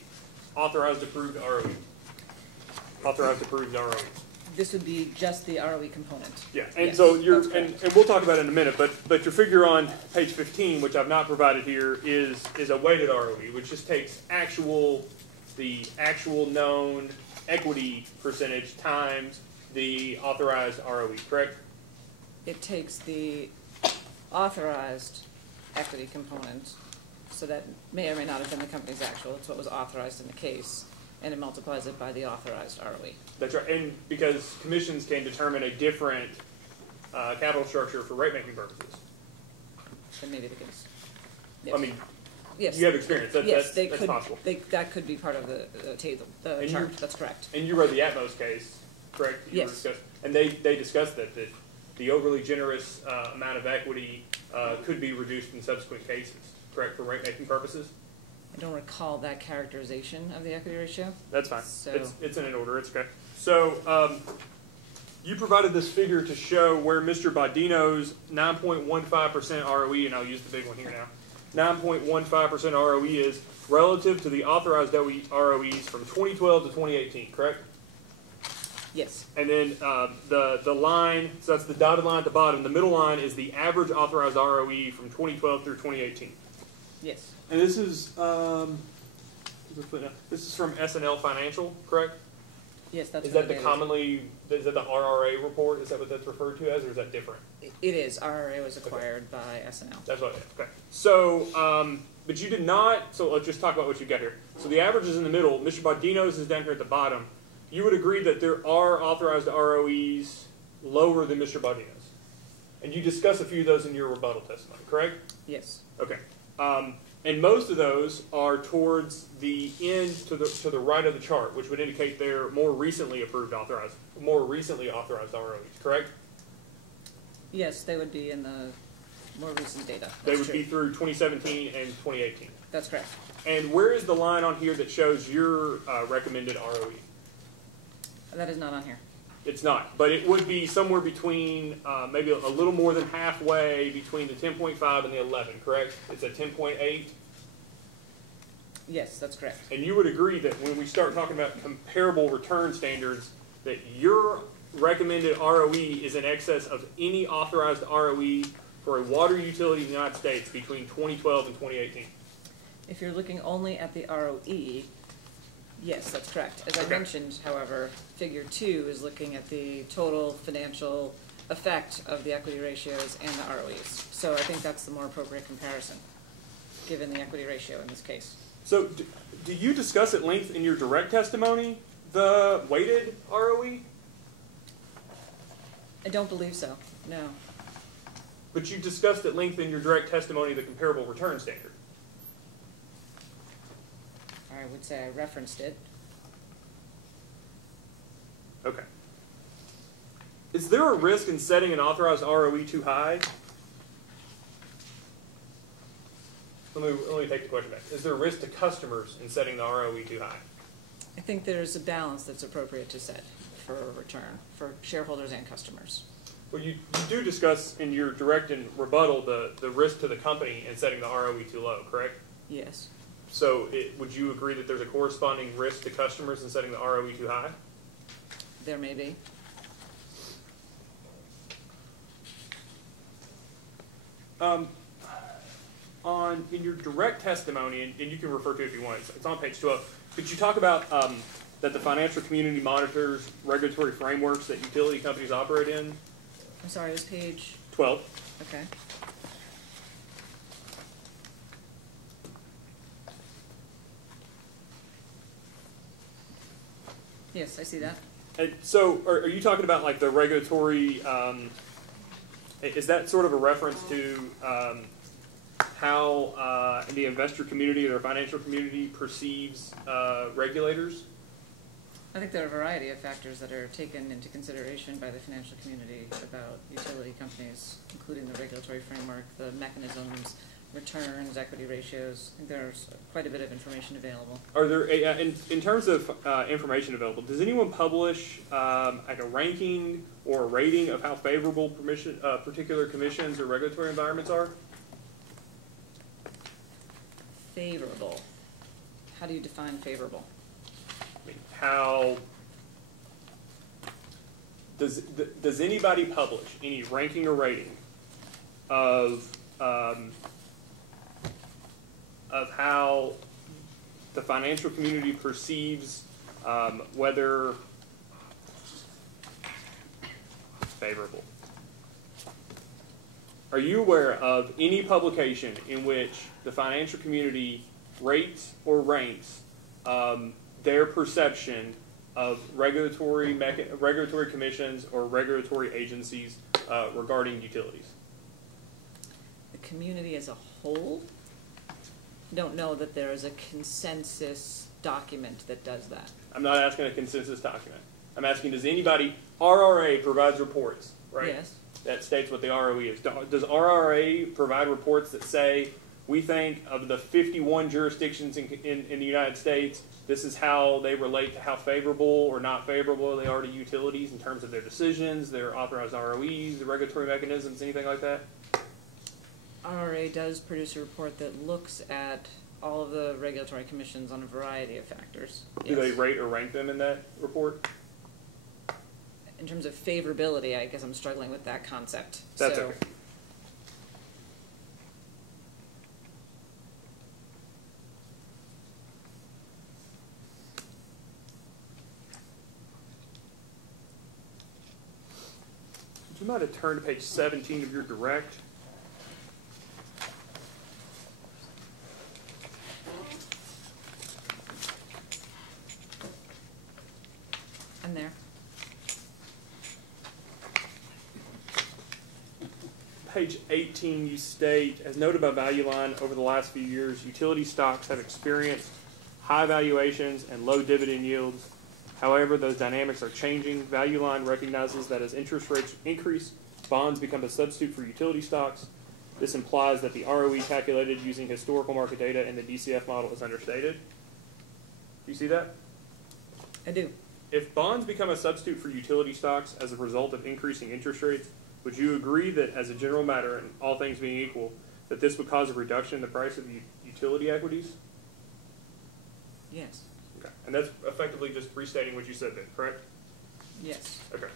authorized approved ROE. Authorized approved ROE. This would be just the ROE component. Yeah, and Yes, so you're, that's and correct. we'll talk about it in a minute, but your figure on page 15, which I've not provided here, is a weighted ROE, which just takes the actual known equity percentage times the authorized ROE, correct? It takes the authorized equity component, so that may or may not have been the company's actual, it's what was authorized in the case, and it multiplies it by the authorized ROE. That's right, and because commissions can determine a different capital structure for rate-making purposes. That may be the case. I Yes. mean, Yes. you have experience, Yes, that's possible. that could be part of the table, the And chart, that's correct. And you read the Atmos case, correct? You Yes. and they discussed that the overly generous amount of equity could be reduced in subsequent cases, correct, for rate-making purposes? I don't recall that characterization of the equity ratio. That's fine. So- It's in an order. It's okay. So you provided this figure to show where Mr. Baudino's 9.15% ROE, and I'll use the big one here now, 9.15% ROE is relative to the authorized ROEs from 2012 to 2018, correct? Yes, And then the line, so that's the dotted line at the bottom. The middle line is the average authorized ROE from 2012 through 2018. yes, And this is from SNL Financial, correct? yes, that's Is that related. is that the RRA report? Is that what that's referred to as, or is that different? It is. RRA was acquired by SNL. That's what. Okay. So, but you did not. So let's just talk about what you got here. So the average is in the middle. Mr. Bodino's is down here at the bottom. You would agree that there are authorized ROEs lower than Mr. Bodino's, and you discuss a few of those in your rebuttal testimony, correct? Yes, Okay. And most of those are towards the end, to the right of the chart, which would indicate they're more recently authorized ROEs, correct? yes, they would be in the more recent data. They That's would be true. through 2017 and 2018. That's correct. And where is the line on here that shows your recommended ROE? That is not on here. It's not, but it would be somewhere between, maybe a little more than halfway between the 10.5 and the 11, correct? It's at 10.8. Yes, that's correct. And you would agree that when we start talking about comparable return standards, that your recommended ROE is in excess of any authorized ROE for a water utility in the United States between 2012 and 2018. If you're looking only at the ROE, yes, that's correct. As I Okay. mentioned, however, figure 2 is looking at the total financial effect of the equity ratios and the ROEs. So I think that's the more appropriate comparison, given the equity ratio in this case. So do you discuss at length in your direct testimony the weighted ROE? I don't believe so, no. But you discussed at length in your direct testimony the comparable return standard. I would say I referenced it. Okay. Is there a risk in setting an authorized ROE too high? Let me take the question back. Is there a risk to customers in setting the ROE too high? I think there's a balance that's appropriate to set for a return, for shareholders and customers. Well, you do discuss in your direct and rebuttal the risk to the company in setting the ROE too low, correct? Yes. So would you agree that there's a corresponding risk to customers in setting the ROE too high? There may be. In your direct testimony, and you can refer to it if you want, it's on page 12, but you talk about that the financial community monitors regulatory frameworks that utility companies operate in. I'm sorry, it was page 12. Okay. Yes, I see that. And so are you talking about like the regulatory, is that sort of a reference to how the investor community or the financial community perceives regulators? I think there are a variety of factors that are taken into consideration by the financial community about utility companies, including the regulatory framework, the mechanisms, returns, equity ratios. I think there's quite a bit of information available. Are there, in terms of information available, does anyone publish like a ranking or a rating of how favorable particular commissions or regulatory environments are? Favorable. How do you define favorable? I mean, how does anybody publish any ranking or rating of how the financial community perceives whether favorable? Are you aware of any publication in which the financial community rates or ranks their perception of regulatory commissions or regulatory agencies regarding utilities? The community as a whole? Don't know that there is a consensus document that does that. I'm not asking a consensus document. I'm asking, does anybody, RRA provides reports, right? Yes. That states what the ROE is. Does RRA provide reports that say, we think of the 51 jurisdictions in the United States, this is how they relate to how favorable or not favorable they are to utilities in terms of their decisions, their authorized ROEs, the regulatory mechanisms, anything like that? RRA does produce a report that looks at all of the regulatory commissions on a variety of factors. Do they rate or rank them in that report? in terms of favorability, I guess I'm struggling with that concept. That's So- okay. You might have turned to page 17 of your direct. I'm there. Page 18, you state, as noted by Value Line, over the last few years, utility stocks have experienced high valuations and low dividend yields. However, those dynamics are changing. Value Line recognizes that as interest rates increase, bonds become a substitute for utility stocks. This implies that the ROE calculated using historical market data in the DCF model is understated. Do you see that? I do. If bonds become a substitute for utility stocks as a result of increasing interest rates, would you agree that, as a general matter, and all things being equal, that this would cause a reduction in the price of utility equities? Yes. Okay. And that's effectively just restating what you said then, correct? Yes. Okay.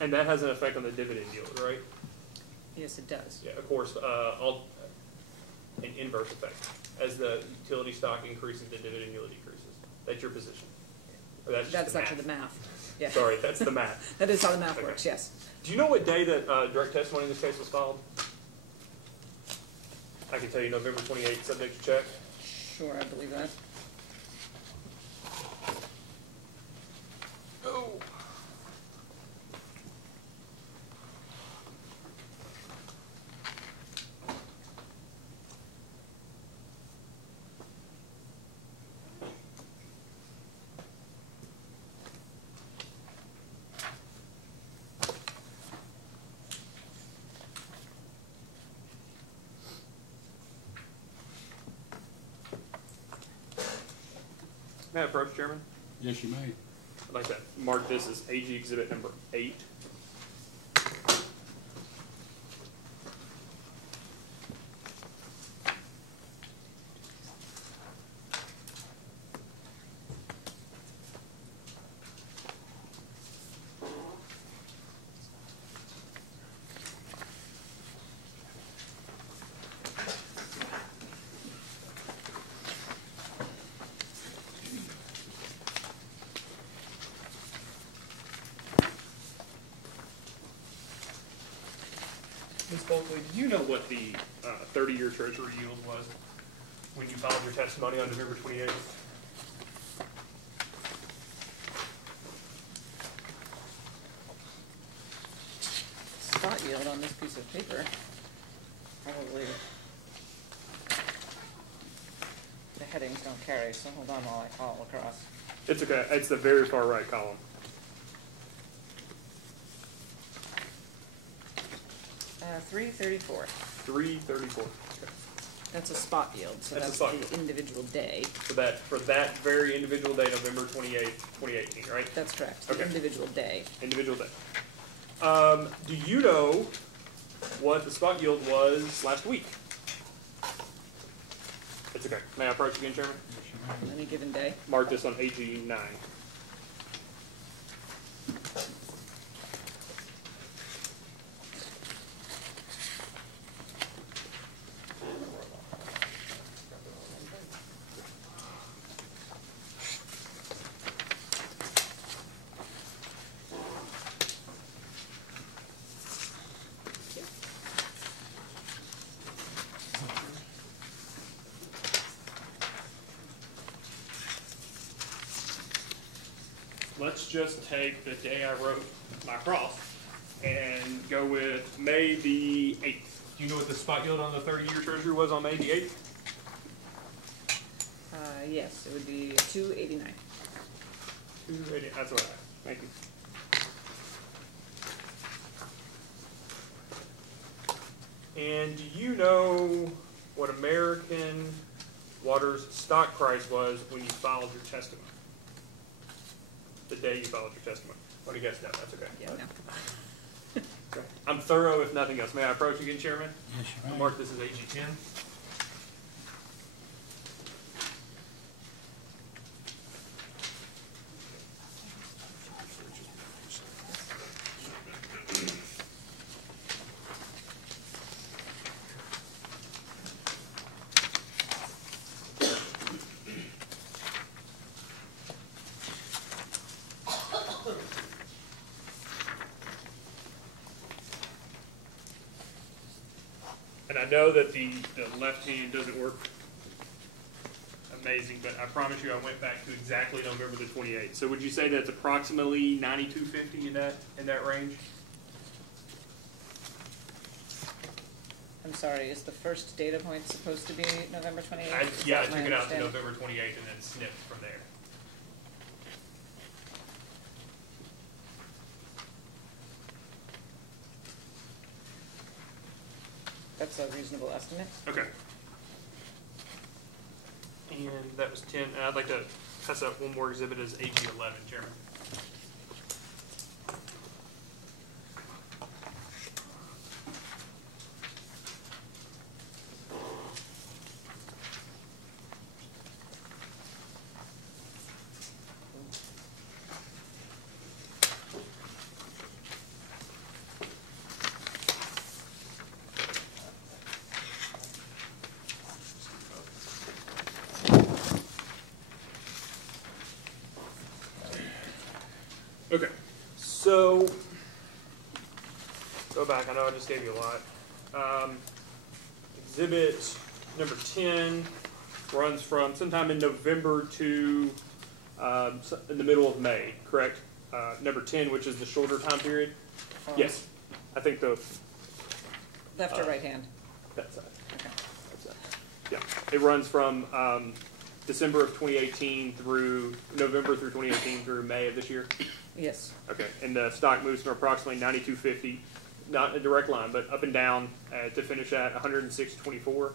And that has an effect on the dividend yield, right? Yes, it does. Yeah, of course, an inverse effect. As the utility stock increases, the dividend yield decreases. That's your position. Or that's just That's actually the math. Yeah. Sorry, that's the math. That is how the math Okay. works, yes. Do you know what day that direct testimony in this case was filed? I can tell you November 28th, subject to check. Sure, I believe that. Oh. May I approach, Chairman? Yes, you may. I'd like to mark this as AG Exhibit number 8. Ms. Bulkley, do you know what the 30-year Treasury yield was when you filed your testimony on November 28th? Spot yield on this piece of paper, probably, the headings don't carry, so hold on while I call across. It's okay. It's the very far right column. $3.34. $3.34. Okay. That's a spot yield, so That's a that's spot the yield. individual day. So that for that very individual day, November 28th, 2018, right? That's correct, the Okay. individual day. Individual day. Do you know what the spot yield was last week? It's okay. May I approach again, Chairman? Any given day. Mark this on AG 9. Let's just take the day I wrote my cross and go with May the 8th. Do you know what the spot yield on the 30-year Treasury was on May the 8th? Yes, it would be $2.89. 280. That's what I have. Thank you. And do you know what American Water's stock price was when you filed your testimony? The day you filed your testimony. Want to guess? No, that's okay. Yeah, no. Okay. I'm thorough if nothing else. May I approach again, Chairman? Yes, you may. Mark, this is AG 10. And I know that the left hand doesn't work amazing, but I promise you I went back to exactly November the 28th. So would you say that's approximately 9250 in that range? I'm sorry, is the first data point supposed to be November 28th? Yeah, I took it out to November 28th and then snipped from there. That's a reasonable estimate. Okay. And that was 10. And I'd like to pass out one more exhibit as AG 11, Chairman. Okay, so go back. I know I just gave you a lot. Exhibit number 10 runs from sometime in November to in the middle of May, correct? Number 10, which is the shorter time period. Yes, I think the Left or right hand? that side. Okay. That side. Yeah, it runs from December of 2018 through November through 2018 through May of this year. Yes. Okay, and the stock moves from approximately 92.50, not a direct line, but up and down to finish at 106.24.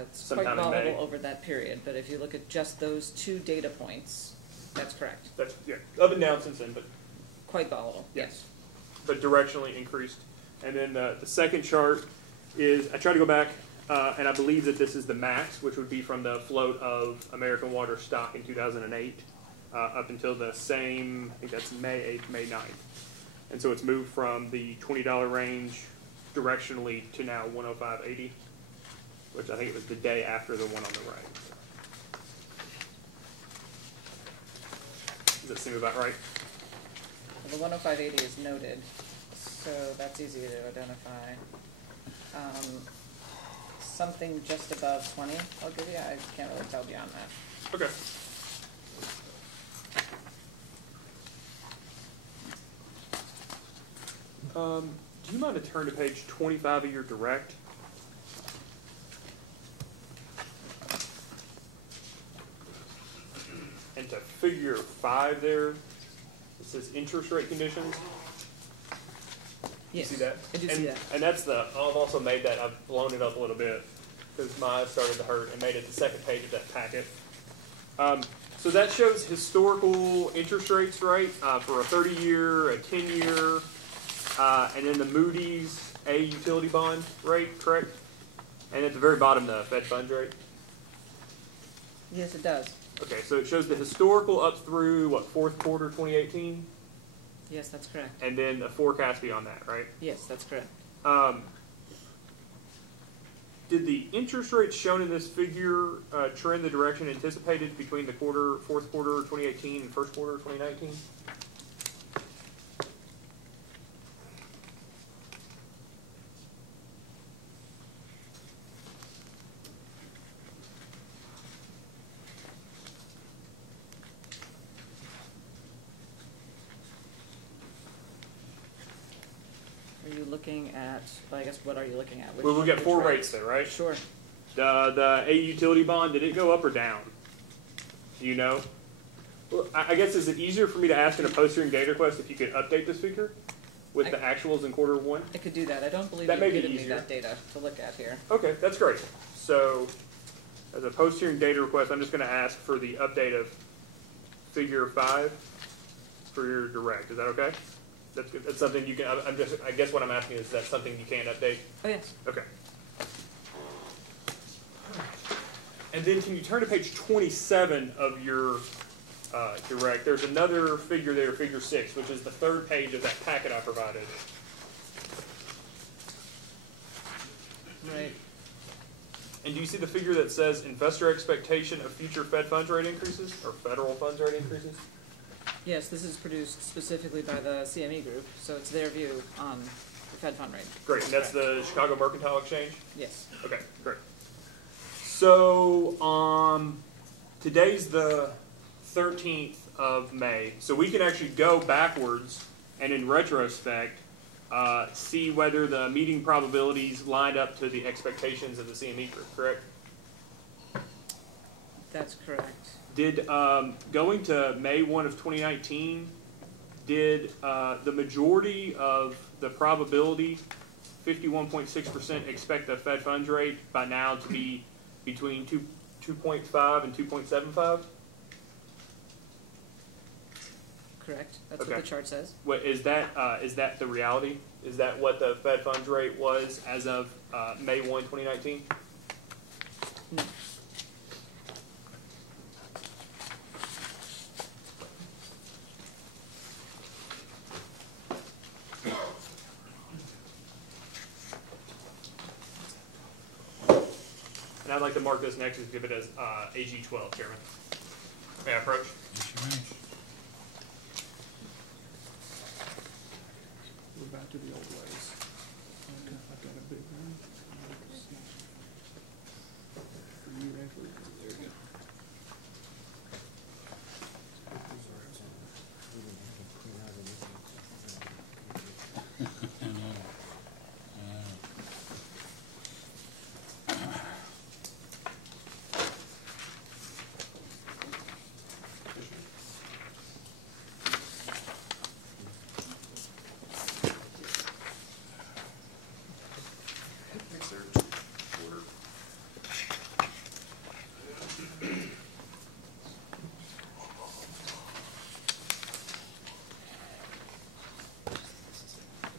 It's Sometime quite in May. volatile over that period, but if you look at just those 2 data points, that's correct. That's yeah, up and down since then, but Quite volatile, yes. but directionally increased. And then the second chart is I tried to go back, and I believe that this is the max, which would be from the float of American Water stock in 2008. Up until the same, I think that's May 8th, May 9th. And so it's moved from the $20 range directionally to now 105.80, which I think it was the day after the one on the right. Does that seem about right? Well, the 105.80 is noted, so that's easy to identify. Something just above 20, I'll give you. I can't really tell beyond that. Okay. Do you mind to turn to page 25 of your direct? And to figure 5 there, it says interest rate conditions. Yes, You see that? I do and, see that. And that's I've also made that, I've blown it up a little bit because my eyes started to hurt and made it the second page of that packet. So that shows historical interest rates, right, for a 30-year, a 10-year, and then the Moody's A utility bond rate, correct? And at the very bottom, the Fed funds rate. Yes, it does. Okay, so it shows the historical up through, what, fourth quarter 2018? Yes, that's correct. And then a forecast beyond that, right? Yes, that's correct. Did the interest rates shown in this figure trend the direction anticipated between the fourth quarter 2018 and first quarter 2019? Are you looking at, well, I guess, what are you looking at? Well, we got which 4 rate? rates there, right? Sure. The A utility bond, did it go up or down? Do you know? Well, I guess, is it easier for me to ask in a post-hearing data request if you could update this figure with the actuals in quarter 1? I could do that. I don't believe That may you've be given me easier. that data to look at here. Okay, that's great. So, as a post-hearing data request, I'm just going to ask for the update of figure 5 for your direct. Is that okay? That's good. That's something you can, I guess what I'm asking is that something you can update? Oh, yes. Okay. And then can you turn to page 27 of your direct? There's another figure there, figure 6, which is the third page of that packet I provided. Right. And do you see the figure that says investor expectation of future Fed funds rate increases, or federal funds rate increases? Yes, this is produced specifically by the CME Group, so it's their view on the Fed fund rate. Great, and that's the Chicago Mercantile Exchange? Yes. Okay, great. So, today's the 13th of May, so we can actually go backwards and in retrospect see whether the meeting probabilities lined up to the expectations of the CME Group, correct? That's correct. Did, going to May 1 of 2019, did the majority of the probability, 51.6%, expect the Fed funds rate by now to be between 2.5 and 2.75? Correct. That's Okay. what the chart says. What, is that the reality? Is that what the Fed funds rate was as of May 1, 2019? No. And I'd like to mark this next exhibit as AG 12, Chairman. May I approach? Yes, you may. We're back to the old ways. I've got a big one. For you and for you. There you go.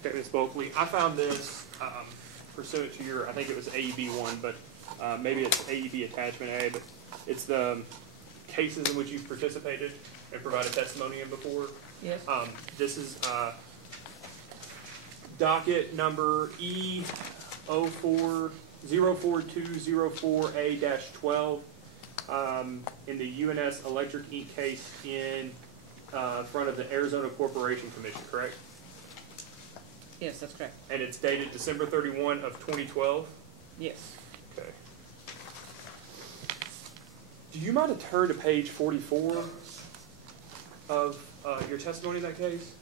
Okay, Ms. Bulkley, I found this pursuant to your, I think it was AEB 1, but maybe it's AEB attachment A, but it's the cases in which you've participated and provided testimony in before. Yes. This is docket number E04204A-12 in the UNS Electric Inc. case in front of the Arizona Corporation Commission, correct? Yes, that's correct. And it's dated December 31 of 2012? Yes. Okay. Do you mind to turn to page 44 of your testimony in that case?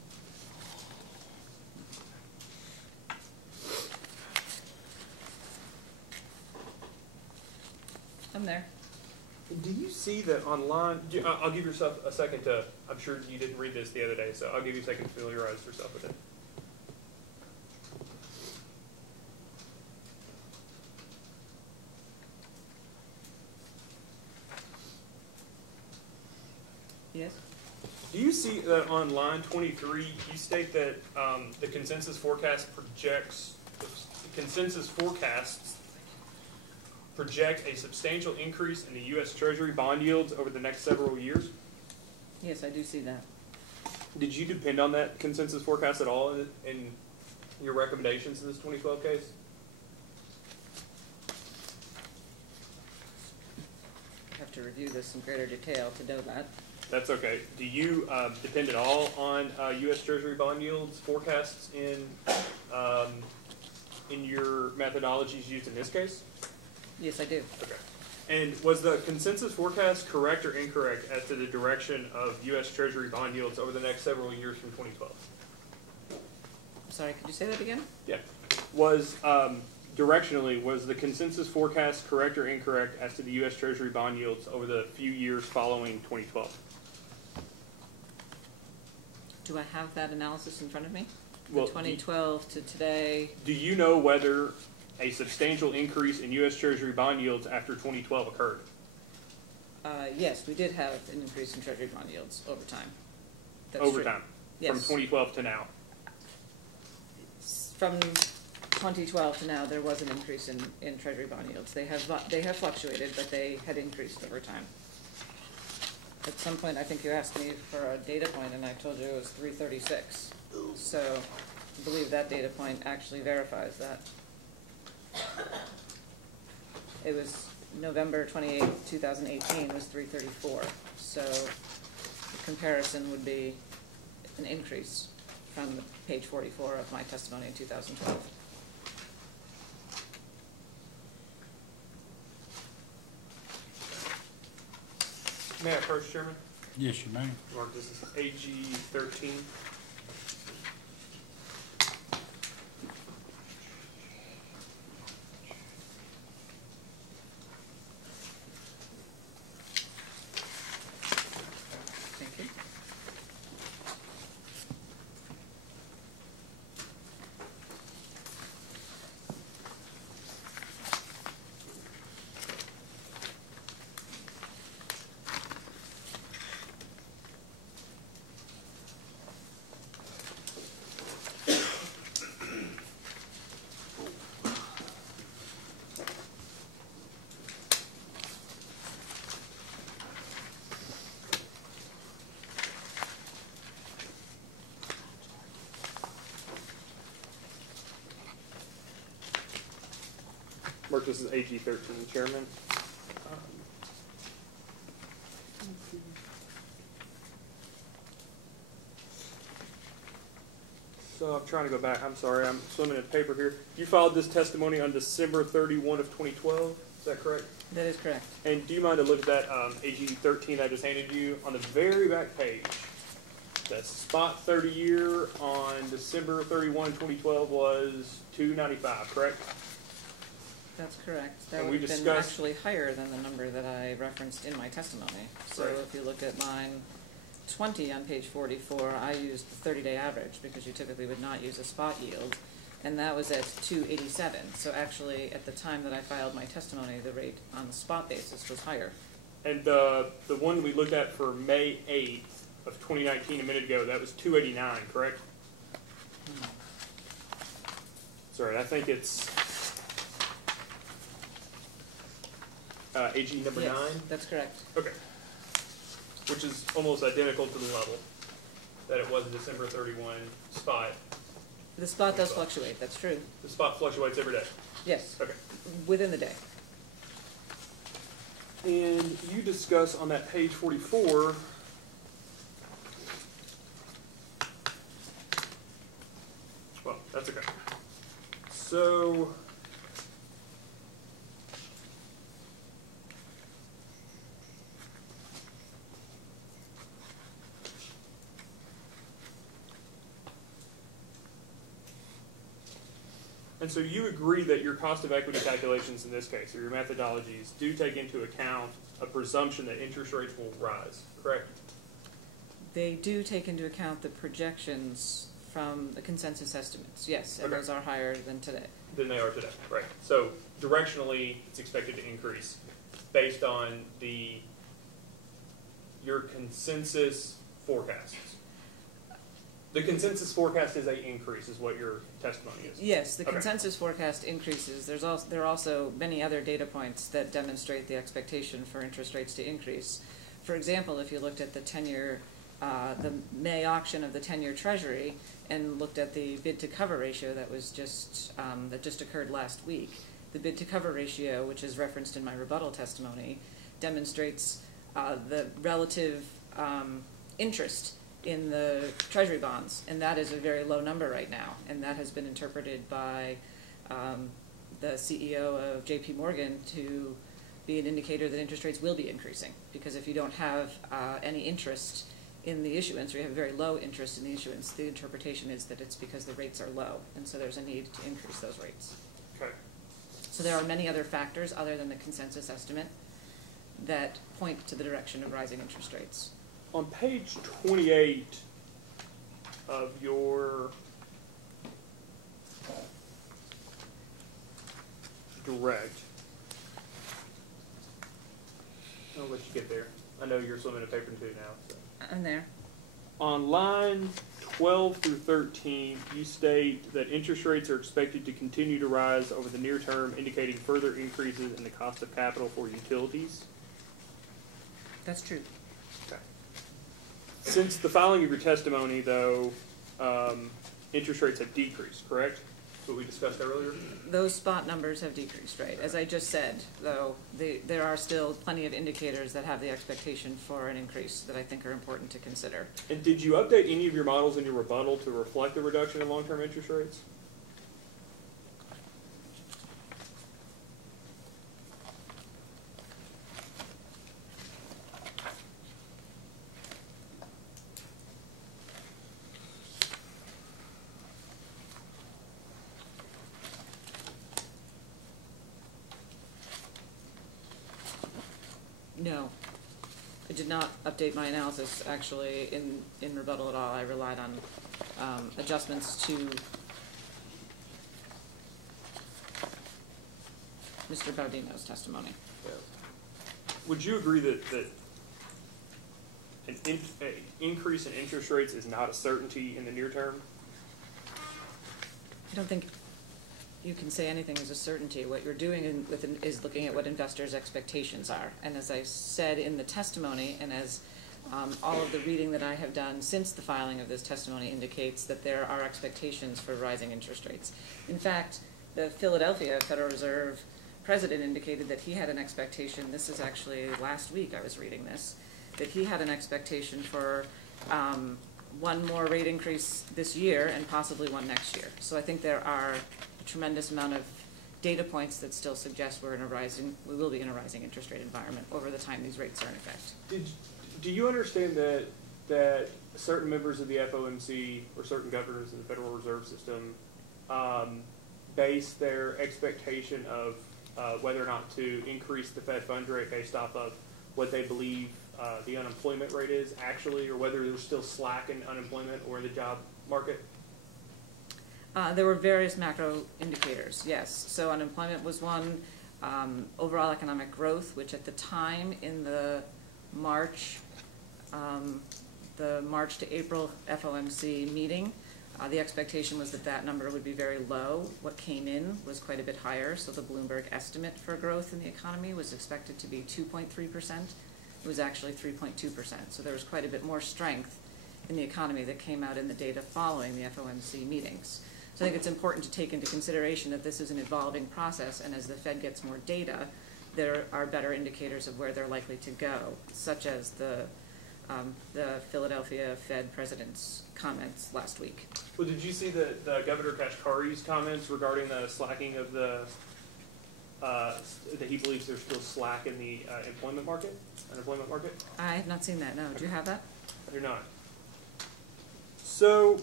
I'm there. Do you see that online? I'll give yourself a second to, I'm sure you didn't read this the other day, so I'll give you a second to familiarize yourself with it. Yes. Do you see that on line 23, you state that the consensus forecasts project a substantial increase in the U.S. Treasury bond yields over the next several years? Yes, I do see that. Did you depend on that consensus forecast at all in your recommendations in this 2012 case? I have to review this in greater detail to know that. That's okay. Do you depend at all on U.S. Treasury bond yields forecasts in your methodologies used in this case? Yes, I do. Okay. And was the consensus forecast correct or incorrect as to the direction of U.S. Treasury bond yields over the next several years from 2012? I'm sorry, could you say that again? Yeah. Was directionally, was the consensus forecast correct or incorrect as to the U.S. Treasury bond yields over the few years following 2012? Do I have that analysis in front of me? Well, 2012 to today. Do you know whether a substantial increase in U.S. Treasury bond yields after 2012 occurred? Yes, we did have an increase in Treasury bond yields over time. That's Over true. time? Yes. From 2012 to now? from 2012 to now, there was an increase in Treasury bond yields. They have fluctuated, but they had increased over time. At some point, I think you asked me for a data point, and I told you it was 336. So I believe that data point actually verifies that. It was November 28, 2018 was 334. So the comparison would be an increase from the page 44 of my testimony in 2012. May I first, Chairman? Yes, you may. Mark, this is AG 13. Thank you. Mark, this is AG 13, Chairman. So I'm trying to go back. I'm sorry, I'm swimming in paper here. You filed this testimony on December 31 of 2012. Is that correct? That is correct. And do you mind to look at that AG 13 I just handed you? On the very back page, the spot 30-year on December 31, 2012 was $2.95, correct? That's correct. That And would we have been discussed- actually higher than the number that I referenced in my testimony. So Right. if you look at line 20 on page 44, I used the 30-day average because you typically would not use a spot yield, and that was at 287. So actually, at the time that I filed my testimony, the rate on the spot basis was higher. And the one we looked at for May 8th of 2019 a minute ago, that was 289, correct? Sorry, I think it's AG number Yes, 9? that's correct. Okay. Which is almost identical to the level that it was a December 31 spot. The spot does fluctuate, that's true. The spot fluctuates every day. Yes, Okay. within the day. And you discuss on that page 44 well, that's okay. So and so you agree that your cost of equity calculations in this case, or your methodologies, do take into account a presumption that interest rates will rise, correct? They do take into account the projections from the consensus estimates, yes, and Okay. those are higher than today. Than they are today, right? So directionally, it's expected to increase based on your consensus forecasts. The consensus forecast is a increase, is what your testimony is. Yes, the Okay. consensus forecast increases. There are also many other data points that demonstrate the expectation for interest rates to increase. For example, if you looked at the 10-year, the May auction of the 10-year Treasury and looked at the bid-to-cover ratio that was that just occurred last week, the bid-to-cover ratio, which is referenced in my rebuttal testimony, demonstrates the relative interest in the Treasury bonds, and that is a very low number right now, and that has been interpreted by the CEO of JP Morgan to be an indicator that interest rates will be increasing, because if you don't have any interest in the issuance, or you have very low interest in the issuance, the interpretation is that it's because the rates are low, and so there's a need to increase those rates. Okay. So there are many other factors other than the consensus estimate that point to the direction of rising interest rates. On page 28 of your direct, I'll let you get there. I know you're swimming in paper too now. So. I'm there. On line 12 through 13, you state that interest rates are expected to continue to rise over the near term, indicating further increases in the cost of capital for utilities. That's true. Okay. Since the filing of your testimony, though, interest rates have decreased, correct? That's what we discussed earlier? Those spot numbers have decreased, right? As I just said, though, there are still plenty of indicators that have the expectation for an increase that I think are important to consider. And did you update any of your models in your rebuttal to reflect the reduction in long-term interest rates? No, I did not update my analysis actually in rebuttal at all. I relied on adjustments to Mr. Baudino's testimony. Yeah. Would you agree that an increase in interest rates is not a certainty in the near term? I don't think you can say anything is a certainty. What you're doing is looking at what investors' expectations are. And as I said in the testimony, and as all of the reading that I have done since the filing of this testimony indicates, that there are expectations for rising interest rates. In fact, the Philadelphia Federal Reserve president indicated that he had an expectation, this is actually last week I was reading this, that he had an expectation for one more rate increase this year and possibly one next year. So I think there are a tremendous amount of data points that still suggest we will be in a rising interest rate environment over the time these rates are in effect. Do you understand that certain members of the FOMC or certain governors in the Federal Reserve System base their expectation of whether or not to increase the Fed funds rate based off of what they believe the unemployment rate is actually, or whether there's still slack in unemployment or in the job market? There were various macro indicators, yes. So unemployment was one, overall economic growth, which at the time in the March to April FOMC meeting, the expectation was that that number would be very low. What came in was quite a bit higher, so the Bloomberg estimate for growth in the economy was expected to be 2.3%. It was actually 3.2%, so there was quite a bit more strength in the economy that came out in the data following the FOMC meetings. So I think it's important to take into consideration that this is an evolving process, and as the Fed gets more data, there are better indicators of where they're likely to go, such as the Philadelphia Fed president's comments last week. Well, did you see the Governor Kashkari's comments regarding the slacking of the, that he believes there's still slack in the unemployment market? I have not seen that, no. Do you have that? I do not. So,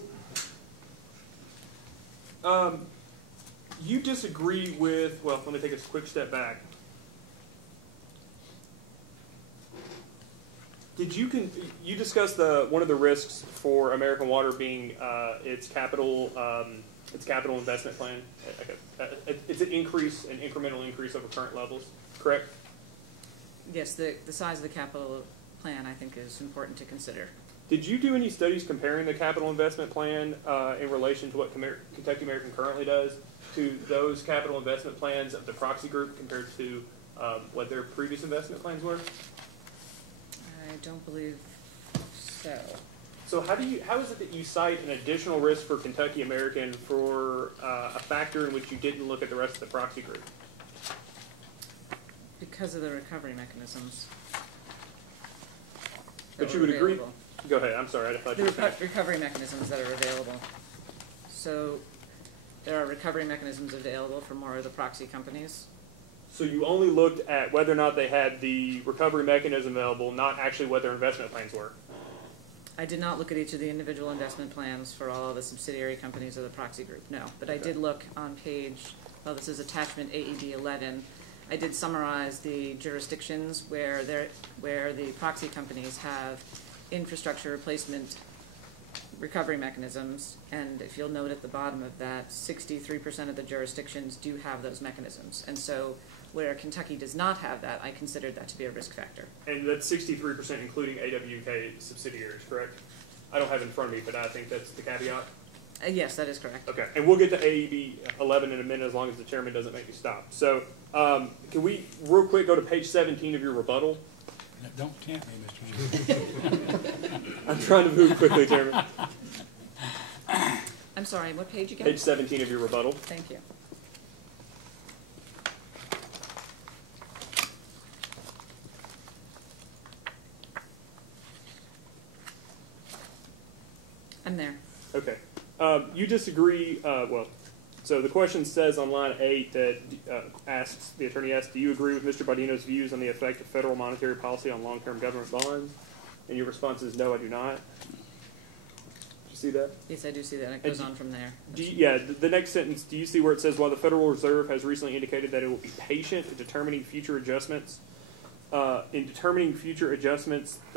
you disagree with, well, let me take a quick step back. You discussed one of the risks for American Water being its capital investment plan. It's an incremental increase over current levels, correct? Yes, the size of the capital plan I think is important to consider. Did you do any studies comparing the capital investment plan in relation to what Kentucky American currently does to those capital investment plans of the proxy group compared to what their previous investment plans were? I don't believe so. So how is it that you cite an additional risk for Kentucky American for a factor in which you didn't look at the rest of the proxy group? Because of the recovery mechanisms. But you would agree? Go ahead. I'm sorry. I thought you were saying. Recovery mechanisms that are available. So there are recovery mechanisms available for more of the proxy companies. So you only looked at whether or not they had the recovery mechanism available, not actually what their investment plans were? I did not look at each of the individual investment plans for all of the subsidiary companies of the proxy group, no. But I did look on page, well, this is attachment AED 11. I did summarize the jurisdictions where the proxy companies have infrastructure replacement recovery mechanisms, and if you'll note at the bottom of that, 63% of the jurisdictions do have those mechanisms. And so where Kentucky does not have that, I considered that to be a risk factor. And that's 63% including AWK subsidiaries, correct? I don't have it in front of me, but I think that's the caveat. Yes, that is correct. Okay, and we'll get to AEB 11 in a minute as long as the chairman doesn't make me stop. So can we real quick go to page 17 of your rebuttal? Don't tempt me, Mr. Chairman. I'm trying to move quickly, Chairman. I'm sorry, what page again? Page 17 of your rebuttal. Thank you. I'm there. Okay. You disagree, so the question says on line 8 that the attorney asks, do you agree with Mr. Bardino's views on the effect of federal monetary policy on long-term government bonds? And your response is, no, I do not. Did you see that? Yes, I do see that. It goes on from there. The next sentence, do you see where it says, while the Federal Reserve has recently indicated that it will be patient in determining future adjustments, the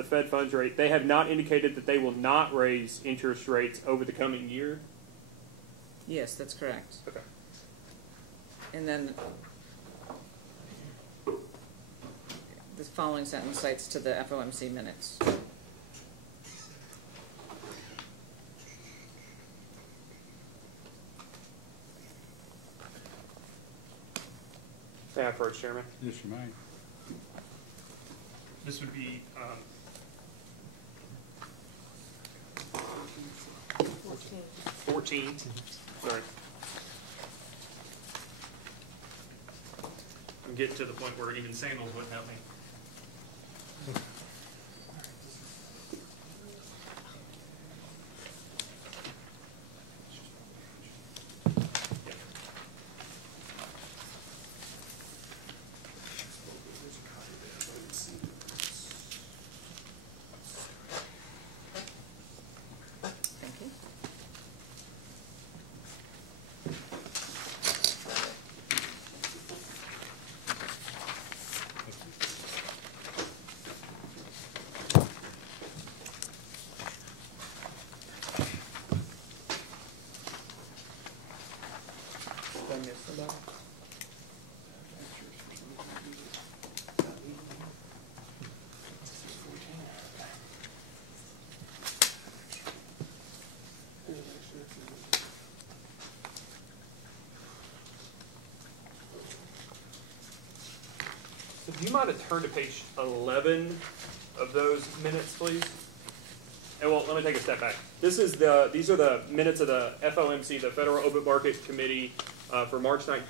Fed funds rate, they have not indicated that they will not raise interest rates over the coming year? Yes, that's correct. Okay. And then the following sentence cites to the FOMC minutes. May I approach, Chairman? Yes, you may. This would be 14. Sorry. I'm getting to the point where even Samuels wouldn't help me. Thank you. So do you mind to turn to page 11 of those minutes, please? And well, let me take a step back. These are the minutes of the FOMC, the Federal Open Market Committee, for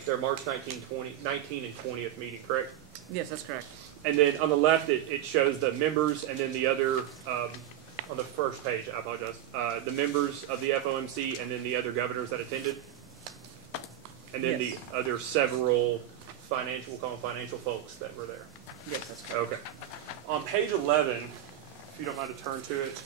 their March 19 and 20th meeting, correct? Yes, that's correct. And then on the left, it shows the members, and then the other, on the first page, I apologize, the members of the FOMC, and then the other governors that attended. And then Yes. the other several we'll call them financial folks that were there. Yes, that's correct. Okay. On page 11, if you don't mind to turn to it.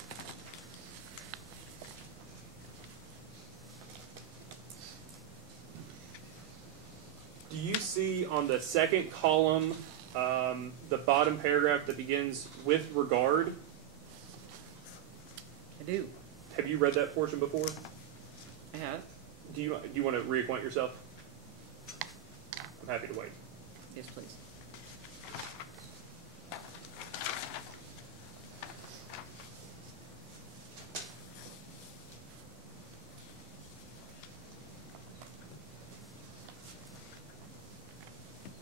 Do you see on the second column, the bottom paragraph that begins with regard? I do. Have you read that portion before? I have. Do you want to reacquaint yourself? I'm happy to wait. Yes, please.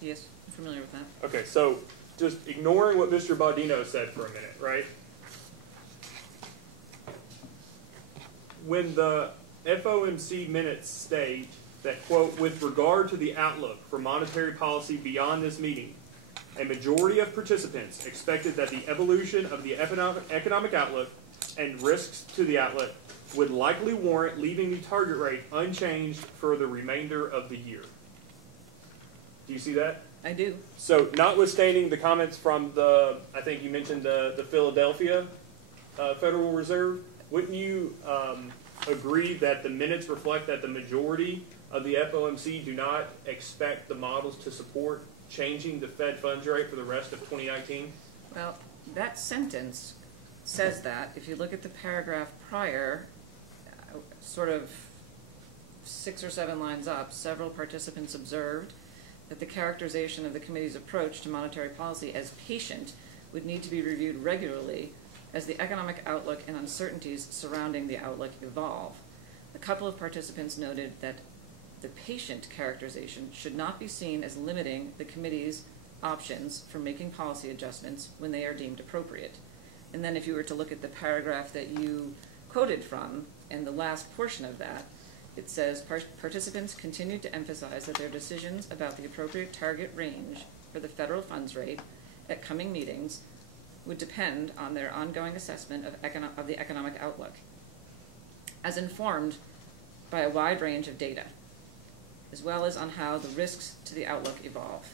Yes, I'm familiar with that. Okay, so just ignoring what Mr. Baudino said for a minute, right? When the FOMC minutes state that, quote, with regard to the outlook for monetary policy beyond this meeting, a majority of participants expected that the evolution of the economic outlook and risks to the outlook would likely warrant leaving the target rate unchanged for the remainder of the year. Do you see that? I do. So notwithstanding the comments from I think you mentioned the Philadelphia Federal Reserve, wouldn't you agree that the minutes reflect that the majority of the FOMC do not expect the models to support changing the Fed funds rate for the rest of 2019? Well, that sentence says that. If you look at the paragraph prior, sort of 6 or 7 lines up, several participants observed that the characterization of the committee's approach to monetary policy as patient would need to be reviewed regularly As the economic outlook and uncertainties surrounding the outlook evolve, a couple of participants noted that the patient characterization should not be seen as limiting the committee's options for making policy adjustments when they are deemed appropriate. And then if you were to look at the paragraph that you quoted from, and the last portion of that, it says, participants continue to emphasize that their decisions about the appropriate target range for the federal funds rate at coming meetings would depend on their ongoing assessment of the economic outlook, as informed by a wide range of data, as well as on how the risks to the outlook evolve.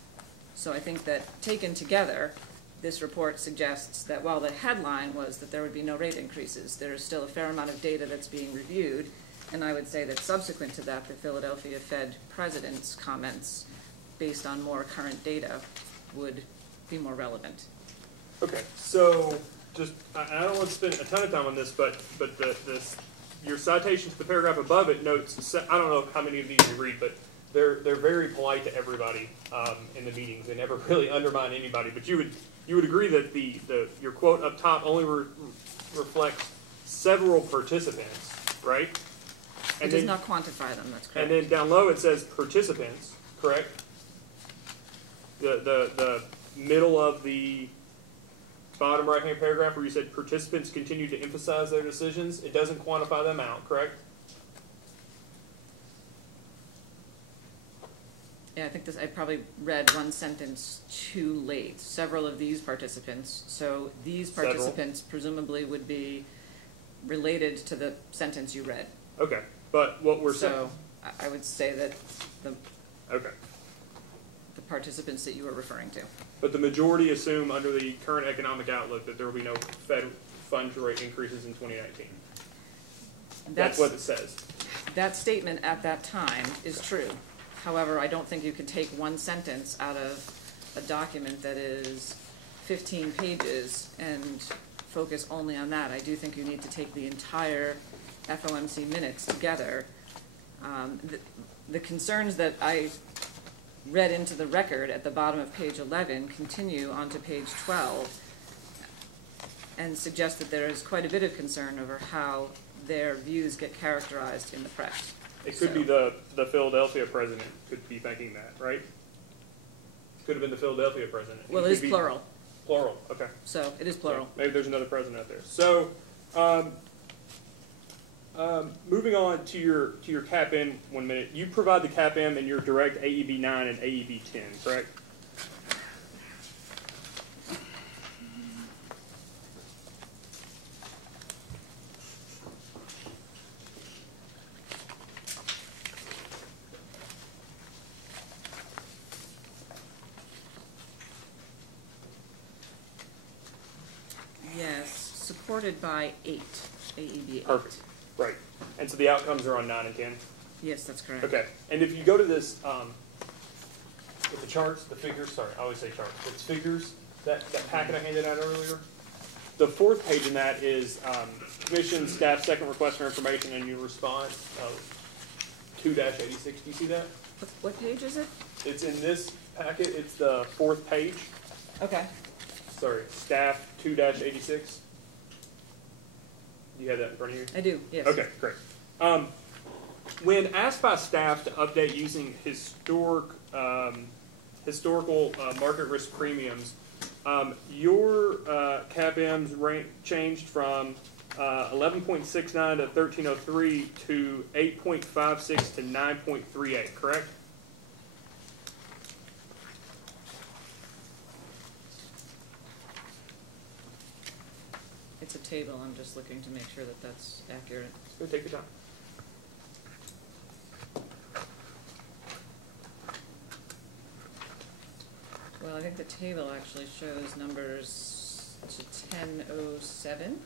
So I think that taken together, this report suggests that while the headline was that there would be no rate increases, there is still a fair amount of data that's being reviewed, and I would say that subsequent to that, the Philadelphia Fed president's comments based on more current data would be more relevant. Okay, so just, I don't want to spend a ton of time on this, but your citation to the paragraph above it notes, I don't know how many of these you read, but they're very polite to everybody in the meetings. They never really undermine anybody. But you would agree that your quote up top only reflects several participants, right? It does not quantify them, that's correct. And then down low it says participants, correct? The middle of the bottom right-hand paragraph where you said participants continue to emphasize their decisions, it doesn't quantify them out, correct? Yeah, I think I probably read one sentence too late. Several of these participants, so these participants presumably would be related to the sentence you read. Okay, but what we're saying... So I would say that the participants that you were referring to. But the majority assume under the current economic outlook that there will be no Fed funds rate increases in 2019. That's what it says. That statement at that time is true. However, I don't think you can take one sentence out of a document that is 15 pages and focus only on that. I do think you need to take the entire FOMC minutes together. The concerns that I read into the record at the bottom of page 11 continue onto page 12 and suggest that there is quite a bit of concern over how their views get characterized in the press. It could be the Philadelphia president could be thinking that, right? Could have been the Philadelphia president. Well, it is plural. Plural, okay. So it is plural. Yeah, maybe there's another president out there. So moving on to your CAPM 1 minute, you provide the CAPM in your direct AEB 9 and AEB 10, correct? Yes, supported by 8, AEB 8. Perfect. Right. And so the outcomes are on 9 and 10? Yes, that's correct. Okay. And if you go to this, with the charts, the figures, sorry, I always say charts, it's figures, that packet I handed out earlier, the fourth page in that is Commission staff second request for information and your response, 2-86. Do you see that? What page is it? It's in this packet. It's the fourth page. Okay. Sorry, staff 2-86. You have that in front of you? I do, yes. Okay, great. When asked by staff to update using historical market risk premiums, your CAPMs changed from 11.69 to 1303 to 8.56 to 9.38, correct? It's a table. I'm just looking to make sure that that's accurate. So take your time. Well, I think the table actually shows numbers to 1007.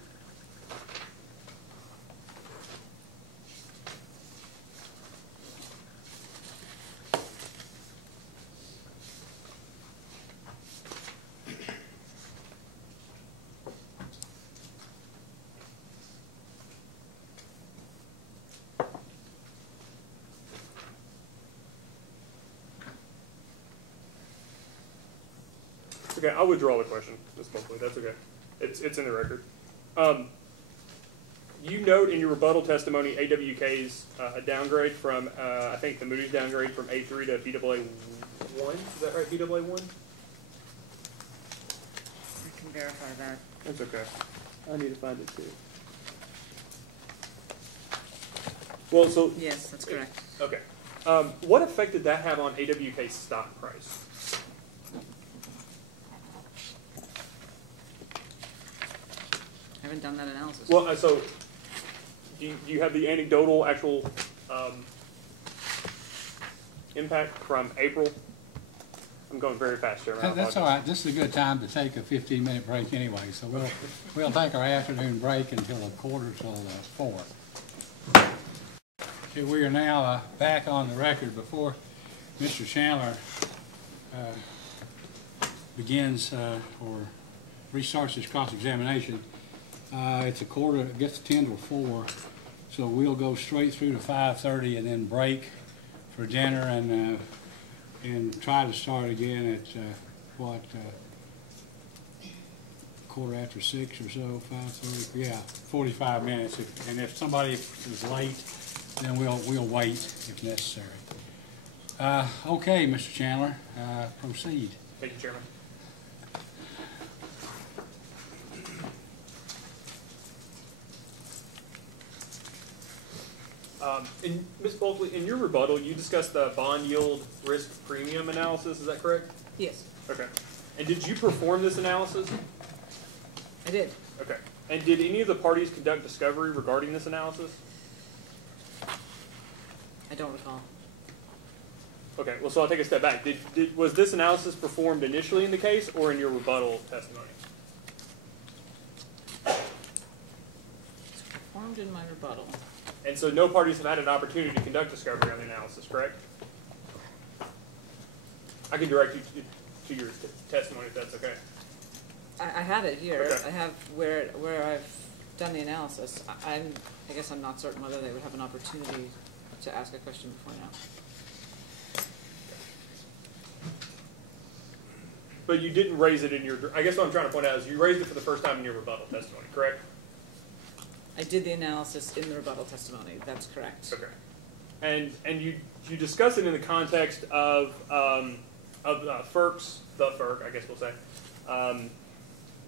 Okay, I'll withdraw the question, Ms. Mosley. That's okay. It's in the record. You note in your rebuttal testimony AWK's a downgrade from, I think the Moody's downgrade from A3 to BAA1. Is that right, BAA1? I can verify that. That's okay. I need to find it too. Well, so. Yes, that's correct. Okay. What effect did that have on AWK's stock price? I haven't done that analysis. Well, so do you have the anecdotal actual impact from April? I'm going very fast, Chairman. That's all right. This is a good time to take a 15-minute break anyway, so we'll take our afternoon break until 3:45. Okay, we are now back on the record. Before Mr. Chandler begins or restarts his cross-examination, it's it gets 10 to 4, so we'll go straight through to 5:30 and then break for dinner and try to start again at what, 6:15 or so, 5:30. Yeah, 45 minutes. And if somebody is late, then we'll wait if necessary. Okay, Mr. Chandler, proceed. Thank you, Chairman. And Ms. Bulkley, in your rebuttal, you discussed the bond yield risk premium analysis. Is that correct? Yes, Okay. And did you perform this analysis? I did. Okay. And did any of the parties conduct discovery regarding this analysis? I don't recall. Okay. Well, so I'll take a step back. Was this analysis performed initially in the case or in your rebuttal testimony? It's performed in my rebuttal. And so no parties have had an opportunity to conduct discovery on the analysis, correct? I can direct you to your testimony if that's okay. I have it here. Okay. I have where I've done the analysis. I guess I'm not certain whether they would have an opportunity to ask a question before now. But you didn't raise it in your, I guess what I'm trying to point out is you raised it for the first time in your rebuttal testimony, correct? I did the analysis in the rebuttal testimony. That's correct. Okay. And you discuss it in the context of FERC's, the FERC, I guess we'll say,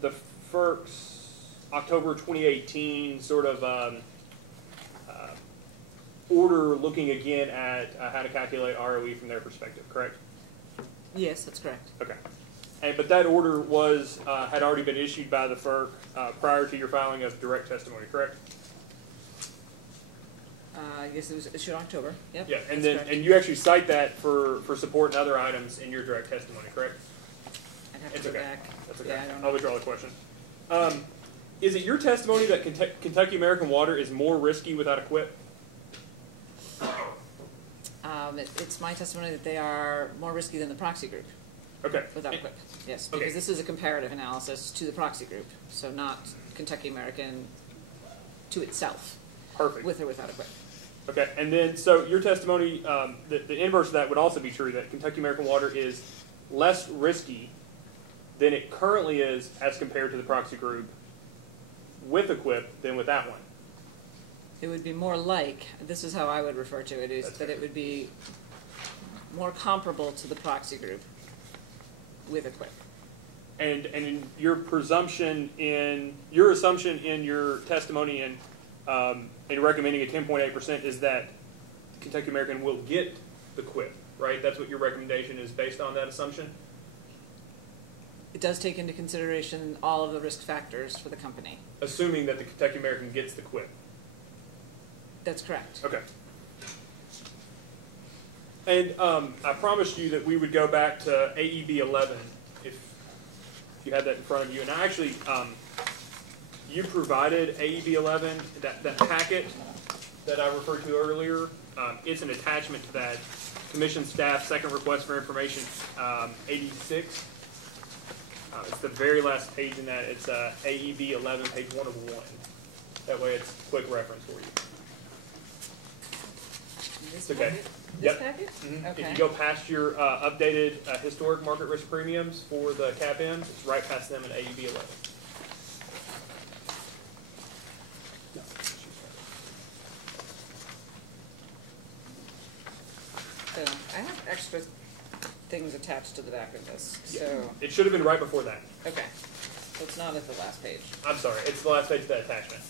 the FERC's October 2018 sort of order looking again at how to calculate ROE from their perspective, correct? Yes, that's correct. Okay. But that order was had already been issued by the FERC prior to your filing of direct testimony, correct? I guess it was issued in October. Yep. Yeah, and that's then correct. and you actually cite that for support and other items in your direct testimony, correct? I'd have to It's go okay. back. That's okay. Yeah, I don't know. I'll withdraw the question. Is it your testimony that Kentucky American Water is more risky without a quip? It's my testimony that they are more risky than the proxy group Okay. without QUIP. Yes, Okay. because this is a comparative analysis to the proxy group, so not Kentucky American to itself, Perfect. with or without a QUIP. Okay, and then so your testimony, the inverse of that would also be true, that Kentucky American Water is less risky than it currently is as compared to the proxy group with a quip than without one. It would be more like, this is how I would refer to it, is That's that fair. it would be more comparable to the proxy group with a QUIP. And in your assumption in your testimony in recommending a 10.8% is that Kentucky American will get the quip, right? That's what your recommendation is based on that assumption? It does take into consideration all of the risk factors for the company. Assuming that the Kentucky American gets the quip. That's correct. Okay. And I promised you that we would go back to AEB 11 if you had that in front of you. And I actually, you provided AEB 11, that packet that I referred to earlier. It's an attachment to that Commission staff second request for information 86. It's the very last page in that. It's AEB 11, page 1 of 1. That way it's a quick reference for you. This Okay. packet? This Yep. packet? Mm-hmm. Okay. If you go past your updated historic market risk premiums for the CAPM, it's right past them in AEB 11. So, I have extra things attached to the back of this, so, It should have been right before that. okay. So it's not at the last page. I'm sorry, it's the last page of that attachment.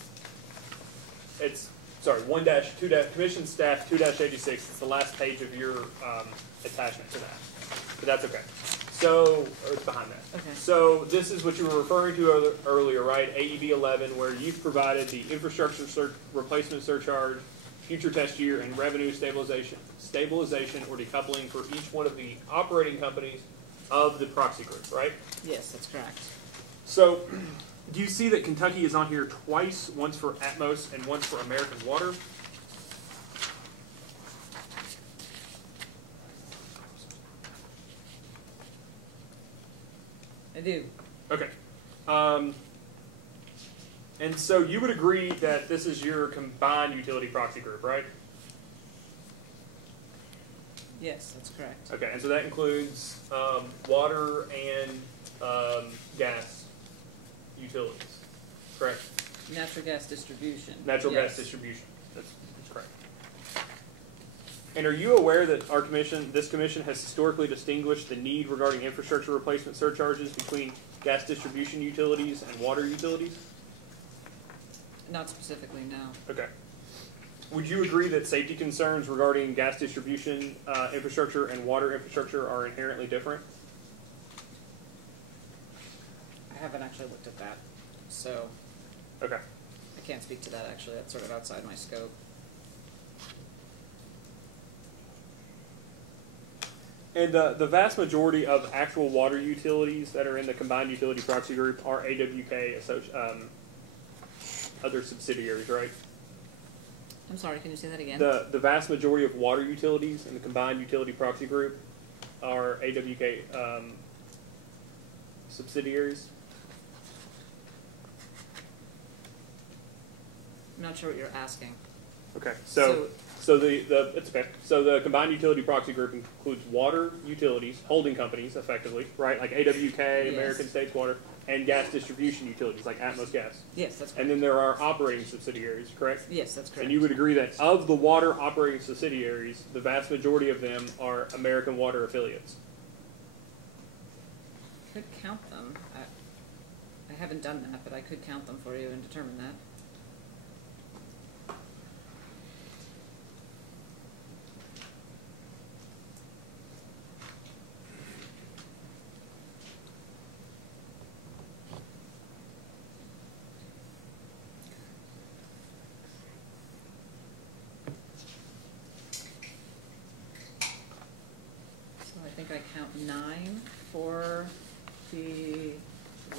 It's, sorry, 1-2- Commission Staff 2-86, it's the last page of your attachment to that. But that's okay. So, or it's behind that. Okay. So this is what you were referring to earlier, right? AEB 11, where you've provided the infrastructure replacement surcharge, future test year, and revenue stabilization or decoupling for each one of the operating companies of the proxy group, right? Yes, that's correct. So, do you see that Kentucky is on here twice, once for Atmos and once for American Water? I do. Okay. And so you would agree that this is your combined utility proxy group, right? Yes, that's correct. Okay, and so that includes water and gas utilities, correct? Natural gas distribution. Natural Yes. gas distribution. That's correct. And are you aware that our commission, this commission, has historically distinguished the need regarding infrastructure replacement surcharges between gas distribution utilities and water utilities? Not specifically, no. Okay. Would you agree that safety concerns regarding gas distribution infrastructure and water infrastructure are inherently different? I haven't actually looked at that, so Okay. I can't speak to that actually. That's sort of outside my scope. And the vast majority of actual water utilities that are in the combined utility proxy group are AWK other subsidiaries, right? I'm sorry, can you say that again? The vast majority of water utilities in the combined utility proxy group are AWK subsidiaries. I'm not sure what you're asking. Okay, so it's okay. So the combined utility proxy group includes water utilities, holding companies, effectively, right? Like AWK, Yes. American States Water, and gas distribution utilities like Atmos Gas. Yes, that's correct. And then there are operating subsidiaries, correct? Yes, that's correct. And you would agree that of the water operating subsidiaries, the vast majority of them are American Water affiliates. Could count them. I haven't done that, but I could count them for you and determine that. I think I count 9 for the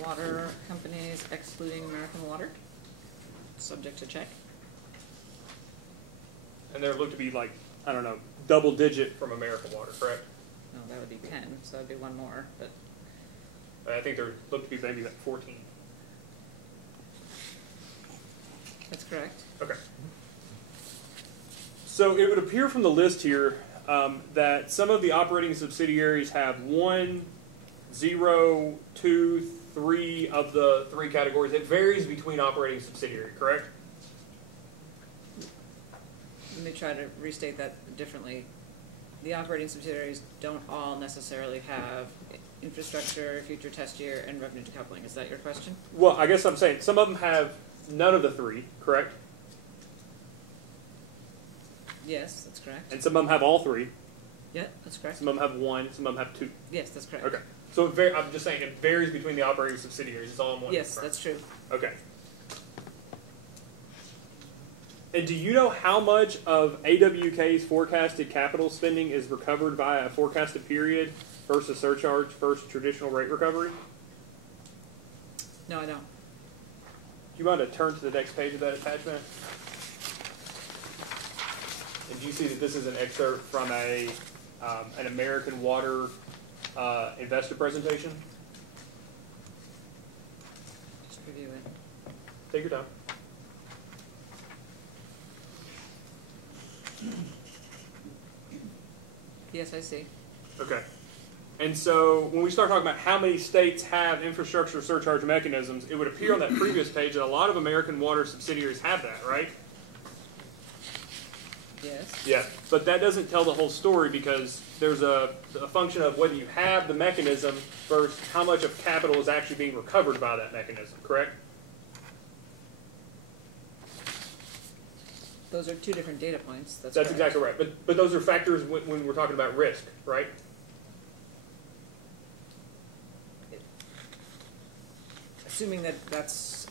water companies excluding American Water, subject to check. And there look to be like, I don't know, double digit from American Water, correct? No, that would be 10, so that'd be one more, but I think there look to be maybe like 14. that's correct. Okay. So it would appear from the list here that some of the operating subsidiaries have 1, 0, 2, 3 of the 3 categories. It varies between operating subsidiary, correct? Let me try to restate that differently. The operating subsidiaries don't all necessarily have infrastructure, future test year, and revenue decoupling. Is that your question? Well, I guess I'm saying some of them have none of the 3, correct? Yes, that's correct. And some of them have all 3. Yeah, that's correct. Some of them have 1. Some of them have 2. Yes, that's correct. Okay. So I'm just saying it varies between the operating subsidiaries. It's all in one. Yes, correct? that's true. Okay. And do you know how much of AWK's forecasted capital spending is recovered by a forecasted period versus surcharge versus traditional rate recovery? No, I don't. Do you mind to turn to the next page of that attachment? And do you see that this is an excerpt from an American Water investor presentation? Just review it. Take your time. Yes, I see. Okay. And so when we start talking about how many states have infrastructure surcharge mechanisms, it would appear on that previous page that a lot of American Water subsidiaries have that, right? Yes. Yeah, but that doesn't tell the whole story because there's a function of whether you have the mechanism versus how much of capital is actually being recovered by that mechanism, correct? Those are two different data points. That's correct. Exactly right. But those are factors when we're talking about risk, right? Assuming that that's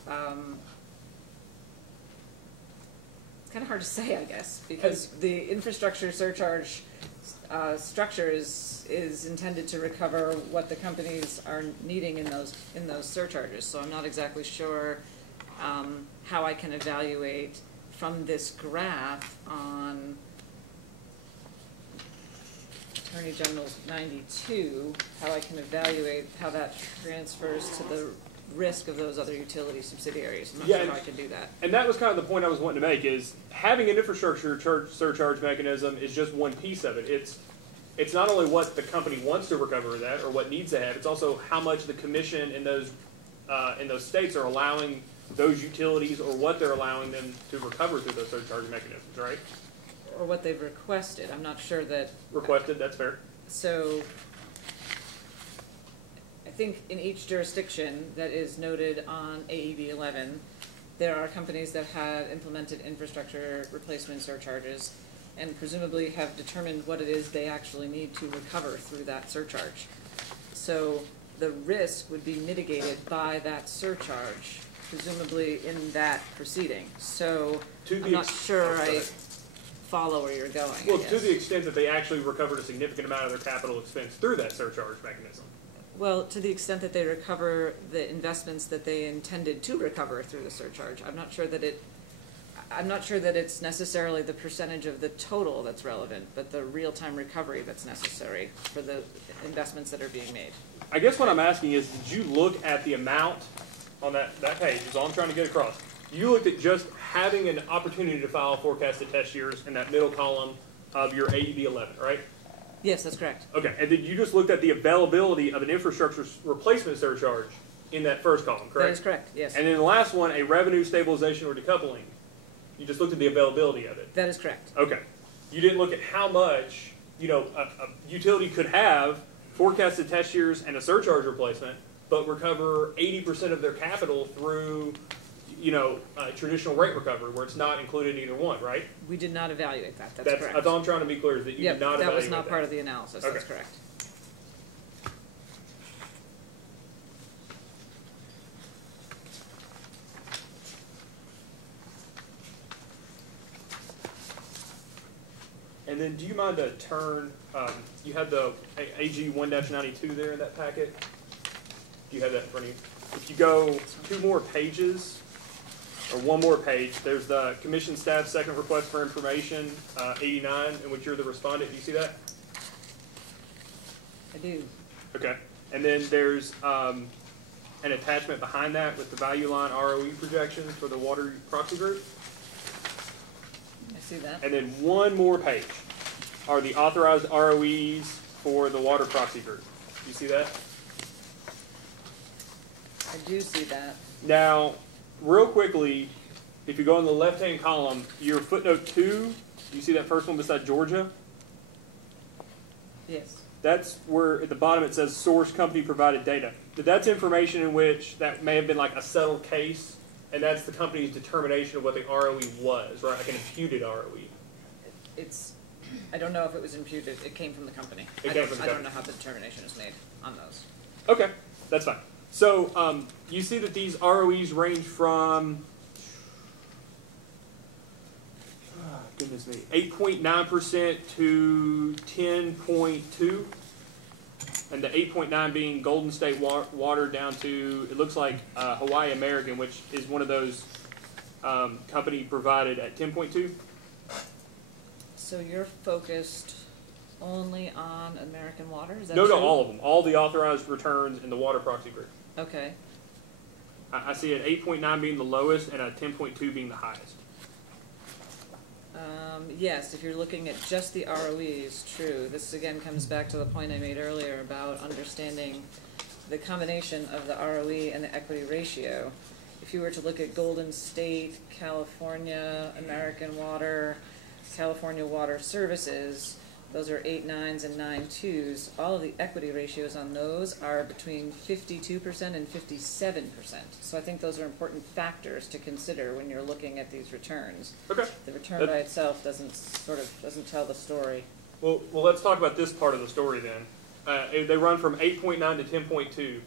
it's kind of hard to say, I guess, because the infrastructure surcharge structure is intended to recover what the companies are needing in those surcharges. So I'm not exactly sure how I can evaluate from this graph on Attorney General's 92, how I can evaluate how that transfers to the risk of those other utility subsidiaries. I'm not sure how I can do that. And that was kind of the point I was wanting to make is having an infrastructure surcharge mechanism is just one piece of it. It's not only what the company wants to recover that or what needs to have, it's also how much the commission in those states are allowing those utilities or what they're allowing them to recover through those surcharge mechanisms, right? Or what they've requested. I'm not sure that... Requested, that's fair. So I think in each jurisdiction that is noted on AEB 11, there are companies that have implemented infrastructure replacement surcharges and presumably have determined what it is they actually need to recover through that surcharge. So the risk would be mitigated by that surcharge, presumably in that proceeding. So I'm not sure I follow where you're going. Well, to the extent that they actually recovered a significant amount of their capital expense through that surcharge mechanism. Well, to the extent that they recover the investments that they intended to recover through the surcharge. I'm not sure that it's necessarily the percentage of the total that's relevant, but the real-time recovery that's necessary for the investments that are being made. I guess what I'm asking is, did you look at the amount on that page, is all I'm trying to get across. You looked at just having an opportunity to file forecasted test years in that middle column of your AEB 11, right? Yes, that's correct. Okay, and then you just looked at the availability of an infrastructure replacement surcharge in that first column, correct? That is correct, yes. And then the last one, a revenue stabilization or decoupling. You just looked at the availability of it. That is correct. Okay. You didn't look at how much, a utility could have forecasted test years and a surcharge replacement, but recover 80% of their capital through, traditional rate recovery, where it's not included in either one, right? We did not evaluate that. That's correct. That's all I'm trying to be clear is that you did not evaluate that. That was not part of the analysis. Okay. That's correct. And then do you mind to turn, you had the AG 1-92 there in that packet? Do you have that in front of you? If you go 2 more pages, or 1 more page, there's the Commission Staff Second Request for Information, 89, in which you're the respondent. Do you see that? I do. Okay. And then there's an attachment behind that with the value line ROE projections for the water proxy group. I see that. And then 1 more page are the authorized ROEs for the water proxy group. Do you see that? I do see that. Now, real quickly, if you go in the left-hand column, your footnote 2, do you see that first one beside Georgia? Yes. That's where at the bottom it says source company provided data. That's information in which that may have been like a settled case, and that's the company's determination of what the ROE was, right? Like an imputed ROE. I don't know if it was imputed. It came from the company. I don't know how the determination is made on those. Okay, that's fine. So you see that these ROEs range from, 8.9% to 10.2%, and the 8.9 being Golden State Water down to, it looks like Hawaii American, which is one of those company provided at 10.2. So you're focused only on American Water? Is that No, true? all of them. All the authorized returns in the water proxy group. Okay. I see an 8.9 being the lowest and a 10.2 being the highest. Yes, if you're looking at just the ROEs, true. This again comes back to the point I made earlier about understanding the combination of the ROE and the equity ratio. If you were to look at Golden State, California, American Water, California Water Services, those are 8 9s and 9 2s. All of the equity ratios on those are between 52% and 57%. So I think those are important factors to consider when you're looking at these returns. Okay. The return by itself doesn't tell the story. Well, let's talk about this part of the story then. They run from 8.9 to 10.2.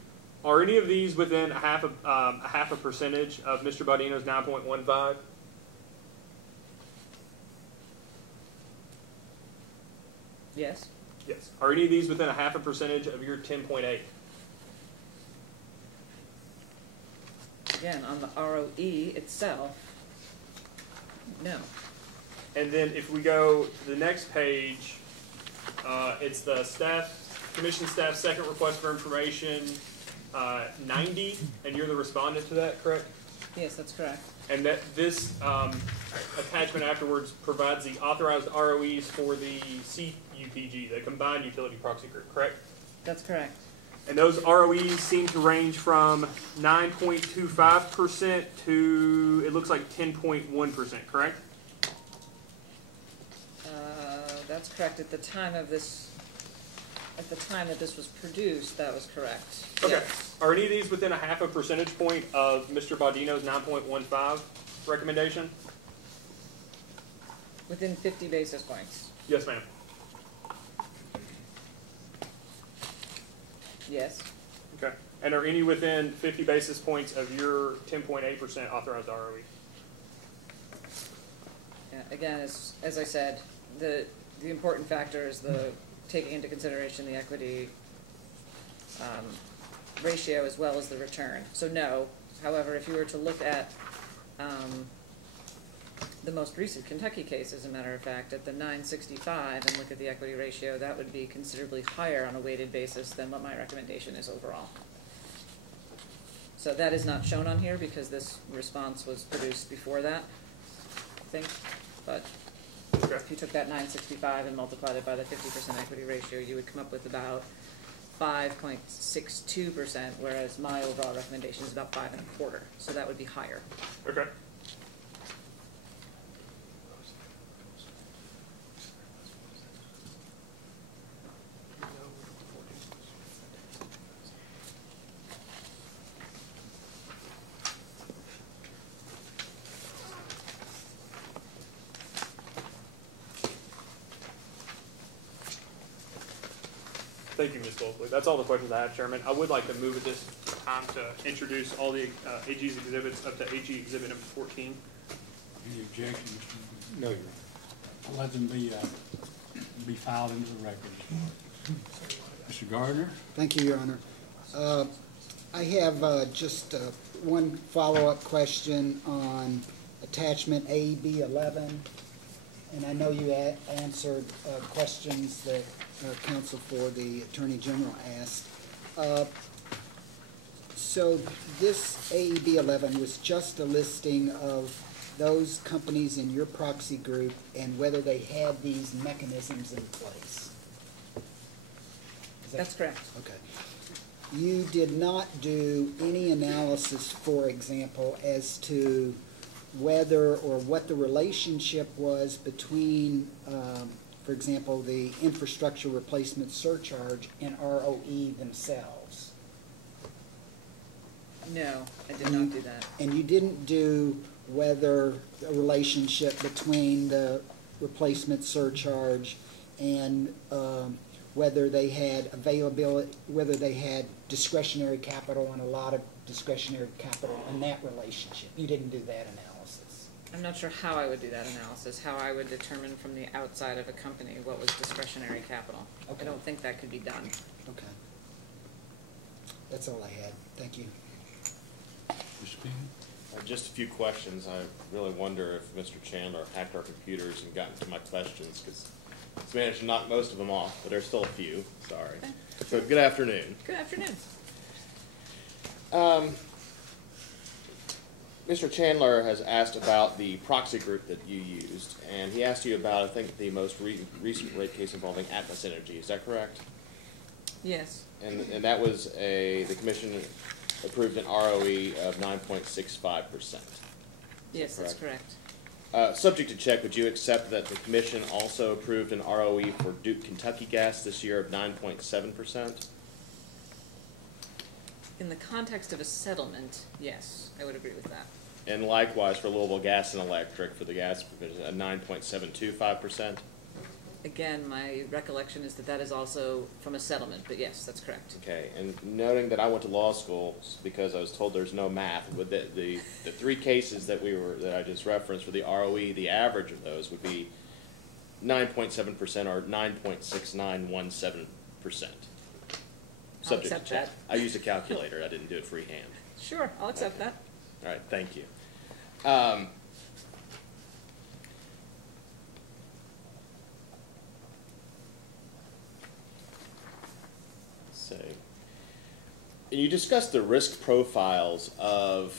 Are any of these within a half a percentage of Mr. Baudino's 9.15? Yes. Yes. Are any of these within a half a percentage of your 10.8? Again, on the ROE itself, no. And then if we go to the next page, it's the commission staff second request for information, 90, and you're the respondent to that, correct? Yes, that's correct. And that this attachment afterwards provides the authorized ROEs for the CUPG, the Combined Utility Proxy Group, correct? That's correct. And those ROEs seem to range from 9.25% to, it looks like 10.1%, correct? That's correct. At the time that this was produced, that was correct. Okay. Yes. Are any of these within a half a percentage point of Mr. Baudino's 9.15 recommendation? Within 50 basis points. Yes, ma'am. Yes. Okay. And are any within 50 basis points of your 10.8% authorized ROE? Yeah, again, as I said, the important factor is the taking into consideration the equity ratio as well as the return. So no. However, if you were to look at the most recent Kentucky case, as a matter of fact, at the 965 and look at the equity ratio, that would be considerably higher on a weighted basis than what my recommendation is overall. So that is not shown on here because this response was produced before that, I think. But if you took that 965 and multiplied it by the 50% equity ratio, you would come up with about 5.62%, whereas my overall recommendation is about 5.25%. So that would be higher. Okay. Thank you, Ms. Goldblum. That's all the questions I have, Chairman. I would like to move at this time to introduce all the AG's exhibits up to AG Exhibit number 14. Any objections, Mr. No, Your Honor. Let them be filed into the record. Mr. Gardner? Thank you, Your Honor. I have just one follow-up question on attachment AB11, and I know you answered questions that counsel for the Attorney General asked. So this AEB11 was just a listing of those companies in your proxy group and whether they had these mechanisms in place. That's correct. Okay. You did not do any analysis, for example, as to whether or what the relationship was between for example, the infrastructure replacement surcharge and ROE themselves. No, I did not do that. And you didn't do whether a relationship between the replacement surcharge and whether they had availability, whether they had discretionary capital and a lot of discretionary capital in that relationship. You didn't do that analysis. I'm not sure how I would do that analysis, how I would determine from the outside of a company what was discretionary capital. Okay. I don't think that could be done. Okay. That's all I had. Thank you. Mr. Bean? Just a few questions. I really wonder if Mr. Chandler hacked our computers and gotten to my questions, because he's managed to knock most of them off, but there's still a few. Sorry. Okay. So good afternoon. Good afternoon. Mr. Chandler has asked about the proxy group that you used, and he asked you about, I think, the most recent rate case involving Atmos Energy. Is that correct? Yes. And that was the commission approved an ROE of 9.65%. Yes, that's correct. Subject to check, would you accept that the commission also approved an ROE for Duke Kentucky Gas this year of 9.7%? In the context of a settlement, yes, I would agree with that. And likewise for Louisville Gas and Electric for the gas provision at 9.725%? Again, my recollection is that that is also from a settlement, but yes, that's correct. Okay, and noting that I went to law school because I was told there's no math, with the three cases that I just referenced for the ROE, the average of those would be 9.7% or 9.6917%. I'll accept that. I used a calculator. I didn't do it freehand. Sure, I'll accept that. All right, thank you. And you discussed the risk profiles of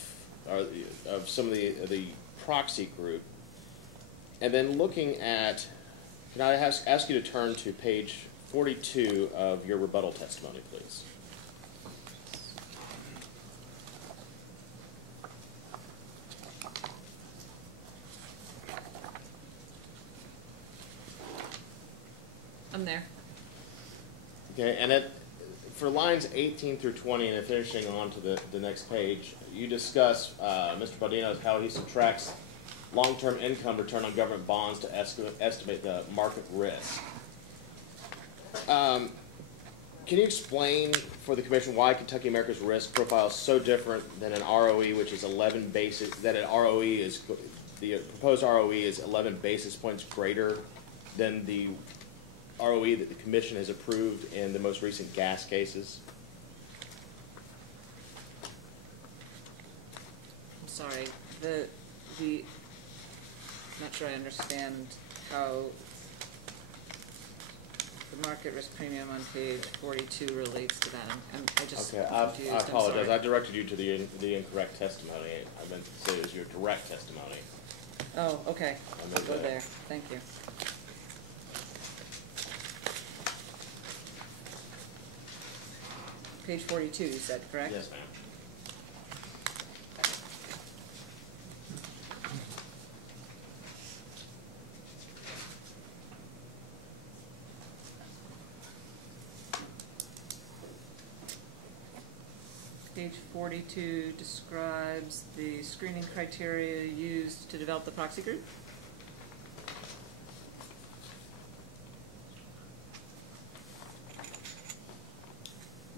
some of the proxy group, and then looking at, can I ask you to turn to page 42 of your rebuttal testimony, please? I'm there. Okay, and for lines 18 through 20, and then finishing on to the next page, you discuss, Mr. Bodino, how he subtracts long-term income return on government bonds to estimate the market risk. Can you explain for the commission why Kentucky America's risk profile is so different than an ROE, which is 11 basis, that an ROE is, the proposed ROE is 11 basis points greater than the ROE that the commission has approved in the most recent gas cases? I'm sorry. I'm not sure I understand how the market risk premium on page 42 relates to that. I just Okay, I apologize. I directed you to the incorrect testimony. I meant to say it was your direct testimony. Oh, okay. I'll go there. Thank you. Page 42, you said, correct? Yes, ma'am. Page 42 describes the screening criteria used to develop the proxy group.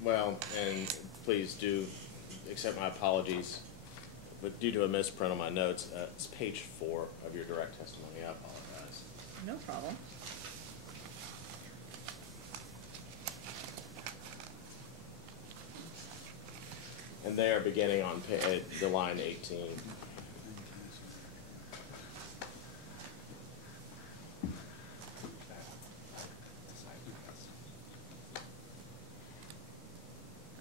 Well, and please do accept my apologies, but due to a misprint on my notes, it's page 4 of your direct testimony. I apologize. No problem. And they are beginning on the line 18.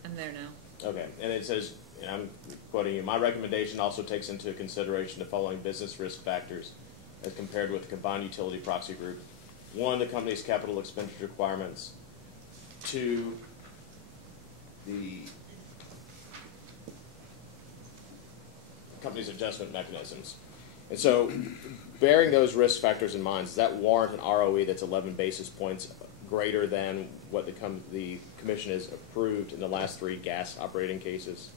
I'm there now. Okay, and it says, and I'm quoting you, my recommendation also takes into consideration the following business risk factors as compared with the combined utility proxy group. 1, the company's capital expenditure requirements. 2, the company's adjustment mechanisms. And so, bearing those risk factors in mind, does that warrant an ROE that's 11 basis points greater than what the commission has approved in the last 3 gas operating cases?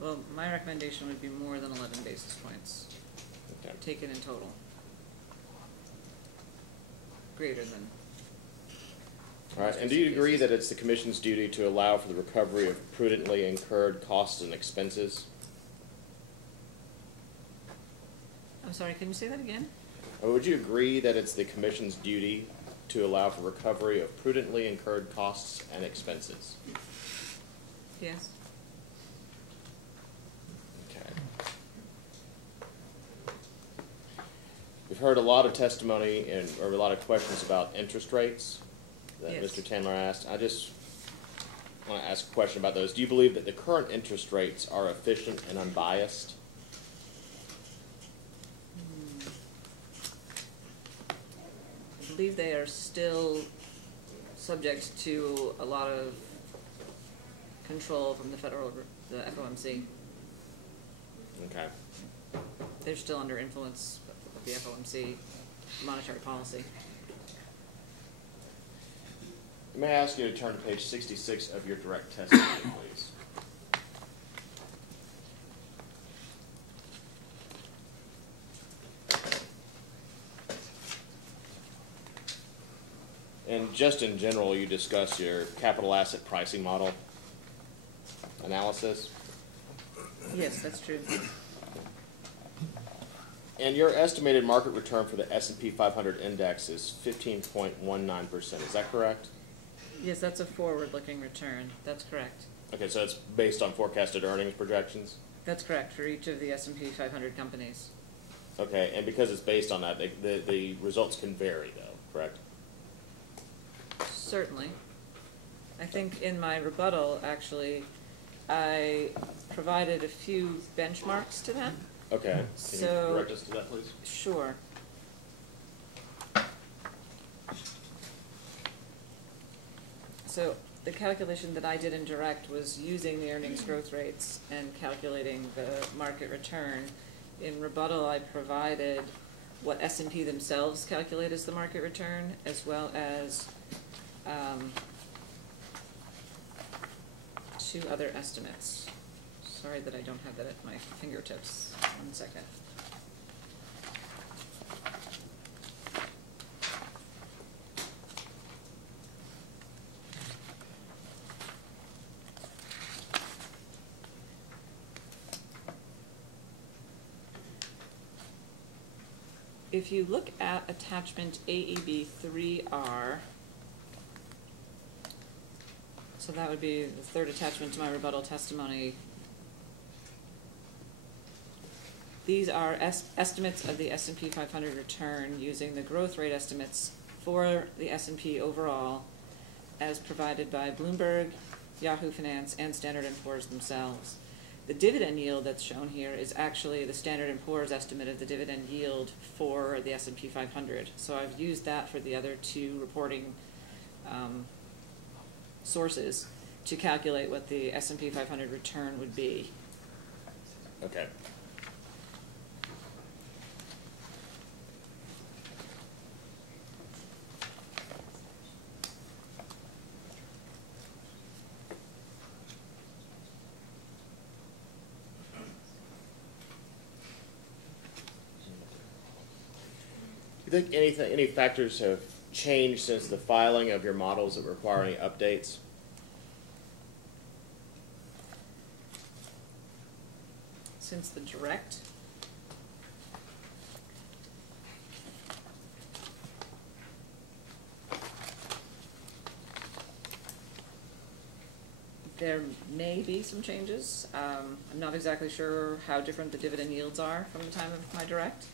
Well, my recommendation would be more than 11 basis points. Okay. Taken in total. Greater than. All right, and do you agree that it's the commission's duty to allow for the recovery of prudently incurred costs and expenses? I'm sorry, can you say that again? Or would you agree that it's the commission's duty to allow for recovery of prudently incurred costs and expenses? Yes. Okay. We've heard a lot of testimony or a lot of questions about interest rates that Yes. Mr. Tandler asked. I just want to ask a question about those. Do you believe that the current interest rates are efficient and unbiased? I believe they are still subject to a lot of control from the FOMC. Okay. they're still under influence of the FOMC monetary policy. May I ask you to turn to page 66 of your direct testimony, please? And just in general, you discuss your capital asset pricing model analysis. Yes, that's true. And your estimated market return for the S&P 500 index is 15.19%. Is that correct? Yes, that's a forward-looking return. That's correct. Okay, so it's based on forecasted earnings projections? That's correct for each of the S&P 500 companies. Okay, and because it's based on that, the results can vary, though, correct? Certainly. I think in my rebuttal, actually, I provided a few benchmarks to that. Okay, can you So- direct us to that, please? Sure. So the calculation that I did in direct was using the earnings growth rates and calculating the market return. In rebuttal, I provided what S&P themselves calculate as the market return, as well as two other estimates. Sorry that I don't have that at my fingertips. 1 second. If you look at attachment AEB 3R, so that would be the third attachment to my rebuttal testimony. These are estimates of the S&P 500 return using the growth rate estimates for the S&P overall as provided by Bloomberg, Yahoo Finance, and Standard & Poor's themselves. The dividend yield that's shown here is actually the Standard & Poor's estimate of the dividend yield for the S&P 500. So I've used that for the other two reporting sources to calculate what the S&P 500 return would be. Okay. You think any factors have changed since the filing of your models that require any updates? Since the direct? There may be some changes. I'm not exactly sure how different the dividend yields are from the time of my direct.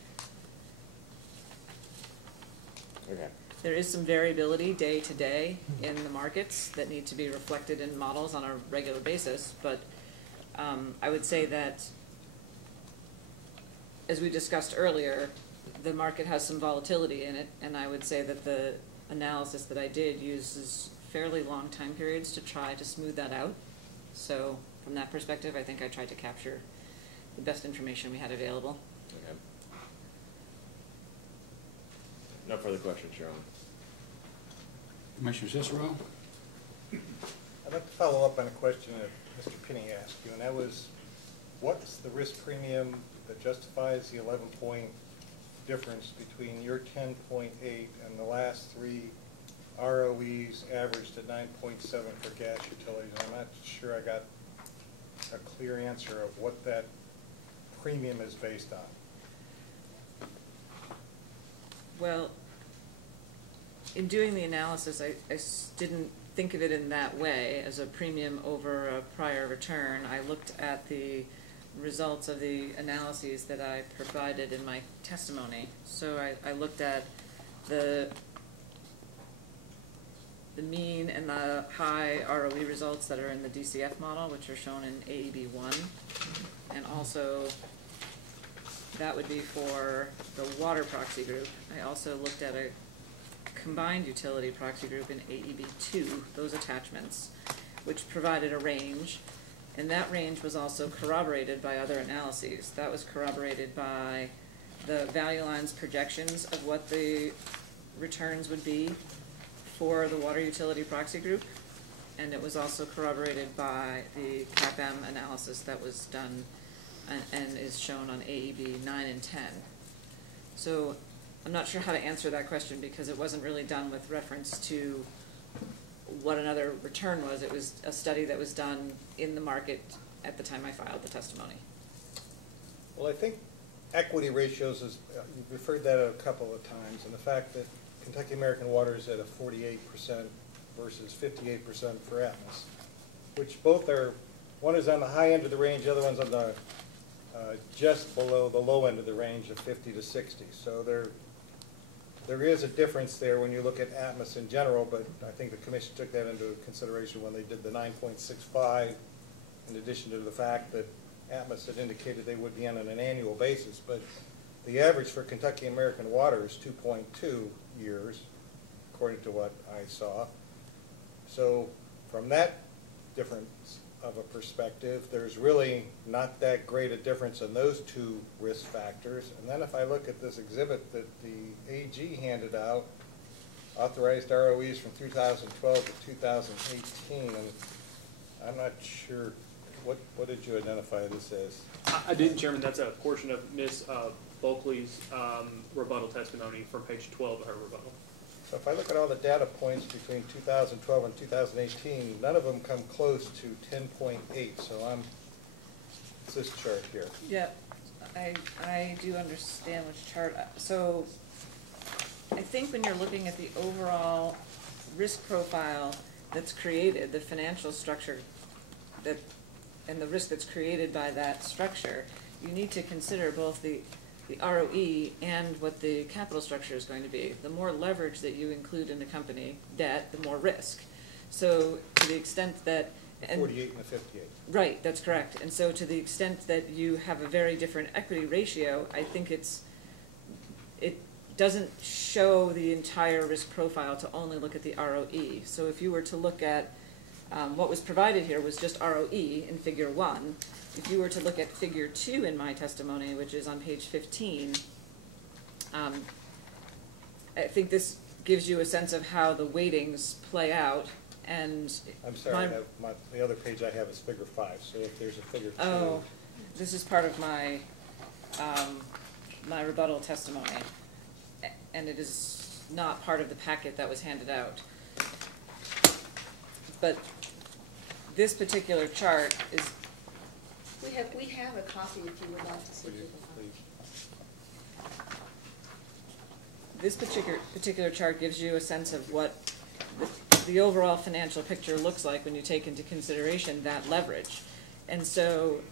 Okay. There is some variability day to day in the markets that need to be reflected in models on a regular basis, but I would say that, as we discussed earlier, the market has some volatility in it, and I would say that the analysis that I did uses fairly long time periods to try to smooth that out. So from that perspective, I think I tried to capture the best information we had available. Okay. No further questions, Your Honor. Commissioner Cicero? I'd like to follow up on a question that Mr. Penny asked you, and that was, what's the risk premium that justifies the 11-point difference between your 10.8 and the last three ROEs averaged at 9.7 for gas utilities? I'm not sure I got a clear answer of what that premium is based on. Well, in doing the analysis, I didn't think of it in that way as a premium over a prior return. I looked at the results of the analyses that I provided in my testimony. So I looked at the mean and the high ROE results that are in the DCF model, which are shown in AEB 1, and also that would be for the water proxy group. I also looked at a combined utility proxy group in AEB 2, those attachments, which provided a range. And that range was also corroborated by other analyses. That was corroborated by the value lines projections of what the returns would be for the water utility proxy group. And it was also corroborated by the CAPM analysis that was done and is shown on AEB 9 and 10. So I'm not sure how to answer that question because it wasn't really done with reference to what another return was. It was a study that was done in the market at the time I filed the testimony. Well, I think equity ratios is, you've referred that a couple of times, and the fact that Kentucky American Water is at a 48% versus 58% for Atmos, which both are, one is on the high end of the range, the other one's on the just below the low end of the range of 50 to 60. So there is a difference there when you look at Atmos in general, but I think the commission took that into consideration when they did the 9.65, in addition to the fact that Atmos had indicated they would be on an annual basis. But the average for Kentucky American Water is 2.2 years, according to what I saw. So from that difference of a perspective, there's really not that great a difference in those two risk factors. And then if I look at this exhibit that the AG handed out, authorized ROEs from 2012 to 2018, and I'm not sure, what did you identify this as? I didn't, Chairman. That's a portion of Ms. Bulkley's rebuttal testimony from page 12 of her rebuttal. So if I look at all the data points between 2012 and 2018, none of them come close to 10.8. So it's this chart here. Yeah, I do understand which chart. So I think when you're looking at the overall risk profile that's created, the financial structure that, and the risk that's created by that structure, you need to consider both the ROE and what the capital structure is going to be. The more leverage that you include in the company debt, the more risk. So to the extent that... 48 and a 58. Right, that's correct. And so to the extent that you have a very different equity ratio, I think it doesn't show the entire risk profile to only look at the ROE. So if you were to look at what was provided here was just ROE in figure 1. If you were to look at figure 2 in my testimony, which is on page 15, I think this gives you a sense of how the weightings play out. And I'm sorry, the other page I have is figure 5. So if there's a figure 2. Oh, this is part of my my rebuttal testimony, and it is not part of the packet that was handed out. But this particular chart is... We have a copy if you would like to see it. This particular chart gives you a sense of what the overall financial picture looks like when you take into consideration that leverage. And so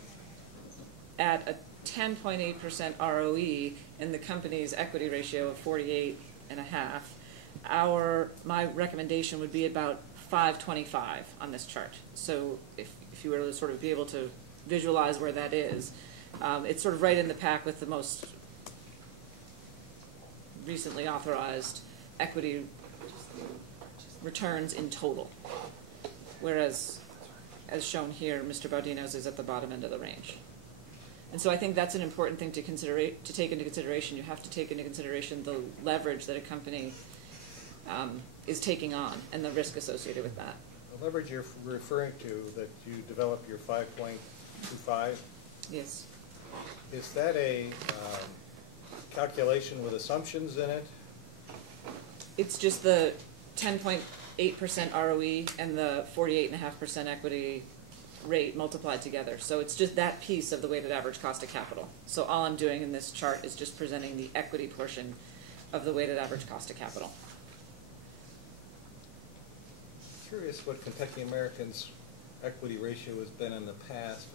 at a 10.8% ROE and the company's equity ratio of 48.5, my recommendation would be about 525 on this chart. So if you were to sort of be able to visualize where that is, it's sort of right in the pack with the most recently authorized equity returns in total. Whereas, as shown here, Mr. Baudino's is at the bottom end of the range. And so I think that's an important thing to take into consideration. You have to take into consideration the leverage that a company is taking on and the risk associated with that. The leverage you're referring to, that you develop your 5.25? Yes. Is that a calculation with assumptions in it? It's just the 10.8% ROE and the 48.5% equity rate multiplied together. So it's just that piece of the weighted average cost of capital. So all I'm doing in this chart is just presenting the equity portion of the weighted average cost of capital. Curious what Kentucky American's equity ratio has been in the past.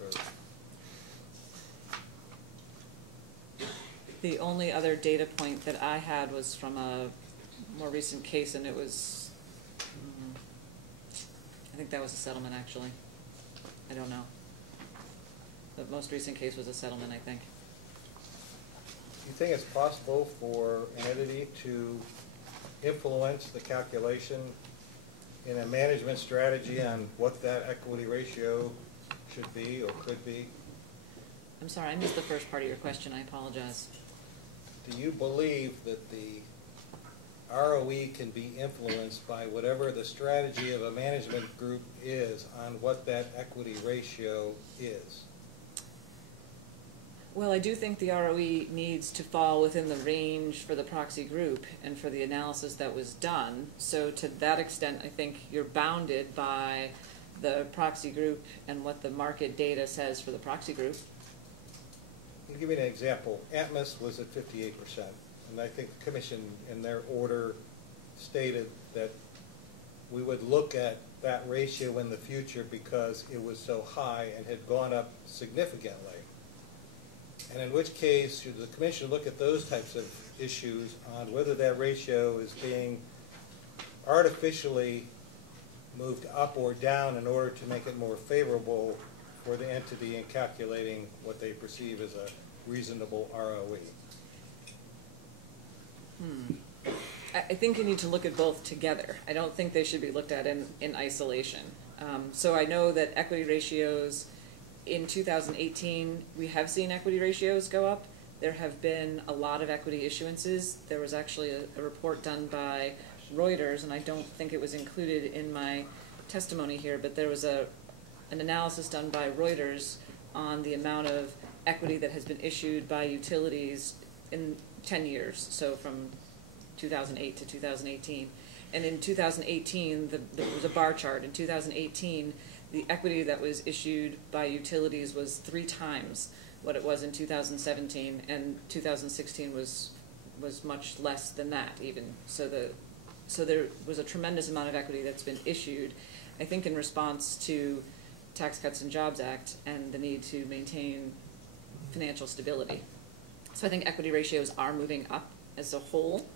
The only other data point that I had was from a more recent case, and it was, I think that was a settlement actually. I don't know. The most recent case was a settlement, I think. Do you think it's possible for an entity to influence the calculation in a management strategy on what that equity ratio should be or could be? I'm sorry, I missed the first part of your question. I apologize. Do you believe that the ROE can be influenced by whatever the strategy of a management group is on what that equity ratio is? Well, I do think the ROE needs to fall within the range for the proxy group and for the analysis that was done. So to that extent, I think you're bounded by the proxy group and what the market data says for the proxy group. I'll give you an example. Atmos was at 58%, and I think the commission in their order stated that we would look at that ratio in the future because it was so high and had gone up significantly. And in which case, should the commission look at those types of issues on whether that ratio is being artificially moved up or down in order to make it more favorable for the entity in calculating what they perceive as a reasonable ROE? I think you need to look at both together. I don't think they should be looked at in isolation. So I know that equity ratios in 2018, we have seen equity ratios go up. There have been a lot of equity issuances. There was actually a report done by Reuters, and I don't think it was included in my testimony here, but there was an analysis done by Reuters on the amount of equity that has been issued by utilities in 10 years, so from 2008 to 2018. And in 2018, there was a bar chart. In 2018, the equity that was issued by utilities was 3 times what it was in 2017, and 2016 was much less than that even. So there was a tremendous amount of equity that's been issued, I think, in response to Tax Cuts and Jobs Act and the need to maintain financial stability. So I think equity ratios are moving up as a whole,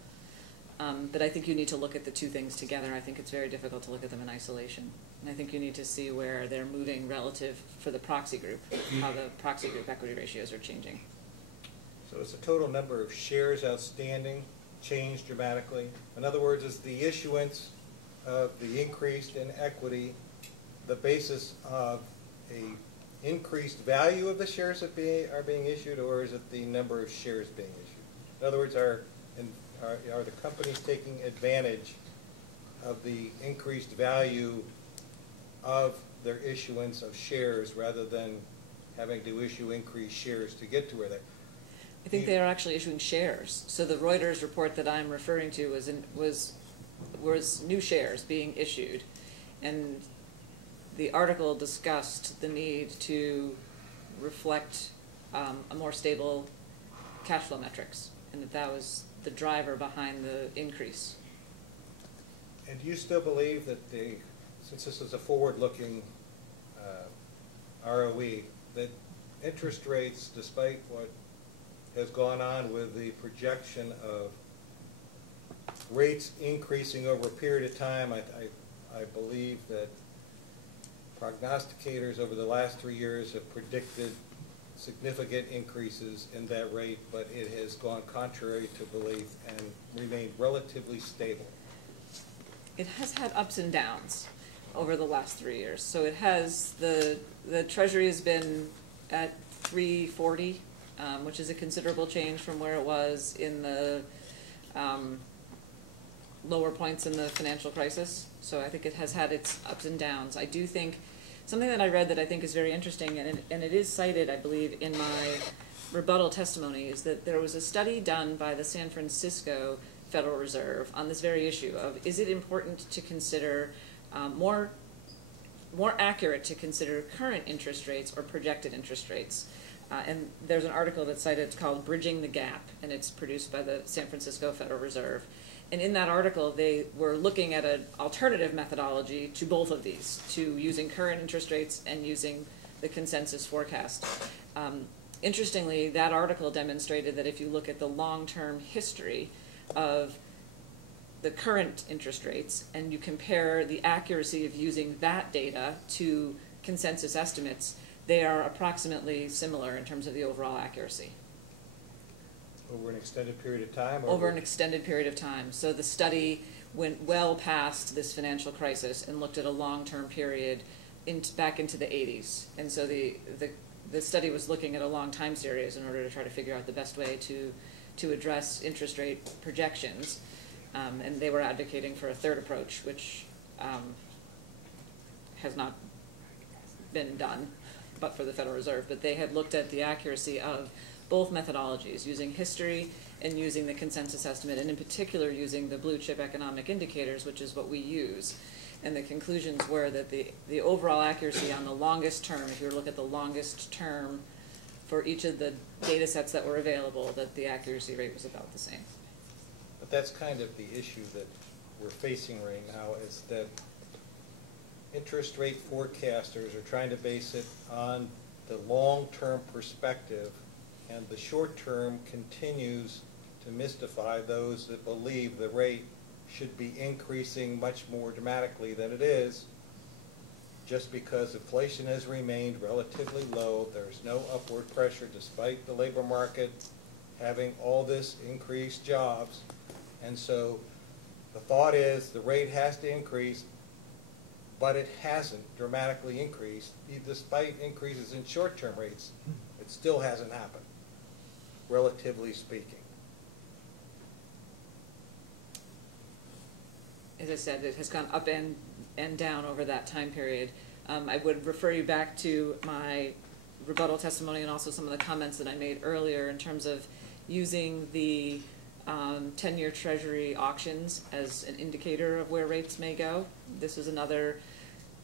but I think you need to look at the two things together. I think it's very difficult to look at them in isolation. And I think you need to see where they're moving relative for the proxy group, how the proxy group equity ratios are changing. So is the total number of shares outstanding changed dramatically? In other words, is the issuance of the increase in equity the basis of a increased value of the shares that are being issued, or is it the number of shares being issued? In other words, are the companies taking advantage of the increased value of their issuance of shares rather than having to issue increased shares to get to where they? I think they are actually issuing shares. So the Reuters report that I'm referring to was new shares being issued, and the article discussed the need to reflect a more stable cash flow metrics, and that was the driver behind the increase. And do you still believe that since this is a forward-looking ROE, that interest rates, despite what has gone on with the projection of rates increasing over a period of time, I believe that prognosticators over the last 3 years have predicted significant increases in that rate, but it has gone contrary to belief and remained relatively stable. It has had ups and downs over the last 3 years. So it has, the Treasury has been at 340, which is a considerable change from where it was in the lower points in the financial crisis. So I think it has had its ups and downs. I do think something that I read that I think is very interesting, and it is cited, I believe, in my rebuttal testimony, is that there was a study done by the San Francisco Federal Reserve on this very issue of, is it important to consider more accurate to consider current interest rates or projected interest rates? And there's an article that's cited, it's called Bridging the Gap, and it's produced by the San Francisco Federal Reserve. And in that article, they were looking at an alternative methodology to both of these, to using current interest rates and using the consensus forecast. Interestingly, that article demonstrated that if you look at the long-term history of the current interest rates and you compare the accuracy of using that data to consensus estimates, they are approximately similar in terms of the overall accuracy. Over an extended period of time? Over an extended period of time. So the study went well past this financial crisis and looked at a long-term period back into the 80s. And so the study was looking at a long time series in order to try to figure out the best way to address interest rate projections. And they were advocating for a third approach, which has not been done, but for the Federal Reserve. But they had looked at the accuracy of both methodologies, using history and using the consensus estimate, and in particular using the blue chip economic indicators, which is what we use. And the conclusions were that the overall accuracy on the longest term, if you look at the longest term for each of the data sets that were available, that the accuracy rate was about the same. But that's kind of the issue that we're facing right now, is that interest rate forecasters are trying to base it on the long-term perspective, and the short-term continues to mystify those that believe the rate should be increasing much more dramatically than it is, just because inflation has remained relatively low. There's no upward pressure despite the labor market having all this increased jobs. And so the thought is the rate has to increase, but it hasn't dramatically increased. Despite increases in short-term rates, it still hasn't happened, relatively speaking. As I said, it has gone up and down over that time period. I would refer you back to my rebuttal testimony and also some of the comments that I made earlier in terms of using the 10-year Treasury auctions as an indicator of where rates may go. This is another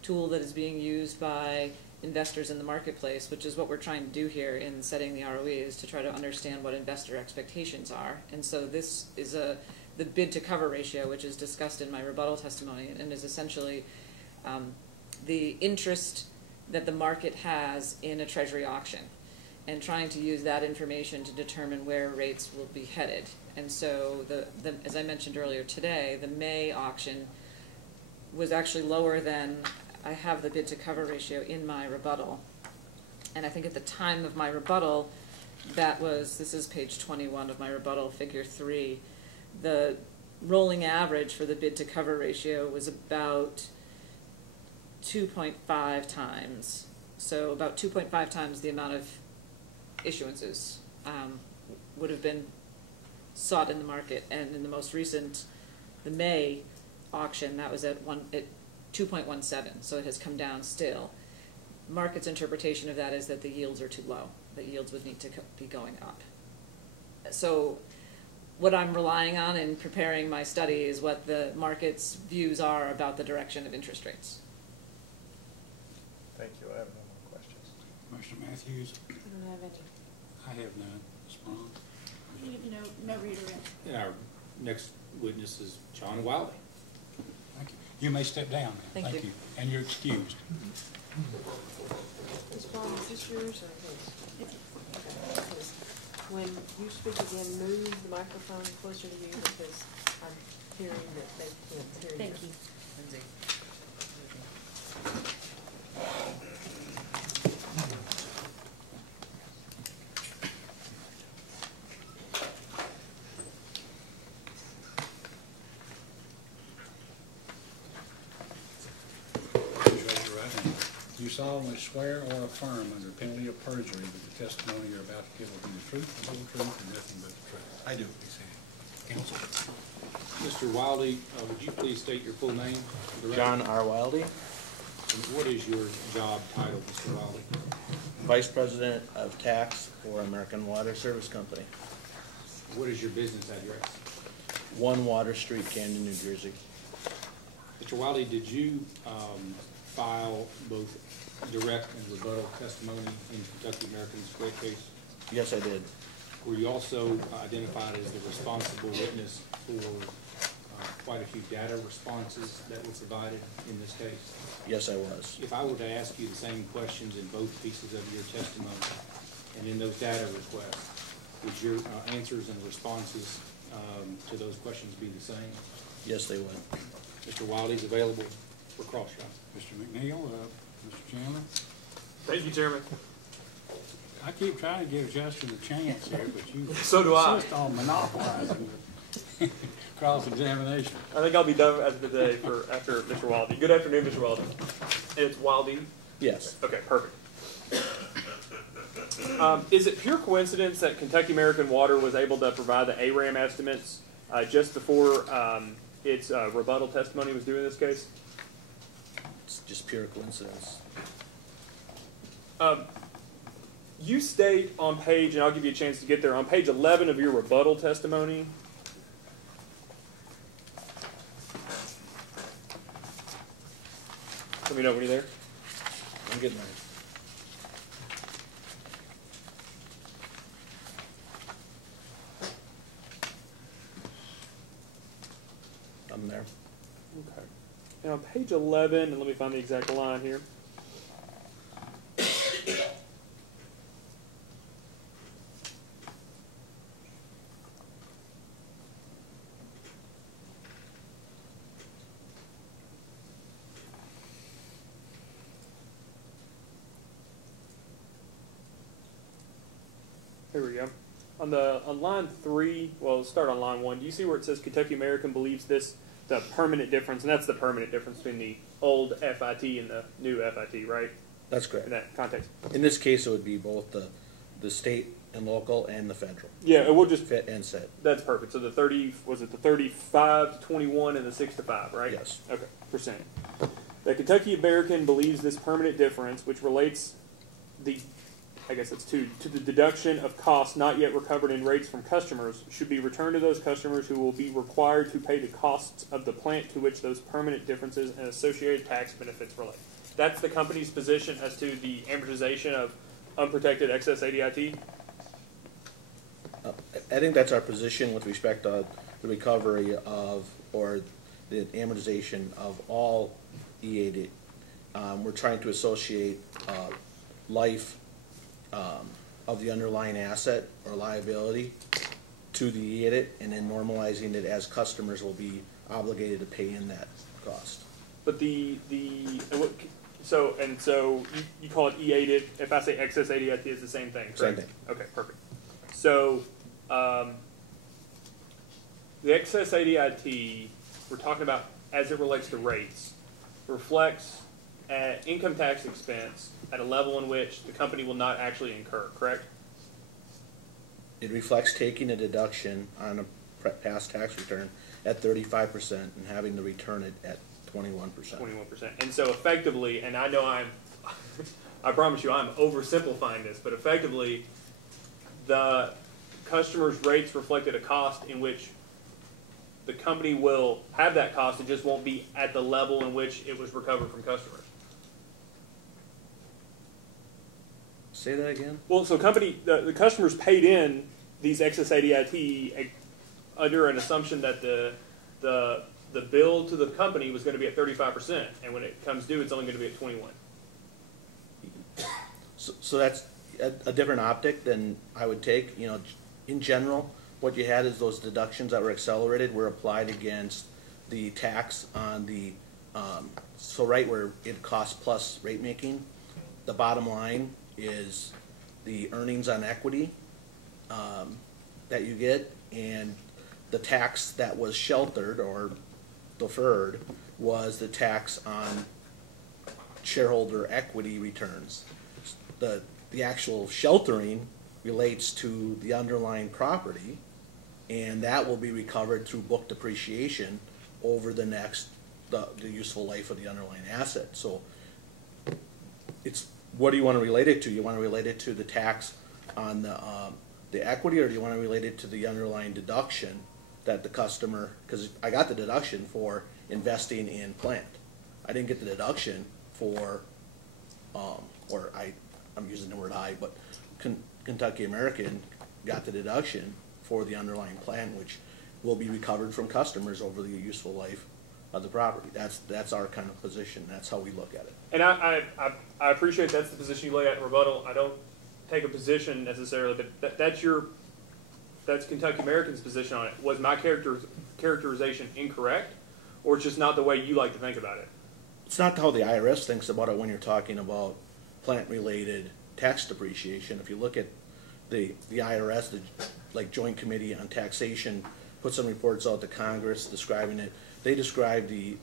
tool that is being used by investors in the marketplace, which is what we're trying to do here in setting the ROE, is to try to understand what investor expectations are. And so this is the bid to cover ratio, which is discussed in my rebuttal testimony, and is essentially the interest that the market has in a Treasury auction, and trying to use that information to determine where rates will be headed. And so, as I mentioned earlier today, the May auction was actually lower than, I have the bid to cover ratio in my rebuttal. And I think at the time of my rebuttal, this is page 21 of my rebuttal, figure 3, the rolling average for the bid to cover ratio was about 2.5 times. So about 2.5 times the amount of issuances would have been sought in the market. And in the most recent, the May auction, that was at 2.17, so it has come down still. Market's interpretation of that is that the yields are too low, that yields would need to be going up. So what I'm relying on in preparing my study is what the market's views are about the direction of interest rates. Thank you. I have no more questions. Commissioner Matthews? I don't have any. I have none. Ms. Braun? No redirect. And our next witness is John Wiley. Thank you. You may step down. Thank you. And you're excused. Ms. Braun, is this yours or his? Okay. When you speak again, move the microphone closer to you, because I'm hearing that they can't hear you. Thank you. Lindsay. You solemnly swear or affirm under penalty of perjury that the testimony you're about to give will be the truth, the whole truth, and nothing but the truth? I do. Counsel. Mr. Wiley, would you please state your full name? John R. Wildy. And what is your job title, Mr. Wiley? Vice President of Tax for American Water Service Company. What is your business address? 1 Water Street, Camden, New Jersey. Mr. Wiley, did you file both direct and rebuttal testimony in Kentucky American's rate case? Yes, I did. Were you also identified as the responsible witness for quite a few data responses that were provided in this case? Yes, I was. If I were to ask you the same questions in both pieces of your testimony and in those data requests, would your answers and responses to those questions be the same? Yes, they would. Mr. Wiley is available for cross-shot. Mr. McNeil, Mr. Chandler? Thank you, Chairman. I keep trying to give Justin a chance here, but you So do I. insist on monopolizing the cross-examination. I think I'll be done as of the day after Mr. Wildy. Good afternoon, Mr. Wildy. And it's Wild E? Yes. Okay, perfect. Is it pure coincidence that Kentucky American Water was able to provide the ARAM estimates just before its rebuttal testimony was due in this case? It's just pure coincidence. You state on page, and I'll give you a chance to get there, on page 11 of your rebuttal testimony. Let me know when you're there. I'm getting there. I'm there. Okay. And on page 11, and let me find the exact line here. Here we go. On line 3, well, let's start on line 1. Do you see where it says Kentucky American believes this the permanent difference, and that's the permanent difference between the old FIT and the new FIT, right? That's correct. In that context. In this case, it would be both the state and local and the federal. Yeah, and we'll just fit and set. That's perfect. So the 30 was it the 35 to 21 and the 6 to 5, right? Yes. Okay. Percent. The Kentucky American believes this permanent difference, which relates to the deduction of costs not yet recovered in rates from customers, should be returned to those customers who will be required to pay the costs of the plant to which those permanent differences and associated tax benefits relate. That's the company's position as to the amortization of unprotected excess ADIT? I think that's our position with respect to the recovery of, or the amortization of all EAD. We're trying to associate life of the underlying asset or liability to the EAD, and then normalizing it as customers will be obligated to pay in that cost. But so you call it EAD. If I say excess ADIT, it's the same thing, correct? Same thing. Okay, perfect. So the excess ADIT we're talking about as it relates to rates reflects income tax expense at a level in which the company will not actually incur, correct? It reflects taking a deduction on a past tax return at 35% and having to return it at 21%. 21%. And so effectively, and I know I promise you I'm oversimplifying this, but effectively the customer's rates reflected a cost in which the company will have that cost, it just won't be at the level in which it was recovered from customers. Say that again? Well, so the customers paid in these excess ADIT under an assumption that the bill to the company was going to be at 35%, and when it comes due, it's only going to be at 21%. So that's a different optic than I would take. In general, what you had is those deductions that were accelerated were applied against the tax on the, so right where it cost plus rate making, the bottom line is the earnings on equity that you get, and the tax that was sheltered or deferred was the tax on shareholder equity returns. The actual sheltering relates to the underlying property, and that will be recovered through book depreciation over the useful life of the underlying asset. So it's, what do you want to relate it to? You want to relate it to the tax on the equity, or do you want to relate it to the underlying deduction that the customer, because I got the deduction for investing in plant. I didn't get the deduction for, I'm using the word but Kentucky American got the deduction for the underlying plant, which will be recovered from customers over the useful life of the property. That's our kind of position. That's how we look at it. And I appreciate that's the position you lay out in rebuttal. I don't take a position necessarily, but that's Kentucky American's position on it. Was my characterization incorrect, or it's just not the way you like to think about it? It's not how the IRS thinks about it when you're talking about plant-related tax depreciation. If you look at the IRS, the Joint Committee on Taxation, put some reports out to Congress describing it. They describe the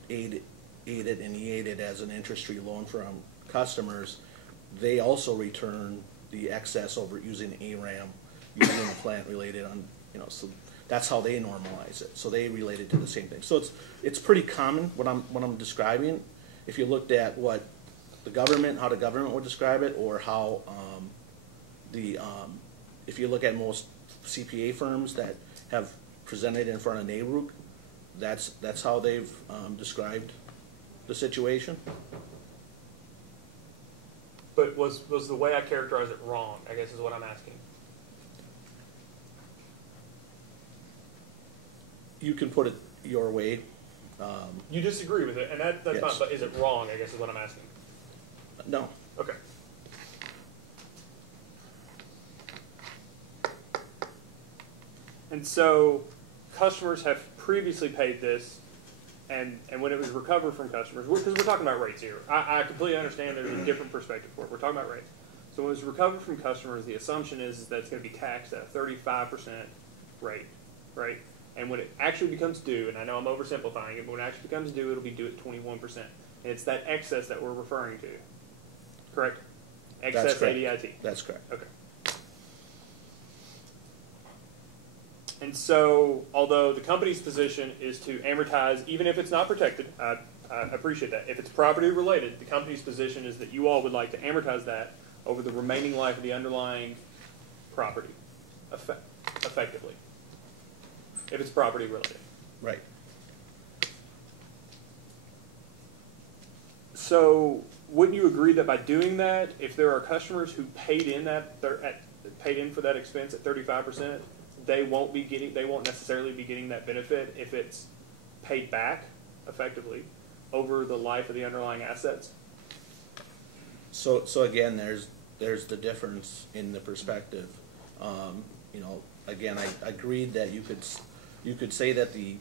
aided and e-aided as an interest-free loan from customers, they also return the excess over using ARAM, using the plant related on, so that's how they normalize it. So they relate it to the same thing. So it's pretty common what I'm describing. If you looked at what how the government would describe it, or how if you look at most CPA firms that have presented in front of NARUC, that's how they've described the situation. But was the way I characterized it wrong, I guess is what I'm asking. You can put it your way. You disagree with it, and that's yes. fine, but is it wrong, I guess is what I'm asking. No. Okay. And so customers have previously paid this, and when it was recovered from customers, because we're talking about rates here. I completely understand there's a different perspective for it. We're talking about rates. So when it was recovered from customers, the assumption is that it's going to be taxed at a 35% rate, right? And when it actually becomes due, and I know I'm oversimplifying it, but when it actually becomes due, it'll be due at 21%. And it's that excess that we're referring to, correct? Excess That's correct. ADIT. That's correct. Okay. And so, although the company's position is to amortize, even if it's not protected, I appreciate that. If it's property related, the company's position is that you all would like to amortize that over the remaining life of the underlying property, effectively, if it's property related. Right. So, wouldn't you agree that by doing that, if there are customers who paid in for that expense at 35%, they won't necessarily be getting that benefit if it's paid back effectively over the life of the underlying assets? So again, there's the difference in the perspective. Again, I agreed that you could say that the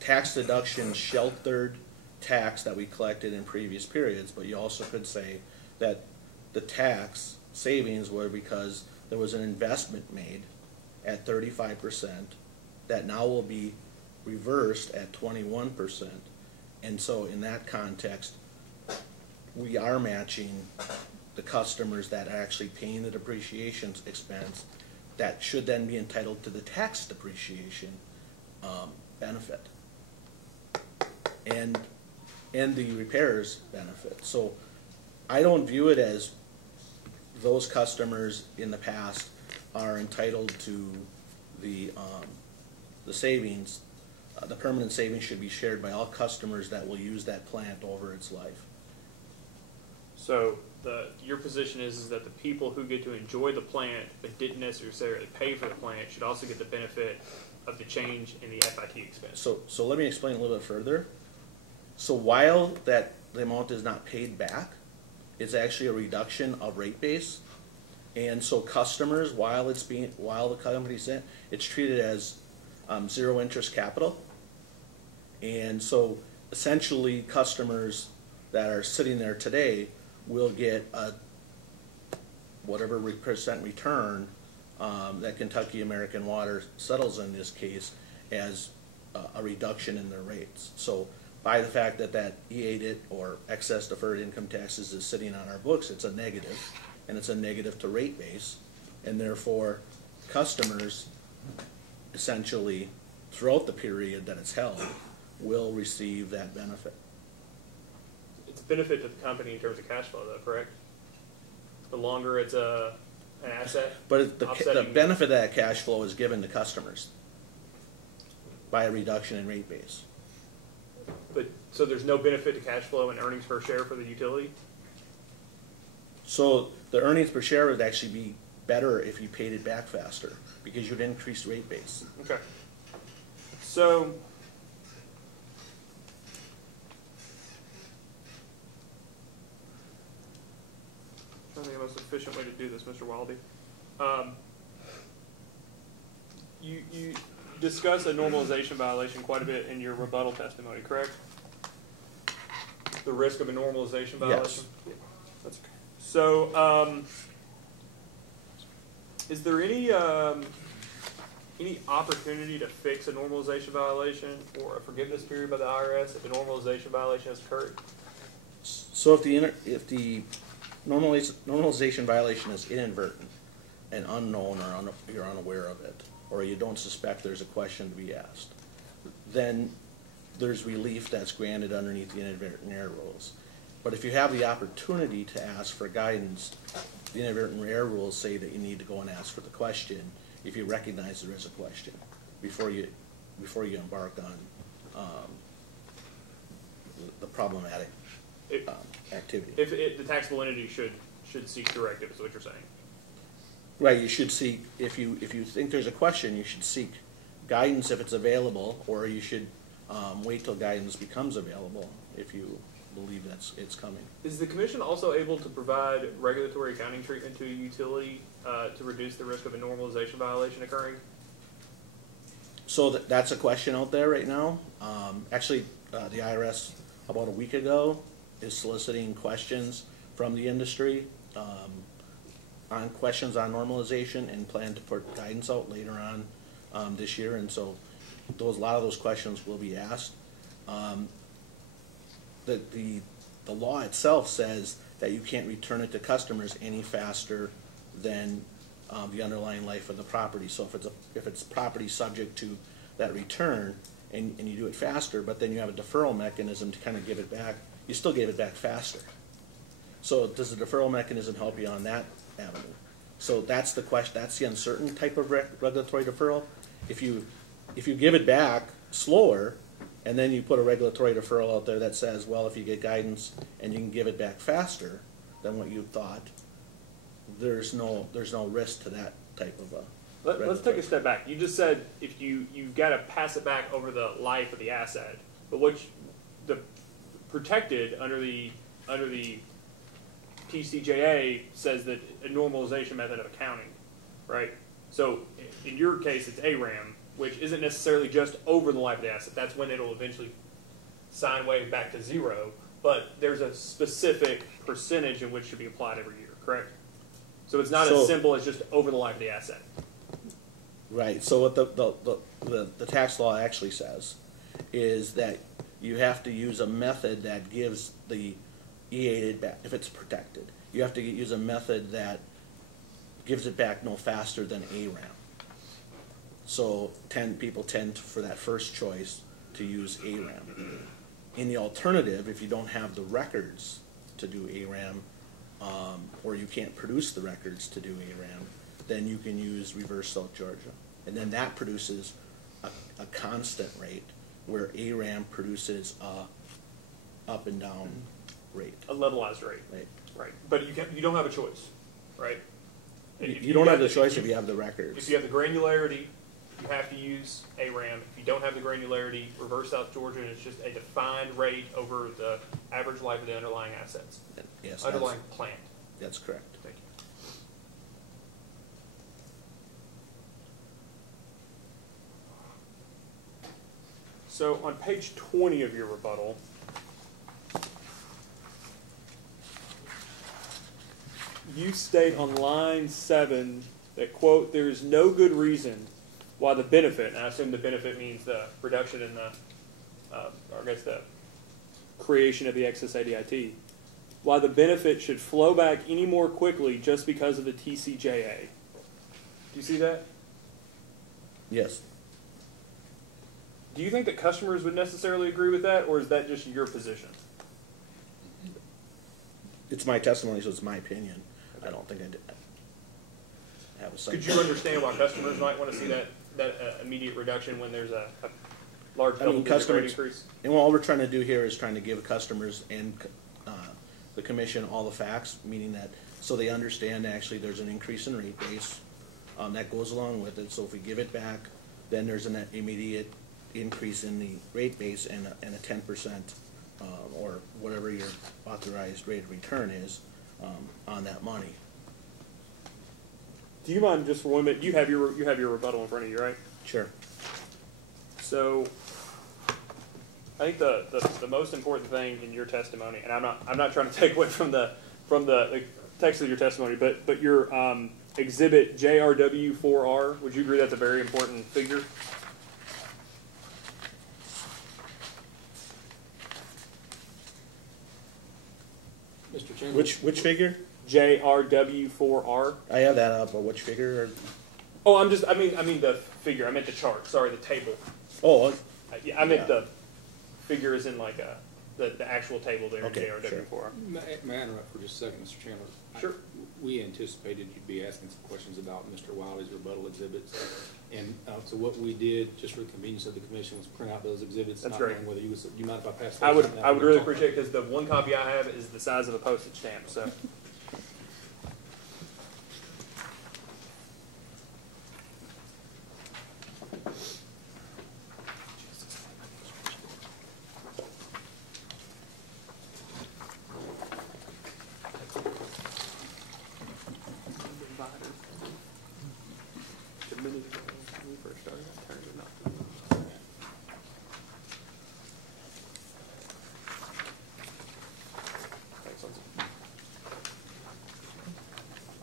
tax deduction sheltered tax that we collected in previous periods, but you also could say that the tax savings were because there was an investment made at 35% that now will be reversed at 21%. And so in that context, we are matching the customers that are actually paying the depreciation expense that should then be entitled to the tax depreciation benefit and the repairs benefit. So I don't view it as those customers in the past are entitled to the savings. The permanent savings should be shared by all customers that will use that plant over its life. So your position is that the people who get to enjoy the plant but didn't necessarily pay for the plant should also get the benefit of the change in the FIT expense. So let me explain a little bit further. So while the amount is not paid back, it's actually a reduction of rate base. And so customers, while the company's in, it's treated as zero interest capital. And so essentially customers that are sitting there today will get a whatever percent return that Kentucky American Water settles in this case as a reduction in their rates. So by the fact that e-aided or excess deferred income taxes is sitting on our books, it's a negative, and it's a negative to rate base, and therefore customers essentially throughout the period that it's held will receive that benefit. It's a benefit to the company in terms of cash flow, though, correct? The longer it's an asset. But the benefit of that cash flow is given to customers by a reduction in rate base. But so there's no benefit to cash flow and earnings per share for the utility? So the earnings per share would actually be better if you paid it back faster because you'd increase rate base. Okay. So I think the most efficient way to do this, Mr. Wildy. You discuss a normalization violation quite a bit in your rebuttal testimony, correct? The risk of a normalization violation? Yes. That's okay. So, is there any any opportunity to fix a normalization violation or a forgiveness period by the IRS if a normalization violation has occurred? So if the normalization violation is inadvertent and unknown or you're unaware of it, or you don't suspect there's a question to be asked, then there's relief that's granted underneath the inadvertent error rules. But if you have the opportunity to ask for guidance, the inadvertent error rules say that you need to go and ask for the question if you recognize there is a question before you embark on the problematic activity. If the taxable entity should seek directive, is what you're saying. Right, you should seek, if you think there's a question, you should seek guidance if it's available, or you should wait till guidance becomes available if you believe it's coming. Is the commission also able to provide regulatory accounting treatment to a utility to reduce the risk of a normalization violation occurring? So that's a question out there right now. Actually, the IRS about a week ago is soliciting questions from the industry on questions on normalization, and plan to put guidance out later on this year. And so a lot of those questions will be asked. The law itself says that you can't return it to customers any faster than the underlying life of the property. So if it's property subject to that return, and you do it faster, but then you have a deferral mechanism to kind of give it back, you still give it back faster. So does the deferral mechanism help you on that avenue? So that's the question. That's the uncertain type of regulatory deferral. If you give it back slower, and then you put a regulatory deferral out there that says, well, if you get guidance and you can give it back faster than what you thought, there's no risk to that type of a. Let's take a step back. You just said if you've got to pass it back over the life of the asset, but the protected under the TCJA says that a normalization method of accounting, right? So in your case, it's ARAM, which isn't necessarily just over the life of the asset. That's when it'll eventually sine wave back to zero. But there's a specific percentage in which should be applied every year, correct? So it's not as simple as just over the life of the asset. Right. So what the tax law actually says is that you have to use a method that gives the EAted back, if it's protected. You have to use a method that gives it back no faster than ARAM. So people tend for that first choice to use ARAM. In the alternative, if you don't have the records to do ARAM, or you can't produce the records to do ARAM, then you can use Reverse South Georgia. And then that produces a constant rate, where ARAM produces a up and down rate. A levelized rate. Right. But you don't have a choice, right? You don't have the choice if you have the records. If you have the granularity, you have to use ARAM. If you don't have the granularity, Reverse South Georgia, and it's just a defined rate over the average life of the underlying assets. Yes. Underlying plant. That's correct. Thank you. So on page 20 of your rebuttal, you state on line 7 that, quote, there is no good reason why the benefit, and I assume the benefit means the reduction in the, or I guess the creation of the excess ADIT, why the benefit should flow back any more quickly just because of the TCJA. Do you see that? Yes. Do you think that customers would necessarily agree with that, or is that just your position? It's my testimony, so it's my opinion. I don't think I did have a second. Could you understand why customers might want to see that immediate reduction when there's a large double-digit rate increase? And all we're trying to do here is trying to give customers and the commission all the facts, meaning that so they understand actually there's an increase in rate base that goes along with it. So if we give it back, then there's an immediate increase in the rate base and a 10% or whatever your authorized rate of return is on that money. Do you mind just for 1 minute? You have your rebuttal in front of you, right? Sure. So I think the most important thing in your testimony, and I'm not trying to take away from the text of your testimony, but your Exhibit JRW4R. Would you agree that's a very important figure? Mr. Chairman? Which figure? JRW4R. I have that up, but which figure? Oh, I mean the figure. I meant the chart. Sorry, the table. Oh, Yeah, I meant the figure is in like the actual table there. Okay, JRW4R. May I interrupt for just a second, Mr. Chandler? Sure. We anticipated you'd be asking some questions about Mr. Wiley's rebuttal exhibits. And so what we did, just for the convenience of the commission, was print out those exhibits. That's not great. knowing whether you mind if I pass those? I would out? really appreciate it because the one copy I have is the size of a postage stamp. So.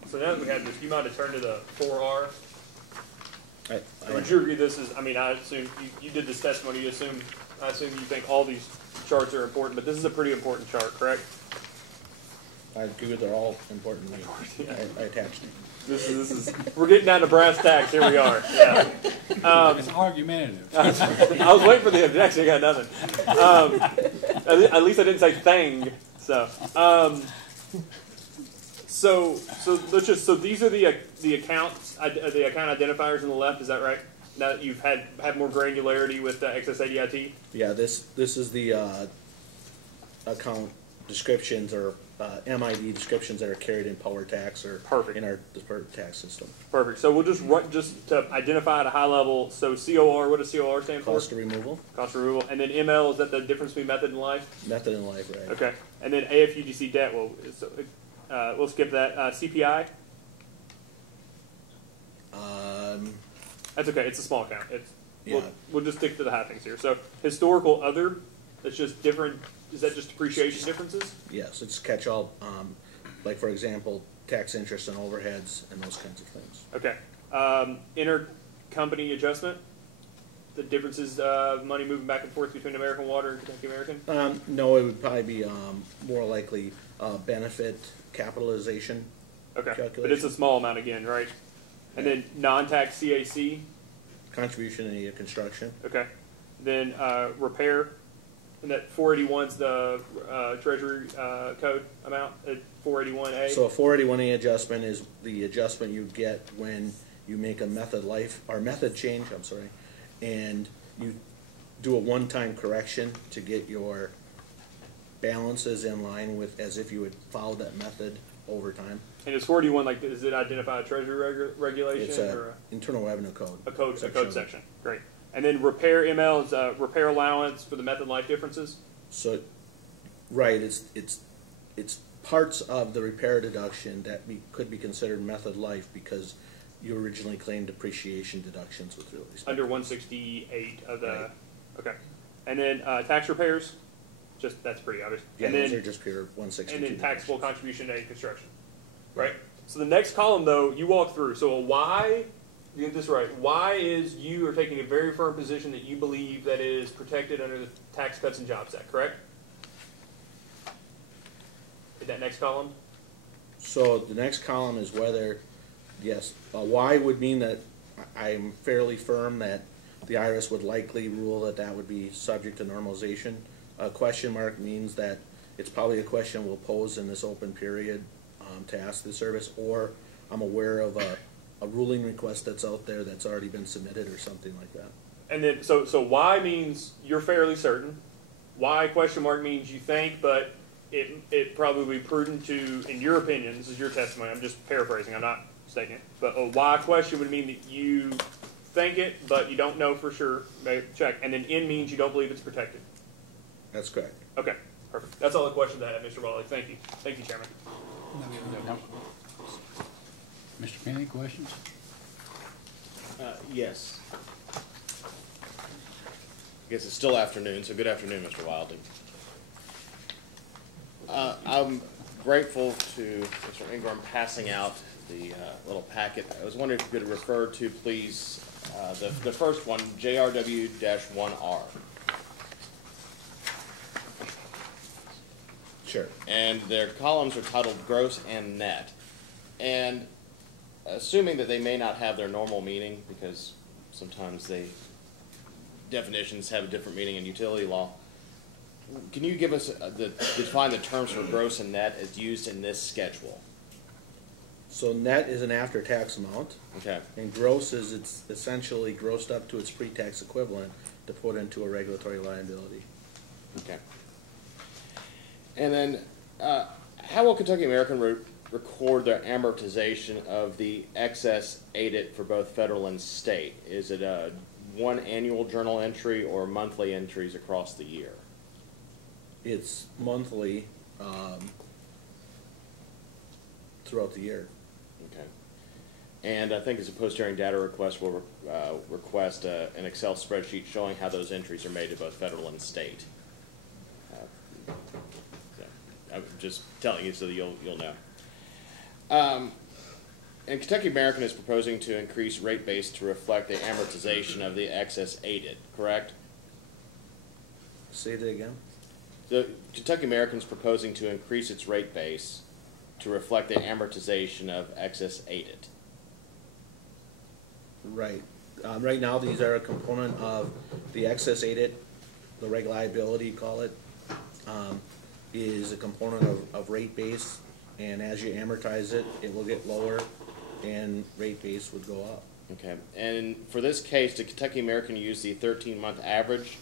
So now that we have this, you might have turned to the 4R. Would you agree this is, I mean, I assume you did this testimony, I assume you think all these charts are important, but this is a pretty important chart, correct? I agree they're all important. I attached them. This is we're getting down to brass tacks. Here we are. Yeah. It's argumentative. I was waiting for the objection. I got nothing. At least I didn't say thing. So let's just. So these are the accounts, the account identifiers on the left. Is that right? Now that you've had more granularity with excess ADIT. Yeah, this is the account descriptions or MID descriptions that are carried in Power Tax or in our deferred tax system. Perfect. So we'll just to identify at a high level. So COR, what does COR stand for? Cost of removal. Cost of removal. And then ML, is that the difference between method and life? Method and life, right. Okay. And then AFUDC debt, we'll skip that. CPI? That's okay. It's a small account. We'll just stick to the high things here. So historical other, that's just different. Is that just depreciation differences? Yes, it's catch-all, like for example, tax interest and overheads and those kinds of things. Okay. Intercompany adjustment? The differences of money moving back and forth between American Water and Kentucky American? No, it would probably be more likely benefit capitalization calculation. But it's a small amount again, right? And then non-tax CAC? Contribution in construction. Okay. Then repair? And that 481's the Treasury code amount at 481A? So a 481A adjustment is the adjustment you get when you make a method change, and you do a one-time correction to get your balances in line with as if you had followed that method over time. And is 481, like, does it identify a Treasury regulation? It's or Internal Revenue Code. A code section. Great. And then repair ML is repair allowance for the method life differences? So, right, it's parts of the repair deduction that could be considered method life because you originally claimed depreciation deductions with really under 168 of the, right. Okay. And then tax repairs, that's pretty obvious. Yeah, and those then, are just pure 162. And then taxable contribution to construction, right? So the next column though, you walk through. So a Y, you get this right. Y is you are taking a very firm position that you believe that is protected under the Tax Cuts and Jobs Act, correct? In that next column? So the next column is whether, yes, a Y would mean that I'm fairly firm that the IRS would likely rule that that would be subject to normalization. A question mark means that it's probably a question we'll pose in this open period to ask the service, or I'm aware of a ruling request that's out there that's already been submitted or something like that. And then, so Y means you're fairly certain. Y question mark means you think, but it probably would be prudent to, in your opinion, this is your testimony, I'm just paraphrasing, I'm not stating it, but a Y question would mean that you think it, but you don't know for sure. Maybe check. And then N means you don't believe it's protected. That's correct. Okay, perfect. That's all the questions I have, Mr. Wiley. Thank you. Thank you, Chairman. No. Mr. Penny, questions? Yes. I guess it's still afternoon, so good afternoon, Mr. Wilding. I'm grateful to Mr. Ingram passing out the little packet. I was wondering if you could refer to, please, the first one, JRW-1R. Sure. And their columns are titled gross and net. And assuming that they may not have their normal meaning, because sometimes definitions have a different meaning in utility law, can you give us define the terms for gross and net as used in this schedule? So net is an after-tax amount. Okay. And gross is it's essentially grossed up to its pre-tax equivalent to put into a regulatory liability. Okay. And then, how will Kentucky American record their amortization of the excess ADIT for both federal and state? Is it a one annual journal entry or monthly entries across the year? It's monthly throughout the year. Okay. And I think as a post-hearing data request, we'll request an Excel spreadsheet showing how those entries are made to both federal and state. I'm just telling you so that you'll know. And Kentucky American is proposing to increase rate base to reflect the amortization of the excess ADIT, correct? Say that again. The Kentucky American is proposing to increase its rate base to reflect the amortization of excess ADIT. Right. Right now, these are a component of the excess ADIT, the reg liability, you call it, is a component of rate base, and as you amortize it, it will get lower, and rate base would go up. Okay. And for this case, did Kentucky American use the 13-month average?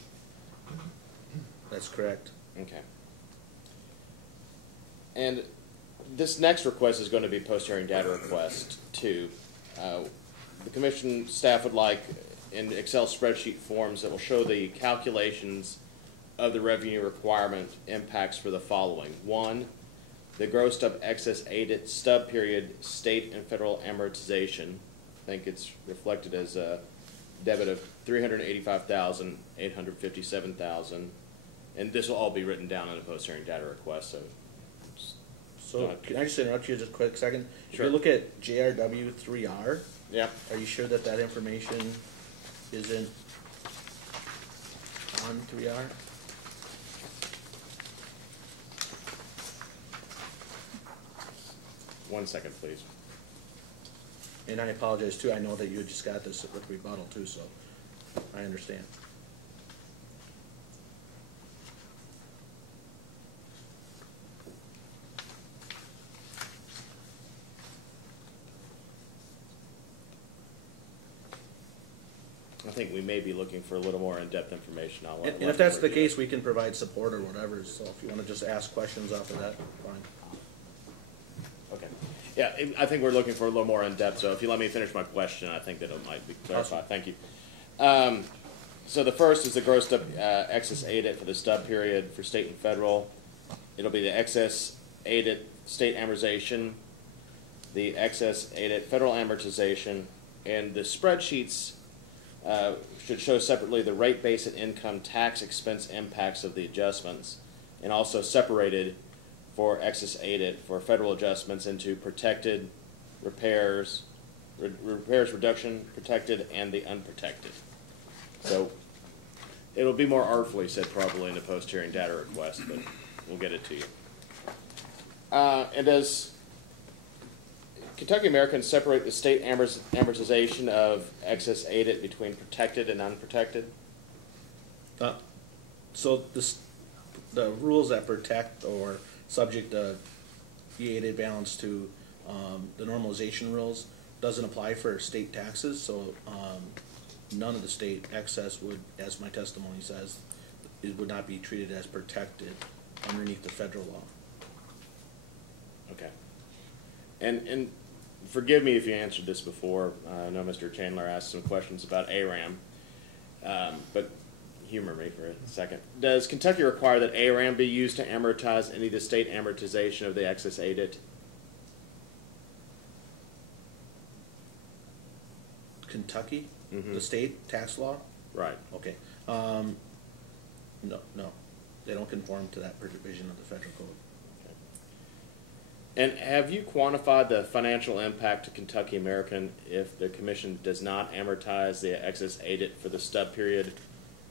That's correct. Okay. And this next request is going to be post-hearing data request 2. The commission staff would like in Excel spreadsheet forms that will show the calculations of the revenue requirement impacts for the following. 1, the grossed up excess ADIT stub period state and federal amortization. I think it's reflected as a debit of $385,000, $857,000, and this will all be written down in a post-hearing data request. So can I just interrupt you just a quick second? Sure. If you look at JRW 3R, yeah, are you sure that that information isn't on 3R? One second, please. And I apologize too, I know that you just got this with rebuttal too, so I understand. I think we may be looking for a little more in-depth information. And if that's the case, we can provide support or whatever, so if you want to just ask questions off of that, fine. Okay. Yeah, I think we're looking for a little more in-depth, so if you let me finish my question, I think that it might be clarified. Thank you. So the first is the grossed up excess ADIT for the stub period for state and federal. It'll be the excess ADIT state amortization, the excess ADIT federal amortization, and the spreadsheets should show separately the rate base and income tax expense impacts of the adjustments, and also separated for excess ADIT for federal adjustments into protected, repairs, reduction, protected, and the unprotected. So it'll be more artfully said probably in the post-hearing data request, but we'll get it to you. And does Kentucky American separate the state amortization of excess ADIT between protected and unprotected? So the rules that protect or subject the ADIT balance to the normalization rules doesn't apply for state taxes, so none of the state excess would, as my testimony says, it would not be treated as protected underneath the federal law. Okay. And forgive me if you answered this before. I know Mr. Chandler asked some questions about ARAM, but humor me for a second. Does Kentucky require that ARAM be used to amortize any of the state amortization of the excess ADIT? Kentucky, the state tax law? Right. Okay. No, they don't conform to that provision of the federal code. And have you quantified the financial impact to Kentucky American if the commission does not amortize the excess aided for the stub period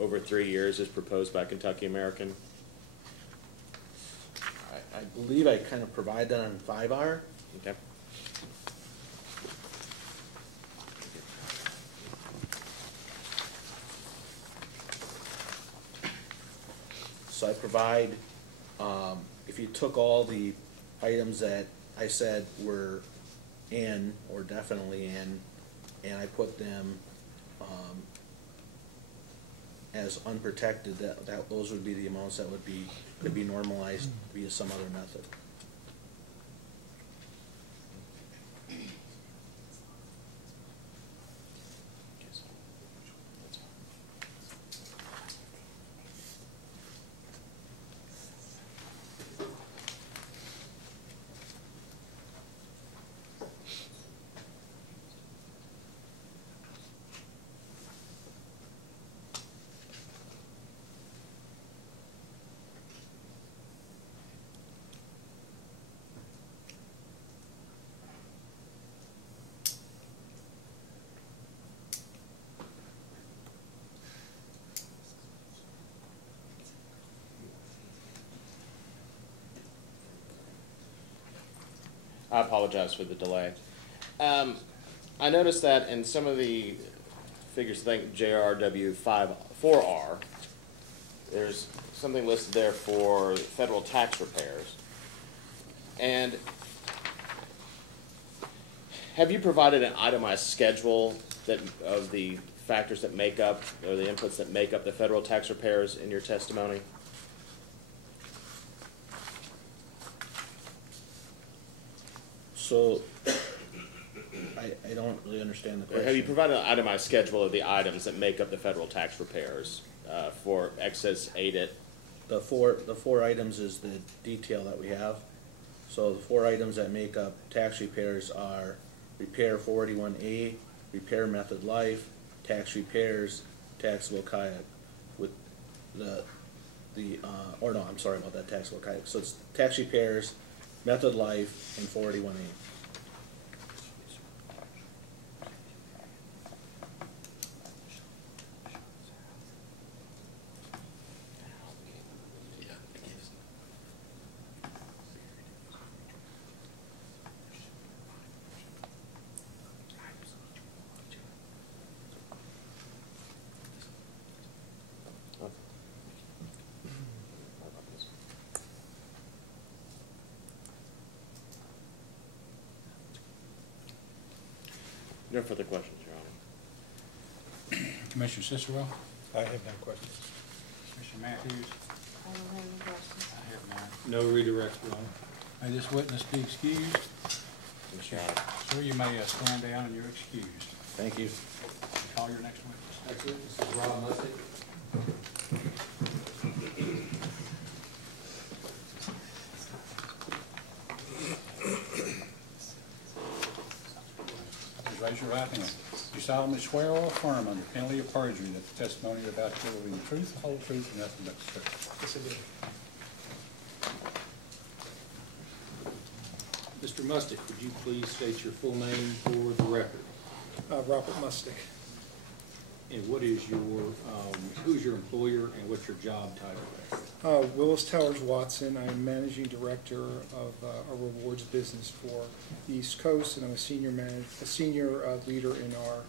over 3 years as proposed by Kentucky American? I believe I kind of provide that on 5R. Okay. So I provide, if you took all the items that I said were in, or definitely in, and I put them as unprotected, those would be the amounts that could be normalized via some other method. I apologize for the delay. I noticed that in some of the figures, I think JRW 4R, there's something listed there for federal tax repairs. And have you provided an itemized schedule of the factors that make up, or the inputs that make up the federal tax repairs in your testimony? So, I don't really understand the question. Or have you provided an itemized schedule of the items that make up the federal tax repairs for excess aided? The four items is the detail that we have. So the 4 items that make up tax repairs are repair 481A, repair method life, tax repairs, taxable kayak. With or no, I'm sorry about that, taxable kayak. So it's tax repairs, method life, and 481A. No further questions, Your Honor. Commissioner Cicero? I have no questions. Commissioner Matthews? I don't have any questions. I have none. No redirect, Your Honor. May this witness be excused? Yes, Your Honor. Sir, you may stand down and you're excused. Thank you. Call your next witness. Next witness is Rob Lustig. Please raise your right hand. You solemnly swear or affirm under penalty of perjury that the testimony you're about to give will be the truth, the whole truth, and nothing but the truth? Yes, I do. Mr. Mustick, would you please state your full name for the record? Robert Mustick. And what is your, who's your employer and what's your job title? Willis Towers Watson. I'm managing director of a rewards business for the East Coast, and I'm a senior leader in our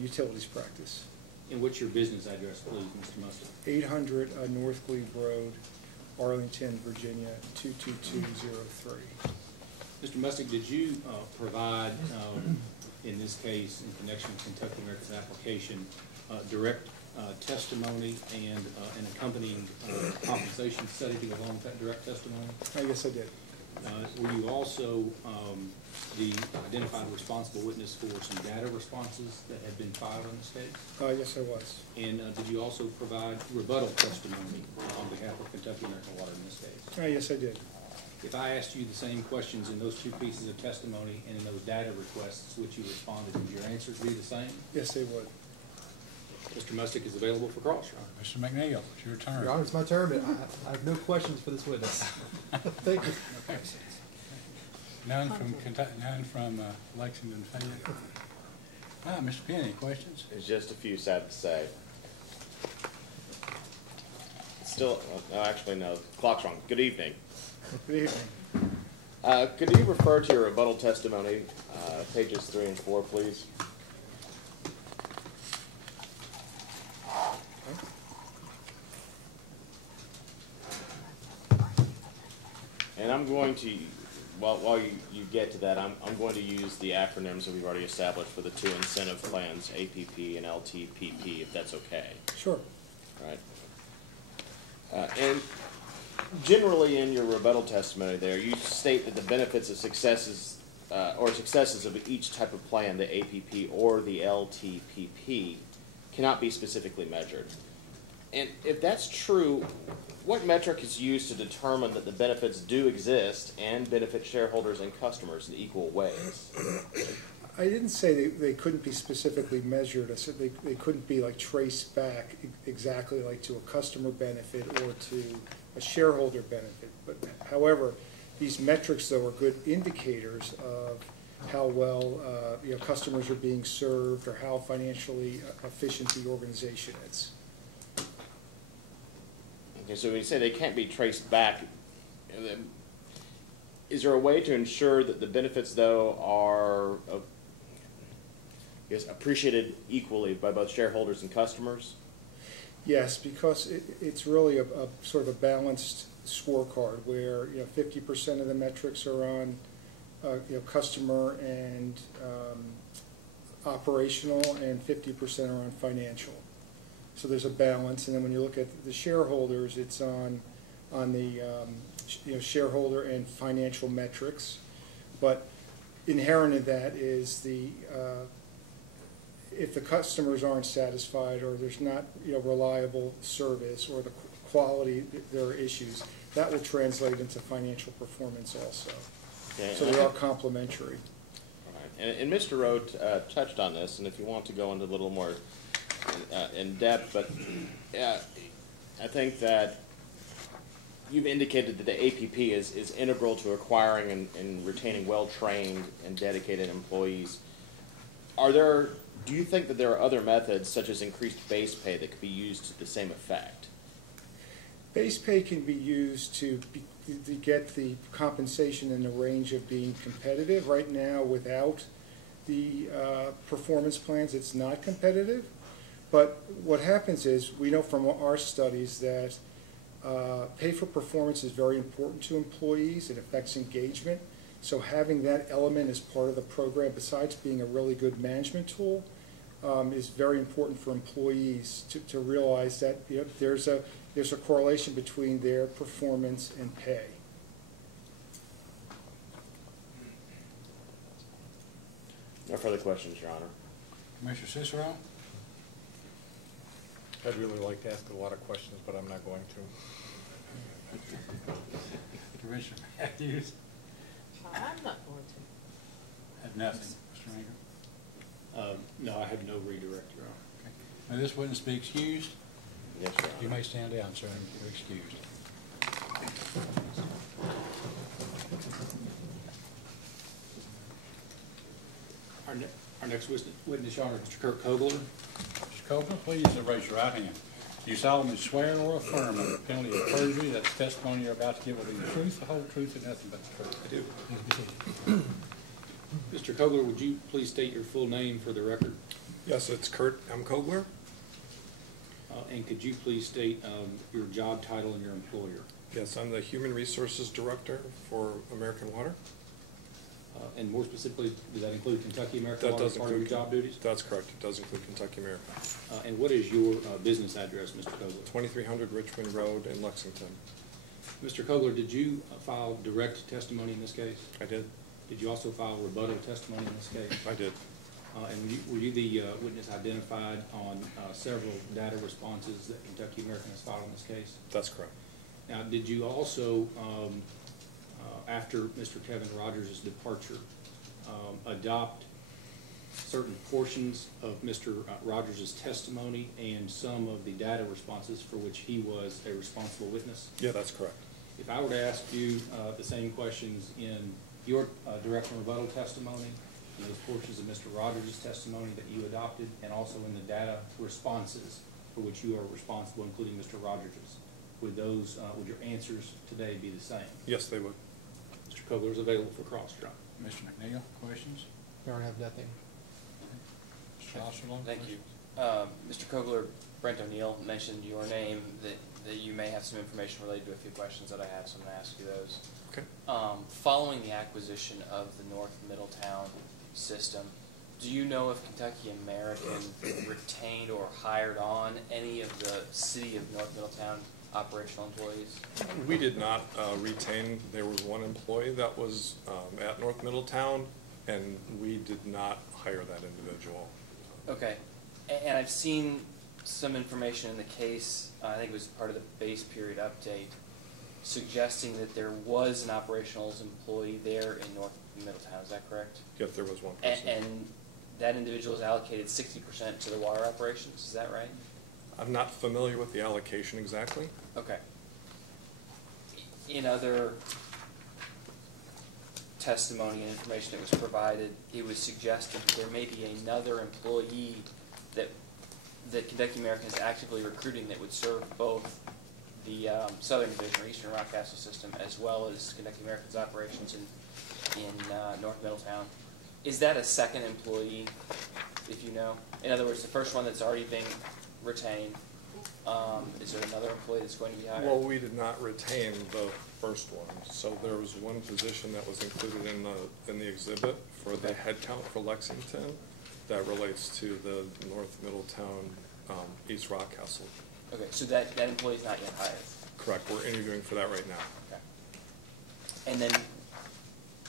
utilities practice. And what's your business address, please, Mr. Mustick? 800 North Glebe Road, Arlington, Virginia 22203. Mr. Mustick, did you provide, in this case, in connection with Kentucky American's application, direct testimony and an accompanying compensation study to go along with that direct testimony? Yes, I did. Were you also the identified responsible witness for some data responses that had been filed in this case? Yes, I was. And did you also provide rebuttal testimony on behalf of Kentucky American Water in this case? Yes, I did. If I asked you the same questions in those 2 pieces of testimony and in those data requests which you responded, would your answers be the same? Yes, they would. Mr. Mustick is available for cross, Your Honor. Mr. McNeil, it's your turn. Your Honor, it's my turn, but I have no questions for this witness. Thank you. Okay. None from Kentucky, none from Lexington Fayette. Mr. Penny, questions? There's just a few, sad to say. Still, actually, no, the clock's wrong. Good evening. Good evening. Could you refer to your rebuttal testimony, pages 3 and 4, please? And I'm going to, while you get to that, I'm going to use the acronyms that we've already established for the two incentive plans, APP and LTPP, if that's okay. Sure. All right. And generally in your rebuttal testimony there, you state that the benefits of successes of each type of plan, the APP or the LTPP, cannot be specifically measured. And if that's true, what metric is used to determine that the benefits do exist and benefit shareholders and customers in equal ways? I didn't say they couldn't be specifically measured. I said they couldn't be like traced back exactly like to a customer benefit or to a shareholder benefit. But however, these metrics though are good indicators of how well customers are being served or how financially efficient the organization is. Okay, so when you say they can't be traced back, is there a way to ensure that the benefits, though, are appreciated equally by both shareholders and customers? Yes, because it's really a sort of a balanced scorecard where 50% of the metrics are on customer and operational, and 50% are on financial. So there's a balance, and then when you look at the shareholders, it's on the shareholder and financial metrics. But inherent in that is the if the customers aren't satisfied or there's not reliable service or the quality, there are issues, that will translate into financial performance also. Okay, so they are complementary. All right. And Mr. Rowe touched on this, and if you want to go into a little more in depth, but I think that you've indicated that the APP is integral to acquiring and retaining well-trained and dedicated employees. Do you think that there are other methods, such as increased base pay, that could be used to the same effect? Base pay can be used to get the compensation in the range of being competitive. Right now, without the performance plans, it's not competitive. But what happens is, we know from our studies that pay for performance is very important to employees. It affects engagement. So having that element as part of the program, besides being a really good management tool, is very important for employees to realize that there's a correlation between their performance and pay. No further questions, Your Honor. Commissioner Cicero? I'd really like to ask a lot of questions, but I'm not going to. Commissioner Matthews? I'm not going to. Have nothing, Mr. Ingram? No, I have no redirect, Your Honor. Okay. Now, this witness be excused? Yes, Your Honor. You may stand down, sir. You're excused. Our next witness, Your Honor, Mr. Kirk Kogler. Mr. Copeland, please raise your right hand. Do you solemnly swear or affirm under penalty of perjury that the testimony you're about to give will be the truth, the whole truth, and nothing but the truth? I do. Mr. Kogler, would you please state your full name for the record? Yes, it's Kurt M. Kogler. And could you please state your job title and your employer? Yes, I'm the Human Resources Director for American Water. And more specifically, does that include Kentucky American Water as part of your job duties? That's correct. It does include Kentucky American. And what is your business address, Mr. Kogler? 2300 Richmond Road in Lexington. Mr. Kogler, did you file direct testimony in this case? I did. Did you also file rebuttal testimony in this case? I did. And were you the witness identified on several data responses that Kentucky American has filed in this case? That's correct. Now, did you also, after Mr. Kevin Rogers' departure, adopt certain portions of Mr. Rogers' testimony and some of the data responses for which he was a responsible witness? Yeah, that's correct. If I were to ask you the same questions in your direct and rebuttal testimony, in those portions of Mr. Rogers' testimony that you adopted, and also in the data responses for which you are responsible, including Mr. Rogers'. Would those, would your answers today be the same? Yes, they would. Mr. Kogler is available for cross, John. Mr. McNeil, questions? Your Honor, I have nothing. Mr. Osterlo? Thank you. Mr. Kogler, Brent O'Neill mentioned your name, that you may have some information related to a few questions that I have, so I'm going to ask you those. Okay. Following the acquisition of the North Middletown system, do you know if Kentucky American retained or hired on any of the City of North Middletown operational employees? We did not retain. There was one employee that was at North Middletown, and we did not hire that individual. Okay. And I've seen some information in the case, I think it was part of the base period update, suggesting that there was an operational employee there in North Middletown. Is that correct? Yes, there was one person. And that individual is allocated 60% to the water operations. Is that right? I'm not familiar with the allocation exactly. Okay. In other testimony and information that was provided, it was suggested that there may be another employee that Kentucky American is actively recruiting that would serve both the Southern Division or Eastern Rockcastle system as well as Kentucky American's operations in North Middletown. Is that a second employee, if you know? In other words, the first one that's already being retained, is there another employee that's going to be hired? Well, we did not retain the first one. So there was one position that was included in the exhibit for the head count for Lexington that relates to the North Middletown East Rockcastle. Okay, so that employee is not yet hired? Correct. We're interviewing for that right now. Okay. And then,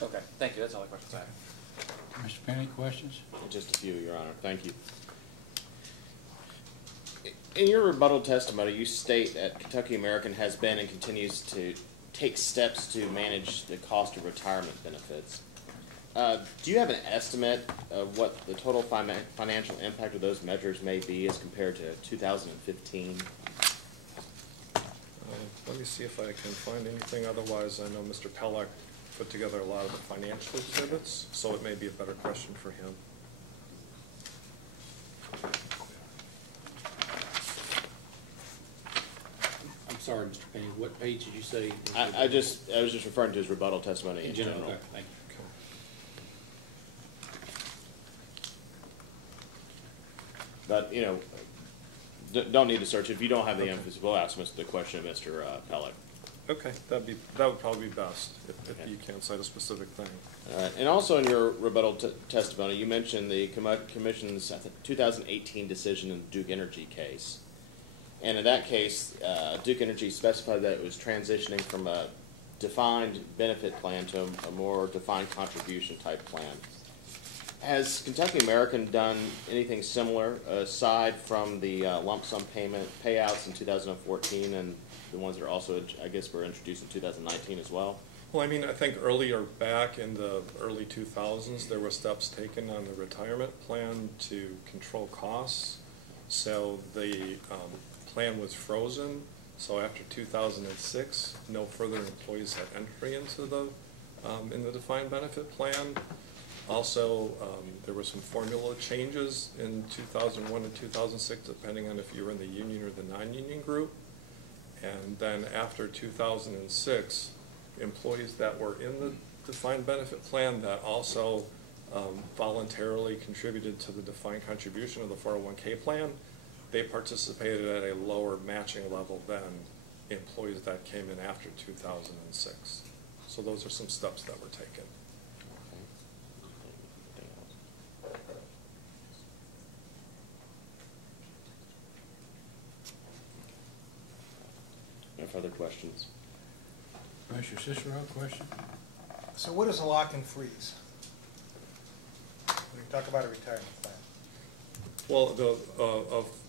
okay, thank you. That's all the questions I have. Mr. Penny, questions? Just a few, Your Honor. Thank you. In your rebuttal testimony, you state that Kentucky American has been and continues to take steps to manage the cost of retirement benefits. Do you have an estimate of what the total financial impact of those measures may be as compared to 2015? Let me see if I can find anything. Otherwise, I know Mr. Pelleck put together a lot of the financial exhibits, so it may be a better question for him. I'm sorry, Mr. Penny, what page did you say? I was just referring to his rebuttal testimony in general. Okay, thank you. But, you know, don't need to search. If you don't have the emphasis, we'll ask the question of Mr. Pelleck. Okay, that would probably be best if you can't cite a specific thing. And also in your rebuttal testimony, you mentioned the Commission's 2018 decision in the Duke Energy case. And in that case, Duke Energy specified that it was transitioning from a defined benefit plan to a more defined contribution type plan. Has Kentucky American done anything similar aside from the lump sum payouts in 2014 and the ones that are also, I guess, were introduced in 2019 as well? Well, I mean, I think earlier back in the early 2000s, there were steps taken on the retirement plan to control costs. So the plan was frozen. So after 2006, no further employees had entry into the in the defined benefit plan. Also, there were some formula changes in 2001 and 2006, depending on if you were in the union or the non-union group. And then after 2006, employees that were in the defined benefit plan that also voluntarily contributed to the defined contribution of the 401k plan, they participated at a lower matching level than employees that came in after 2006. So those are some steps that were taken. No further questions. Commissioner Cicero, question? So what is a lock and freeze? When you talk about a retirement plan. Well,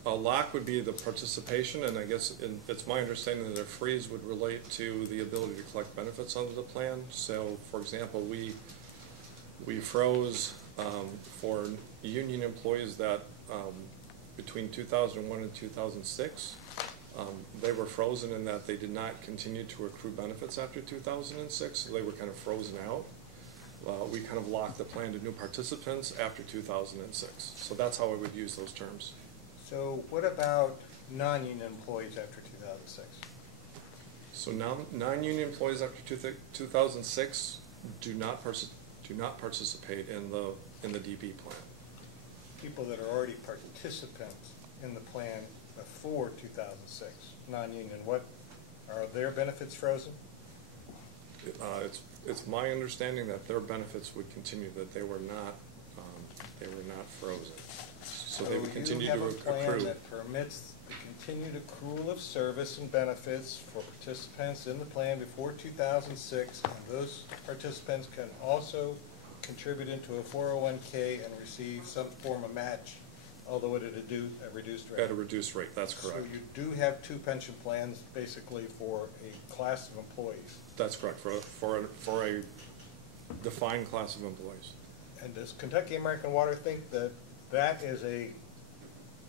a lock would be the participation, and I guess it's my understanding that a freeze would relate to the ability to collect benefits under the plan. So, for example, we froze for union employees that between 2001 and 2006, they were frozen in that they did not continue to accrue benefits after 2006, so they were kind of frozen out. we kind of locked the plan to new participants after 2006. So that's how I would use those terms. So what about non-union employees after 2006? So non-union employees after 2006 do not participate in the DB plan. People that are already participants in the plan before 2006, non-union, what, are their benefits frozen? It's my understanding that their benefits would continue, that they were not frozen. So they would continue to accrue. You have a plan that permits the continued accrual of service and benefits for participants in the plan before 2006, and those participants can also contribute into a 401k and receive some form of match, although at a reduced rate. At a reduced rate, that's correct. So you do have two pension plans basically for a class of employees. That's correct, for a defined class of employees. And does Kentucky American Water think that that is a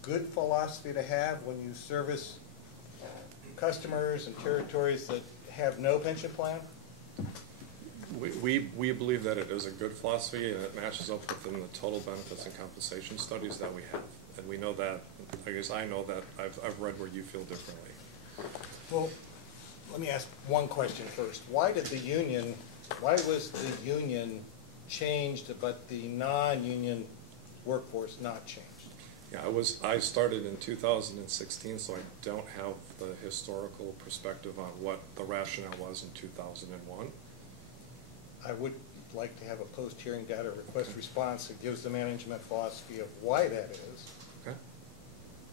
good philosophy to have when you service customers and territories that have no pension plan? We believe that it is a good philosophy, and it matches up within the total benefits and compensation studies that we have. And we know that, I guess I know that, I've read where you feel differently. Well, let me ask one question first. Why was the union changed, but the non-union workforce not changed? Yeah, I started in 2016, so I don't have the historical perspective on what the rationale was in 2001. I would like to have a post-hearing data request response that gives the management philosophy of why that is. Okay.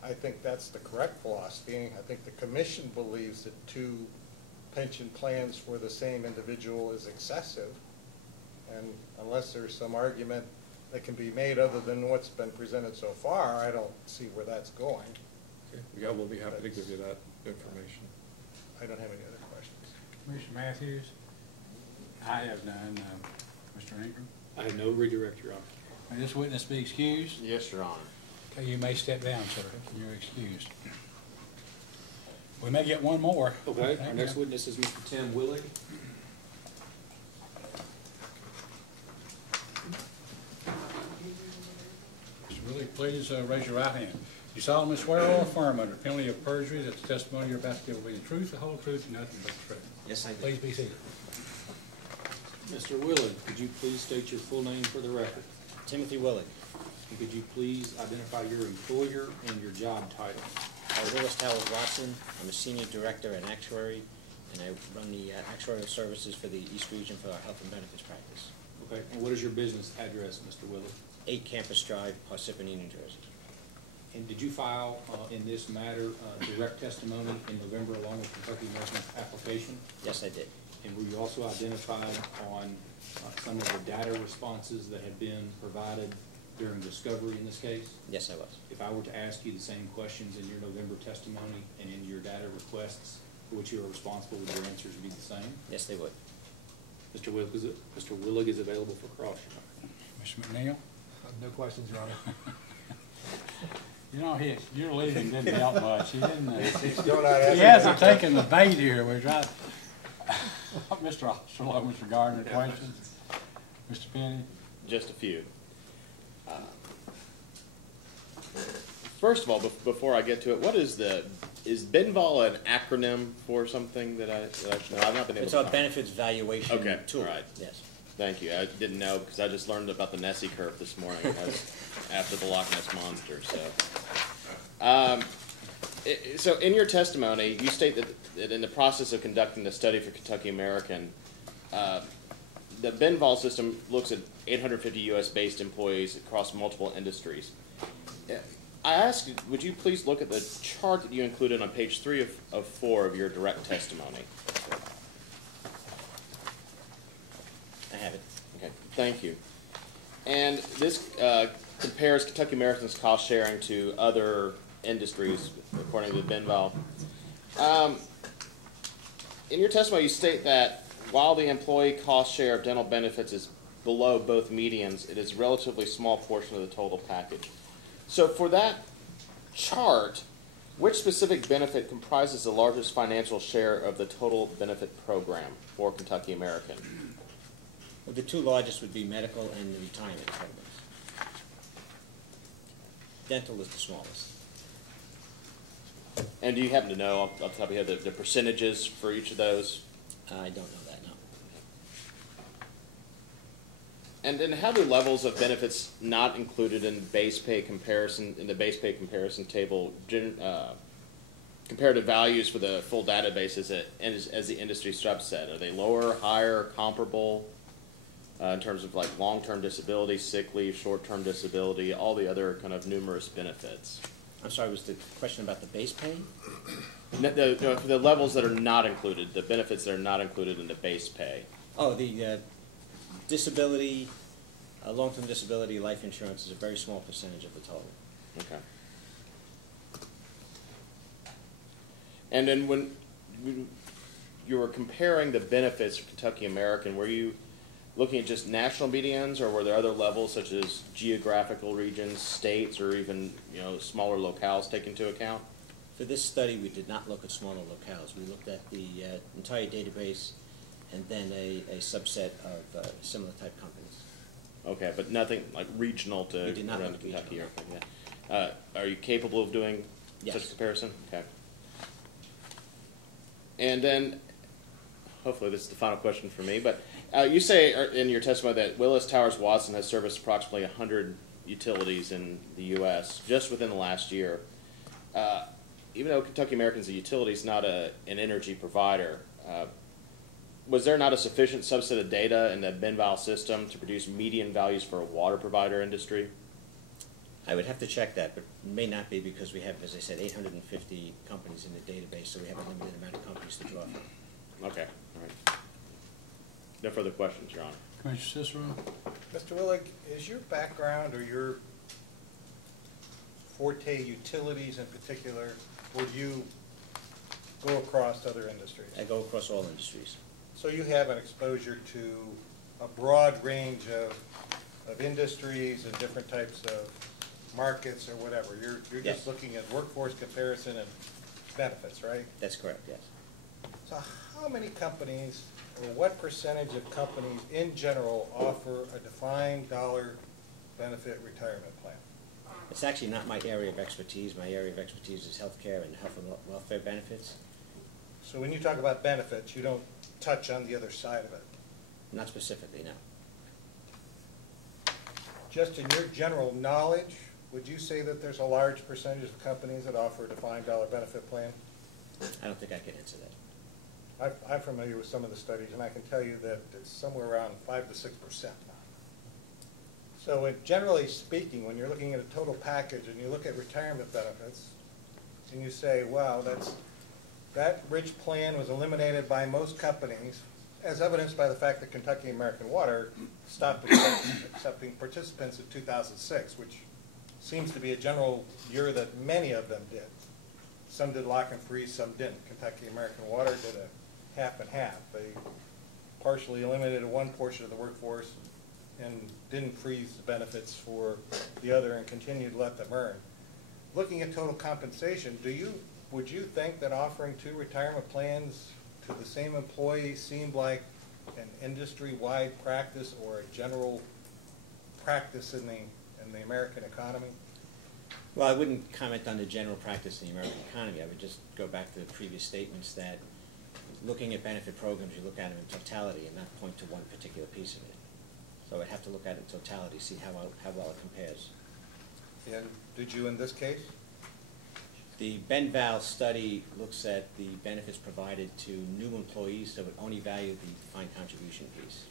I think that's the correct philosophy. I think the commission believes that two pension plans for the same individual is excessive. And unless there's some argument that can be made other than what's been presented so far, I don't see where that's going. Okay. Yeah, we'll be happy to give you that information. I don't have any other questions. Commissioner Matthews? I have none. Mr. Ingram? I have no redirect, Your Honor. May this witness be excused? Yes, Your Honor. Okay, you may step down, sir. You're excused. We may get one more. Okay, our next witness is Mr. Tim Willig. Mr. Willig, please raise your right hand. You solemnly swear or affirm under penalty of perjury that the testimony you're about to give will be the truth, the whole truth, and nothing but the truth? Yes, I do. Please be seated. Mr. Willig, could you please state your full name for the record? Timothy Willig. And could you please identify your employer and your job title? Willis Towers Watson. I'm a senior director and actuary, and I run the actuarial services for the East Region for our health and benefits practice. Okay, and what is your business address, Mr. Willig? 8 Campus Drive, Parsippany, New Jersey. And did you file in this matter direct testimony in November along with Kentucky American's application? Yes, I did. And were you also identified on some of the data responses that had been provided during discovery in this case? Yes, I was. If I were to ask you the same questions in your November testimony and in your data requests for which you are responsible, would your answers be the same? Yes, they would. Mr. Willig is available for cross. Mr. McNeil? No questions, Your Honor. You know, your leaving didn't help much. He didn't. He's still not asking. He hasn't taken the bait here. We're trying. Mr. Osterloh, Mr. Gardner, questions? Mr. Penny? Just a few. First of all, before I get to it, is BenVol an acronym for something that I should know? I've not been able It's to our find. benefits valuation tool. All right. Yes. Thank you. I didn't know because I just learned about the Nessie curve this morning after the Loch Ness Monster. So in your testimony, you state that in the process of conducting the study for Kentucky American, the BenVol system looks at 850 U.S.-based employees across multiple industries. I ask, would you please look at the chart that you included on page 3 of 4 of your direct testimony? I have it. Okay, thank you. And this compares Kentucky American's cost sharing to other industries, according to BenVol. In your testimony, you state that while the employee cost share of dental benefits is below both medians, it is a relatively small portion of the total package. So for that chart, which specific benefit comprises the largest financial share of the total benefit program for Kentucky American? Well, the two largest would be medical and the retirement programs. Dental is the smallest. And do you happen to know off the top of your head the percentages for each of those? I don't know that, no. And then how do levels of benefits not included in base pay comparison table comparative values for the full database as the industry subset? Are they lower, higher, comparable in terms of like long-term disability, sick leave, short-term disability, all the other kind of numerous benefits? I'm sorry, was the question about the base pay? The levels that are not included, the benefits that are not included in the base pay. Oh, the disability, long-term disability life insurance is a very small percentage of the total. Okay. And then when you were comparing the benefits for Kentucky American, were you looking at just national medians, or were there other levels such as geographical regions, states, or even smaller locales taken into account? For this study, we did not look at smaller locales. We looked at the entire database and then a subset of similar type companies. Okay, but nothing like regional to around Kentucky or anything. Yeah. Are you capable of doing such a comparison? Okay. And then, hopefully this is the final question for me, but you say in your testimony that Willis Towers Watson has serviced approximately 100 utilities in the U.S. just within the last year. Even though Kentucky American is a utility, it's not an energy provider. Was there not a sufficient subset of data in the Benval system to produce median values for a water provider industry? I would have to check that, but it may not be because we have, as I said, 850 companies in the database, so we have a limited amount of companies to draw from. Okay, all right. No further questions, Your Honor. Commissioner Cicero? Mr. Willig, is your background or your forte utilities in particular, or do you go across other industries? I go across all industries. So you have an exposure to a broad range of industries and different types of markets or whatever. You're Yes. just looking at workforce comparison and benefits, right? That's correct, yes. So how many companies, or what percentage of companies in general offer a defined dollar benefit retirement plan? It's actually not my area of expertise. My area of expertise is healthcare and health and welfare benefits. So when you talk about benefits, you don't touch on the other side of it? Not specifically, no. Just in your general knowledge, would you say that there's a large percentage of companies that offer a defined dollar benefit plan? I don't think I can answer that. I'm familiar with some of the studies, and I can tell you that it's somewhere around 5 to 6% now. So generally speaking, when you're looking at a total package and you look at retirement benefits, and you say, wow, that rich plan was eliminated by most companies, as evidenced by the fact that Kentucky American Water stopped accepting participants in 2006, which seems to be a general year that many of them did. Some did lock and freeze, some didn't. Kentucky American Water did a half and half. They partially eliminated one portion of the workforce and didn't freeze the benefits for the other and continued to let them earn. Looking at total compensation, would you think that offering 2 retirement plans to the same employee seemed like an industry-wide practice or a general practice in the American economy? Well, I wouldn't comment on the general practice in the American economy. I would just go back to the previous statements that looking at benefit programs, you look at them in totality and not point to one particular piece of it. So I'd have to look at it in totality, see how well it compares. And did you in this case? The Benval study looks at the benefits provided to new employees that would only value the defined contribution piece.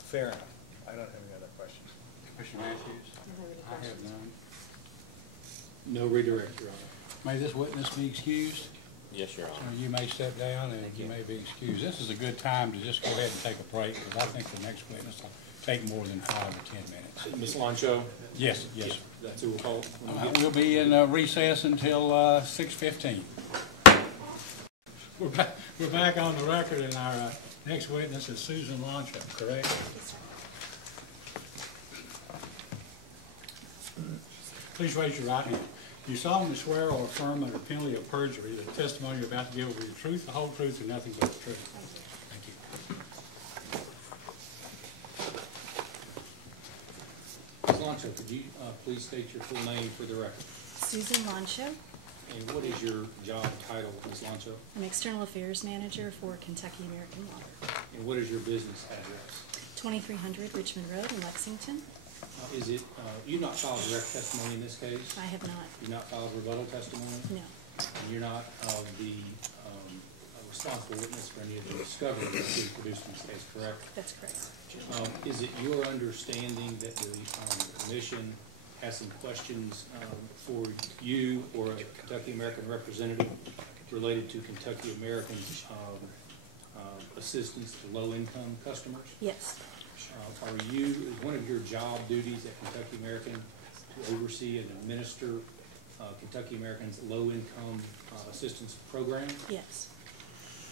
Fair enough. I don't have any other questions. Commissioner Matthews? I I have none. No redirect, Your Honor. May this witness be excused? Yes, Your Honor. So you may step down and you may be excused. This is a good time to just go ahead and take a break, because I think the next witness will take more than 5 or 10 minutes. Ms. Loncho? Yes, yes. That's who we'll call. We'll be in recess until 6:15. We're back on the record, and our next witness is Susan Loncho, correct? Please raise your right hand. Do you solemnly swear or affirm under penalty of perjury that the testimony you're about to give will be the truth, the whole truth, and nothing but the truth? Thank you. Loncho, could you please state your full name for the record? Susan Loncho. And what is your job title, Ms. Loncho? I'm External Affairs Manager for Kentucky American Water. And what is your business address? 2300 Richmond Road in Lexington. Is it, you've not filed direct testimony in this case? I have not. You've not filed rebuttal testimony? No. And you're not the responsible witness for any of the discovery that's being produced in this case, correct? That's correct. Is it your understanding that the commission has some questions for you or a Kentucky American representative related to Kentucky American assistance to low-income customers? Yes. Is one of your job duties at Kentucky American to oversee and administer Kentucky American's low-income assistance program? Yes.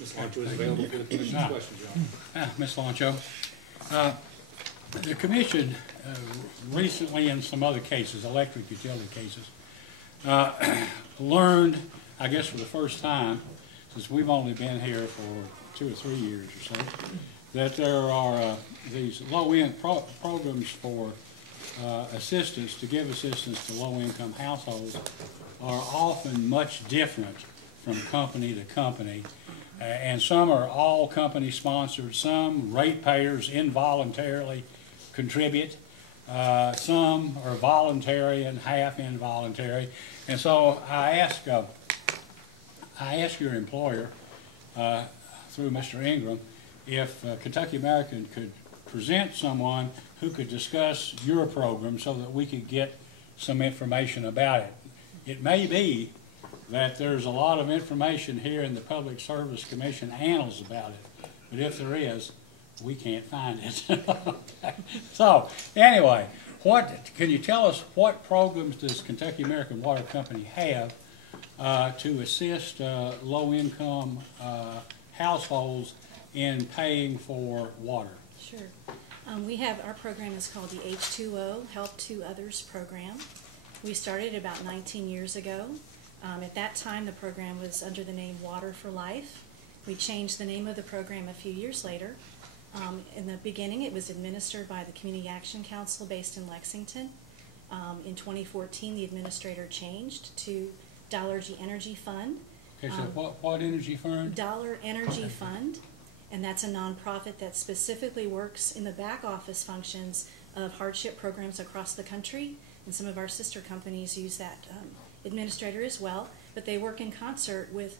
Ms. Loncho is available for the commission's questions, Your Honor. Ms. Loncho, the commission recently in some other cases, electric utility cases, learned, I guess for the first time, since we've only been here for 2 or 3 years or so, that there are these low-end programs for assistance, to give assistance to low-income households, are often much different from company to company. And some are all company sponsored, some ratepayers involuntarily contribute, some are voluntary and half involuntary. And so I ask your employer, through Mr. Ingram, if Kentucky American could present someone who could discuss your program so that we could get some information about it. It may be that there's a lot of information here in the Public Service Commission annals about it, but if there is, we can't find it. So, anyway, can you tell us what programs does Kentucky American Water Company have to assist low-income households in paying for water? Sure. Our program is called the H2O, Help to Others program. We started about 19 years ago. At that time, the program was under the name Water for Life. We changed the name of the program a few years later. In the beginning, it was administered by the Community Action Council based in Lexington. In 2014, the administrator changed to Dollar Energy Fund. Okay, so what energy fund? Dollar Energy Fund, and that's a nonprofit that specifically works in the back office functions of hardship programs across the country, and some of our sister companies use that administrator as well, but they work in concert with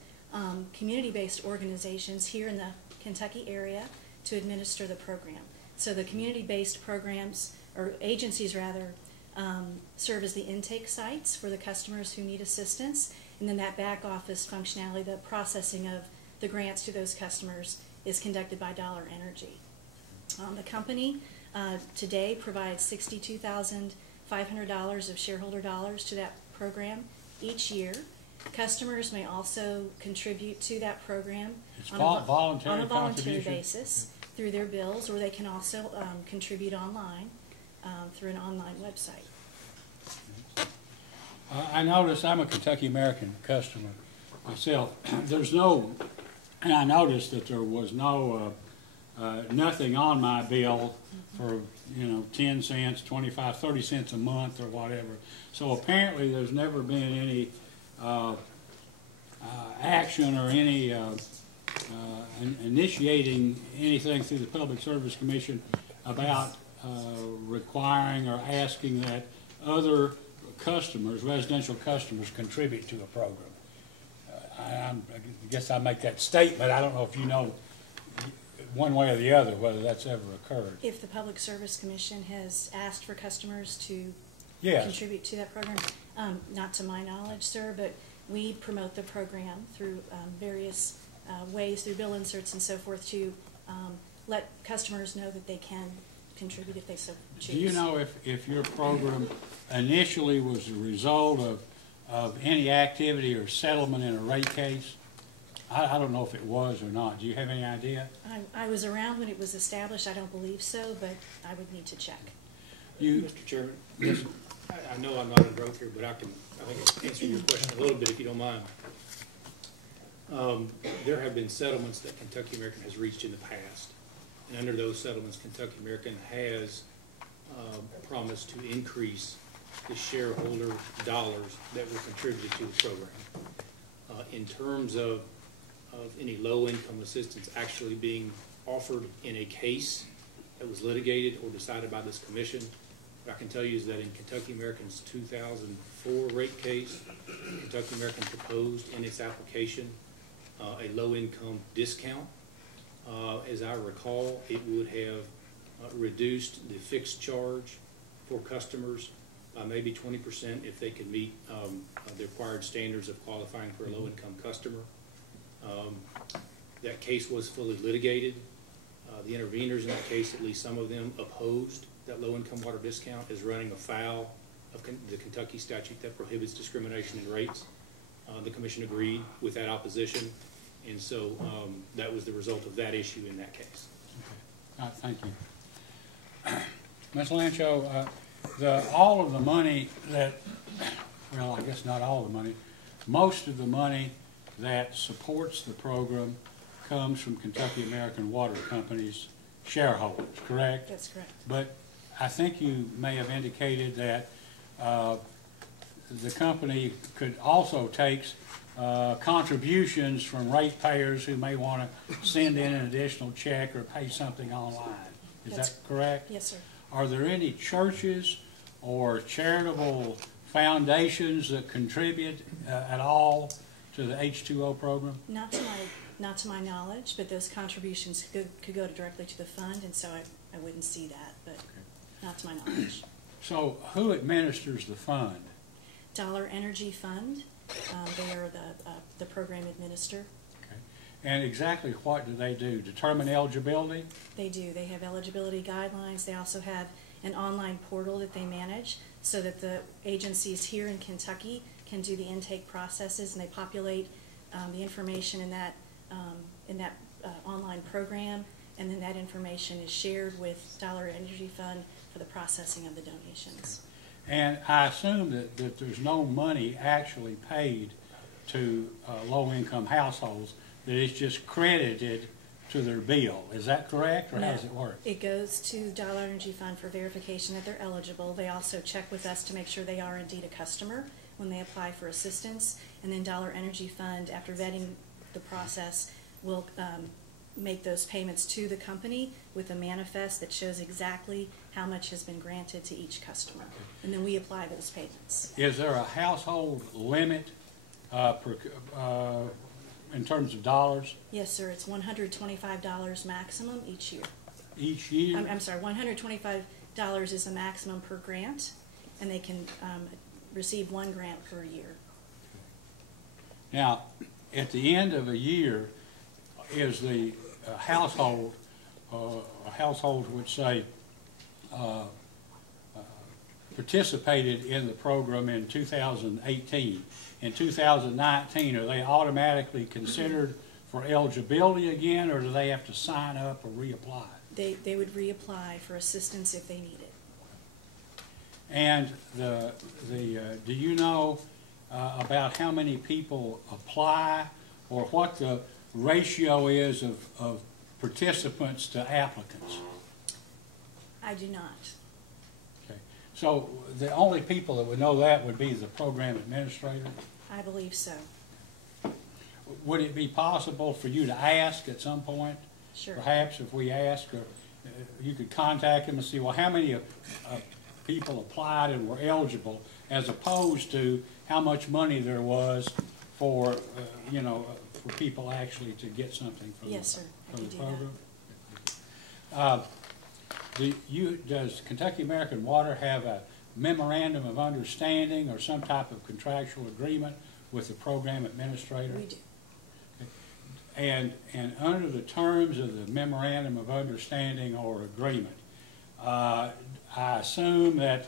community-based organizations here in the Kentucky area to administer the program. So the community-based programs, or agencies rather, serve as the intake sites for the customers who need assistance, and then that back office functionality, the processing of the grants to those customers, is conducted by Dollar Energy. The company today provides $62,500 of shareholder dollars to that program each year. Customers may also contribute to that program on a voluntary basis through their bills, or they can also contribute online through an online website. I noticed, I'm a Kentucky American customer myself. And I noticed that there was nothing on my bill for 10 cents, 25, 30 cents a month or whatever. So apparently there's never been any action or any initiating anything through the Public Service Commission about requiring or asking that other customers, residential customers, contribute to a program. I guess I make that statement. I don't know if you know one way or the other whether that's ever occurred. If the Public Service Commission has asked for customers to contribute to that program, not to my knowledge, sir, but we promote the program through various ways, through bill inserts and so forth, to let customers know that they can contribute if they so choose. Do you know if your program initially was a result of any activity or settlement in a rate case? I don't know if it was or not. Do you have any idea? I was around when it was established. I don't believe so, but I would need to check. Mr. Chairman, yes, I know I'm not a broker, but I think I can answer your question a little bit if you don't mind. There have been settlements that Kentucky American has reached in the past, and under those settlements, Kentucky American has promised to increase the shareholder dollars that were contributed to the program. In terms of any low-income assistance actually being offered in a case that was litigated or decided by this commission, what I can tell you is that in Kentucky American's 2004 rate case, Kentucky American proposed in its application a low-income discount. As I recall, it would have reduced the fixed charge for customers by maybe 20% if they could meet the required standards of qualifying for a low-income customer. That case was fully litigated. The interveners in that case, at least some of them, opposed that low-income water discount as running afoul of the Kentucky statute that prohibits discrimination in rates. The commission agreed with that opposition, and so that was the result of that issue in that case. Okay. Thank you. Ms. Lancho, all of the money that, well, I guess not all the money, most of the money that supports the program comes from Kentucky American Water Company's shareholders, correct? That's correct. But I think you may have indicated that the company could also take contributions from ratepayers who may want to send in an additional check or pay something online. Is that correct? Yes, sir. Are there any churches or charitable foundations that contribute at all to the H2O program? Not to my knowledge, but those contributions could go directly to the fund, and so I wouldn't see that, but not to my knowledge. So who administers the fund? Dollar Energy Fund. They are the program administrator. Okay. And exactly what do they do? Determine eligibility? They do. They have eligibility guidelines. They also have an online portal that they manage so that the agencies here in Kentucky can do the intake processes, and they populate the information in that online program, and then that information is shared with Dollar Energy Fund for the processing of the donations. And I assume that there's no money actually paid to low-income households, that it's just credited to their bill. Is that correct, or how does it work? It goes to Dollar Energy Fund for verification that they're eligible. They also check with us to make sure they are indeed a customer when they apply for assistance, and then Dollar Energy Fund, after vetting the process, will make those payments to the company with a manifest that shows exactly how much has been granted to each customer, and then we apply those payments. Is there a household limit in terms of dollars? Yes, sir. It's $125 maximum each year. Each year? I'm sorry, $125 is the maximum per grant, and they can receive one grant per year. Now, at the end of a year, is the household, a household would say, participated in the program in 2018. In 2019, are they automatically considered for eligibility again, or do they have to sign up or reapply? They would reapply for assistance if they need it. And do you know about how many people apply, or what the ratio is of participants to applicants? I do not. Okay. So the only people that would know that would be the program administrator? I believe so. Would it be possible for you to ask at some point? Sure. Perhaps if we ask, or you could contact them and see, well, how many people applied and were eligible, as opposed to how much money there was for, for people actually to get something from, from the program? Does Kentucky American Water have a memorandum of understanding or some type of contractual agreement with the program administrator? We do. And under the terms of the memorandum of understanding or agreement, I assume that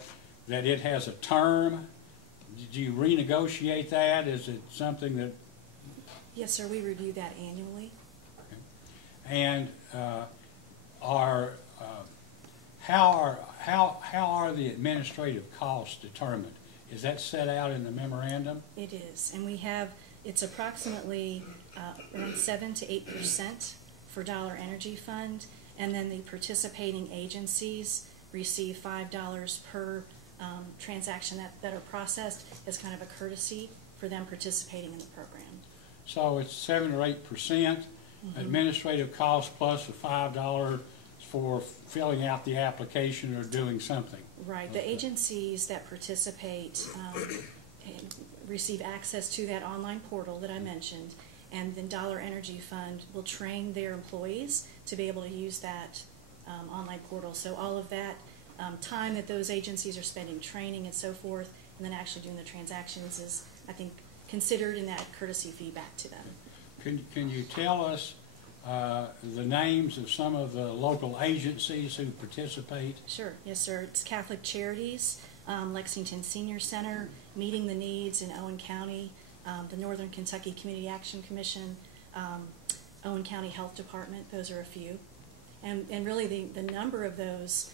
it has a term. Do you renegotiate that? Is it something that? Yes, sir. We review that annually. Okay. And how are the administrative costs determined? Is that set out in the memorandum? It is, and we have. It's approximately around 7 to 8% for Dollar Energy Fund, and then the participating agencies receive $5 per transaction that are processed as kind of a courtesy for them participating in the program. So it's 7 or 8% administrative cost plus the $5 for filling out the application or doing something. Right. The agencies that participate receive access to that online portal that I mentioned, and then Dollar Energy Fund will train their employees to be able to use that online portal. So all of that time that those agencies are spending training and so forth, and then actually doing the transactions is, I think, considered in that courtesy fee back to them. Can you tell us the names of some of the local agencies who participate? Sure. Yes, sir. It's Catholic Charities, Lexington Senior Center, Meeting the Needs in Owen County, the Northern Kentucky Community Action Commission, Owen County Health Department. Those are a few. And really the number of those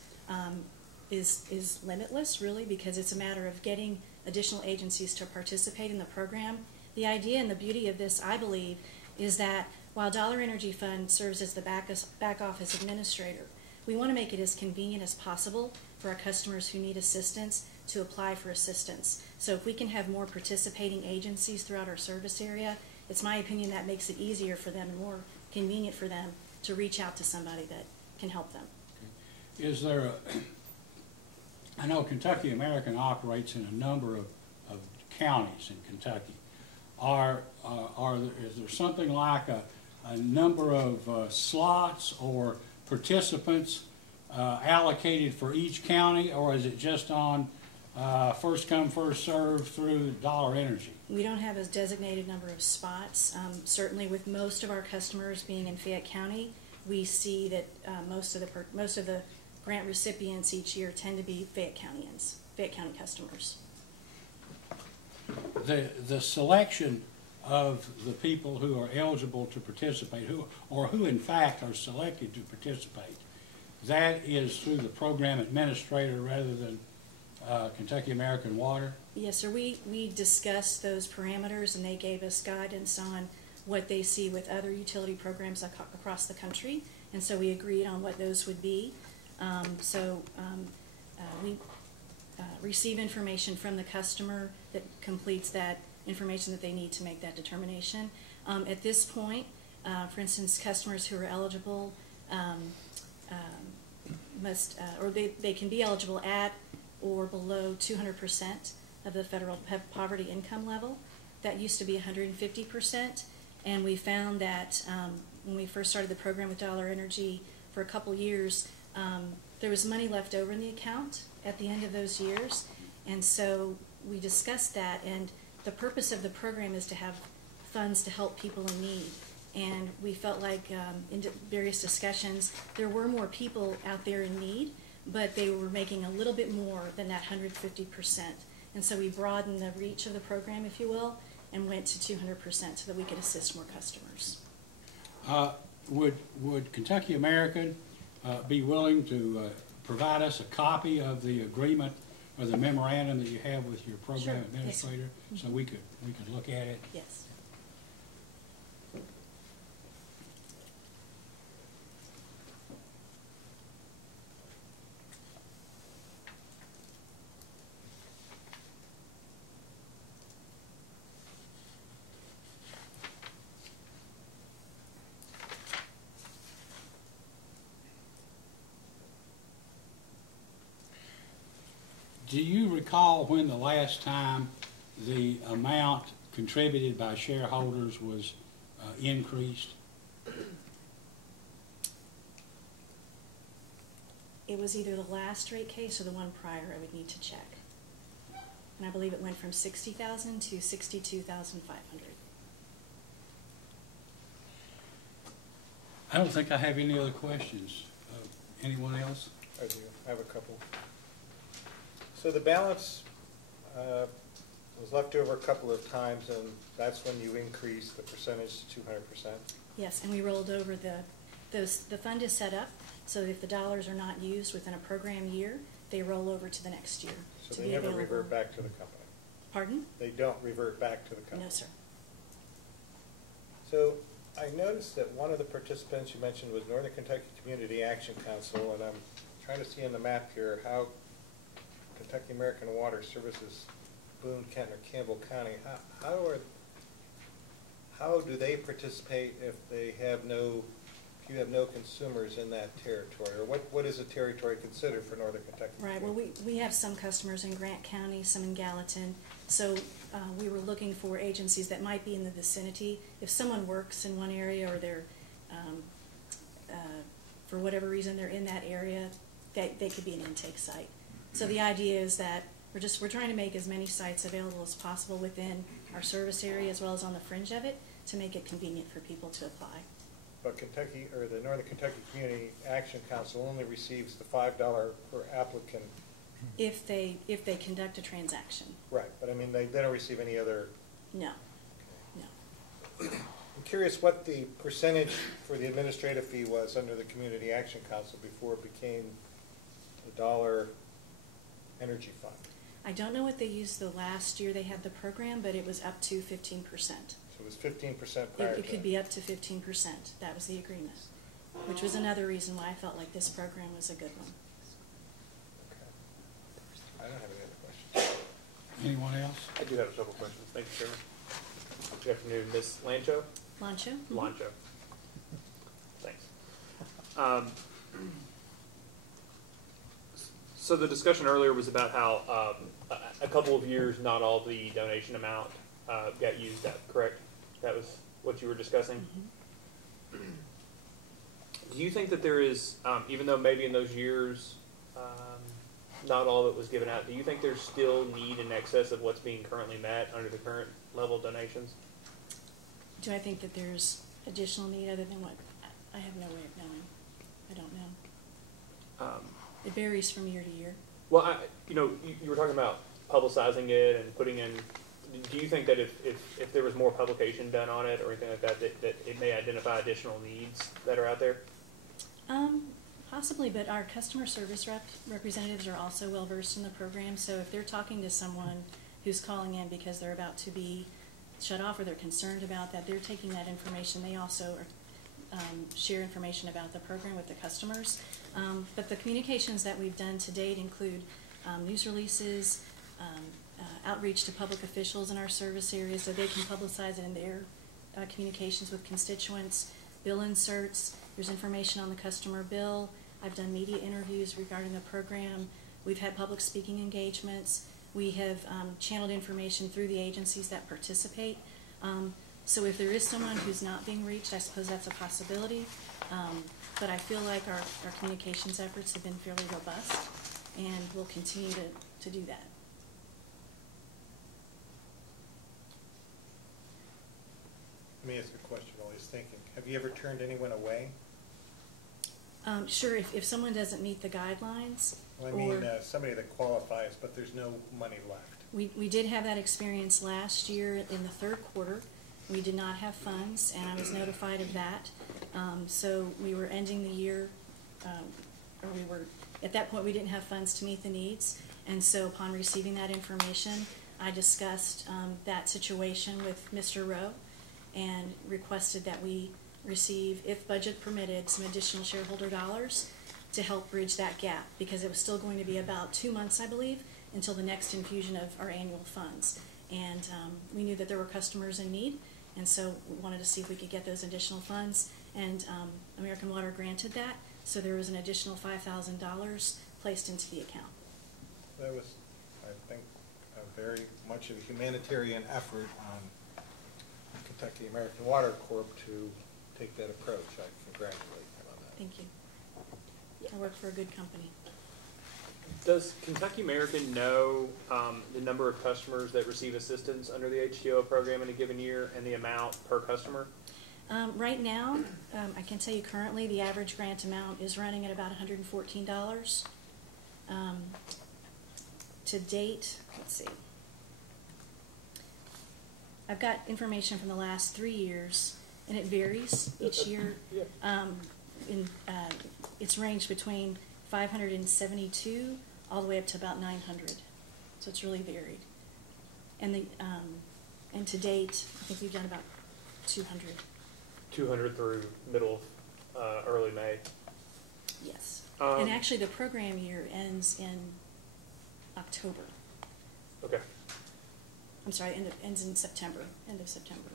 is limitless, really, because it's a matter of getting additional agencies to participate in the program. The idea and the beauty of this, I believe, is that while Dollar Energy Fund serves as the back office administrator, we want to make it as convenient as possible for our customers who need assistance to apply for assistance. So if we can have more participating agencies throughout our service area, it's my opinion that makes it easier for them and more convenient for them to reach out to somebody that can help them. Is there I know Kentucky American operates in a number of counties in Kentucky. Is there something like a number of slots or participants allocated for each county, or is it just on first come, first served through Dollar Energy? We don't have a designated number of spots. Certainly with most of our customers being in Fayette County, we see that most of the grant recipients each year tend to be Fayette County customers. The selection of the people who are eligible to participate, who in fact are selected to participate, that is through the program administrator rather than Kentucky American Water? Yes, sir. We discussed those parameters, and they gave us guidance on what they see with other utility programs across the country, and so we agreed on what those would be. We receive information from the customer that completes that information that they need to make that determination. At this point, for instance, customers who are eligible they can be eligible at or below 200% of the federal poverty income level. That used to be 150%, and we found that when we first started the program with Dollar Energy for a couple years, there was money left over in the account at the end of those years, and so we discussed that, and the purpose of the program is to have funds to help people in need. And we felt like in various discussions, there were more people out there in need, but they were making a little bit more than that 150%. And so we broadened the reach of the program, if you will, and went to 200% so that we could assist more customers. Would Kentucky American be willing to provide us a copy of the agreement or the memorandum that you have with your program administrator, yes, so we could look at it? Yes. Do you recall when the last time the amount contributed by shareholders was increased? It was either the last rate case or the one prior. I would need to check. And I believe it went from $60,000 to $62,500. I don't think I have any other questions. Anyone else? I do. I have a couple. So the balance was left over a couple of times, and that's when you increased the percentage to 200%? Yes, and we rolled over the fund is set up so that if the dollars are not used within a program year, they roll over to the next year. So they never revert back to the company? Pardon? They don't revert back to the company? No, sir. So I noticed that one of the participants you mentioned was Northern Kentucky Community Action Council, and I'm trying to see on the map here how Kentucky American Water services Boone, Kent, or Campbell County. How do they participate if they have no, if you have no consumers in that territory? Or what is a territory considered for Northern Kentucky? Right, well, we have some customers in Grant County, some in Gallatin, so we were looking for agencies that might be in the vicinity. If someone works in one area or they're, for whatever reason, they're in that area, they could be an intake site. So the idea is that we're trying to make as many sites available as possible within our service area as well as on the fringe of it to make it convenient for people to apply. But Kentucky, or the Northern Kentucky Community Action Council only receives the $5 per applicant. If they conduct a transaction. Right, but I mean, they don't receive any other. No, no. I'm curious what the percentage for the administrative fee was under the Community Action Council before it became the $1 energy fund. I don't know what they used the last year they had the program, but it was up to 15%. So it was 15% prior to It could be up to 15%. That was the agreement, which was another reason why I felt like this program was a good one. Okay. I don't have any other questions. Anyone else? I do have a couple questions. Thank you, Chairman. Good afternoon, Ms. Lancho. Lancho? Mm-hmm. Lancho. Thanks. So the discussion earlier was about how a couple of years, not all the donation amount got used up, correct? That was what you were discussing? Mm-hmm. Do you think that there is, even though maybe in those years not all of it was given out, do you think there's still need in excess of what's being currently met under the current level of donations? Do I think that there's additional need other than what? I have no way of knowing. I don't know. It varies from year to year. Well, you were talking about publicizing it and putting in. Do you think that if there was more publication done on it or anything like that, that it may identify additional needs that are out there? Possibly, but our customer service representatives are also well versed in the program. So if they're talking to someone who's calling in because they're about to be shut off or they're concerned about that, they're taking that information. They also share information about the program with the customers. But the communications that we've done to date include news releases, outreach to public officials in our service area so they can publicize it in their communications with constituents, bill inserts. There's information on the customer bill. I've done media interviews regarding the program. We've had public speaking engagements. We have channeled information through the agencies that participate. So if there is someone who's not being reached, I suppose that's a possibility. But I feel like our communications efforts have been fairly robust, and we'll continue to do that. Let me ask a question while he's thinking. Have you ever turned anyone away? Sure, if someone doesn't meet the guidelines. Well, I mean somebody that qualifies, but there's no money left. We did have that experience last year in the third quarter. We did not have funds, and I was notified of that. So we were ending the year, at that point we didn't have funds to meet the needs. And so upon receiving that information, I discussed that situation with Mr. Rowe and requested that we receive, if budget permitted, some additional shareholder dollars to help bridge that gap, because it was still going to be about 2 months, I believe, until the next infusion of our annual funds. And we knew that there were customers in need, and so we wanted to see if we could get those additional funds, and American Water granted that, so there was an additional $5,000 placed into the account. That was, I think, a very much of a humanitarian effort on Kentucky American Water Corp to take that approach. I congratulate them on that. Thank you. I work for a good company. Does Kentucky American know the number of customers that receive assistance under the HTO program in a given year and the amount per customer? Right now, I can tell you currently the average grant amount is running at about $114. To date, let's see. I've got information from the last 3 years, and it varies each year. It's ranged between 572 all the way up to about 900, so it's really varied. And to date, I think we've done about 200. 200 through middle of early May. Yes. And actually, the program year ends in October. Okay. I'm sorry, ends in September, end of September.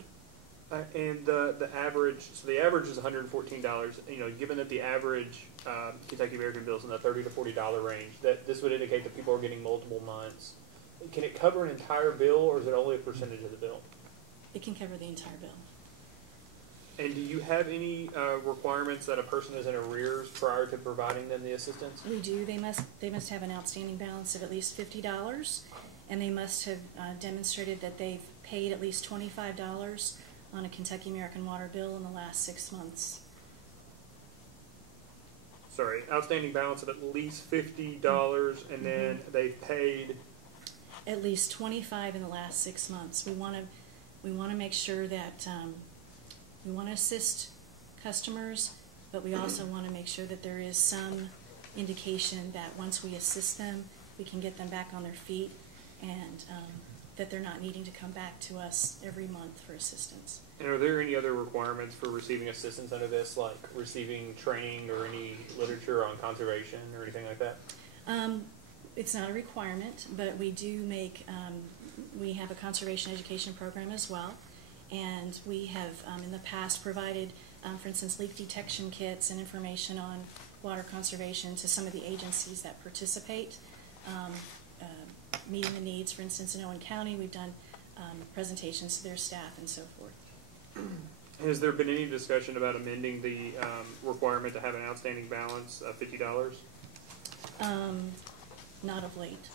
And the average, so the average is $114. You know, given that the average Kentucky American bill is in the $30 to $40 range, that this would indicate that people are getting multiple months. Can it cover an entire bill, or is it only a percentage of the bill? It can cover the entire bill. And do you have any requirements that a person is in arrears prior to providing them the assistance? We do. They must have an outstanding balance of at least $50, and they must have demonstrated that they've paid at least $25 on a Kentucky American Water bill in the last 6 months. Sorry, outstanding balance of at least $50, and then they've paid at least $25 in the last 6 months. We want to make sure that we want to assist customers, but we also want to make sure that there is some indication that once we assist them, we can get them back on their feet, and that they're not needing to come back to us every month for assistance. And are there any other requirements for receiving assistance under this, like receiving training or any literature on conservation or anything like that? It's not a requirement, but we do make, we have a conservation education program as well, and we have in the past provided, for instance, leak detection kits and information on water conservation to some of the agencies that participate. Meeting the needs, for instance, in Owen County, we've done presentations to their staff and so forth. Has there been any discussion about amending the requirement to have an outstanding balance of $50? Not of late.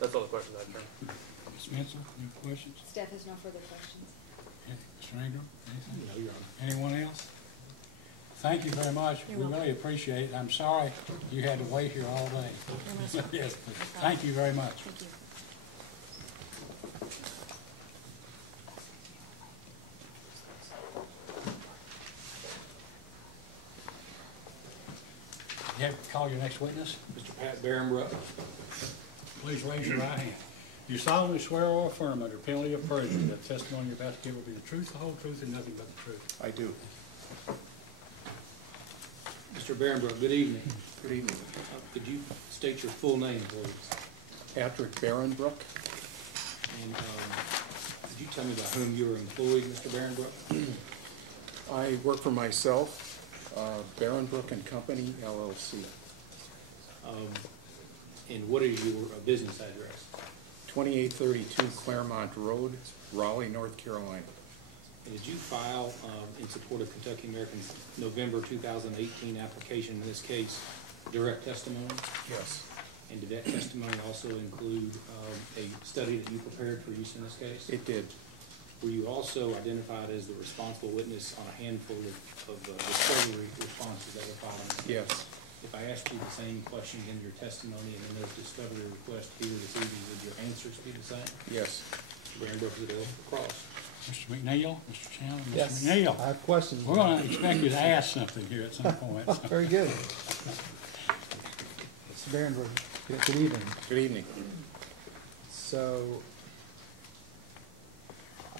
That's all the questions I have. Ms. Spencer, any questions? Staff has no further questions. Mr. Ingram, anything? No, Your Honor. Anyone else? Thank you very much. You're we welcome. really appreciate it. I'm sorry you had to wait here all day. Yes, thank you very much. Thank you. You have to call your next witness. Mr. Pat Barrenbrook. Please raise your right hand. Do you solemnly swear or affirm under penalty of perjury that the testimony you're about to give will be the truth, the whole truth, and nothing but the truth? I do. Mr. Barrenbrook, good evening. Good evening. Could you state your full name, please? Patrick Barrenbrook. And could you tell me about whom you are employed, Mr. Barrenbrook? I work for myself, Barrenbrook and Company, LLC. And what is your business address? 2832 Claremont Road, Raleigh, North Carolina. And did you file in support of Kentucky American's November 2018 application, in this case, direct testimony? Yes. And did that testimony also include a study that you prepared for use in this case? It did. Were you also identified as the responsible witness on a handful of discovery responses that were filed in this case? Yes. If I asked you the same questions in your testimony and in those discovery requests here this evening, would your answers be the same? Yes. Mr. Barrenbrook, is it across? Mr. McNeil, Mr. Chandler, Mr. Yes, McNeil. I have questions. We're going to expect you to ask something here at some point. Very good. Mr. Barrenbrook, good evening. Good evening. So,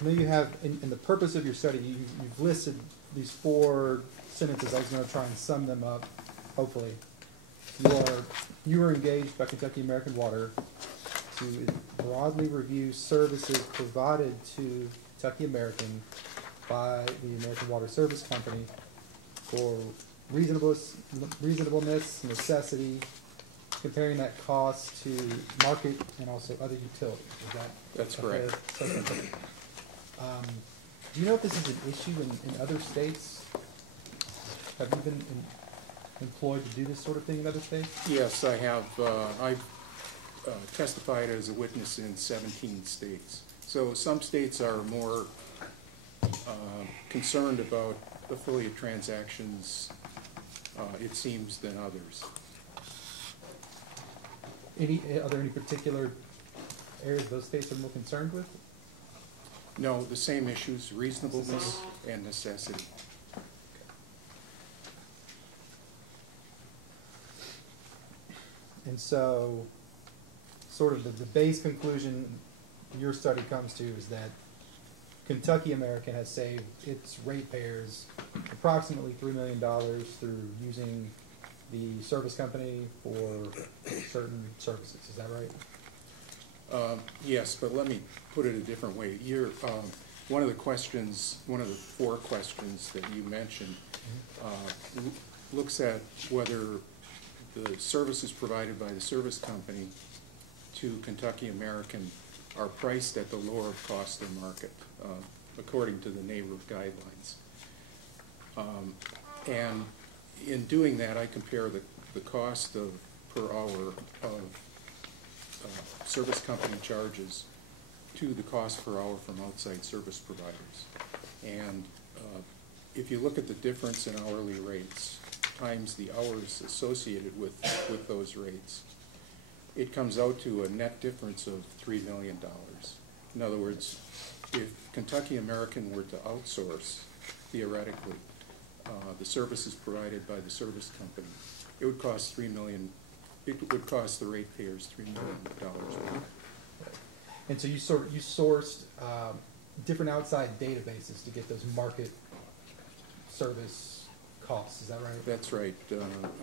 I know you have, in the purpose of your study, you've listed these 4 sentences. I was going to try and sum them up, hopefully. You are engaged by Kentucky American Water to broadly review services provided to Kentucky American by the American Water Service Company for reasonableness, necessity, comparing that cost to market and also other utilities. Is that That's correct. Do you know if this is an issue in other states? Have you been employed to do this sort of thing in other states? Yes, I have. I've testified as a witness in 17 states. So some states are more concerned about affiliate transactions, it seems, than others. Are there any particular areas those states are more concerned with? No, the same issues, reasonableness and necessity. And so, sort of the base conclusion your study comes to is that Kentucky American has saved its ratepayers approximately $3 million through using the service company for certain services, is that right? Yes, but let me put it a different way. One of the questions, one of the 4 questions that you mentioned, looks at whether the services provided by the service company to Kentucky American are priced at the lower of cost or market, according to the NARUC guidelines. And in doing that, I compare the cost per hour of service company charges to the cost per hour from outside service providers. And if you look at the difference in hourly rates times the hours associated with those rates, it comes out to a net difference of $3 million. In other words, if Kentucky American were to outsource, theoretically, the services provided by the service company, it would cost $3 million. It would cost the ratepayers $3 million more. And so you sourced different outside databases to get those market service costs, is that right? That's right.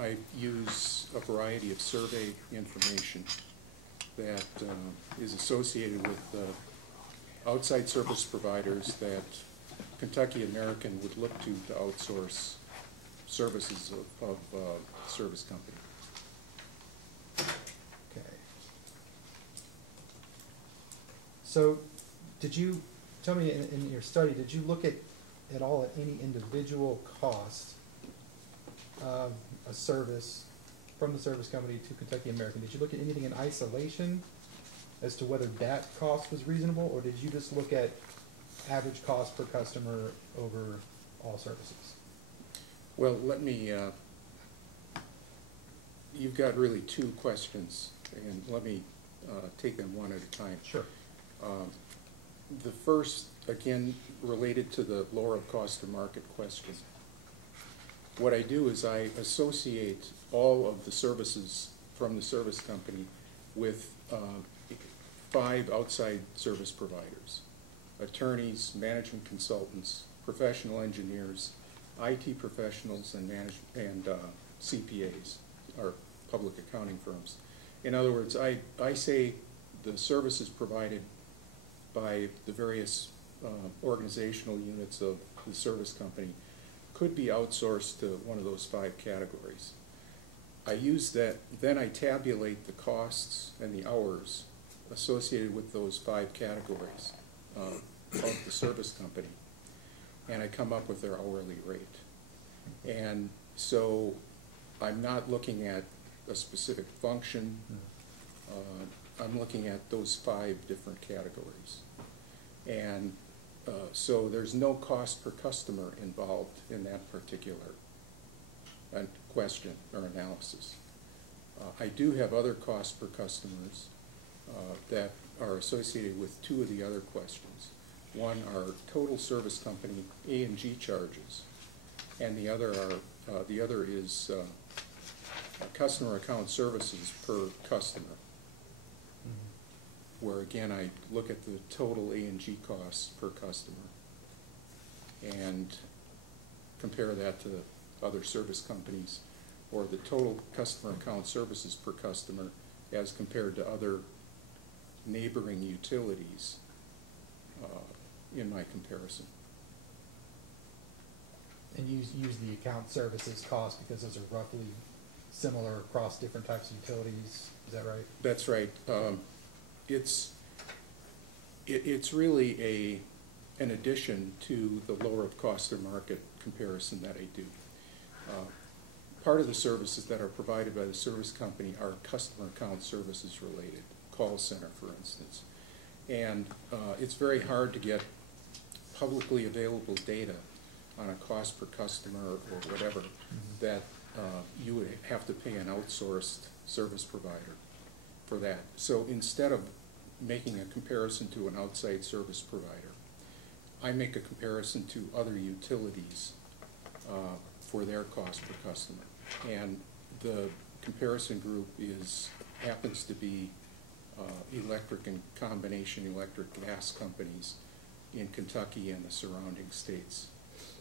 I use a variety of survey information that is associated with outside service providers that Kentucky American would look to outsource services of service company. Okay. So, did you tell me in your study? Did you look at all at any individual cost of a service from the service company to Kentucky American? Did you look at anything in isolation as to whether that cost was reasonable, or did you just look at average cost per customer over all services? Well, let me. You've got really 2 questions, and let me take them one at a time. Sure. The first, again, related to the lower of cost or market question. What I do is I associate all of the services from the service company with 5 outside service providers: attorneys, management consultants, professional engineers, IT professionals, and CPAs, or public accounting firms. In other words, I say the services provided by the various organizational units of the service company could be outsourced to one of those 5 categories. I use that, then I tabulate the costs and the hours associated with those 5 categories of the service company, and I come up with their hourly rate. And so I'm not looking at a specific function. I'm looking at those 5 different categories. And so there's no cost per customer involved in that particular question or analysis. I do have other costs per customers that are associated with 2 of the other questions. One are total service company A&G charges, and the other is customer account services per customer, where again I look at the total A&G costs per customer and compare that to other service companies, or the total customer account services per customer as compared to other neighboring utilities in my comparison. And you use the account services cost because those are roughly similar across different types of utilities, is that right? That's right. It's really an addition to the lower of cost or market comparison that I do. Part of the services that are provided by the service company are customer account services related, call center for instance. And it's very hard to get publicly available data on a cost per customer or whatever that you would have to pay an outsourced service provider for that. So instead of making a comparison to an outside service provider, I make a comparison to other utilities for their cost per customer. And the comparison group happens to be electric and combination electric gas companies in Kentucky and the surrounding states.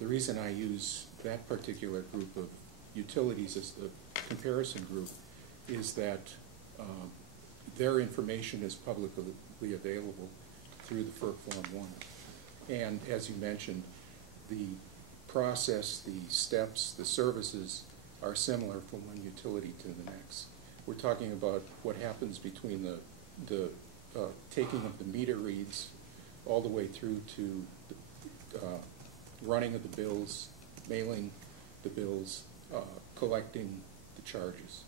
The reason I use that particular group of utilities as the comparison group is that their information is publicly available through the FERC Form 1. And as you mentioned, the process, the steps, the services are similar from one utility to the next. We're talking about what happens between the taking of the meter reads all the way through to the running of the bills, mailing the bills, collecting the charges.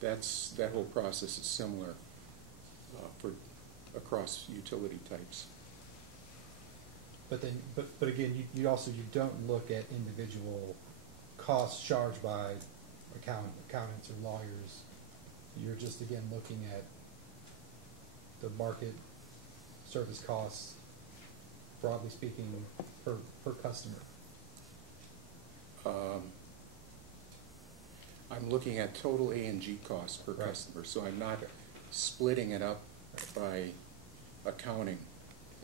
That whole process is similar for across utility types. But then, but again, you don't look at individual costs charged by accountants or lawyers. You're just again looking at the market service costs, broadly speaking, per customer. I'm looking at total A&G costs per customer, so I'm not splitting it up by accounting.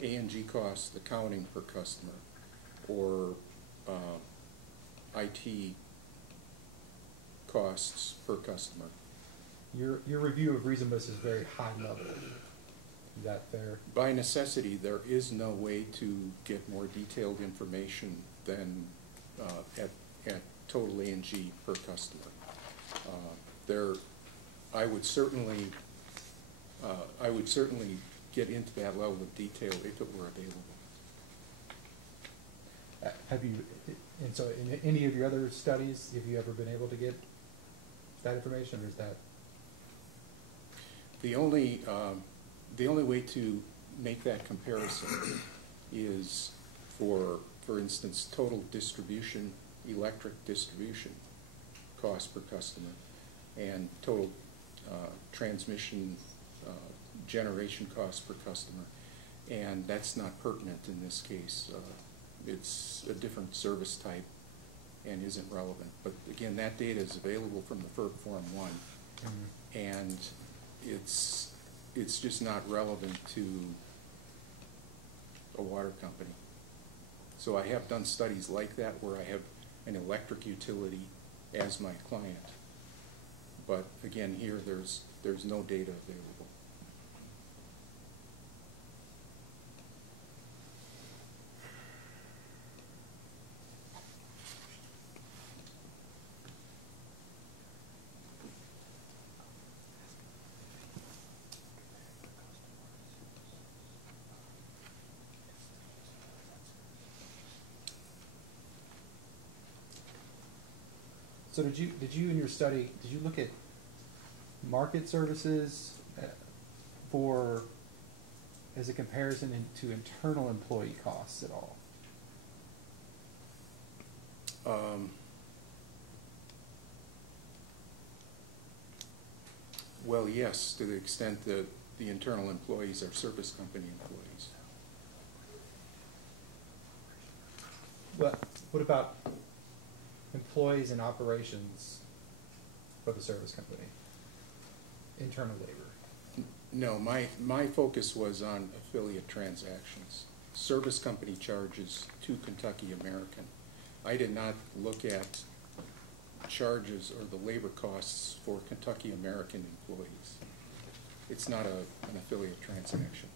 A&G costs, accounting per customer, or IT costs per customer. Your review of reasonableness is very high level. Is that fair? By necessity, there is no way to get more detailed information than at total A&G per customer. I would certainly get into that level of detail if it were available. Have you, and so in any of your other studies, have you ever been able to get that information, or is that? The only way to make that comparison is for instance, total distribution, electric distribution cost per customer, and total transmission generation cost per customer, and that's not pertinent in this case. It's a different service type and isn't relevant. But again, that data is available from the FERC Form 1, and it's just not relevant to a water company. So I have done studies like that where I have an electric utility as my client. But again, here there's no data available. So did you in your study, did you look at market services as a comparison to internal employee costs at all? Well, yes, to the extent that the internal employees are service company employees. What about employees and operations for the service company? Internal labor? No, my focus was on affiliate transactions. Service company charges to Kentucky American. I did not look at charges or the labor costs for Kentucky American employees. It's not an affiliate transaction.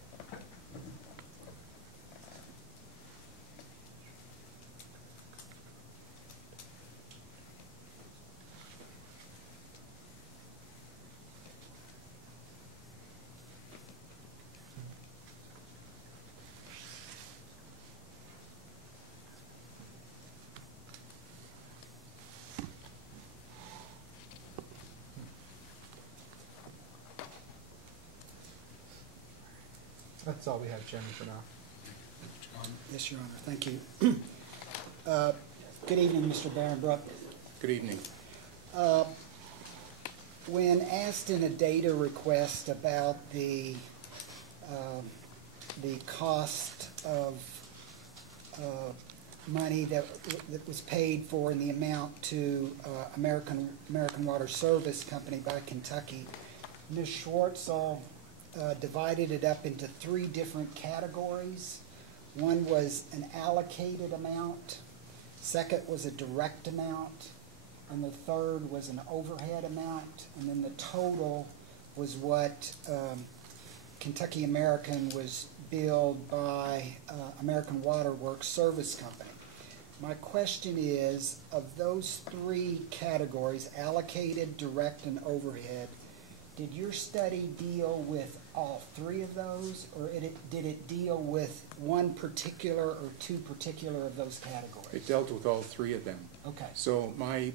That's all we have, Chairman, for now. Yes, Your Honor. Thank you. Good evening, Mr. Barronbrook. Good evening. When asked in a data request about the cost of money that was paid for in the amount to American Water Service Company by Kentucky, Ms. Schwartzel divided it up into 3 different categories. One was an allocated amount, second was a direct amount, and the third was an overhead amount, and then the total was what Kentucky American was billed by American Water Works Service Company. My question is, of those three categories, allocated, direct, and overhead, did your study deal with all three of those, or did it deal with one particular or two particular of those categories? It dealt with all three of them. Okay. So my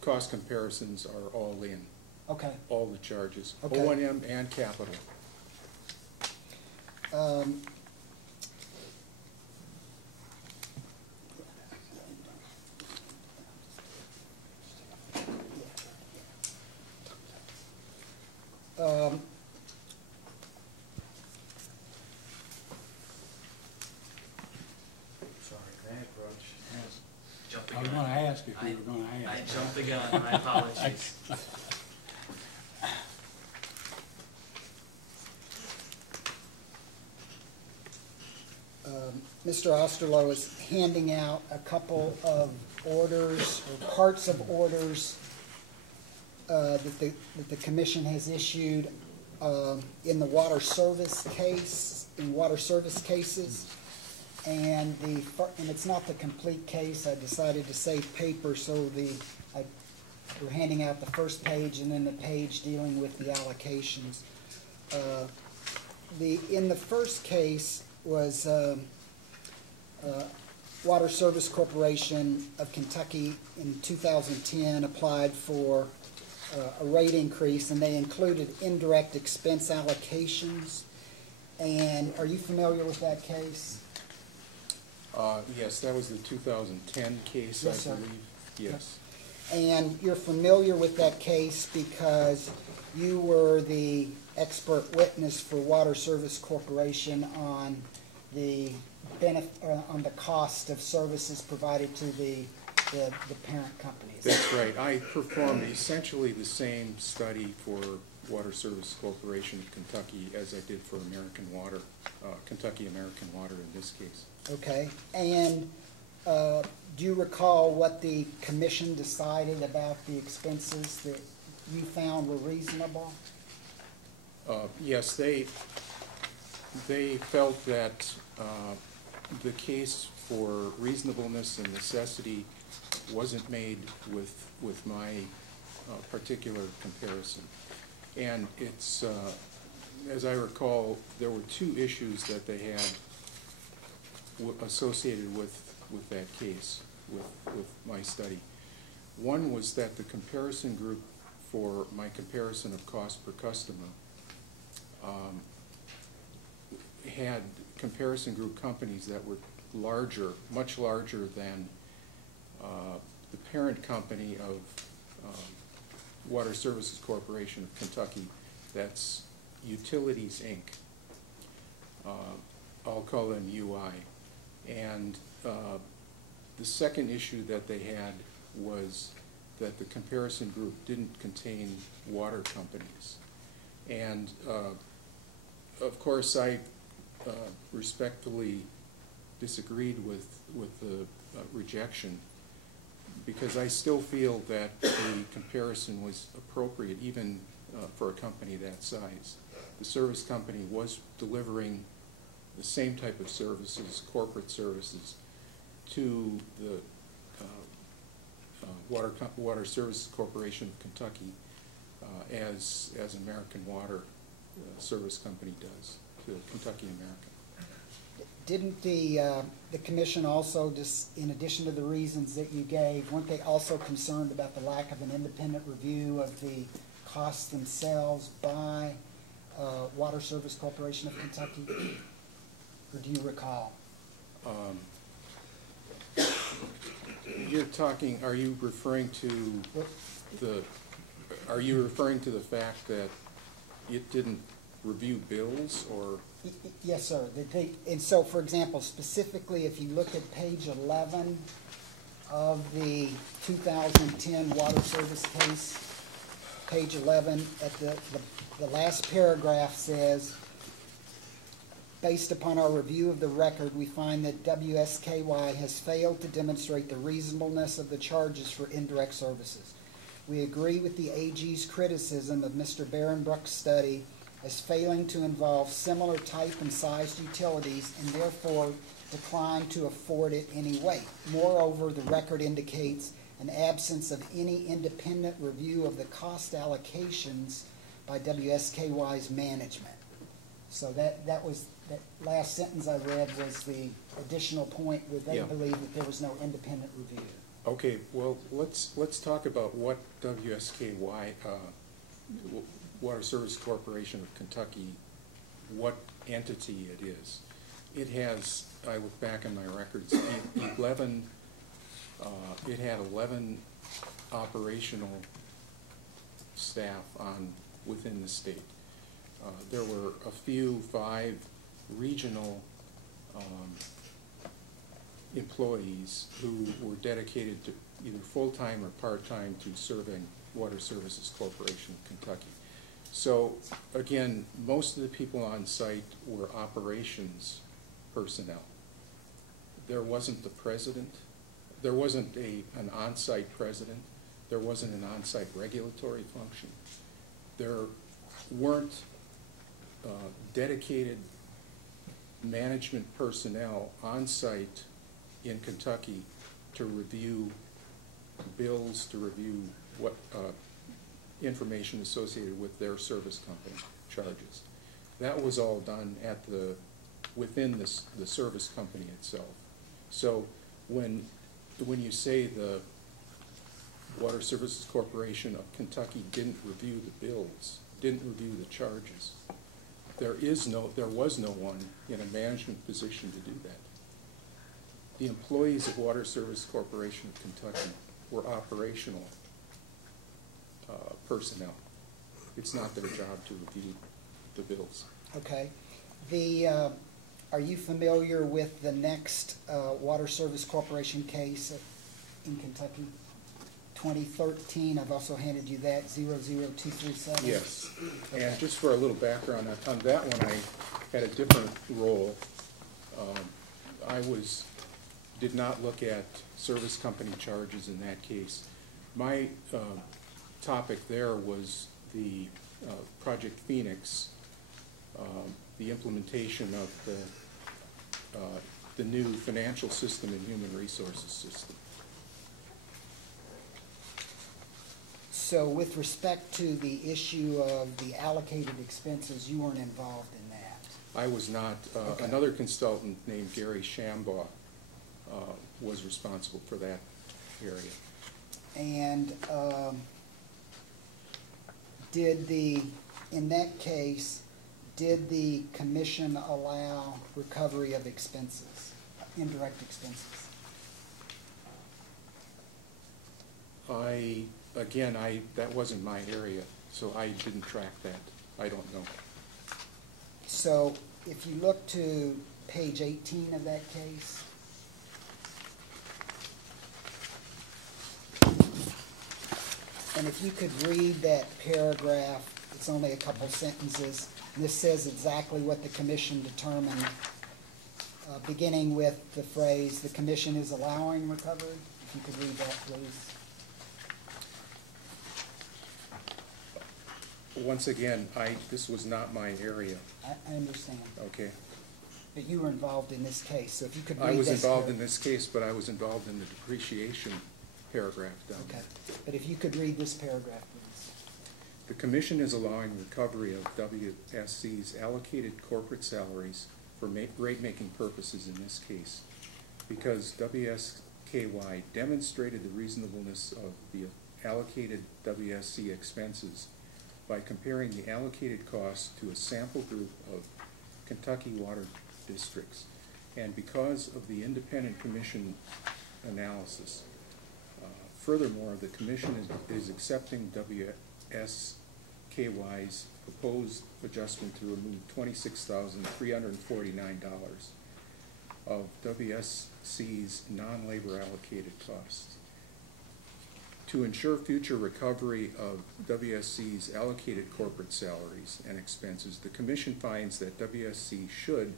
cost comparisons are all in. Okay. All the charges, Okay. O&M and capital. Sorry, Grant Roach. I was gonna ask if you were gonna ask. I jumped the gun, my apologies. Mr. Osterloh is handing out a couple of orders or parts of orders that the commission has issued in the water service case, in water service cases. And it's not the complete case. I decided to save paper, so we're handing out the first page and then the page dealing with the allocations. In the first case was Water Service Corporation of Kentucky in 2010 applied for a rate increase, and they included indirect expense allocations. And are you familiar with that case? Yes, that was the 2010 case, Yes, I sir. believe. Yes. And you're familiar with that case because you were the expert witness for Water Service Corporation on the on the cost of services provided to the parent companies. That's right. I performed essentially the same study for Water Service Corporation of Kentucky as I did for American Water, Kentucky American Water in this case. Okay. And do you recall what the commission decided about the expenses that you found were reasonable? Yes, they felt that the case for reasonableness and necessity wasn't made with my particular comparison. And it's, as I recall, there were two issues that they had associated with that case, with my study. One was that the comparison group for my comparison of cost per customer had comparison group companies that were larger, much larger than the parent company of Water Services Corporation of Kentucky. That's Utilities, Inc. I'll call them UI. And the second issue that they had was that the comparison group didn't contain water companies. And of course, I respectfully disagreed with the rejection, because I still feel that the comparison was appropriate even for a company that size. The service company was delivering the same type of services, corporate services, to the Water Services Corporation of Kentucky as American Water Service Company does to Kentucky American. Didn't the commission also, just in addition to the reasons that you gave, weren't they also concerned about the lack of an independent review of the costs themselves by Water Service Corporation of Kentucky? Or do you recall? You're talking, are you referring to the fact that it didn't review bills, or? Yes, sir. And so, for example, specifically, if you look at page 11 of the 2010 water service case, page 11, at the last paragraph says, Based upon our review of the record, we find that WSKY has failed to demonstrate the reasonableness of the charges for indirect services. We agree with the AG's criticism of Mr. Barenbrook's study as failing to involve similar type and sized utilities and therefore decline to afford it any weight. Moreover, the record indicates an absence of any independent review of the cost allocations by WSKY's management. So that last sentence I read was the additional point where they believe that there was no independent review. Okay, well, let's talk about what WSKY, Water Service Corporation of Kentucky, what entity it is. It has, I look back in my records, 11, it had 11 operational staff within the state. There were a few, 5 regional employees who were dedicated to either full-time or part-time to serving Water Services Corporation of Kentucky. So again, most of the people on site were operations personnel. There wasn't the president. There wasn't an on-site president. There wasn't an on-site regulatory function. There weren't dedicated management personnel on site in Kentucky to review bills, to review what information associated with their service company charges. That was all done within the service company itself. So when you say the Water Services Corporation of Kentucky didn't review the bills, didn't review the charges, there was no one in a management position to do that. The employees of Water Service Corporation of Kentucky were operational personnel. It's not their job to review the bills. Okay. Are you familiar with the next Water Service Corporation case in Kentucky? 2013, I've also handed you that, 00237. Yes, and just for a little background, on that one I had a different role. I did not look at service company charges in that case. My topic there was the Project Phoenix, the implementation of the new financial system and human resources system. So with respect to the issue of the allocated expenses, you weren't involved in that? I was not. Okay. Another consultant named Gary Shambaugh was responsible for that area. And in that case, did the commission allow recovery of expenses, indirect expenses? That wasn't my area, so I didn't track that. I don't know. So if you look to page 18 of that case, and if you could read that paragraph, it's only a couple sentences, and this says exactly what the commission determined, beginning with the phrase, "The commission is allowing recovery." If you could read that, please. Once again, this was not my area. I understand. Okay. But you were involved in this case, so if you could read I was this involved in this case, but I was involved in the depreciation paragraph down there. Okay. But if you could read this paragraph, please. The commission is allowing recovery of WSC's allocated corporate salaries for rate-making purposes in this case because WSKY demonstrated the reasonableness of the allocated WSC expenses by comparing the allocated costs to a sample group of Kentucky water districts. And because of the independent commission analysis, furthermore, the commission is accepting WSKY's proposed adjustment to remove $26,349 of WSC's non-labor allocated costs. To ensure future recovery of WSC's allocated corporate salaries and expenses, the commission finds that WSC should,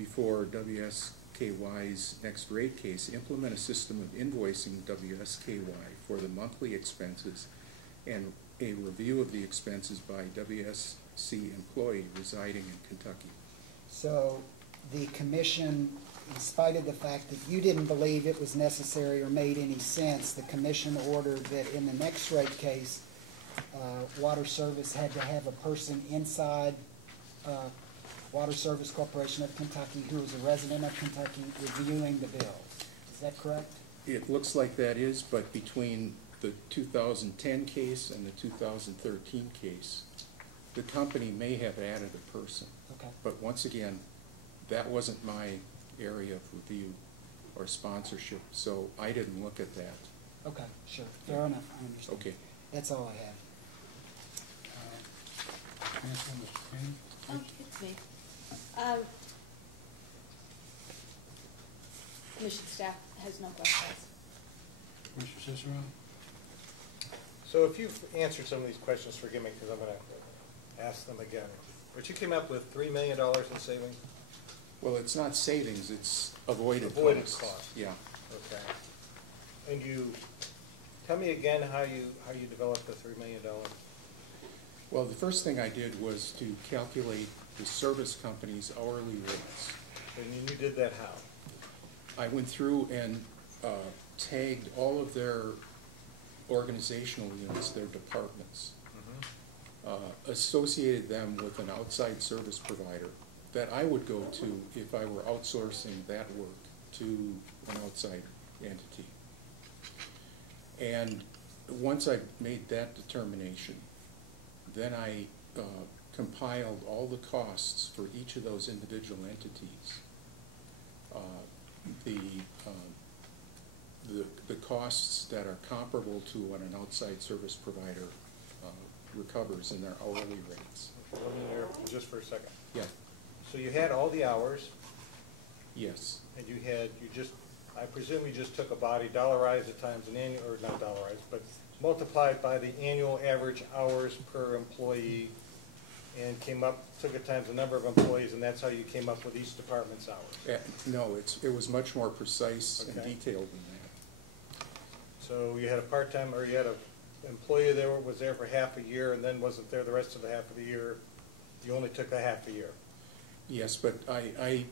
before WSKY's next rate case, implement a system of invoicing WSKY for the monthly expenses and a review of the expenses by WSC employee residing in Kentucky. So the commission, in spite of the fact that you didn't believe it was necessary or made any sense, the commission ordered that in the next rate case, Water Service had to have a person inside Water Service Corporation of Kentucky who was a resident of Kentucky reviewing the bills. Is that correct? It looks like that is, but between the 2010 case and the 2013 case, the company may have added a person. Okay. But once again, that wasn't my area of review or sponsorship, so I didn't look at that. Okay, sure. Fair enough. I understand. Okay. That's all I have. It's me. Commission staff has no questions. Commissioner Cicero? So if you've answered some of these questions, forgive me because I'm going to ask them again. But you came up with $3 million in savings? Well, it's not savings, it's avoided costs. Yeah. Okay. And you, tell me again how you developed the $3 million? Well, the first thing I did was to calculate the service company's hourly rates. And you did that how? I went through and tagged all of their organizational units, their departments, associated them with an outside service provider that I would go to if I were outsourcing that work to an outside entity. And once I made that determination, then I compiled all the costs for each of those individual entities. The costs that are comparable to what an outside service provider recovers in their hourly rates. Let me interrupt just for a second. Yeah. So you had all the hours? Yes. And I presume you just took a body, dollarized it times an annual, or not dollarized, but multiplied by the annual average hours per employee and took it times the number of employees, and that's how you came up with each department's hours? No, it was much more precise and Okay. detailed than that. So you had a part-time, or you had an employee that was there for half a year and then wasn't there the rest of the half of the year. You only took a half a year. Yes, but I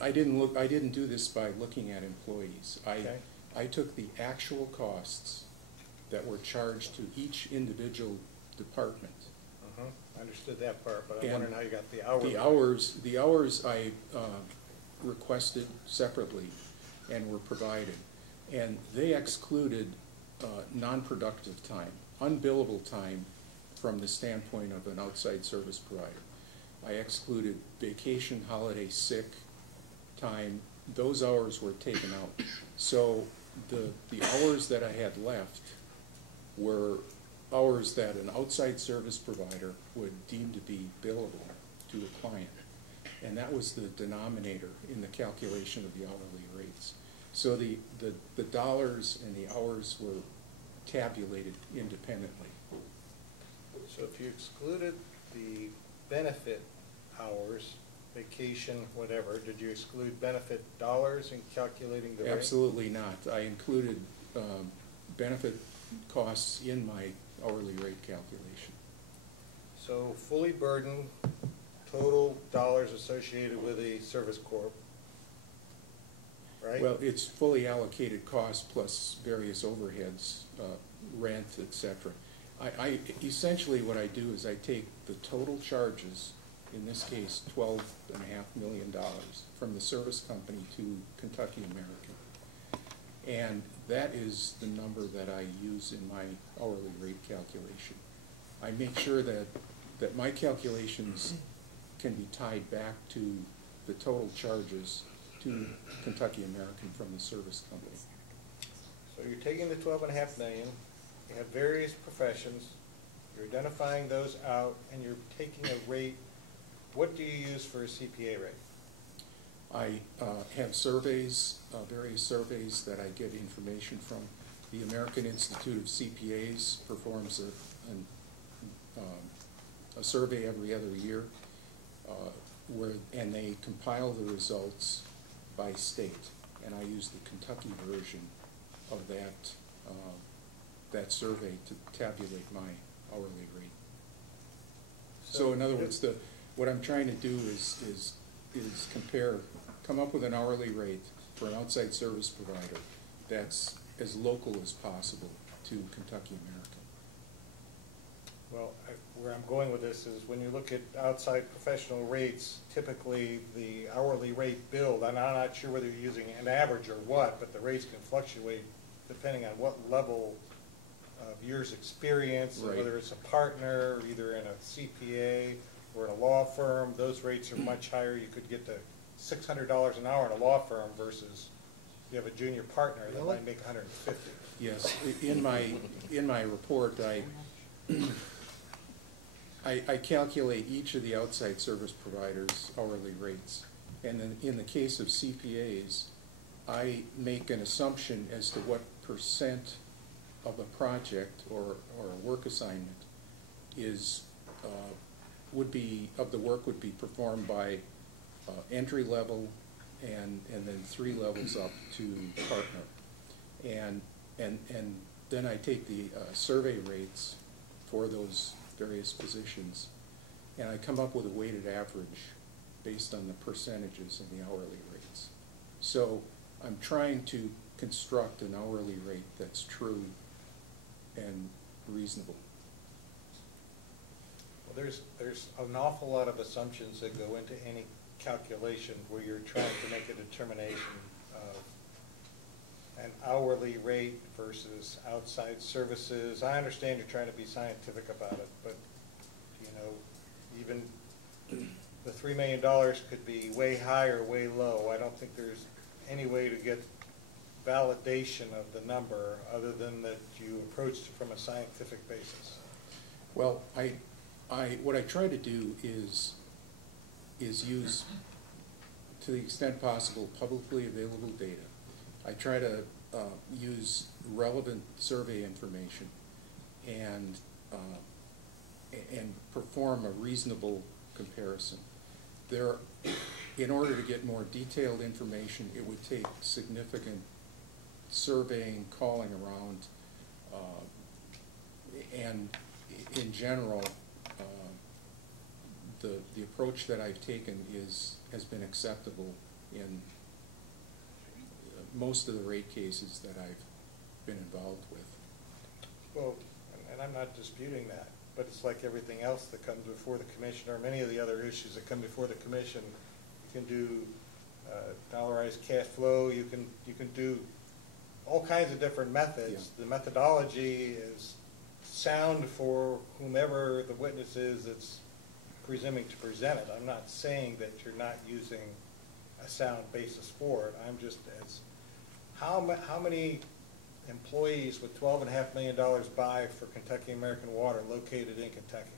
didn't do this by looking at employees. Okay. I took the actual costs that were charged to each individual department. I understood that part, but I'm And wondering how you got the hours. The hours I requested separately and were provided. And they excluded non-productive time, unbillable time from the standpoint of an outside service provider. I excluded vacation, holiday, sick time. Those hours were taken out. So the hours that I had left were hours that an outside service provider would deem to be billable to a client. And that was the denominator in the calculation of the hourly rates. So the dollars and the hours were tabulated independently. So if you excluded the benefit hours, vacation, whatever, did you exclude benefit dollars in calculating the rate? Absolutely not. I included benefit costs in my hourly rate calculation. So fully burdened, total dollars associated with a service corp, right? Well, it's fully allocated cost plus various overheads, rent, etc. Essentially what I do is I take the total charges, in this case $12.5 million, from the service company to Kentucky American. And that is the number that I use in my hourly rate calculation. I make sure that my calculations can be tied back to the total charges to Kentucky American from the service company. So you're taking the $12.5 million, you have various professions, you're identifying those out, and you're taking a rate. What do you use for a CPA rate? I have surveys, various surveys that I get information from. The American Institute of CPAs performs a survey every other year. and they compile the results by state, and I use the Kentucky version of that survey to tabulate my hourly rate. So in other words, what I'm trying to do is come up with an hourly rate for an outside service provider that's as local as possible to Kentucky American. Well, where I'm going with this is when you look at outside professional rates, typically the hourly rate billed, and I'm not sure whether you're using an average or what, but the rates can fluctuate depending on what level of years experience, and whether it's a partner, either in a CPA or in a law firm. Those rates are much higher. You could get to $600 an hour in a law firm versus you have a junior partner that might make $150. Yes, in my report, I calculate each of the outside service providers' hourly rates, and then in the case of CPAs, I make an assumption as to what percent of a project or a work assignment would be performed by entry level and then 3 levels up to partner, and then I take the survey rates for those various positions, and I come up with a weighted average based on the percentages of the hourly rates. So I'm trying to construct an hourly rate that's true and reasonable. Well, there's an awful lot of assumptions that go into any calculation where you're trying to make a determination of an hourly rate versus outside services. I understand you're trying to be scientific about it, but you know, even the $3 million could be way high or way low. I don't think there's any way to get validation of the number other than that you approached it from a scientific basis. Well, what I try to do is use, to the extent possible, publicly available data. I try to use relevant survey information and perform a reasonable comparison. In order to get more detailed information, it would take significant surveying, calling around, and in general, the approach that I've taken has been acceptable in most of the rate cases that I've been involved with. Well, and I'm not disputing that, but it's like everything else that comes before the commission, or many of the other issues that come before the commission. You can do dollarized cash flow. You can do all kinds of different methods. Yeah. The methodology is sound for whomever the witness is that's presuming to present it. I'm not saying that you're not using a sound basis for it. I'm just as how many employees would $12.5 million buy for Kentucky American Water located in Kentucky?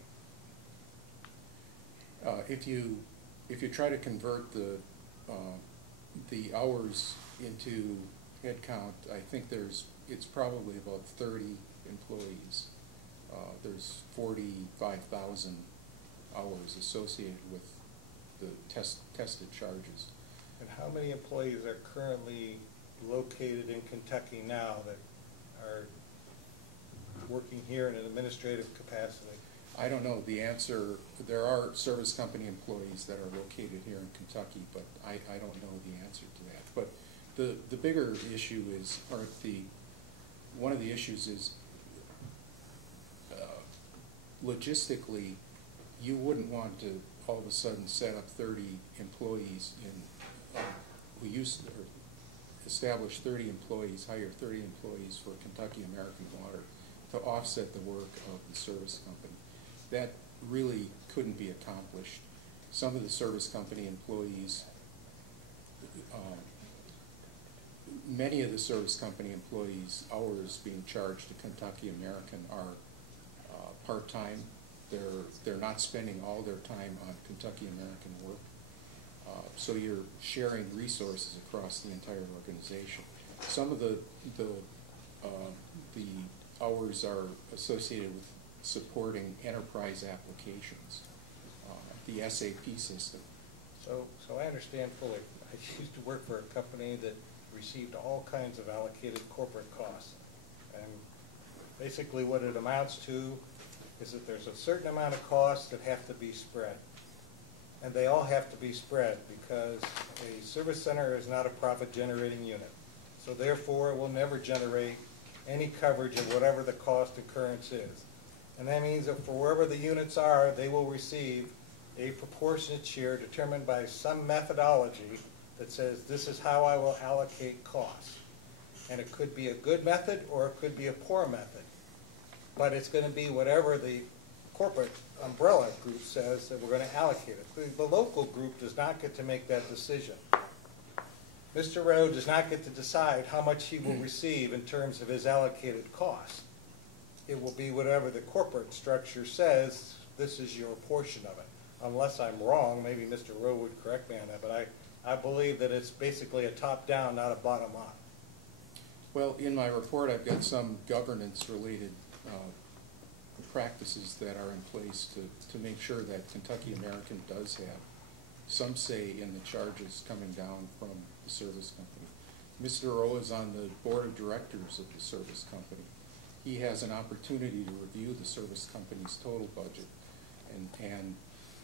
If you try to convert the hours into head count, I think it's probably about 30 employees. There's 45,000 hours associated with the tested charges. And how many employees are currently located in Kentucky now that are working here in an administrative capacity? I don't know the answer. There are service company employees that are located here in Kentucky, but I don't know the answer to that. But the bigger issue is, or one of the issues is, logistically, you wouldn't want to all of a sudden set up 30 employees who used to establish 30 employees, hire 30 employees for Kentucky American Water to offset the work of the service company. That really couldn't be accomplished. Some of the service company employees, many of the service company employees' hours being charged to Kentucky American are part-time. They're not spending all their time on Kentucky American work. So you're sharing resources across the entire organization. Some of the hours are associated with supporting enterprise applications, the SAP system. So I understand fully. I used to work for a company that received all kinds of allocated corporate costs. And basically what it amounts to is that there's a certain amount of costs that have to be spread. And they all have to be spread because a service center is not a profit-generating unit. So therefore, it will never generate any coverage of whatever the cost occurrence is. And that means that for wherever the units are, they will receive a proportionate share determined by some methodology that says this is how I will allocate costs. And it could be a good method or it could be a poor method. But it's going to be whatever the corporate umbrella group says that we're going to allocate it. The local group does not get to make that decision. Mr. Rowe does not get to decide how much he will receive in terms of his allocated costs. It will be whatever the corporate structure says, this is your portion of it. Unless I'm wrong, maybe Mr. Rowe would correct me on that, but I believe that it's basically a top-down, not a bottom-up. Well, in my report, I've got some governance-related practices that are in place to make sure that Kentucky American does have some say in the charges coming down from the service company. Mr. Rowe is on the board of directors of the service company. He has an opportunity to review the service company's total budget and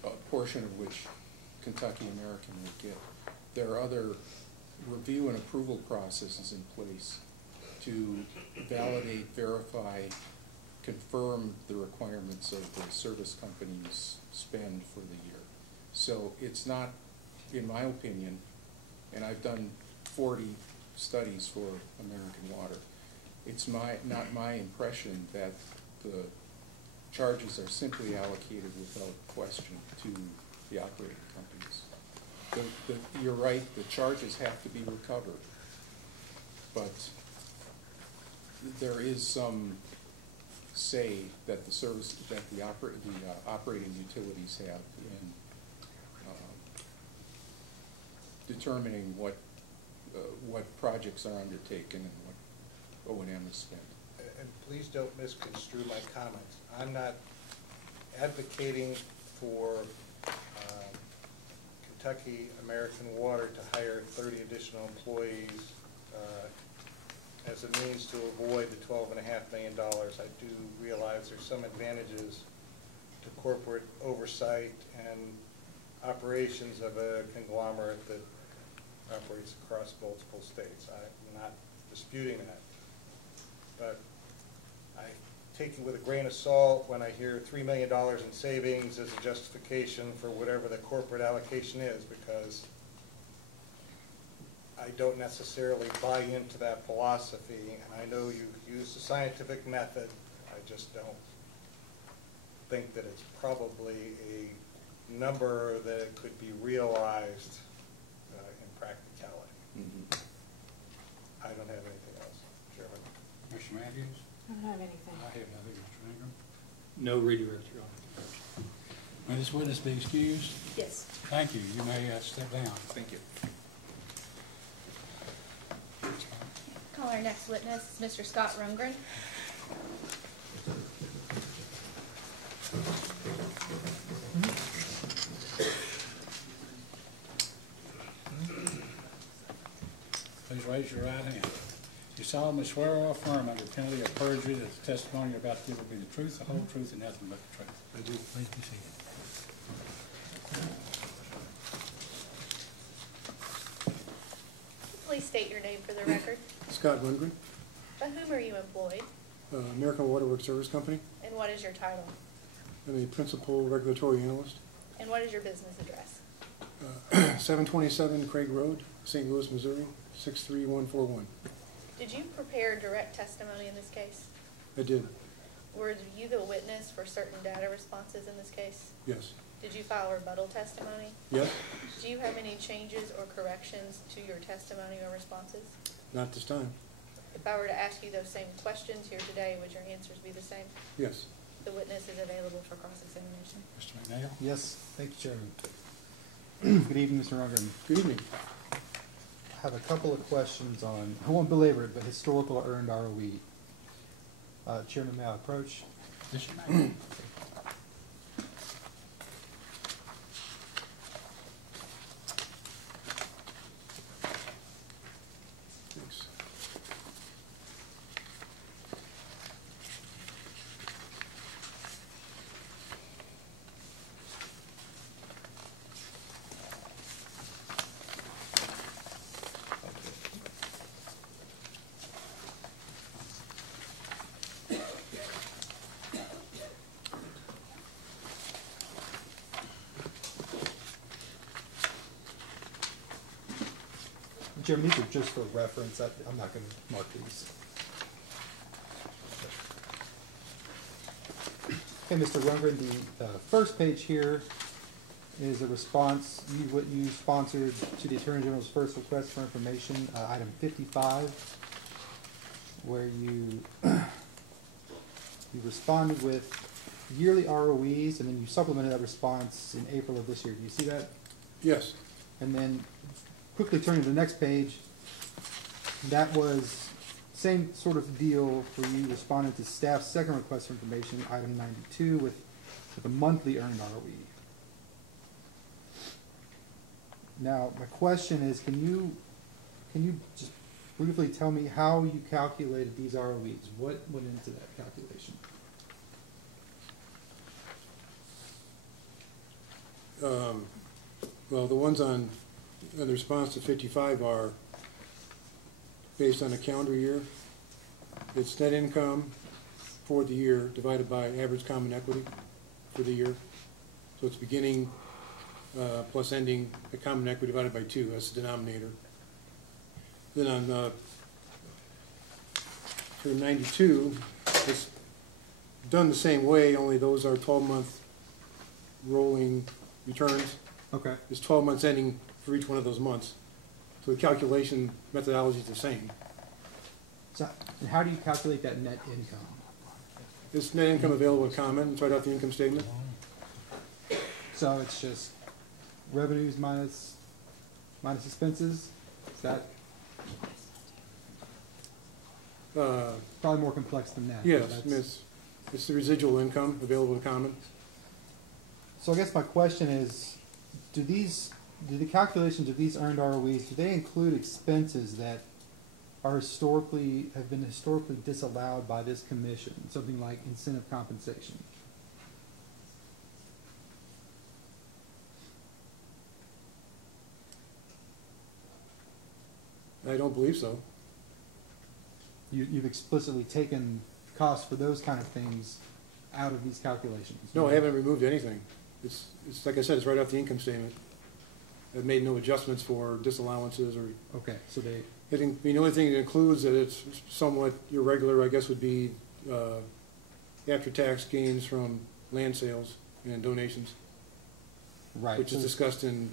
a portion of which Kentucky American would get. There are other review and approval processes in place to validate, verify, confirm the requirements of the service company's spend for the year. So it's not, in my opinion, and I've done 40 studies for American Water, it's not my impression that the charges are simply allocated without question to the operating companies. You're right, the charges have to be recovered, but there is some say that the operating utilities have in determining what projects are undertaken and what O&M is spent. And please don't misconstrue my comments. I'm not advocating for Kentucky American Water to hire 30 additional employees as a means to avoid the $12.5 million. I do realize there's some advantages to corporate oversight and operations of a conglomerate that operates across multiple states. I'm not disputing that. But I take it with a grain of salt when I hear $3 million in savings as a justification for whatever the corporate allocation is, because I don't necessarily buy into that philosophy. And I know you use the scientific method. I just don't think that it's probably a number that could be realized in practicality. Mm-hmm. I don't have anything else, Chairman. Mr. Matthews? I don't have anything. I have nothing, Mr. Ingram. No redirect, Your Honor. May this witness be excused? Yes. Thank you. You may step down. Thank you. Call our next witness, Mr. Scott Rundgren. Please raise your right hand. You solemnly swear or affirm under penalty of perjury that the testimony you're about to give will be the truth, the whole truth, and nothing but the truth. I do. Please be seated. Please state your name for the record. Scott Lundgren, By whom are you employed, American Water Works Service Company. and what is your title? I'm a principal regulatory analyst. And what is your business address? 727 Craig Road, St. Louis, Missouri, 63141. Did you prepare direct testimony in this case? I did, Were you the witness for certain data responses in this case? yes. Did you file rebuttal testimony? Yes, Do you have any changes or corrections to your testimony or responses? not this time. If I were to ask you those same questions here today, would your answers be the same? Yes. The witness is available for cross-examination. Mr. McNeil? Yes, thank you, Chairman. Good evening, Mr. Rundgren. Good evening. I have a couple of questions on, I won't belabor it, but historical earned ROE. Chairman, may I approach? Yes, you may. Chairman, these are just for reference. I'm not going to mark these. Okay, Mr. Rundgren, the first page here is a response what you sponsored to the Attorney General's first request for information, item 55, where you you responded with yearly ROEs, and then you supplemented that response in April of this year. Do you see that? Yes. And then quickly turning to the next page, that was same sort of deal where you responded to staff's second request for information, item 92, with a monthly earned ROE. Now, my question is, can you just briefly tell me how you calculated these ROEs? What went into that calculation? Well, the ones on the response to 55 are based on a calendar year. It's net income for the year divided by average common equity for the year. So it's beginning plus ending the common equity divided by 2. That's the denominator. Then on for 92, it's done the same way, only those are 12-month rolling returns. Okay. It's 12 months ending for each one of those months. So the calculation methodology is the same. So, and how do you calculate that net income? It's net income available to comment. It's right off the income statement. So it's just revenues minus expenses? Is that probably more complex than that? Yes, it's the residual income available to comment. So I guess my question is, do the calculations of these earned ROEs, do they include expenses that have been historically disallowed by this commission, something like incentive compensation? I don't believe so. You've explicitly taken costs for those kind of things out of these calculations? No, I haven't removed anything. It's like I said, it's right off the income statement. I've made no adjustments for disallowances or. Okay, so they. The only thing it includes that it's somewhat irregular, I guess, would be after-tax gains from land sales and donations. Right. Which is discussed in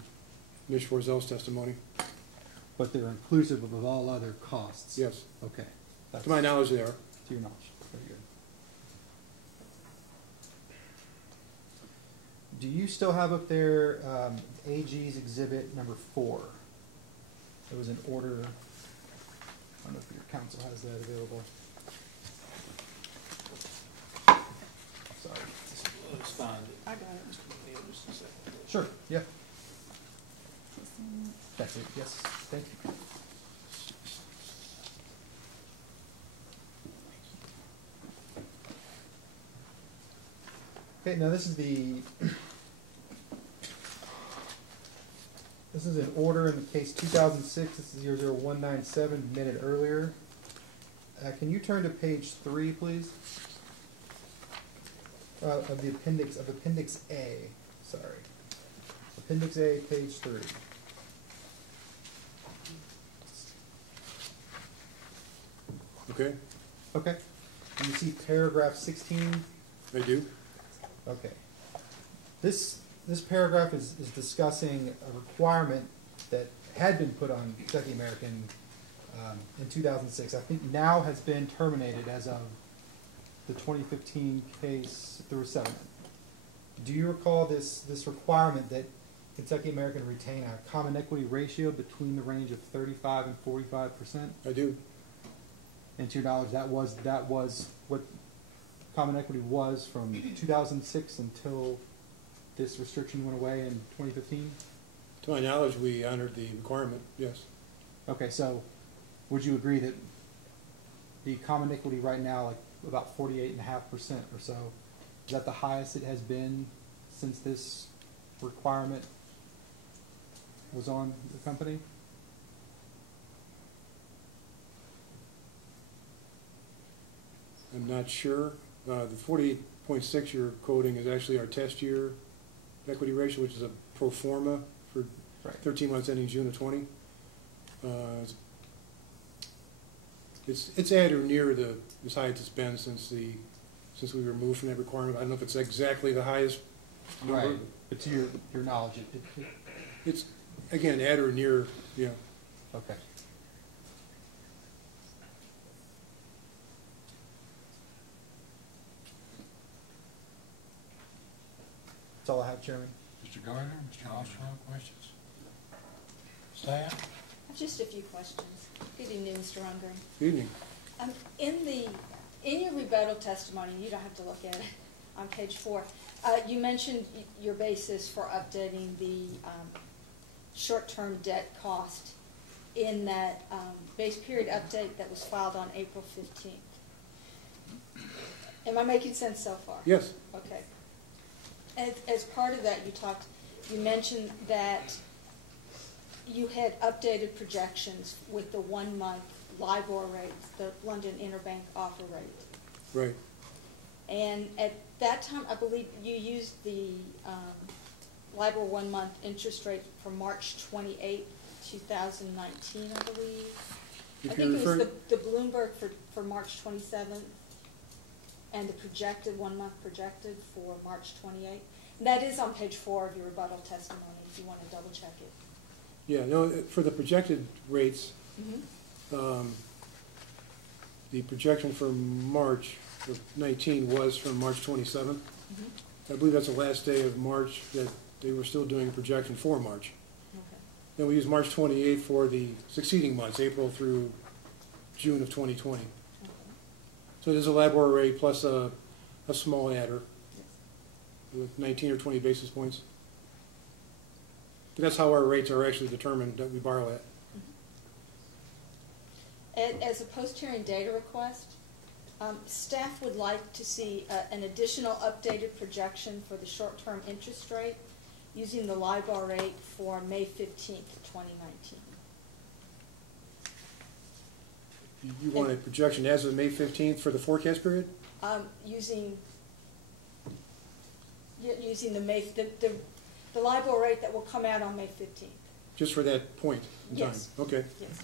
Ms. Forzel's testimony. But they're inclusive of all other costs? Yes. Okay. To my knowledge, they are. To your knowledge. Very good. Do you still have up there AG's exhibit number 4? There was an order. I don't know if your counsel has that available. Sorry. It's fine. I got it. Just a second. Sure, yeah. That's it, yes. Thank you. Okay, now this is an order in the case 2006. This is 00197, minute earlier. Can you turn to page 3, please? Of the appendix A. Sorry, Appendix A, page 3. Okay. Okay. And you see paragraph 16? I do. Okay. This paragraph is discussing a requirement that had been put on Kentucky American in 2006. I think now has been terminated as of the 2015 case through settlement. Do you recall this requirement that Kentucky American retain a common equity ratio between the range of 35 and 45%? I do. And to your knowledge, that was what common equity was from 2006 until this restriction went away in 2015? To my knowledge, we honored the requirement, yes. Okay, so would you agree that the common equity right now, like about 48.5% or so, is that the highest it has been since this requirement was on the company? I'm not sure. The 48.6 you're quoting is actually our test year equity ratio, which is a pro forma for 13 months ending June of 20. It's at or near as high as it's been since we were moved from that requirement. I don't know if it's exactly the highest number. Right. But to your knowledge, It's, again, at or near, yeah. Okay. That's all I have, Chairman. Mr. Gardner, Mr. Armstrong, questions? Staff? Just a few questions. Good evening, Mr. Rundgren. Good evening. In your rebuttal testimony, you don't have to look at it, on page 4, you mentioned your basis for updating the short-term debt cost in that base period update that was filed on April 15th. Am I making sense so far? Yes. Okay. As part of that, you mentioned that you had updated projections with the 1-month LIBOR rate, the London Interbank Offer Rate. Right. And at that time, I believe you used the LIBOR 1-month interest rate for March 28, 2019, I believe. I think it was the Bloomberg for March 27th and the projected 1-month projected for March 28. That is on page 4 of your rebuttal testimony if you want to double check it. Yeah, no, for the projected rates, the projection for March of 19 was from March 27th. I believe that's the last day of March that they were still doing a projection for March. Okay. Then we used March 28th for the succeeding months, April through June of 2020. Okay. So there's a LIBOR rate plus a small adder with 19 or 20 basis points. But that's how our rates are actually determined that we borrow at. As a post-hearing data request, staff would like to see an additional updated projection for the short-term interest rate using the LIBOR rate for May 15th, 2019. You want a projection as of May 15th for the forecast period? Using the LIBOR rate that will come out on May 15th. Just for that point in time? Yes. Okay. Yes.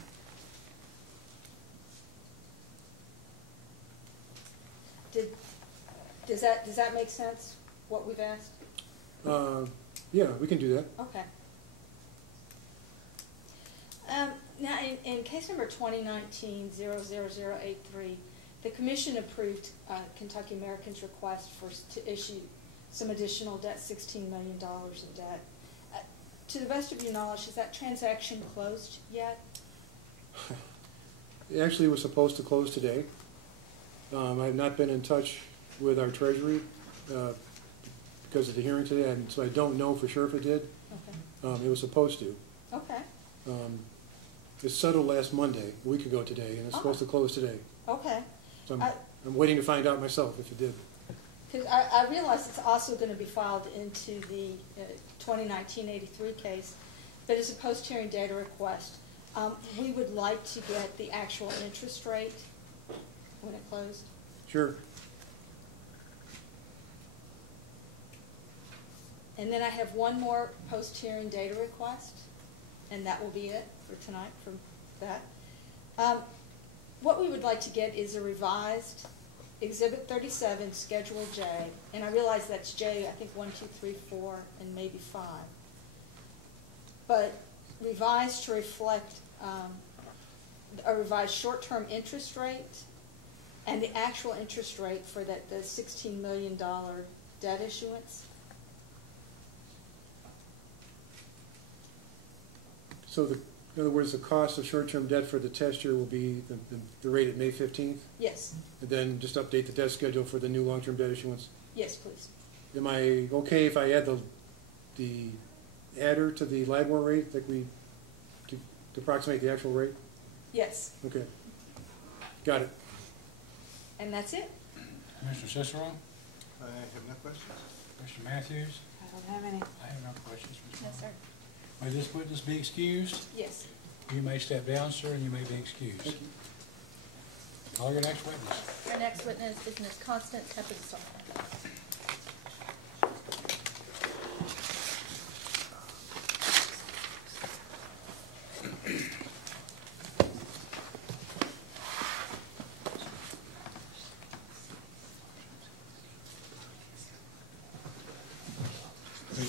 Does that make sense, what we've asked? Yeah, we can do that. Okay. Now, in case number 2019-00083, the Commission approved Kentucky American's request to issue some additional debt, $16 million in debt. To the best of your knowledge, has that transaction closed yet? It actually was supposed to close today. I have not been in touch with our Treasury because of the hearing today, and so I don't know for sure if it did. Okay. It was supposed to. Okay. It settled last Monday, a week ago today, and it's supposed to close today. Okay. So I'm waiting to find out myself if it did. Because I realize it's also going to be filed into the 2019-83 case, but as a post-hearing data request, we would like to get the actual interest rate when it closed. Sure. And then I have one more post-hearing data request, and that will be it for tonight for that. What we would like to get is a revised Exhibit 37, Schedule J, and I realize that's J, I think 1, 2, 3, 4, and maybe 5. But revised to reflect a revised short-term interest rate and the actual interest rate for the $16 million debt issuance. So in other words, the cost of short-term debt for the test year will be the rate at May 15th? Yes. And then just update the debt schedule for the new long-term debt issuance? Yes, please. Am I okay if I add the adder to the LIBOR rate to approximate the actual rate? Yes. Okay. Got it. And that's it. Mr. Cicero? I have no questions. Mr. Matthews? I don't have any. I have no questions, Ms. Yes, sir. May this witness be excused? Yes. You may step down, sir, and you may be excused. Call your next witness. Our next witness is Ms. Constance Heppenstall.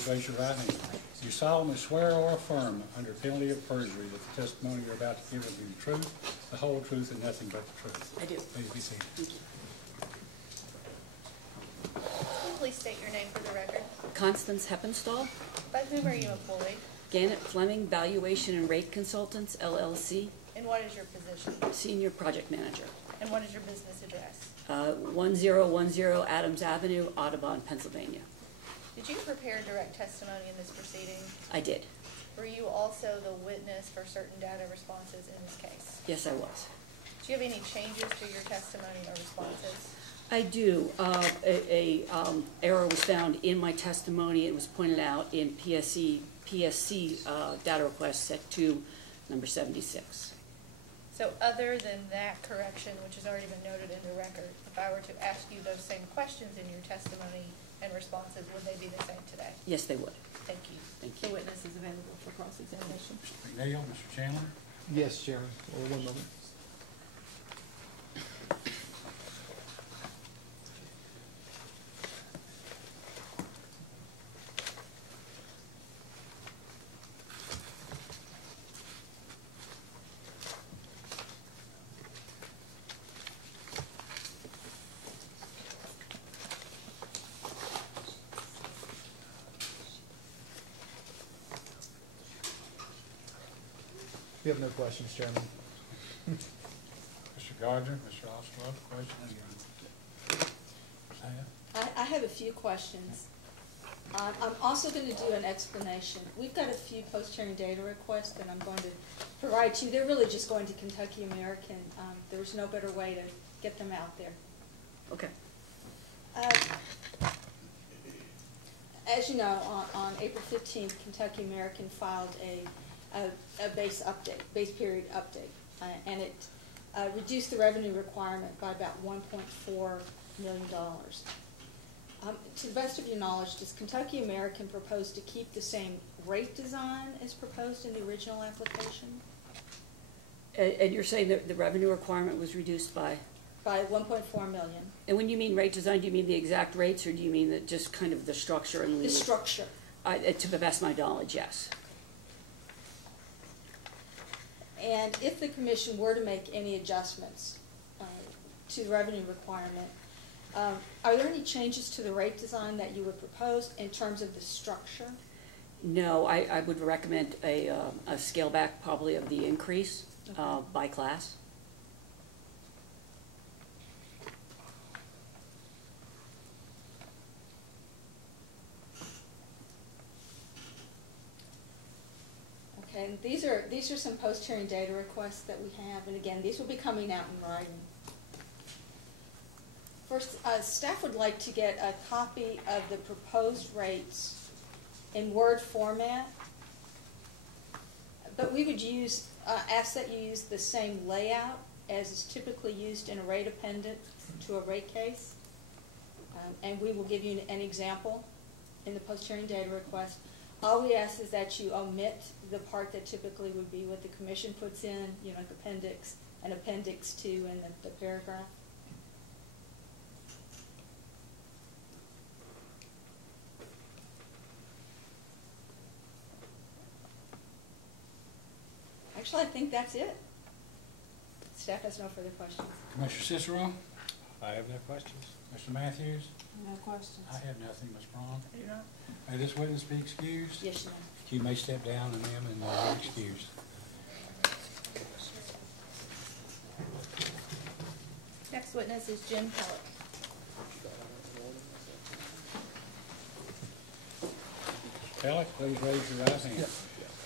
raise your right hand. Do you solemnly swear or affirm under penalty of perjury that the testimony you're about to give will be the truth, the whole truth, and nothing but the truth? I do. Please be seated. Thank you. Can you please state your name for the record? Constance Heppenstall, By whom are you employed? Gannett Fleming Valuation and Rate Consultants, LLC, And what is your position? Senior Project Manager. And what is your business address? 1010 Adams Avenue, Audubon, Pennsylvania. Did you prepare direct testimony in this proceeding? I did. Were you also the witness for certain data responses in this case? Yes, I was. Do you have any changes to your testimony or responses? I do. Error was found in my testimony. It was pointed out in PSC data request set 2, number 76. So other than that correction, which has already been noted in the record, if I were to ask you those same questions in your testimony and responses, would they be the same today? Yes, they would. Thank you. Thank you. The witness is available for cross-examination. Mr. McNeil, Mr. Chandler? Yes, Chairman. One moment. We have no questions, Chairman. Mr. Gardner, Mr. Ostrov, questions? I have a few questions. I'm also going to do an explanation. We've got a few post-hearing data requests that I'm going to provide to you. They're really just going to Kentucky American. There's no better way to get them out there. Okay. As you know, on April 15th, Kentucky American filed a base period update, and it reduced the revenue requirement by about $1.4 million. To the best of your knowledge, does Kentucky American propose to keep the same rate design as proposed in the original application? And you're saying that the revenue requirement was reduced by? By $1.4 million. And when you mean rate design, do you mean the exact rates, or do you mean that just kind of the structure? And The structure. To the best of my knowledge, yes. And if the commission were to make any adjustments to the revenue requirement, are there any changes to the rate design that you would propose in terms of the structure? No, I would recommend a scale back probably of the increase by class. Okay, and these are some post-hearing data requests that we have, and again, these will be coming out in writing. First, staff would like to get a copy of the proposed rates in Word format, but we would ask that you use the same layout as is typically used in a rate appendix to a rate case, and we will give you an example in the post-hearing data request. All we ask is that you omit the part that typically would be what the commission puts in, like appendix and appendix 2 in the paragraph. Actually, I think that's it. Staff has no further questions. Commissioner Cicero? I have no questions. Mr. Matthews? No questions. I have nothing, Ms. Braun. I do not. May this witness be excused? Yes, ma'am. You may step down and them and be excused. Next witness is Jim Pellick. Pellick, please raise your right hand.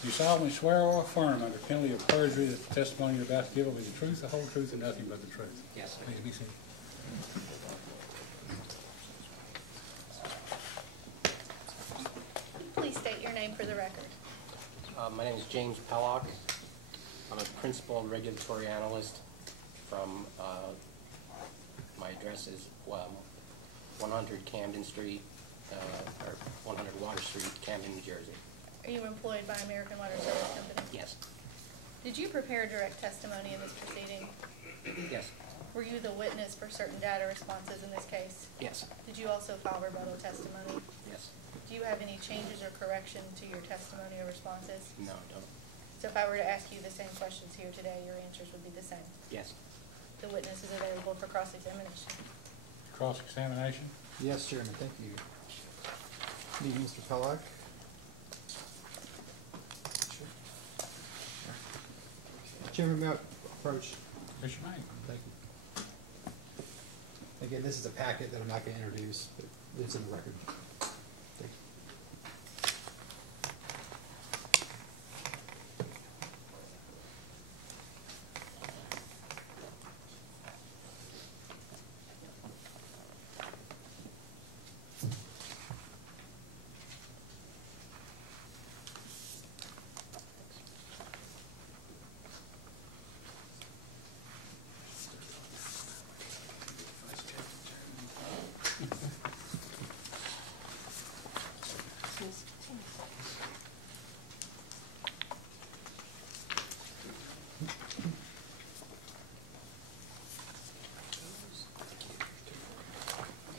Do you solemnly swear or affirm under penalty of perjury that the testimony you're about to give will be the truth, the whole truth, and nothing but the truth? Yes. Please be seated. Please state your name for the record. My name is James Pellock. I'm a principal regulatory analyst from, my address is 100 Camden Street, or 100 Water Street, Camden, New Jersey. Are you employed by American Water Service Company? Yes. Did you prepare direct testimony in this proceeding? Yes. Were you the witness for certain data responses in this case? Yes. Did Did you also file rebuttal testimony? Yes. Do you have any changes or correction to your testimony or responses? No, I don't. So if I were to ask you the same questions here today, your answers would be the same? Yes. The witness is available for cross-examination. Cross-examination? Yes, Chairman, thank you. Need Mr. Pollack? Chairman, may I approach? Yes, you may. Thank you. Again, this is a packet that I'm not going to introduce, but it's in the record. Thank you.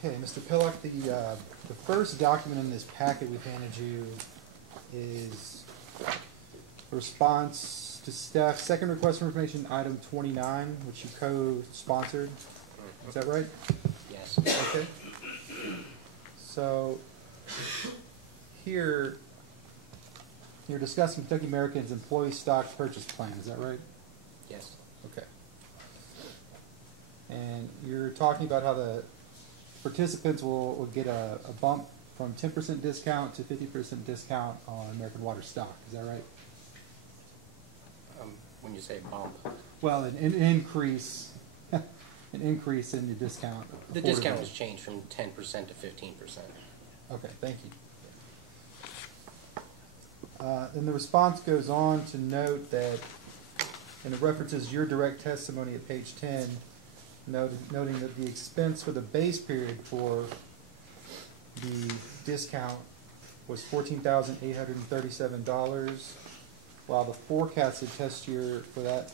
Okay, Mr. Pillock, the first document in this packet we've handed you is a response to staff's second request for information, item 29, which you co-sponsored. Is that right? Yes. Okay. So here you're discussing Kentucky American's employee stock purchase plan. Is that right? Yes. Okay. And you're talking about how the participants will get a bump from 10% discount to 50% discount on American Water stock. Is that right? When you say bump? Well, an increase, an increase in the discount. The discount was changed from 10% to 15%. Okay, thank you. Then the response goes on to note that, and it references your direct testimony at page 10, noting that the expense for the base period for the discount was $14,837, while the forecasted test year for that,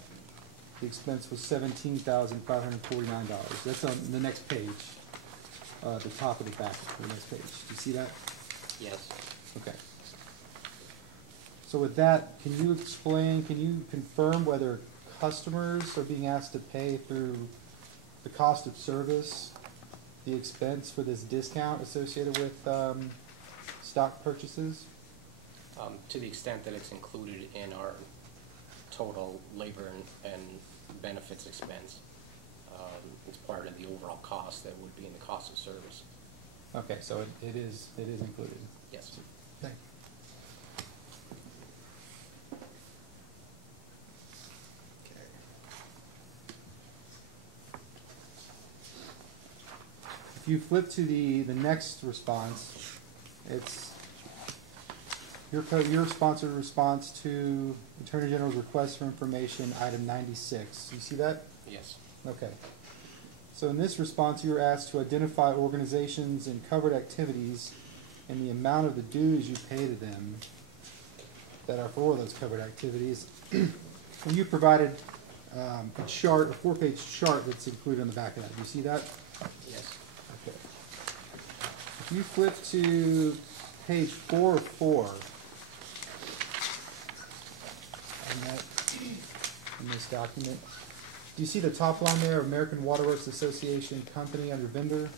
the expense was $17,549. That's on the next page, the top of the back of the next page. Do you see that? Yes. Okay. So with that, can you confirm whether customers are being asked to pay through the cost of service, the expense for this discount associated with stock purchases? To the extent that it's included in our total labor and benefits expense, it's part of the overall cost that would be in the cost of service. Okay, so it is included. Yes. Thank you. If you flip to the next response, it's your sponsored response to Attorney General's request for information, item 96. You see that? Yes. Okay. So in this response, you were asked to identify organizations and covered activities and the amount of the dues you pay to them that are for those covered activities. And you provided a chart, a 4-page chart that's included on the back of that. Do you see that? Yes. Okay. If you flip to page 4 of 4, in this document, do you see the top line there, American Water Works Association Company under vendor?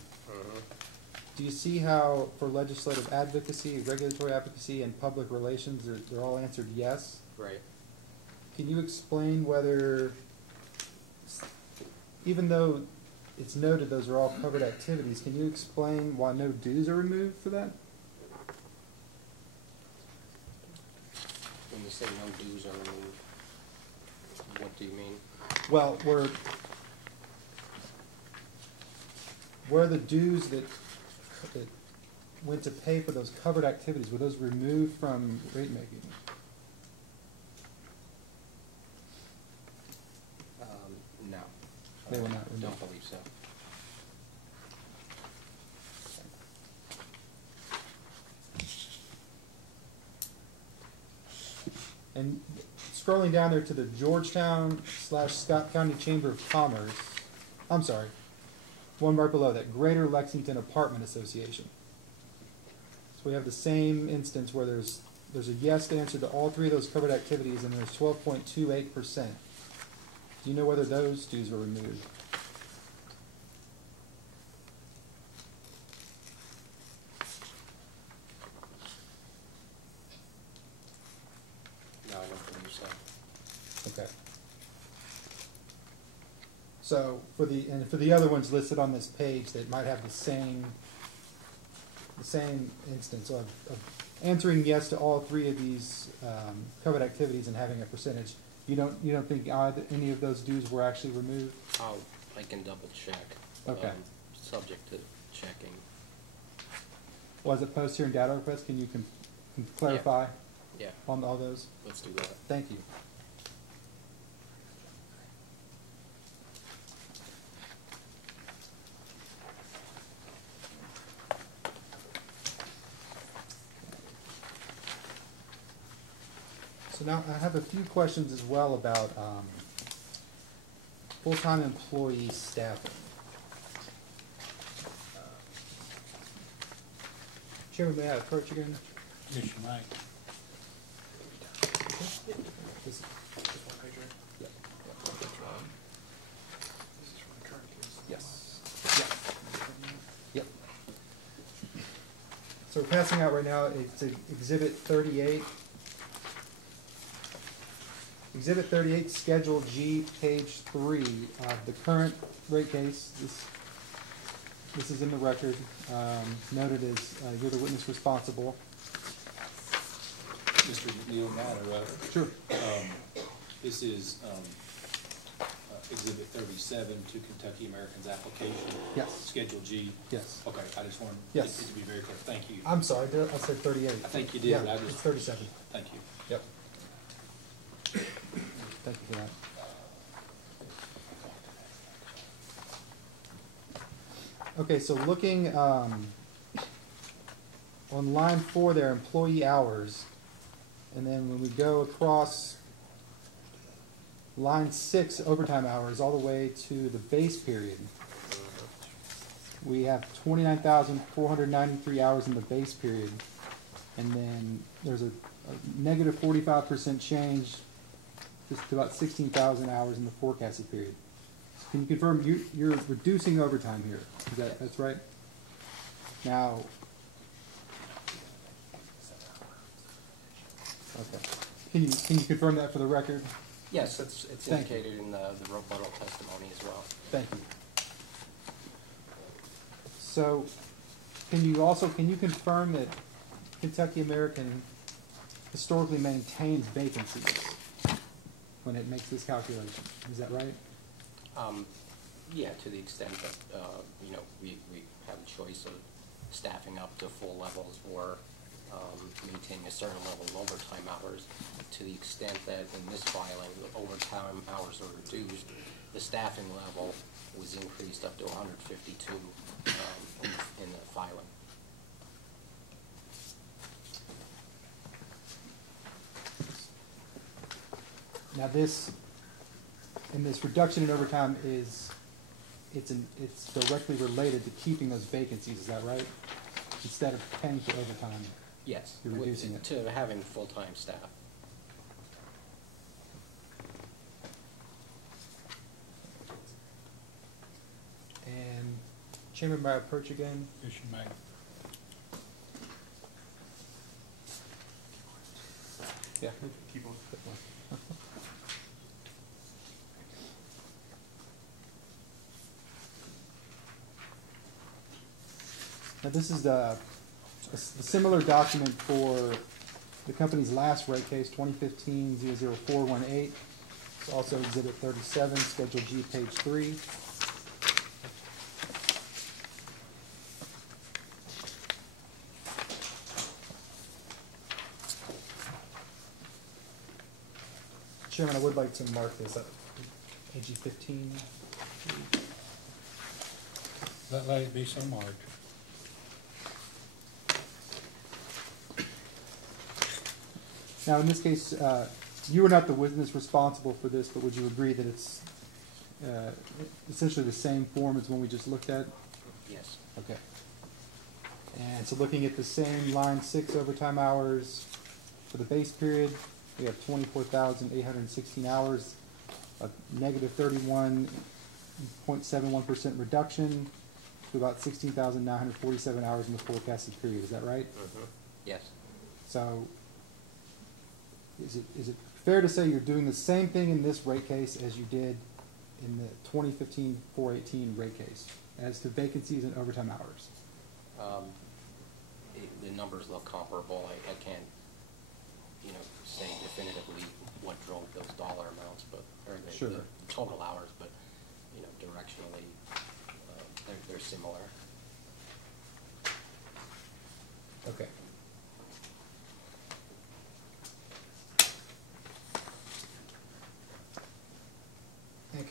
Do you see how for legislative advocacy, regulatory advocacy, and public relations, they're all answered yes? Right. Can you explain whether, even though it's noted those are all covered activities, can you explain why no dues are removed for that? When you say no dues are removed, what do you mean? Well, where the dues that went to pay for those covered activities, were those removed from rate making? No. They were not I removed. don't believe so. And scrolling down there to the Georgetown / Scott County Chamber of Commerce, I'm sorry, one right below that, Greater Lexington Apartment Association. So we have the same instance where there's a yes answer to all three of those covered activities, and there's 12.28%. Do you know whether those dues were removed? No, I don't believe so. Okay. So for the other ones listed on this page that might have the same instance of answering yes to all three of these covered activities and having a percentage, you don't think any of those dues were actually removed? I can double check. Okay. Subject to checking. Was it post hearing data request? Can you clarify? Yeah. On all those? Let's do that. Thank you. So now I have a few questions as well about full-time employee staffing. Chairman, may I approach again? Yes, you may. This- Yes. Yep. So we're passing out right now, it's Exhibit 38. Exhibit 38, Schedule G, page 3, the current rate case. This is in the record, noted as you're the witness responsible. Mr. Neal, may I interrupt? Sure. This is Exhibit 37 to Kentucky American's application. Yes. Schedule G. Yes. Okay, I just wanted Yes. it to be very clear. Thank you. I'm sorry, I said 38. I think you did. Yeah, But I just, it's 37. Thank you. Yep. Thank you for that. Okay, so looking on line 4 there, employee hours, and then when we go across line 6, overtime hours, all the way to the base period, we have 29,493 hours in the base period, and then there's a negative 45% change just to about 16,000 hours in the forecasted period. Can you confirm you're reducing overtime here? That's right? Now, okay. Can you confirm that for the record? Yes, it's Thank you. indicated in the rebuttal testimony as well. Thank you. So, can you confirm that Kentucky American historically maintains vacancies when it makes this calculation? Is that right? Yeah, to the extent that, we have a choice of staffing up to full levels or maintaining a certain level of overtime hours. To the extent that in this filing, the overtime hours are reduced, the staffing level was increased up to 152 in the filing. Now this reduction in overtime it's directly related to keeping those vacancies, is that right? Instead of paying for overtime? Yes. You're reducing it. To having full-time staff. And Chairman, may I approach again? Yes, you may. Yeah. Keyboard. Now this is a similar document for the company's last rate case, 2015-00418. It's also Exhibit 37, Schedule G, page 3. Chairman, I would like to mark this up. AG 15. Let it be so marked. Now, in this case, you were not the witness responsible for this, but would you agree that it's essentially the same form as one we just looked at? Yes. Okay. And so looking at the same line 6 overtime hours for the base period, we have 24,816 hours, a negative 31.71% reduction to about 16,947 hours in the forecasted period. Is that right? Mm-hmm. Yes. So is it fair to say you're doing the same thing in this rate case as you did in the 2015-418 rate case as to vacancies and overtime hours? The numbers look comparable. I can't, say definitively what drove those dollar amounts, but or the total hours, but directionally they're similar. Okay.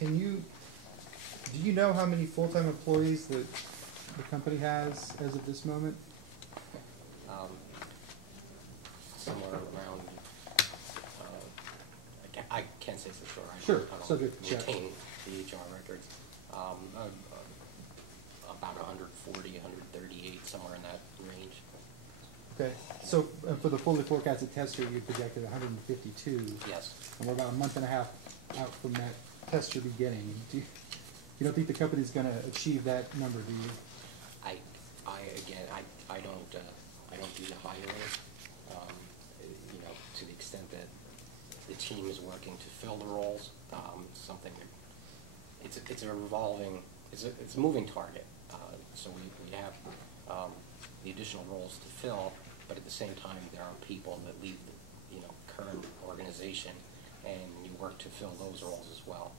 And do you know how many full-time employees that the company has as of this moment? Somewhere around, I can't say for sure. Sure. I don't Subject to check. maintain the HR records. About 140, 138, somewhere in that range. Okay. So for the fully forecasted test year, you projected 152. Yes. And we're about a month and a half out from that test year beginning. You don't think the company's going to achieve that number, do you? I don't do the hiring. To the extent that the team is working to fill the roles, something that it's a revolving, it's a moving target. So we have the additional roles to fill, but at the same time there are people that leave the current organization, and you work to fill those roles as well.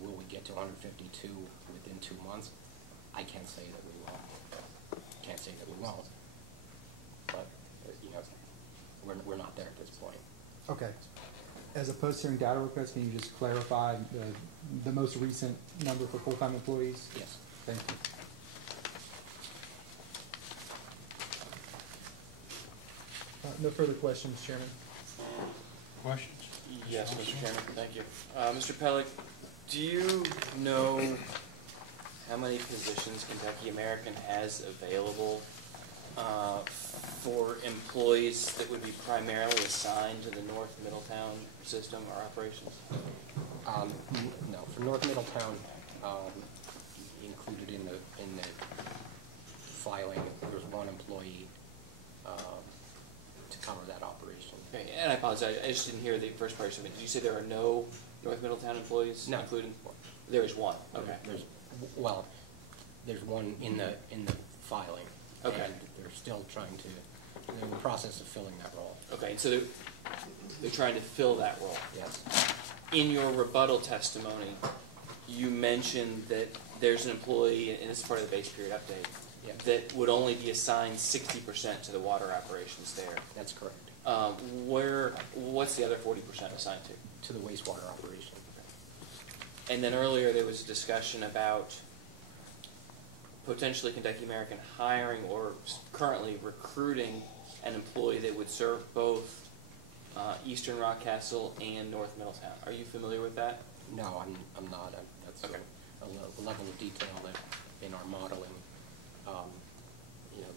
Will we get to 152 within 2 months? I can't say that we will. Can't say that we won't. But we're not there at this point. Okay. As opposed to hearing data requests, can you just clarify the most recent number for full-time employees? Yes. Thank you. No further questions, Chairman. Questions? Yes, Mr. Chairman, thank you. Mr. Pellick, do you know how many positions Kentucky American has available for employees that would be primarily assigned to the North Middletown system or operations? No, for North Middletown, included in the filing, there's one employee to cover that operation. Okay, and I apologize, I just didn't hear the first part of it. Did you say there are no North Middletown employees included? There is one. Okay. There's one in the filing. Okay. And they're still trying to, they're in the process of filling that role. Okay, and so they're trying to fill that role. Yes. In your rebuttal testimony, you mentioned that there's an employee, and this is part of the base period update, that would only be assigned 60% to the water operations there. That's correct. What's the other 40% assigned to? To the wastewater operation. And then earlier there was a discussion about potentially Kentucky American hiring or currently recruiting an employee that would serve both Eastern Rockcastle and North Middletown. Are you familiar with that? No, I'm not. That's okay. a level of detail that in our modeling,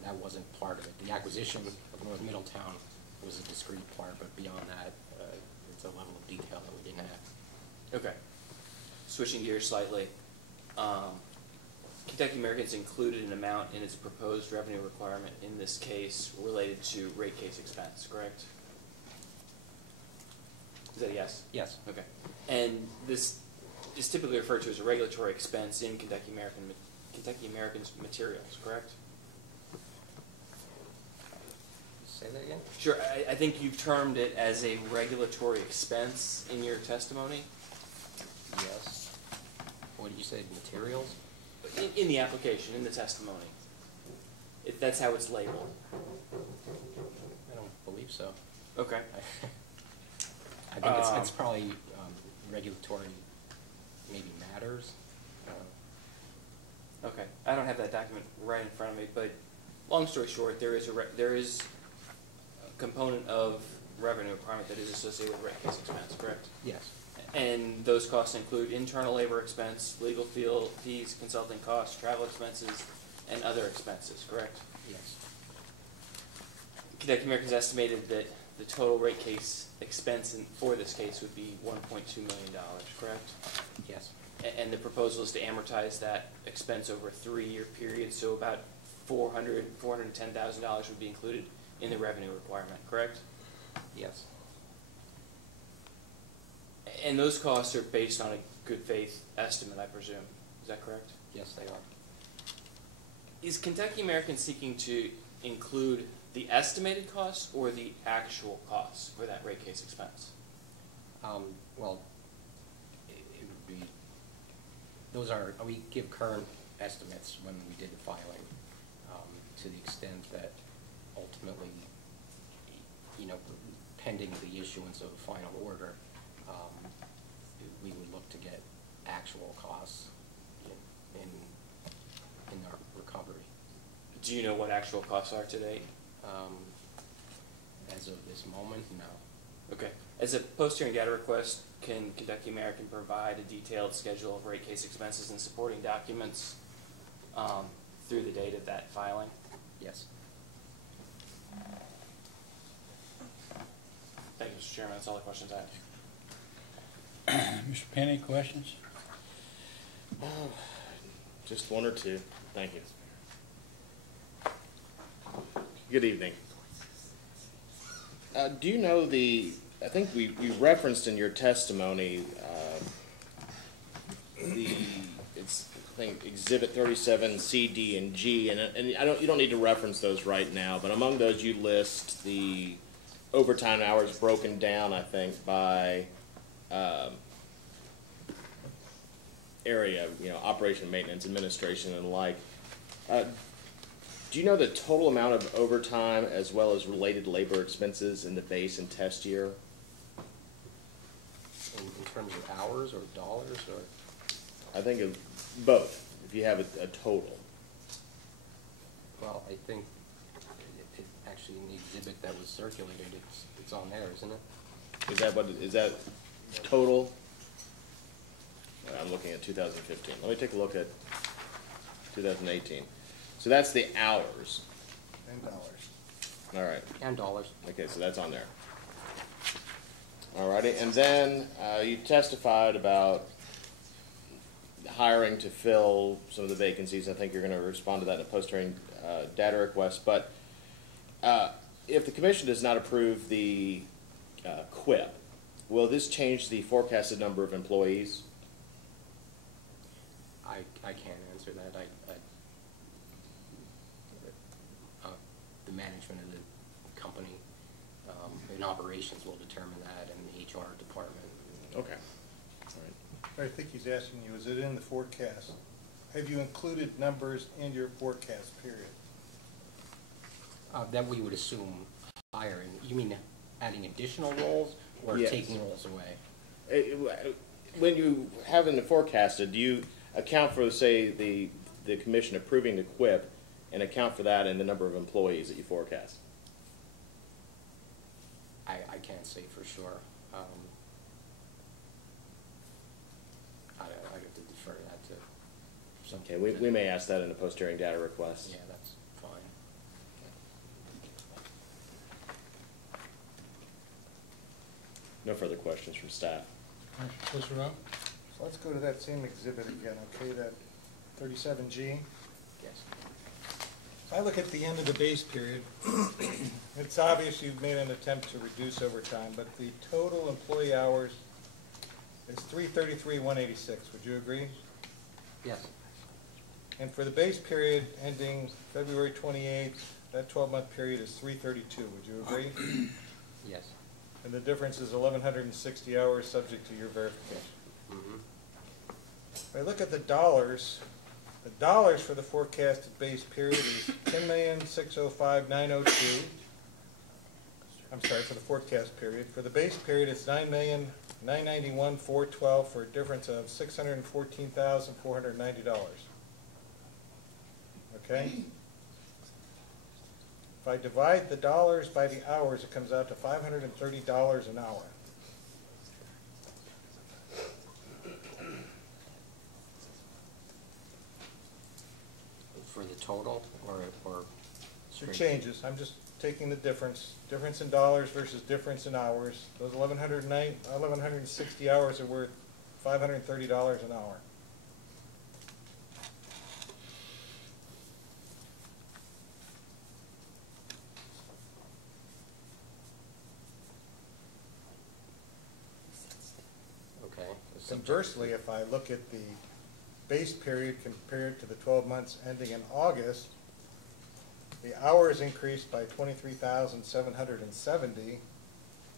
that wasn't part of it. The acquisition of North Middletown was a discrete part, but beyond that, it's a level of detail that we didn't have. Okay. Switching gears slightly, Kentucky American's included an amount in its proposed revenue requirement in this case related to rate case expense, correct? Is that a yes? Yes. Okay. And this is typically referred to as a regulatory expense in Kentucky American's materials, correct? Say that again? Sure. I think you've termed it as a regulatory expense in your testimony. Yes. What did you say, materials? In the application, in the testimony. If that's how it's labeled. I don't believe so. Okay. I think it's probably regulatory, maybe matters. Okay. I don't have that document right in front of me, but long story short, there is a component of revenue requirement that is associated with rate case expense, correct? Yes. And those costs include internal labor expense, legal fees, consulting costs, travel expenses, and other expenses, correct? Yes. Kentucky American's estimated that the total rate case expense for this case would be $1.2 million, correct? Yes. And the proposal is to amortize that expense over a 3-year period, so about $410,000 would be included in the revenue requirement, correct? Yes. And those costs are based on a good faith estimate, I presume. Is that correct? Yes, they are. Is Kentucky American seeking to include the estimated costs or the actual costs for that rate case expense? Well, it would be, those are, we give current estimates when we did the filing, to the extent that ultimately, you know, pending the issuance of a final order, we would look to get actual costs in our recovery. Do you know what actual costs are today? As of this moment, no. Okay. As a post-hearing data request, can Kentucky American provide a detailed schedule of rate case expenses and supporting documents through the date of that filing? Yes. Thank you, Mr. Chairman. That's all the questions I have. Mr. Penny, questions? Just one or two. Thank you. Good evening. Do you know I think we referenced in your testimony it's I think Exhibit 37, C, D, and G, and you don't need to reference those right now, but among those you list the overtime hours broken down, I think, by area, you know, operation, maintenance, administration, and the like. Do you know the total amount of overtime as well as related labor expenses in the base and test year? In terms of hours or dollars, or? I think of both, if you have a total. Well, I think it actually in the exhibit that was circulated, it's on there, isn't it? Is that total? I'm looking at 2015. Let me take a look at 2018. So that's the hours. And dollars. All right. And dollars. Okay, so that's on there. All righty. And then you testified about hiring to fill some of the vacancies. I think you're going to respond to that in a post-hearing data request. But if the commission does not approve the QIP, will this change the forecasted number of employees? I can't answer that. The management of the company in operations will determine that, and the HR department. Okay. All right. I think he's asking you, is it in the forecast? Have you included numbers in your forecast period? That we would assume hiring. You mean adding additional roles or Yes. taking roles away? When you have in the forecasted, do you account for, say, the commission approving the QIP and account for that in the number of employees that you forecast? I can't say for sure. I have to defer that to some. Okay, we may ask that in a post-hearing data request. Yeah, that's fine. No further questions from staff. So let's go to that same exhibit again, okay, that 37G. Yes. I look at the end of the base period. It's obvious you've made an attempt to reduce overtime, but the total employee hours is 333,186. Would you agree? Yes. And for the base period ending February 28th, that 12-month period is 332. Would you agree? Yes. And the difference is 1,160 hours subject to your verification. Mm-hmm. If I look at the dollars for the forecasted base period is $10,605,902. I'm sorry, for the forecast period. For the base period, it's $9,991,412 for a difference of $614,490. Okay? If I divide the dollars by the hours, it comes out to $530 an hour. total or Your straight? changes, I'm just taking the difference in dollars versus difference in hours. Those 1,160 hours are worth $530 an hour. Okay. Conversely, if I look at the base period compared to the 12 months ending in August, the hours increased by 23,770.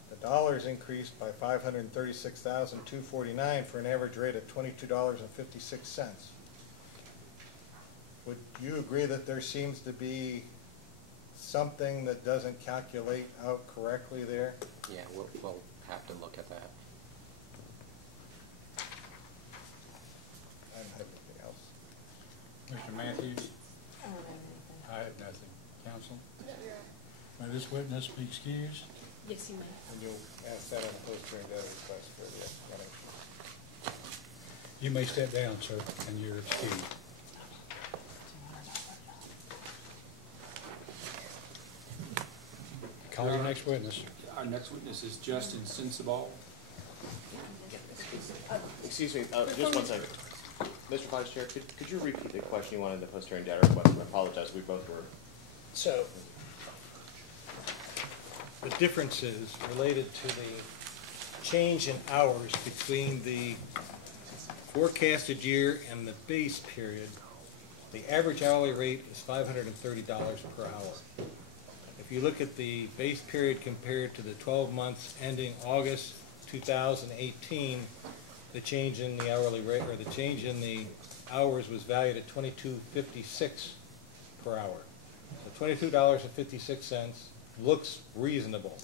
The dollars increased by 536,249 for an average rate of $22.56. Would you agree that there seems to be something that doesn't calculate out correctly there? Yeah, we'll have to look at that. I don't have anything else. Mr. Matthews? I don't have anything. I have nothing. Counsel? May this witness be excused? Yes, you may. And you'll ask that on the post-hearing data request for the explanation. You may step down, sir, and you're excused. Call your next witness. Our next witness is Justin Sensabaugh. Excuse me, just one second. Mr. Vice Chair, could you repeat the question you wanted in the post-hearing data request? I apologize, we both were. So, the differences related to the change in hours between the forecasted year and the base period, the average hourly rate is $530 per hour. If you look at the base period compared to the 12 months ending August 2018, the change in the hourly rate, or the change in the hours was valued at $22.56 per hour. So $22.56 looks reasonable.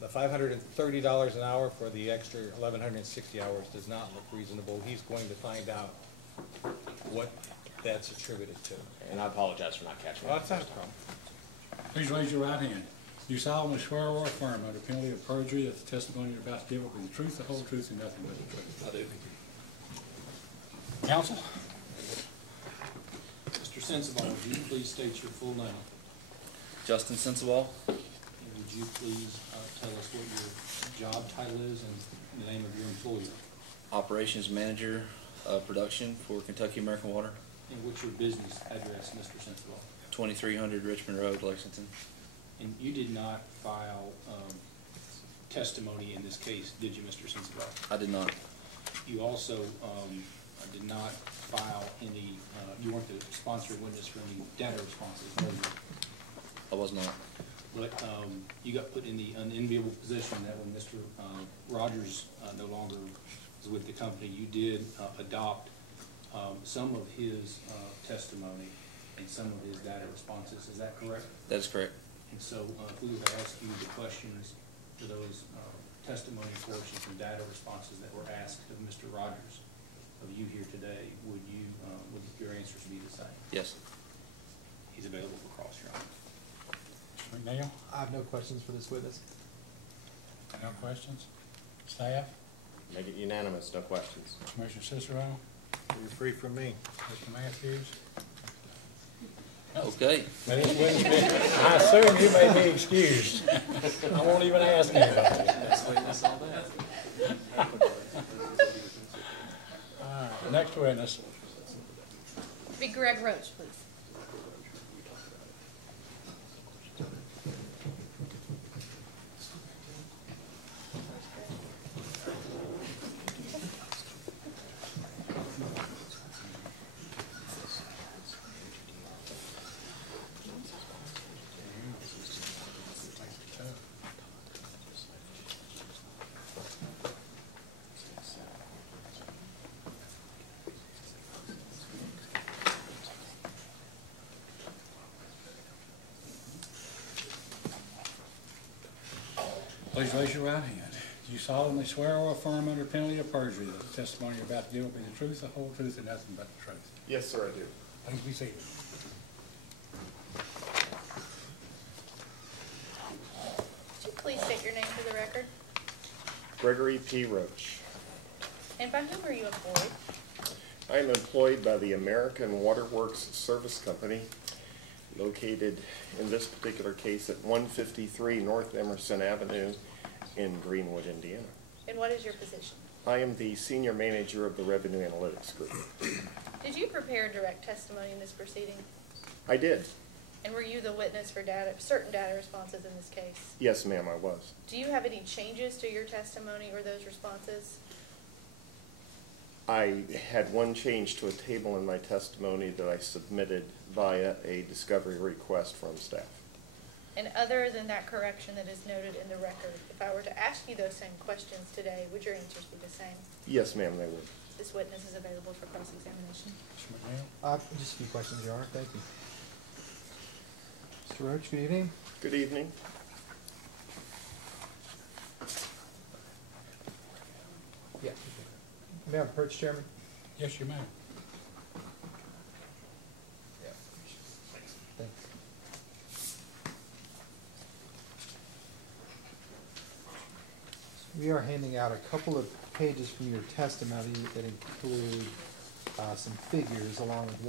The $530 an hour for the extra 1,160 hours does not look reasonable. He's going to find out what that's attributed to. And I apologize for not catching that. Well, that's not a problem. Please raise your right hand. You solemnly swear or affirm under penalty of perjury that the testimony you're about to give will be the truth, the whole truth, and nothing but the truth? I do. Counsel? Mr. Sensabaugh, would you please state your full name? Justin Sensabaugh. And would you please tell us what your job title is and the name of your employer? Operations Manager of Production for Kentucky American Water. And what's your business address, Mr. Sensabaugh? 2300 Richmond Road, Lexington. And you did not file testimony in this case, did you, Mr. Sensabaugh? I did not. You also did not file any, you weren't the sponsored witness for any data responses, were you? I was not. But you got put in the unenviable position that when Mr. Rogers no longer is with the company, you did adopt some of his testimony and some of his data responses. Is that correct? That is correct. And so if we were to ask you the questions for those testimony portions and data responses that were asked of Mr. Rogers, of you here today, would your answers be the same? Yes. He's available for cross, Your Honor. McNeil? I have no questions for this witness. No questions? Staff? Make it unanimous, no questions. Commissioner Cicero? You're free from me. Mr. Matthews? Okay. I assume you may be excused. I won't even ask anybody. Best witness all day. Next witness. Be Greg Roach, please. Please raise your right hand. Do you solemnly swear or affirm under penalty of perjury that the testimony you're about to give will be the truth, the whole truth, and nothing but the truth? Yes, sir, I do. Please be seated. Would you please state your name for the record? Gregory P. Roach. And by whom are you employed? I am employed by the American Water Works Service Company located in this particular case at 153 North Emerson Avenue in Greenwood, Indiana. And what is your position? I am the Senior Manager of the Revenue Analytics Group. Did you prepare direct testimony in this proceeding? I did. And were you the witness for certain data responses in this case? Yes, ma'am, I was. Do you have any changes to your testimony or those responses? I had one change to a table in my testimony that I submitted via a discovery request from staff. And other than that correction that is noted in the record, if I were to ask you those same questions today, would your answers be the same? Yes, ma'am, they would. This witness is available for cross-examination. Just a few questions, Your Honor. Thank you. Mr. Roach, good evening. Good evening. Yeah. May I approach, Chairman? Yes, you may. Yeah. Thanks. We are handing out a couple of pages from your testimony that include some figures along with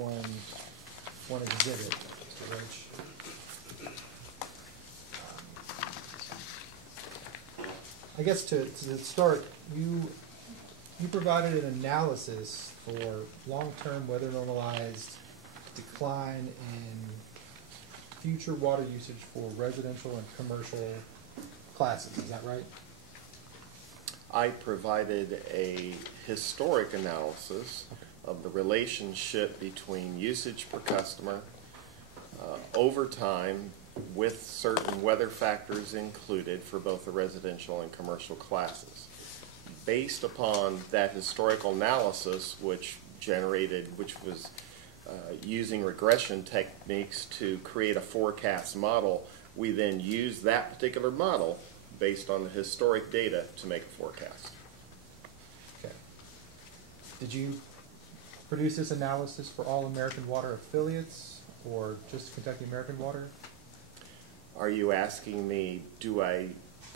one exhibit, Mr. Roach. I guess to start, you provided an analysis for long-term weather normalized decline in future water usage for residential and commercial classes. Is that right? I provided a historic analysis of the relationship between usage per customer over time with certain weather factors included for both the residential and commercial classes. Based upon that historical analysis, which was using regression techniques to create a forecast model, we then used that particular model based on the historic data to make a forecast. Okay. Did you produce this analysis for all American Water affiliates or just Kentucky American Water? Are you asking me, do I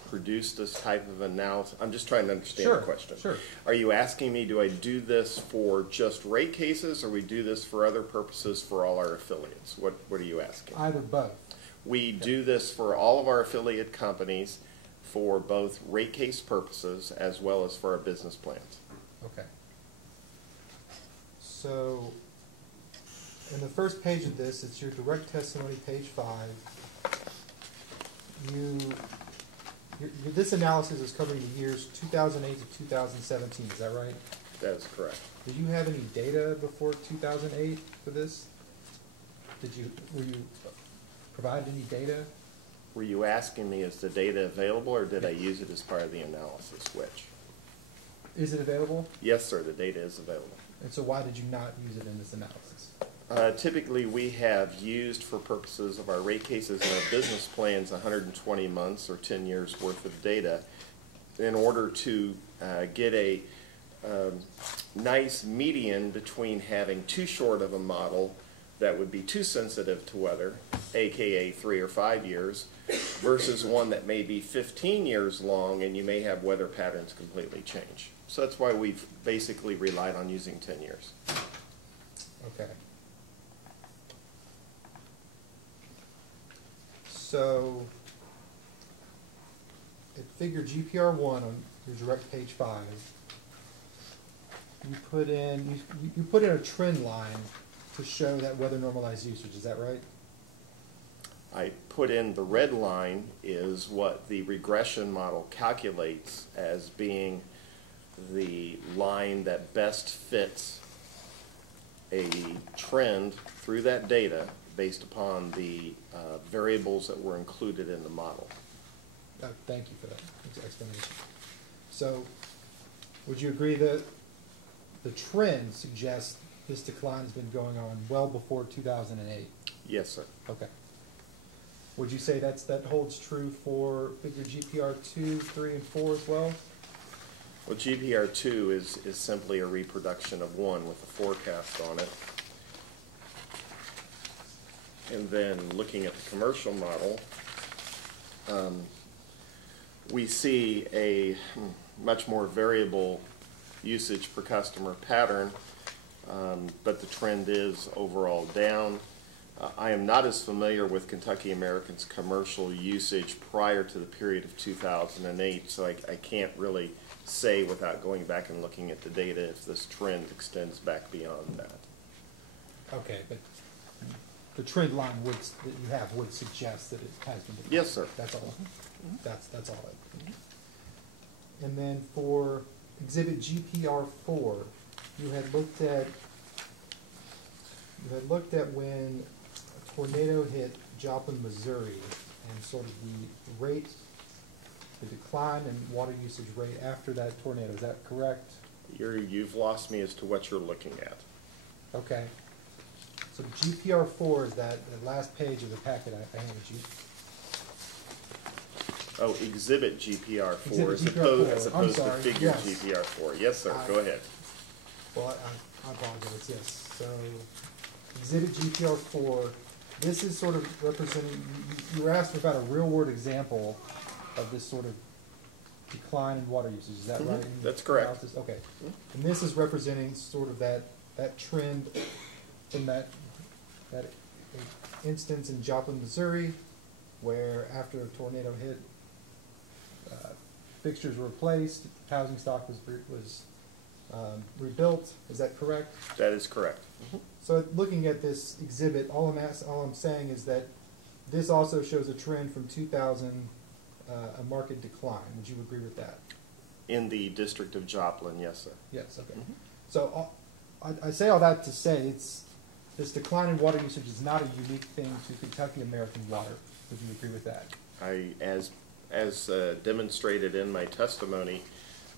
produce this type of analysis? I'm just trying to understand Sure, the question. sure. Are you asking me, do I do this for just rate cases, or we do this for other purposes for all our affiliates? What are you asking? Either both. We do this for all of our affiliate companies for both rate case purposes as well as for our business plans. Okay. So, in the first page of this, it's your direct testimony, page 5. This analysis is covering the years 2008 to 2017. Is that right? That is correct. Did you have any data before 2008 for this? Were you provided any data? Were you asking me, is the data available, or did I use it as part of the analysis? Which? Is it available? Yes, sir, the data is available. And so why did you not use it in this analysis? Typically, we have used for purposes of our rate cases and our business plans 120 months or 10 years worth of data in order to get a nice median between having too short of a model that would be too sensitive to weather, aka 3 or 5 years, versus one that may be 15 years long and you may have weather patterns completely change. So that's why we've basically relied on using 10 years. Okay. So, at figure GPR1 on your direct page 5, you put in a trend line to show that weather normalized usage. Is that right? I put in the red line is what the regression model calculates as being the line that best fits a trend through that data based upon the variables that were included in the model. Thank you for that explanation. So, would you agree that the trend suggests this decline has been going on well before 2008? Yes, sir. Okay. Would you say that holds true for figure GPR 2, 3, and 4 as well? Well, GPR 2 is simply a reproduction of 1 with a forecast on it. And then looking at the commercial model, we see a much more variable usage per customer pattern, but the trend is overall down. I am not as familiar with Kentucky American's commercial usage prior to the period of 2008, so I can't really say without going back and looking at the data if this trend extends back beyond that. Okay, but the trend line that you have would suggest that it has been declining. Yes, sir. That's all. That's all. And then for Exhibit GPR4, you had looked at when a tornado hit Joplin, Missouri, and sort of the rate, the decline in water usage rate after that tornado. Is that correct? You've lost me as to what you're looking at. Okay. So GPR4 is that the last page of the packet I handed you. Oh, Exhibit GPR4 Exhibit as GPR4. opposed to Figure Yes. GPR4. Yes, sir. Go ahead. Well, I apologize, yes. So Exhibit GPR4, this is sort of representing, you were asked about a real-world example of this sort of decline in water usage. Is that right? in That's the correct. analysis? Okay. And this is representing sort of that trend from that instance in Joplin, Missouri, where after a tornado hit, fixtures were replaced, housing stock was rebuilt. Is that correct? That is correct. So looking at this exhibit, all I'm saying is that this also shows a trend from 2000, a market decline. Would you agree with that? In the District of Joplin, yes, sir. Yes, okay. So I say all that to say this decline in water usage is not a unique thing to Kentucky American Water. Would you agree with that? As demonstrated in my testimony,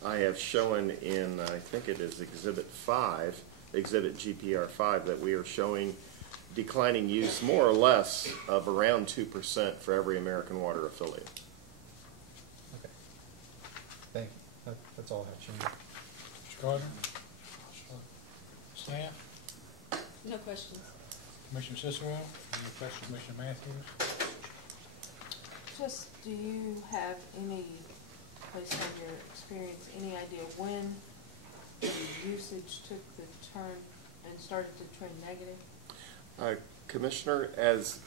I have shown in, I think it is Exhibit 5, Exhibit GPR 5, that we are showing declining use more or less of around 2% for every American Water affiliate. Okay. Thank you. That's all I have, Chairman. Mr. Gardner? Staff? No questions. Commissioner Cicero? Any questions, Commissioner Matthews? Just, do you have any, based on your experience, any idea when the usage took the turn and started to trend negative? Commissioner, as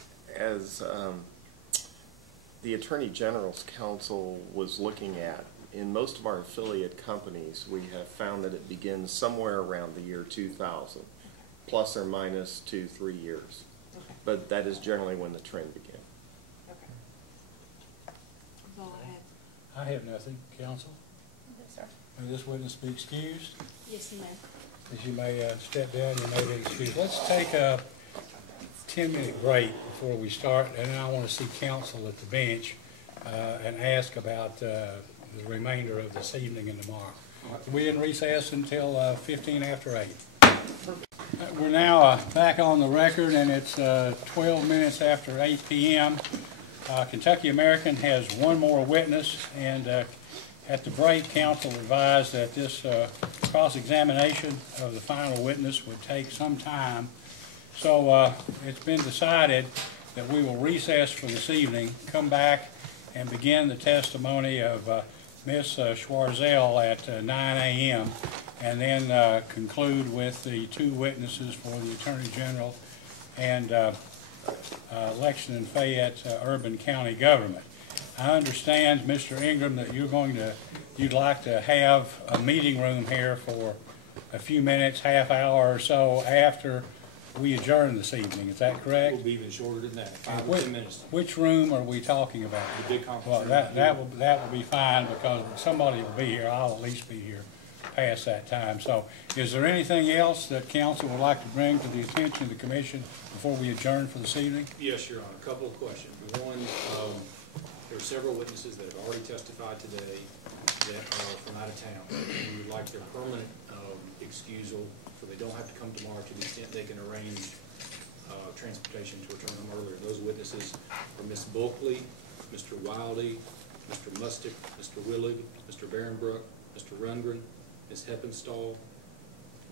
the Attorney General's Counsel was looking at, in most of our affiliate companies, we have found that it begins somewhere around the year 2000, plus or minus 2-3 years. Okay. But that is generally when the trend began. Okay. That's all I have. I have nothing. Counsel? Yes, sir. May this witness be excused? Yes, you may. As you may step down, you may be excused. Let's take a 10-minute break before we start, and then I want to see counsel at the bench and ask about the remainder of this evening and tomorrow. We're in recess until 15 after 8. We're now back on the record, and it's 12 minutes after 8 p.m. Kentucky American has one more witness, and at the break, counsel advised that this cross-examination of the final witness would take some time. So it's been decided that we will recess for this evening, come back and begin the testimony of Ms. Schwarzel at 9 a.m. and then conclude with the two witnesses for the Attorney General and election in Fayette Urban County Government. I understand, Mr. Ingram, that you'd like to have a meeting room here for a few minutes, half hour or so after we adjourn this evening. Is that correct? We'll be even shorter than that, 5 or 10 minutes. Which room are we talking about? The big conference Well, room. that will be fine because somebody will be here. I'll at least be here past that time. So is there anything else that council would like to bring to the attention of the commission before we adjourn for this evening? Yes, Your Honor. A couple of questions. One, there are several witnesses that have already testified today that are from out of town. We would like their permanent excusal so they don't have to come tomorrow to the extent they can arrange transportation to return home earlier. Those witnesses are Ms. Bulkley, Mr. Wildy, Mr. Mustick, Mr. Willig, Mr. Barenbrook, Mr. Rundgren, Ms. Heppenstall,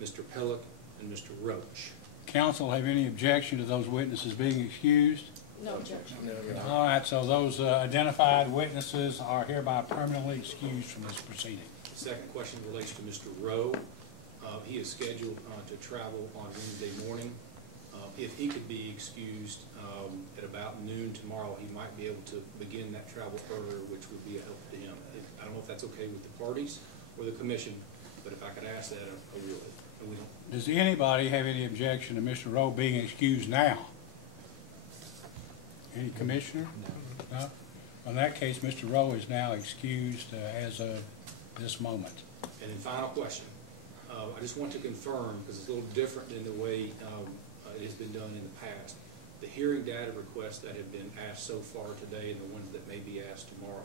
Mr. Pellick, and Mr. Roach. Council have any objection to those witnesses being excused? No objection. All right, so those identified witnesses are hereby permanently excused from this proceeding. The second question relates to Mr. Rowe. He is scheduled to travel on Wednesday morning If he could be excused at about noon tomorrow, he might be able to begin that travel earlier, which would be a help to him. I don't know if that's okay with the parties or the commission, but if I could ask that, I will. And we don't. Does anybody have any objection to Mr. Rowe being excused now? Any commissioner? No? In that case, Mr. Rowe is now excused as of this moment. And then final question. I just want to confirm, because it's a little different than the way it has been done in the past. The hearing data requests that have been asked so far today and the ones that may be asked tomorrow,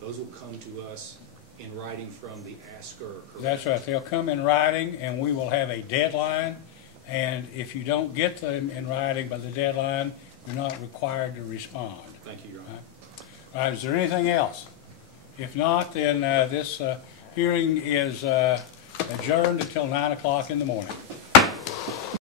those will come to us in writing from the asker, correct? That's right. They'll come in writing, and we will have a deadline. And if you don't get them in writing by the deadline, you're not required to respond. Thank you, Your Honor. All right, is there anything else? If not, then this hearing is adjourned until 9 o'clock in the morning.